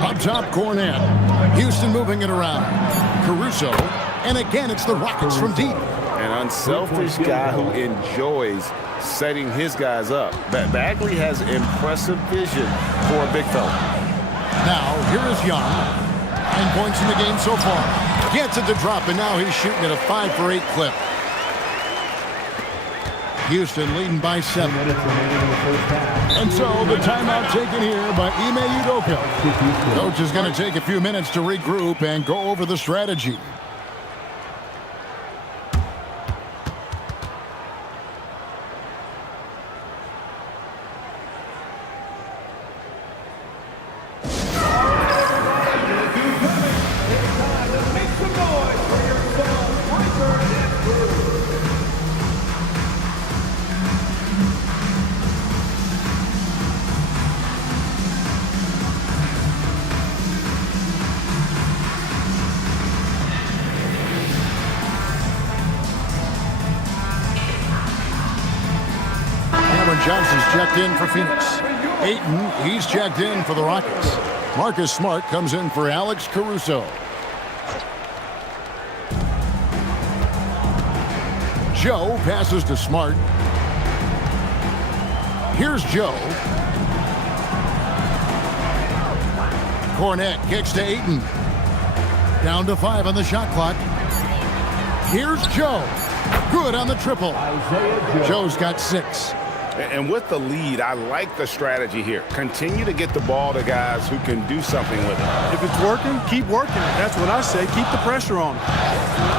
Up top, Cornett. Houston moving it around. Caruso. And again, it's the Rockets from deep. An unselfish guy who enjoys setting his guys up. Bagley has impressive vision for a big fella. Now, here is Young. 9 points in the game so far. Gets it to drop, and now he's shooting at a 5 for 8 clip. Houston leading by 7. And so the timeout taken here by Ime Udoka. Coach is going to take a few minutes to regroup and go over the strategy. Cameron Johnson's checked in for Phoenix. Ayton, he's checked in for the Rockets. Marcus Smart comes in for Alex Caruso. Joe passes to Smart. Here's Joe. Cornette kicks to Ayton. Down to 5 on the shot clock. Here's Joe. Good on the triple. Joe's got 6. And with the lead, I like the strategy here. Continue to get the ball to guys who can do something with it. If it's working, keep working it. That's what I say. Keep the pressure on him.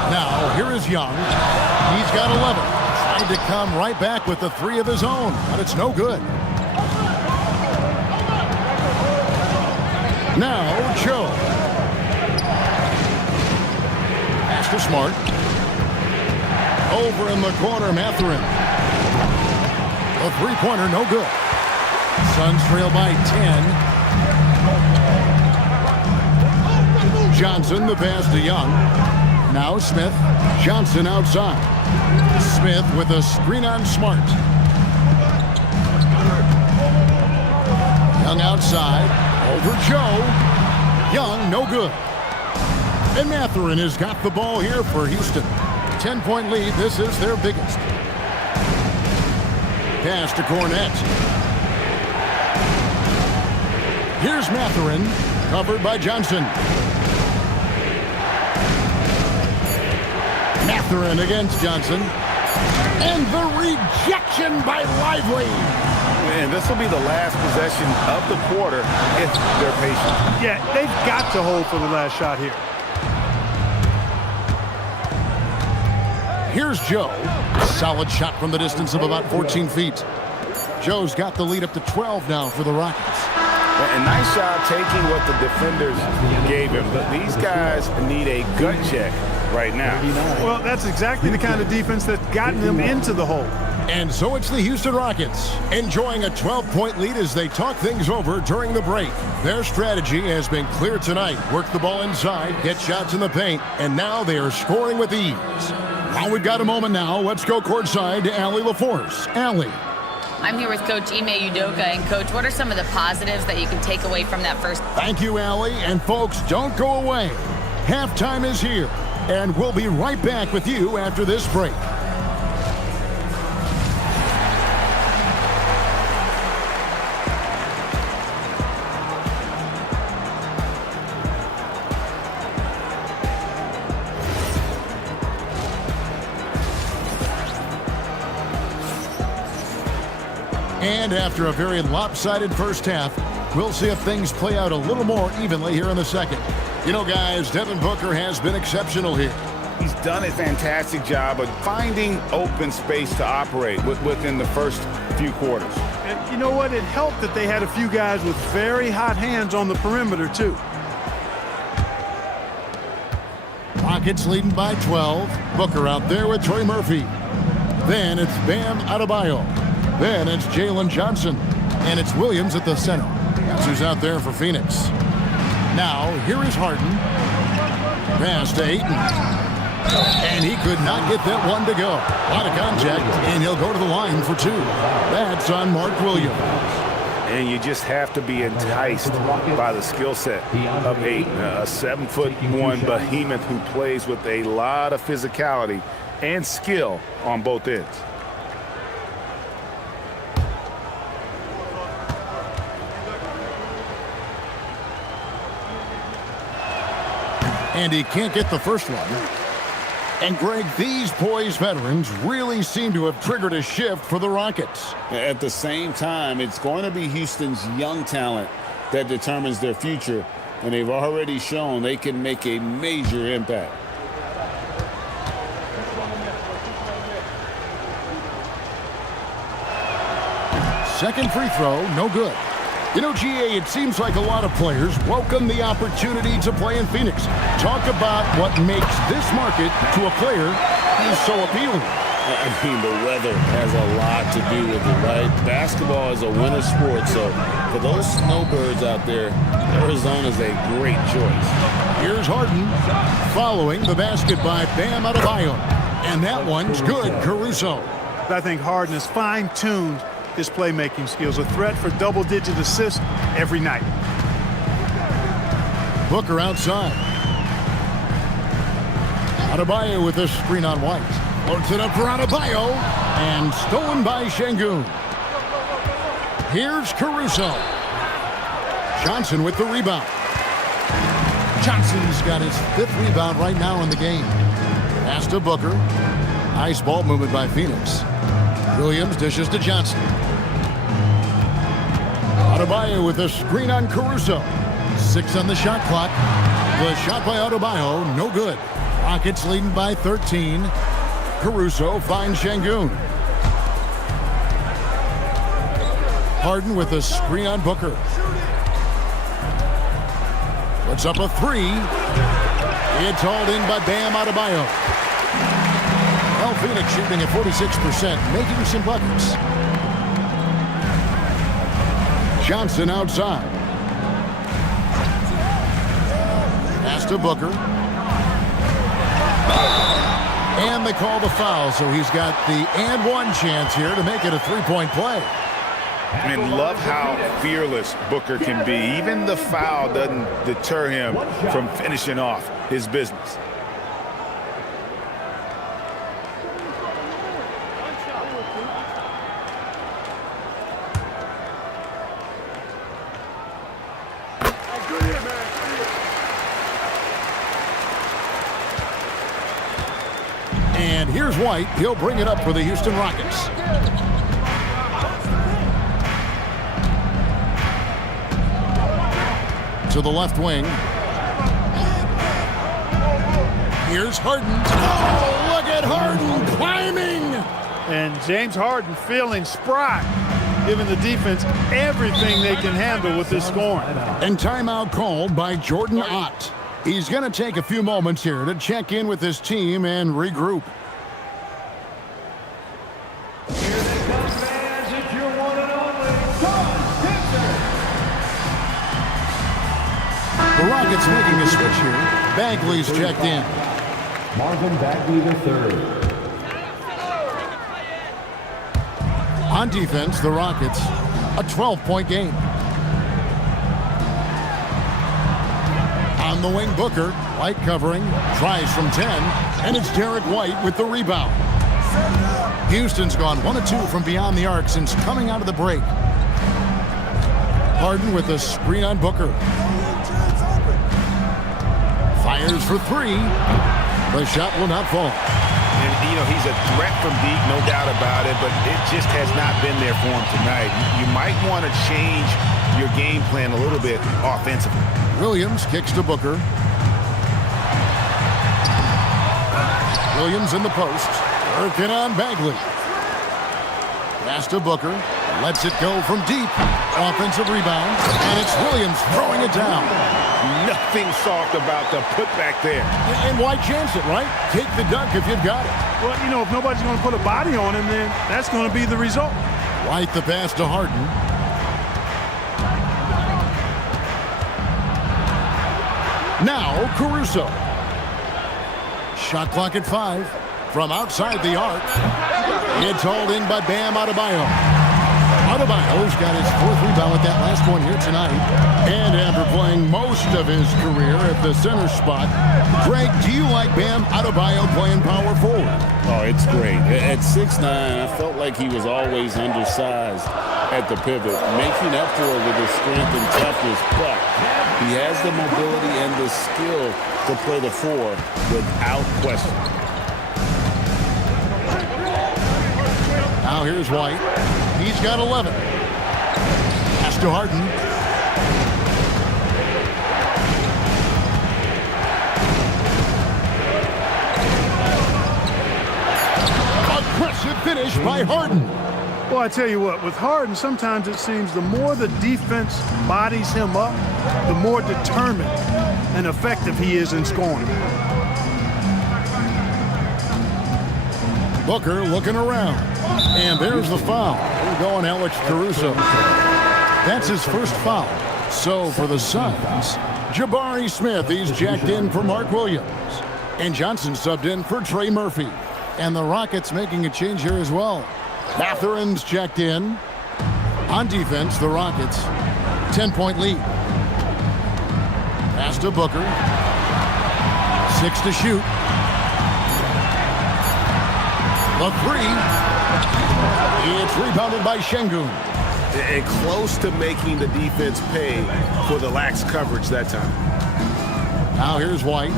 Now, here is Young. He's got 11. Trying to come right back with the 3 of his own, but it's no good. Now, Joe. Pass to Smart. Over in the corner, Mathurin. A three-pointer, no good. Suns trail by 10. Johnson, the pass to Young. Now Smith. Johnson outside. Smith with a screen on Smart. Young outside. Over Joe. Young, no good. And Mathurin has got the ball here for Houston. 10-point lead. This is their biggest. Pass to Cornette. Here's Mathurin, covered by Johnson. Mathurin against Johnson. And the rejection by Lively. And this will be the last possession of the quarter if they're patient. Yeah, they've got to hold for the last shot here. Here's Joe. Solid shot from the distance of about 14 feet. Joe's got the lead up to 12 now for the Rockets. And nice job taking what the defenders gave him. But these guys need a gut check right now. Well, that's exactly the kind of defense that's gotten them into the hole. And so it's the Houston Rockets enjoying a 12-point lead as they talk things over during the break. Their strategy has been clear tonight. Work the ball inside, get shots in the paint, and now they are scoring with ease. Well, we've got a moment now. Let's go courtside to Allie LaForce. Allie. I'm here with Coach Ime Udoka. And, Coach, what are some of the positives that you can take away from that first? Thank you, Allie. And, folks, don't go away. Halftime is here, and we'll be right back with you after this break. And after a very lopsided first half, we'll see if things play out a little more evenly here in the second. You know, guys, Devin Booker has been exceptional here. He's done a fantastic job of finding open space to operate within the first few quarters. And you know what? It helped that they had a few guys with very hot hands on the perimeter, too. Rockets leading by 12. Booker out there with Trey Murphy. Then it's Bam Adebayo. Then it's Jalen Johnson. And it's Williams at the center. That's who's out there for Phoenix. Now, here is Harden. Pass to Ayton. And he could not get that one to go. A lot of contact, and he'll go to the line for 2. That's on Mark Williams. And you just have to be enticed by the skill set of Ayton, a 7'1" behemoth who plays with a lot of physicality and skill on both ends. And he can't get the first one. And, Greg, these poised veterans really seem to have triggered a shift for the Rockets. At the same time, it's going to be Houston's young talent that determines their future, and they've already shown they can make a major impact. Second free throw, no good. You know, GA, it seems like a lot of players welcome the opportunity to play in Phoenix. Talk about what makes this market to a player is so appealing. I mean, the weather has a lot to do with it, right? Basketball is a winter sport, so for those snowbirds out there, Arizona's a great choice. Here's Harden following the basket by Bam Adebayo. And that one's good, Caruso. I think Harden has fine-tuned his playmaking skills, a threat for double-digit assists every night. Booker outside. Adebayo with a screen on White. Loads it up for Adebayo, and stolen by Şengün. Here's Caruso. Johnson with the rebound. Johnson's got his 5th rebound right now in the game. Pass to Booker. Nice ball movement by Phoenix. Williams dishes to Johnson. Adebayo with a screen on Caruso. 6 on the shot clock. The shot by Adebayo, no good. Rockets leading by 13. Caruso finds Şengün. Harden with a screen on Booker. Puts up a 3. It's hauled in by Bam Adebayo. Well, Phoenix shooting at 46%, making some buckets. Johnson outside. Pass to Booker. And they call the foul, so he's got the and one chance here to make it a 3-point play. And love how fearless Booker can be. Even the foul doesn't deter him from finishing off his business. And here's White. He'll bring it up for the Houston Rockets. To the left wing. Here's Harden. Oh, look at Harden climbing. And James Harden feeling spry, giving the defense everything they can handle with this scoring. And timeout called by Jordan Ott. He's going to take a few moments here to check in with his team and regroup. The Rockets making a switch here. Bagley's checked in. Marvin Bagley III. On defense, the Rockets, a 12-point game. On the wing, Booker, White covering, tries from 10, and it's Derek White with the rebound. Houston's gone 1 of 2 from beyond the arc since coming out of the break. Harden with a screen on Booker. Fires for 3. The shot will not fall. And, you know, he's a threat from deep, no doubt about it, but it just has not been there for him tonight. You might want to change your game plan a little bit offensively. Williams kicks to Booker. Williams in the post. Working on Bagley. Pass to Booker. Lets it go from deep. Offensive rebound. And it's Williams throwing it down. Nothing soft about the putback there. And why chance it, right? Take the dunk if you've got it. Well, you know, if nobody's going to put a body on him, then that's going to be the result. White the pass to Harden. Now Caruso. Shot clock at 5. From outside the arc. It's hauled in by Bam Adebayo. Adebayo's got his 4th rebound with that last one here tonight. And after playing most of his career at the center spot, Greg, do you like Bam Adebayo playing power forward? Oh, it's great. At 6'9", I felt like he was always undersized at the pivot, making up for it with his strength and toughness, but he has the mobility and the skill to play the 4 without question. Now here's White. He's got 11. Pass to Harden. Aggressive finish by Harden. Well, I tell you what, with Harden, sometimes it seems the more the defense bodies him up, the more determined and effective he is in scoring. Booker looking around. And there's the foul. We're going Alex Caruso. That's his first foul. So for the Suns, Jabari Smith, he's jacked in for Mark Williams. And Johnson subbed in for Trey Murphy. And the Rockets making a change here as well. Mathurin's checked in. On defense, the Rockets, 10-point lead. Pass to Booker. 6 to shoot. The three. It's rebounded by Şengün. And close to making the defense pay for the lax coverage that time. Now here's White.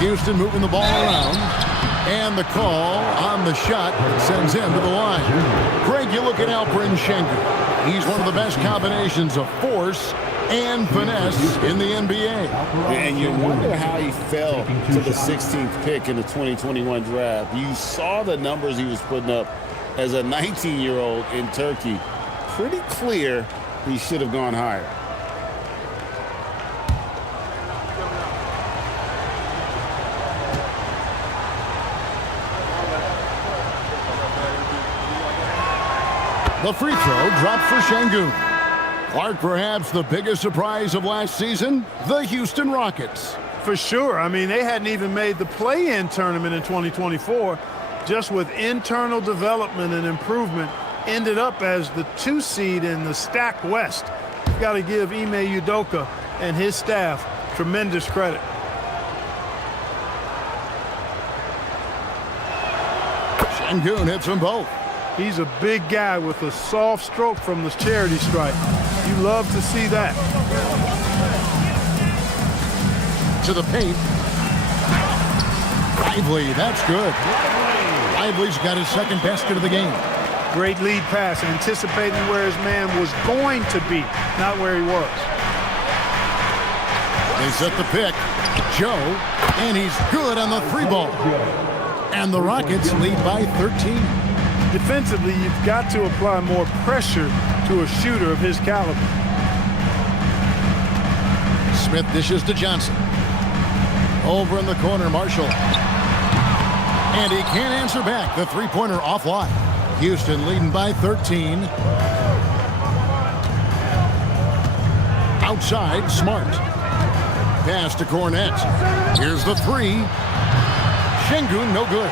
Houston moving the ball around. And the call on the shot that sends him to the line. Greg, you look at Alperen Şengün. He's one of the best combinations of force and finesse in the NBA. And you wonder how he fell to the 16th pick in the 2021 draft. You saw the numbers he was putting up as a 19-year-old in Turkey. Pretty clear he should have gone higher. The free throw dropped for Şengün. Clark, perhaps the biggest surprise of last season, the Houston Rockets. For sure. I mean, they hadn't even made the play-in tournament in 2024. Just with internal development and improvement, ended up as the 2 seed in the stacked West. You've got to give Ime Udoka and his staff tremendous credit. Şengün hits them both. He's a big guy with a soft stroke from the charity stripe. You love to see that. To the paint. Lively, that's good. Lively's got his second basket of the game. Great lead pass, anticipating where his man was going to be, not where he was. They set the pick. Joe, and he's good on the 3-ball. And the Rockets lead by 13. Defensively, you've got to apply more pressure to a shooter of his caliber. Smith dishes to Johnson. Over in the corner, Marshall. And he can't answer back. The three-pointer offline. Houston leading by 13. Outside, Smart. Pass to Cornette. Here's the three. Şengün, no good.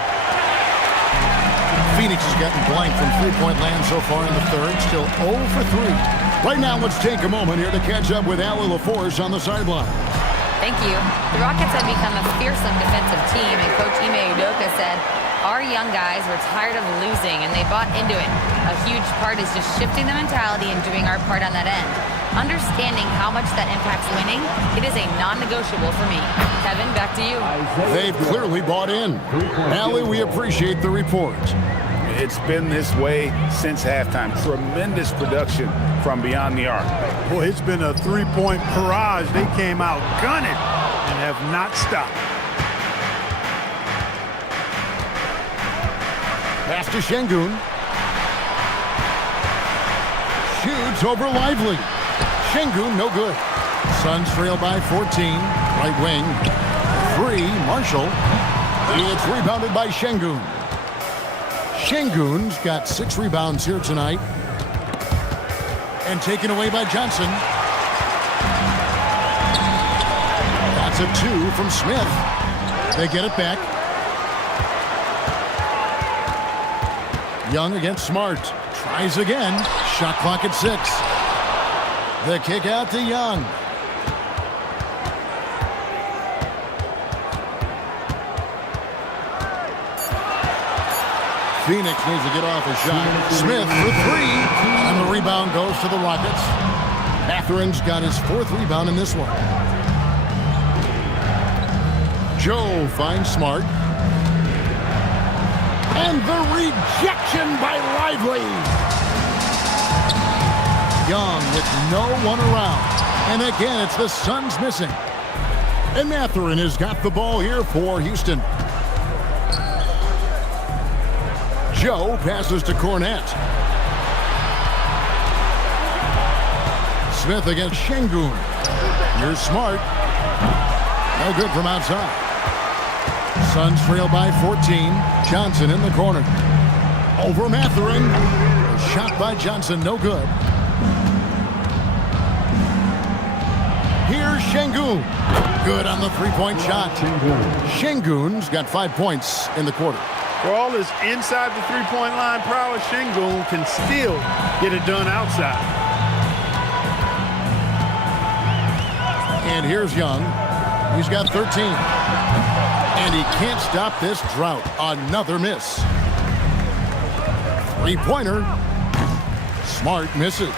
Phoenix has gotten blank from three-point land so far in the third. Still 0 for 3. Right now, let's take a moment here to catch up with Allie LaForce on the sideline. Thank you. The Rockets have become a fearsome defensive team, and Coach Ime Udoka said, our young guys were tired of losing, and they bought into it. A huge part is just shifting the mentality and doing our part on that end. Understanding how much that impacts winning, it is a non-negotiable for me. Kevin, back to you. They've clearly bought in. Allie, we appreciate the report. It's been this way since halftime. Tremendous production from beyond the arc. Boy, it's been a three-point barrage. They came out gunning and have not stopped. Pass to Şengün. Shoots over Lively. Şengün, no good. Suns trail by 14. Right wing. 3, Marshall. It's rebounded by Şengün. Şengün's got 6 rebounds here tonight. And taken away by Johnson. That's a 2 from Smith. They get it back. Young against Smart. Tries again. Shot clock at 6. The kick out to Young. Phoenix needs to get off a shot. Smith for 3. And the rebound goes to the Rockets. Mathurin's got his 4th rebound in this one. Joe finds Smart. And the rejection by Lively. Young with no one around. And again, it's the Suns missing. And Mathurin has got the ball here for Houston. Joe passes to Cornette. Smith against Şengün. You're smart. No good from outside. Suns trail by 14. Johnson in the corner. Over Mathurin. A shot by Johnson, no good. Here's Şengün. Good on the three-point shot. Şengün's got 5 points in the quarter. For all his inside the three-point line prowess, Şengün can still get it done outside. And here's Young. He's got 13. And he can't stop this drought. Another miss. Three-pointer. Smart misses.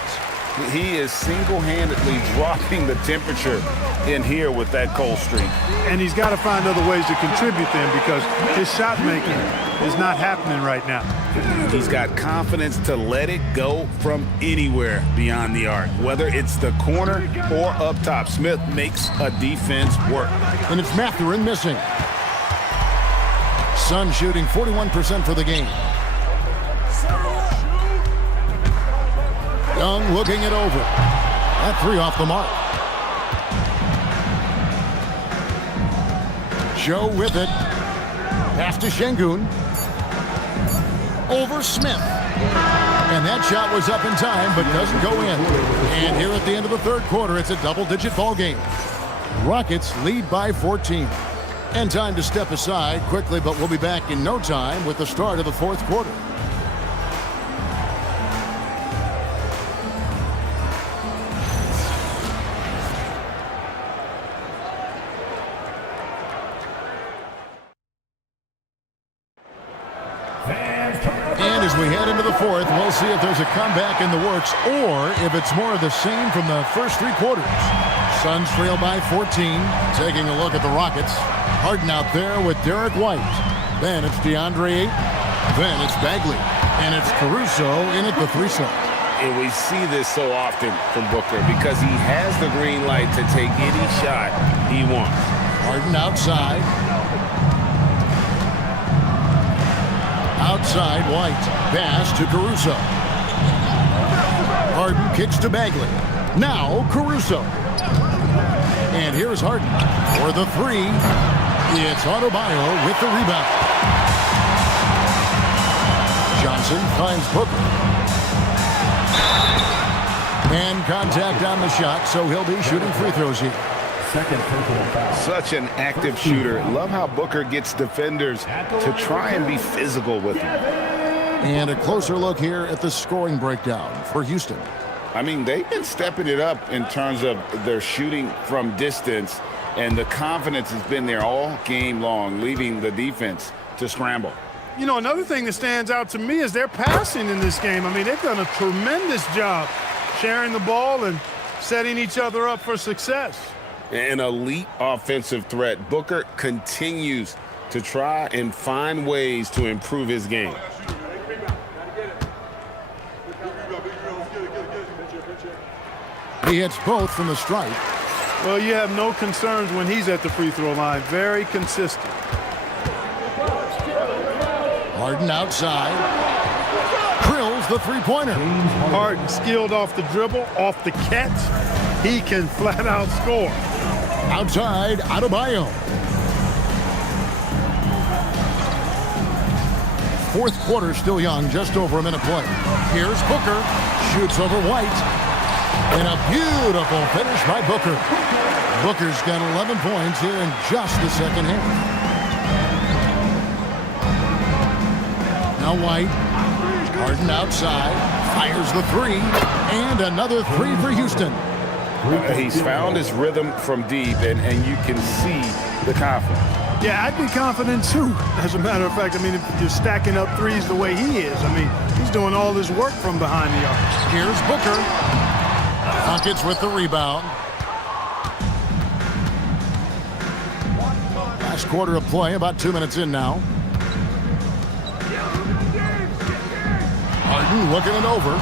He is single-handedly dropping the temperature in here with that cold streak. And he's got to find other ways to contribute then, because his shot making is not happening right now. He's got confidence to let it go from anywhere beyond the arc, whether it's the corner or up top. Smith makes a defense work. And it's Mathurin missing. Suns shooting 41% for the game. Young looking it over. That three off the mark. Joe with it. Pass to Şengün. Over Smith. And that shot was up in time, but doesn't go in. And here at the end of the third quarter, it's a double-digit ball game. Rockets lead by 14. And time to step aside quickly, but we'll be back in no time with the start of the fourth quarter. And as we head into the fourth, we'll see if there's a comeback in the works or if it's more of the same from the first three quarters. Suns trail by 14. Taking a look at the Rockets. Harden out there with Derek White. Then it's DeAndre Ayton. Then it's Bagley. And it's Caruso in at the three-set. And we see this so often from Booker because he has the green light to take any shot he wants. Harden outside. Outside, White. Pass to Caruso. Harden kicks to Bagley. Now Caruso. And here's Harden for the three. It's Adebayo with the rebound. Johnson finds Booker. And contact on the shot, so he'll be shooting free throws here. Such an active shooter. Love how Booker gets defenders to try and be physical with him. And a closer look here at the scoring breakdown for Houston. I mean, they've been stepping it up in terms of their shooting from distance, and the confidence has been there all game long, leaving the defense to scramble. You know, another thing that stands out to me is their passing in this game. I mean, they've done a tremendous job sharing the ball and setting each other up for success. An elite offensive threat. Booker continues to try and find ways to improve his game. He hits both from the stripe. Well, you have no concerns when he's at the free throw line. Very consistent. Harden outside. Drills the three-pointer. Harden skilled off the dribble, off the catch. He can flat out score. Outside, Adebayo. Fourth quarter still young, just over a minute play. Here's Booker. Shoots over White. And a beautiful finish by Booker. Booker's got 11 points here in just the second half. Now White. Harden outside. Fires the three. And another three for Houston. He's found his rhythm from deep, and you can see the confidence. Yeah, I'd be confident too. As a matter of fact, I mean, if you're stacking up threes the way he is, I mean, he's doing all this work from behind the arc. Here's Booker. Buckets with the rebound. Last quarter of play, about 2 minutes in now. Harden looking it over.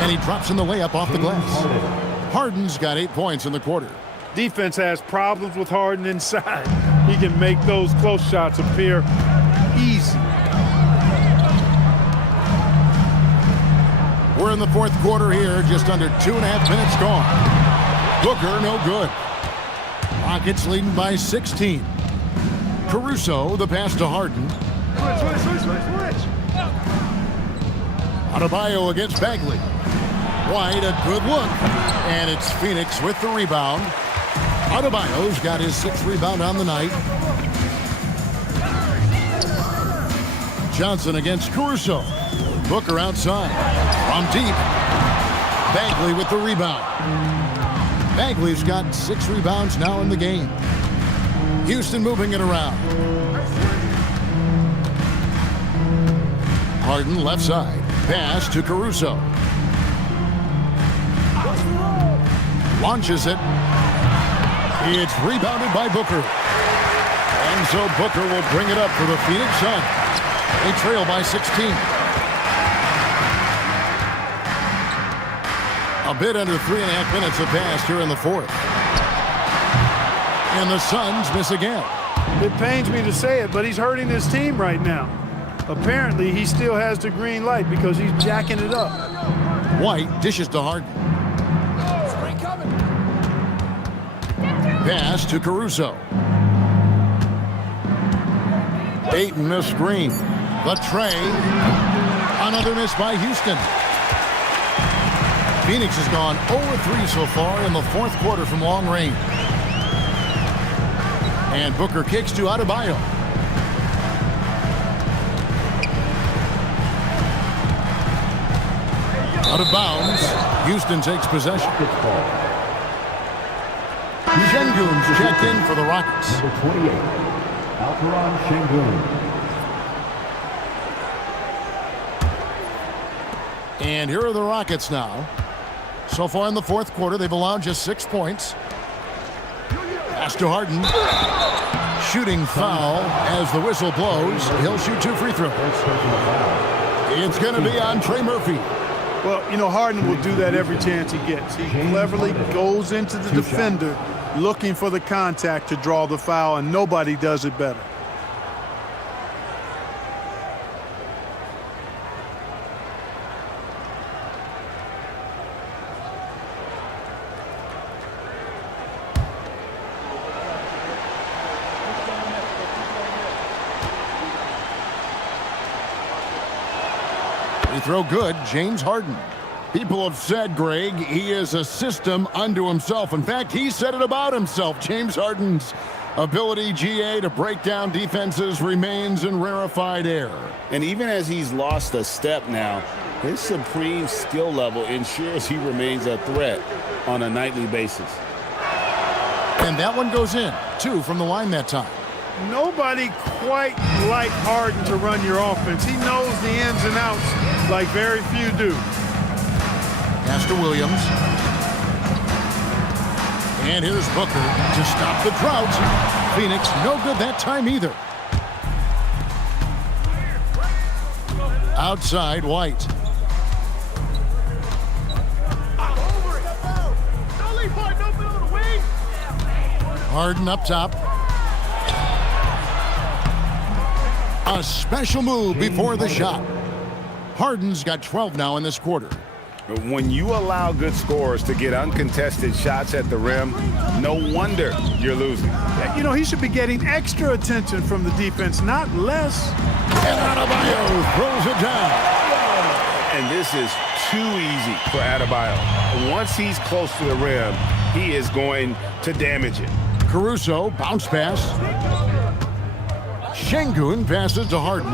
And he drops in the layup off the glass. Harden's got 8 points in the quarter. Defense has problems with Harden inside. he can make those close shots appear easy. We're in the fourth quarter here, just under 2.5 minutes gone. Booker, no good. Rockets leading by 16. Caruso, the pass to Harden. Switch. Adebayo against Bagley. White, a good look. And it's Phoenix with the rebound. Adebayo's got his 6th rebound on the night. Johnson against Caruso. Booker outside. From deep. Bagley with the rebound. Bagley's got 6 rebounds now in the game. Houston moving it around. Harden left side. Pass to Caruso. Launches it. It's rebounded by Booker. And so Booker will bring it up for the Phoenix Suns. They trail by 16. A bit under 3.5 minutes have passed here in the fourth. And the Suns miss again. It pains me to say it, but he's hurting his team right now. Apparently, he still has the green light because he's jacking it up. White dishes to Harden. Pass to Caruso. Ayton the screen. The tray. Another miss by Houston. Phoenix has gone 0-3 so far in the fourth quarter from long range. And Booker kicks to Adebayo. Out of bounds. Houston takes possession. Şengün's checked in for the Rockets. Number 28, Alperen Şengün. And here are the Rockets now. So far in the fourth quarter, they've allowed just 6 points. Pass to Harden. Shooting foul as the whistle blows. He'll shoot 2 free throws. It's going to be on Trey Murphy. Well, you know, Harden will do that every chance he gets. He cleverly goes into the defender looking for the contact to draw the foul, and nobody does it better. Free throw good, James Harden. People have said, Greg, he is a system unto himself. In fact, he said it about himself. James Harden's ability, GA, to break down defenses remains in rarefied air. And even as he's lost a step now, his supreme skill level ensures he remains a threat on a nightly basis. And that one goes in. 2 from the line that time. Nobody quite like Harden to run your offense. He knows the ins and outs like very few do. Pass to Williams. And here's Booker to stop the drought. Phoenix no good that time either. Outside, White. Harden up top. A special move before the shot. Harden's got 12 now in this quarter. When you allow good scorers to get uncontested shots at the rim, no wonder you're losing. You know, he should be getting extra attention from the defense, not less. And Adebayo throws it down. And this is too easy for Adebayo. Once he's close to the rim, he is going to damage it. Caruso, bounce pass. Şengün passes to Harden.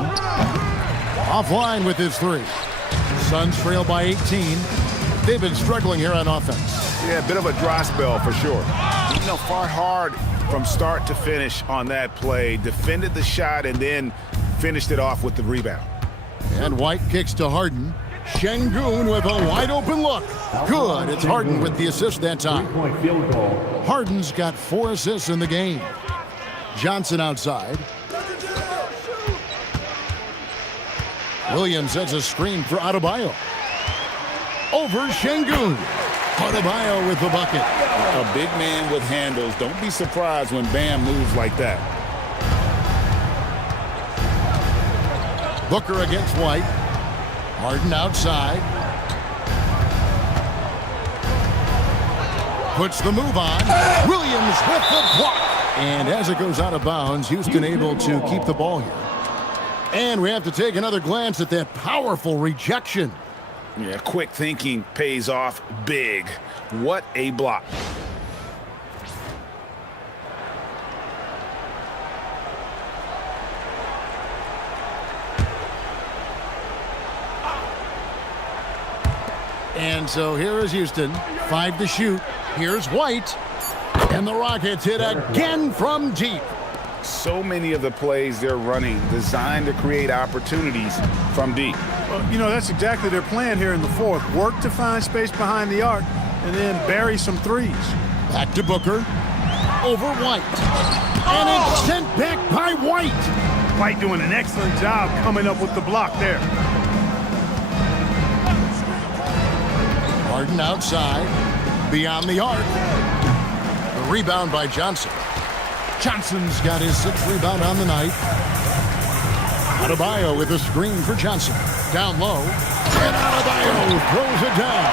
Offline with his 3. Suns trail by 18. They've been struggling here on offense. Yeah, a bit of a dry spell for sure. You know, fought hard from start to finish on that play. Defended the shot and then finished it off with the rebound. And White kicks to Harden. Şengün with a wide open look. Good. It's Harden with the assist that time. Harden's got 4 assists in the game. Johnson outside. Williams sets a screen for Adebayo. Over Şengün. Adebayo with the bucket. A big man with handles. Don't be surprised when Bam moves like that. Booker against White. Harden outside. Puts the move on. Williams with the block. And as it goes out of bounds, Houston able to keep the ball here. And we have to take another glance at that powerful rejection. Yeah, quick thinking pays off big. What a block. And so here is Houston. 5 to shoot. Here's White. And the Rockets hit again from deep. So many of the plays they're running designed to create opportunities from deep. Well, you know, that's exactly their plan here in the fourth. Work to find space behind the arc and then bury some threes. Back to Booker. Over White. And it's sent back by White. White doing an excellent job coming up with the block there. Harden outside. Beyond the arc. The rebound by Johnson. Johnson's got his 6th rebound on the night. Adebayo with a screen for Johnson. Down low. And Adebayo throws it down.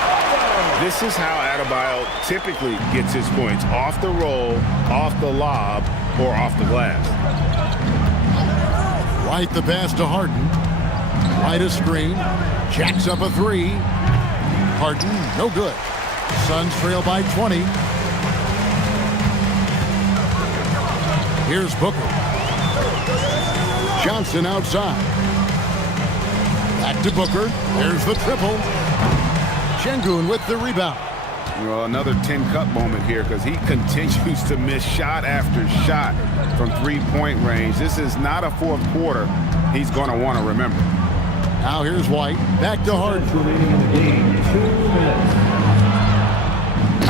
This is how Adebayo typically gets his points. Off the roll, off the lob, or off the glass. White the pass to Harden. White a screen. Jacks up a 3. Harden, no good. Suns trail by 20. Here's Booker. Johnson outside. Back to Booker. There's the triple. Şengün with the rebound. Well, another 10-cup moment here because he continues to miss shot after shot from three-point range. This is not a fourth quarter he's going to want to remember. Now here's White. Back to Harden.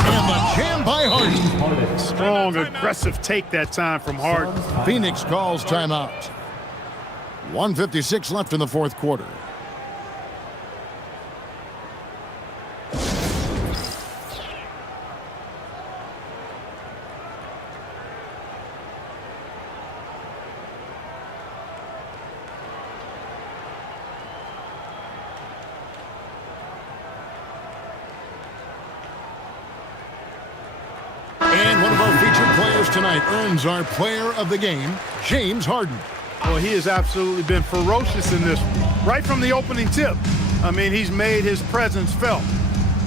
And the jam by Harden. Strong, aggressive take that time from Harden. Phoenix calls timeout. 1:56 left in the fourth quarter. Tonight earns our player of the game, James Harden. Well, he has absolutely been ferocious in this right from the opening tip. I mean, he's made his presence felt.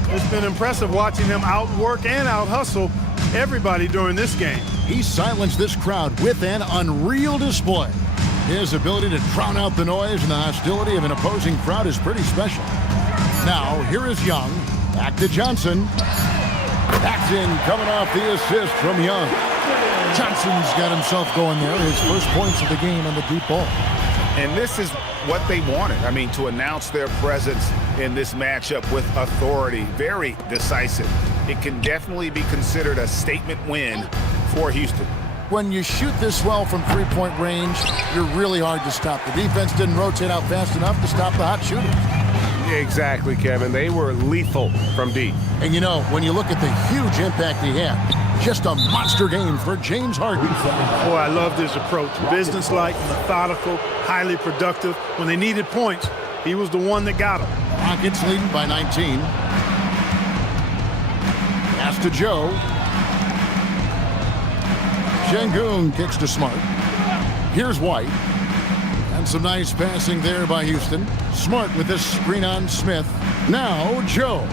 It's been impressive watching him outwork and out-hustle everybody during this game. He silenced this crowd with an unreal display. His ability to drown out the noise and the hostility of an opposing crowd is pretty special. Now, here is Young. Back to Johnson. Paxson coming off the assist from Young. Johnson's got himself going there. His first points of the game on the deep ball. And this is what they wanted. I mean, to announce their presence in this matchup with authority. Very decisive. It can definitely be considered a statement win for Houston. When you shoot this well from three-point range, you're really hard to stop. The defense didn't rotate out fast enough to stop the hot shooters. Exactly, Kevin. They were lethal from deep. And you know, when you look at the huge impact he had, just a monster game for James Harden. Boy, I love this approach. Business-like, methodical, highly productive. When they needed points, he was the one that got them. Rockets leading by 19. Pass to Joe. Şengün kicks to Smart. Here's White. And some nice passing there by Houston. Smart with this screen on Smith. Now Joe.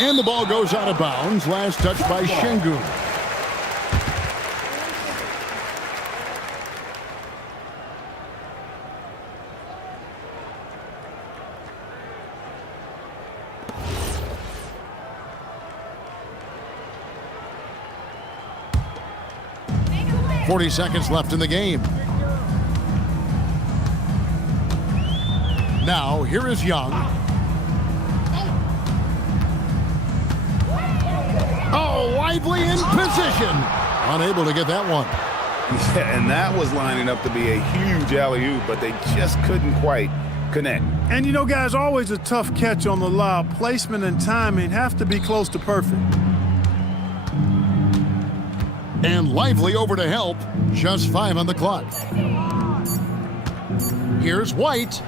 And the ball goes out of bounds. Last touch by Şengün. .40 seconds left in the game. Now, here is Young. Oh, Lively in position. Unable to get that one. Yeah, and that was lining up to be a huge alley-oop, but they just couldn't quite connect. And you know, guys, always a tough catch on the lob. Placement and timing have to be close to perfect. And Lively over to help. Just 5 on the clock. Here's White.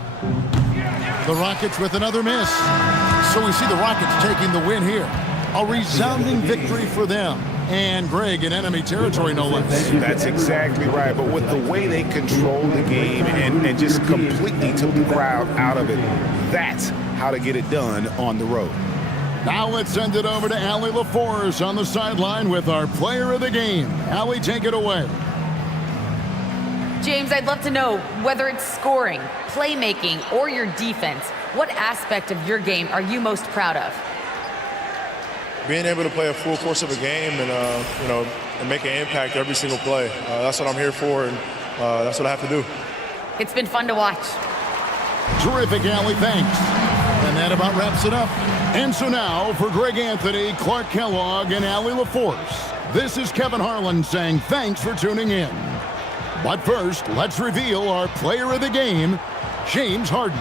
The Rockets with another miss. So we see the Rockets taking the win here. A resounding victory for them. And Greg in enemy territory, no less. That's exactly right. But with the way they controlled the game and just completely took the crowd out of it, that's how to get it done on the road. Now let's send it over to Allie LaForce on the sideline with our player of the game. Allie, take it away. James, I'd love to know whether it's scoring, playmaking, or your defense. What aspect of your game are you most proud of? Being able to play a full course of a game and, and make an impact every single play. That's what I'm here for, and that's what I have to do. It's been fun to watch. Terrific, Allie. Thanks. And that about wraps it up. And so now, for Greg Anthony, Clark Kellogg, and Allie LaForce, this is Kevin Harlan saying thanks for tuning in. But first, let's reveal our player of the game, James Harden.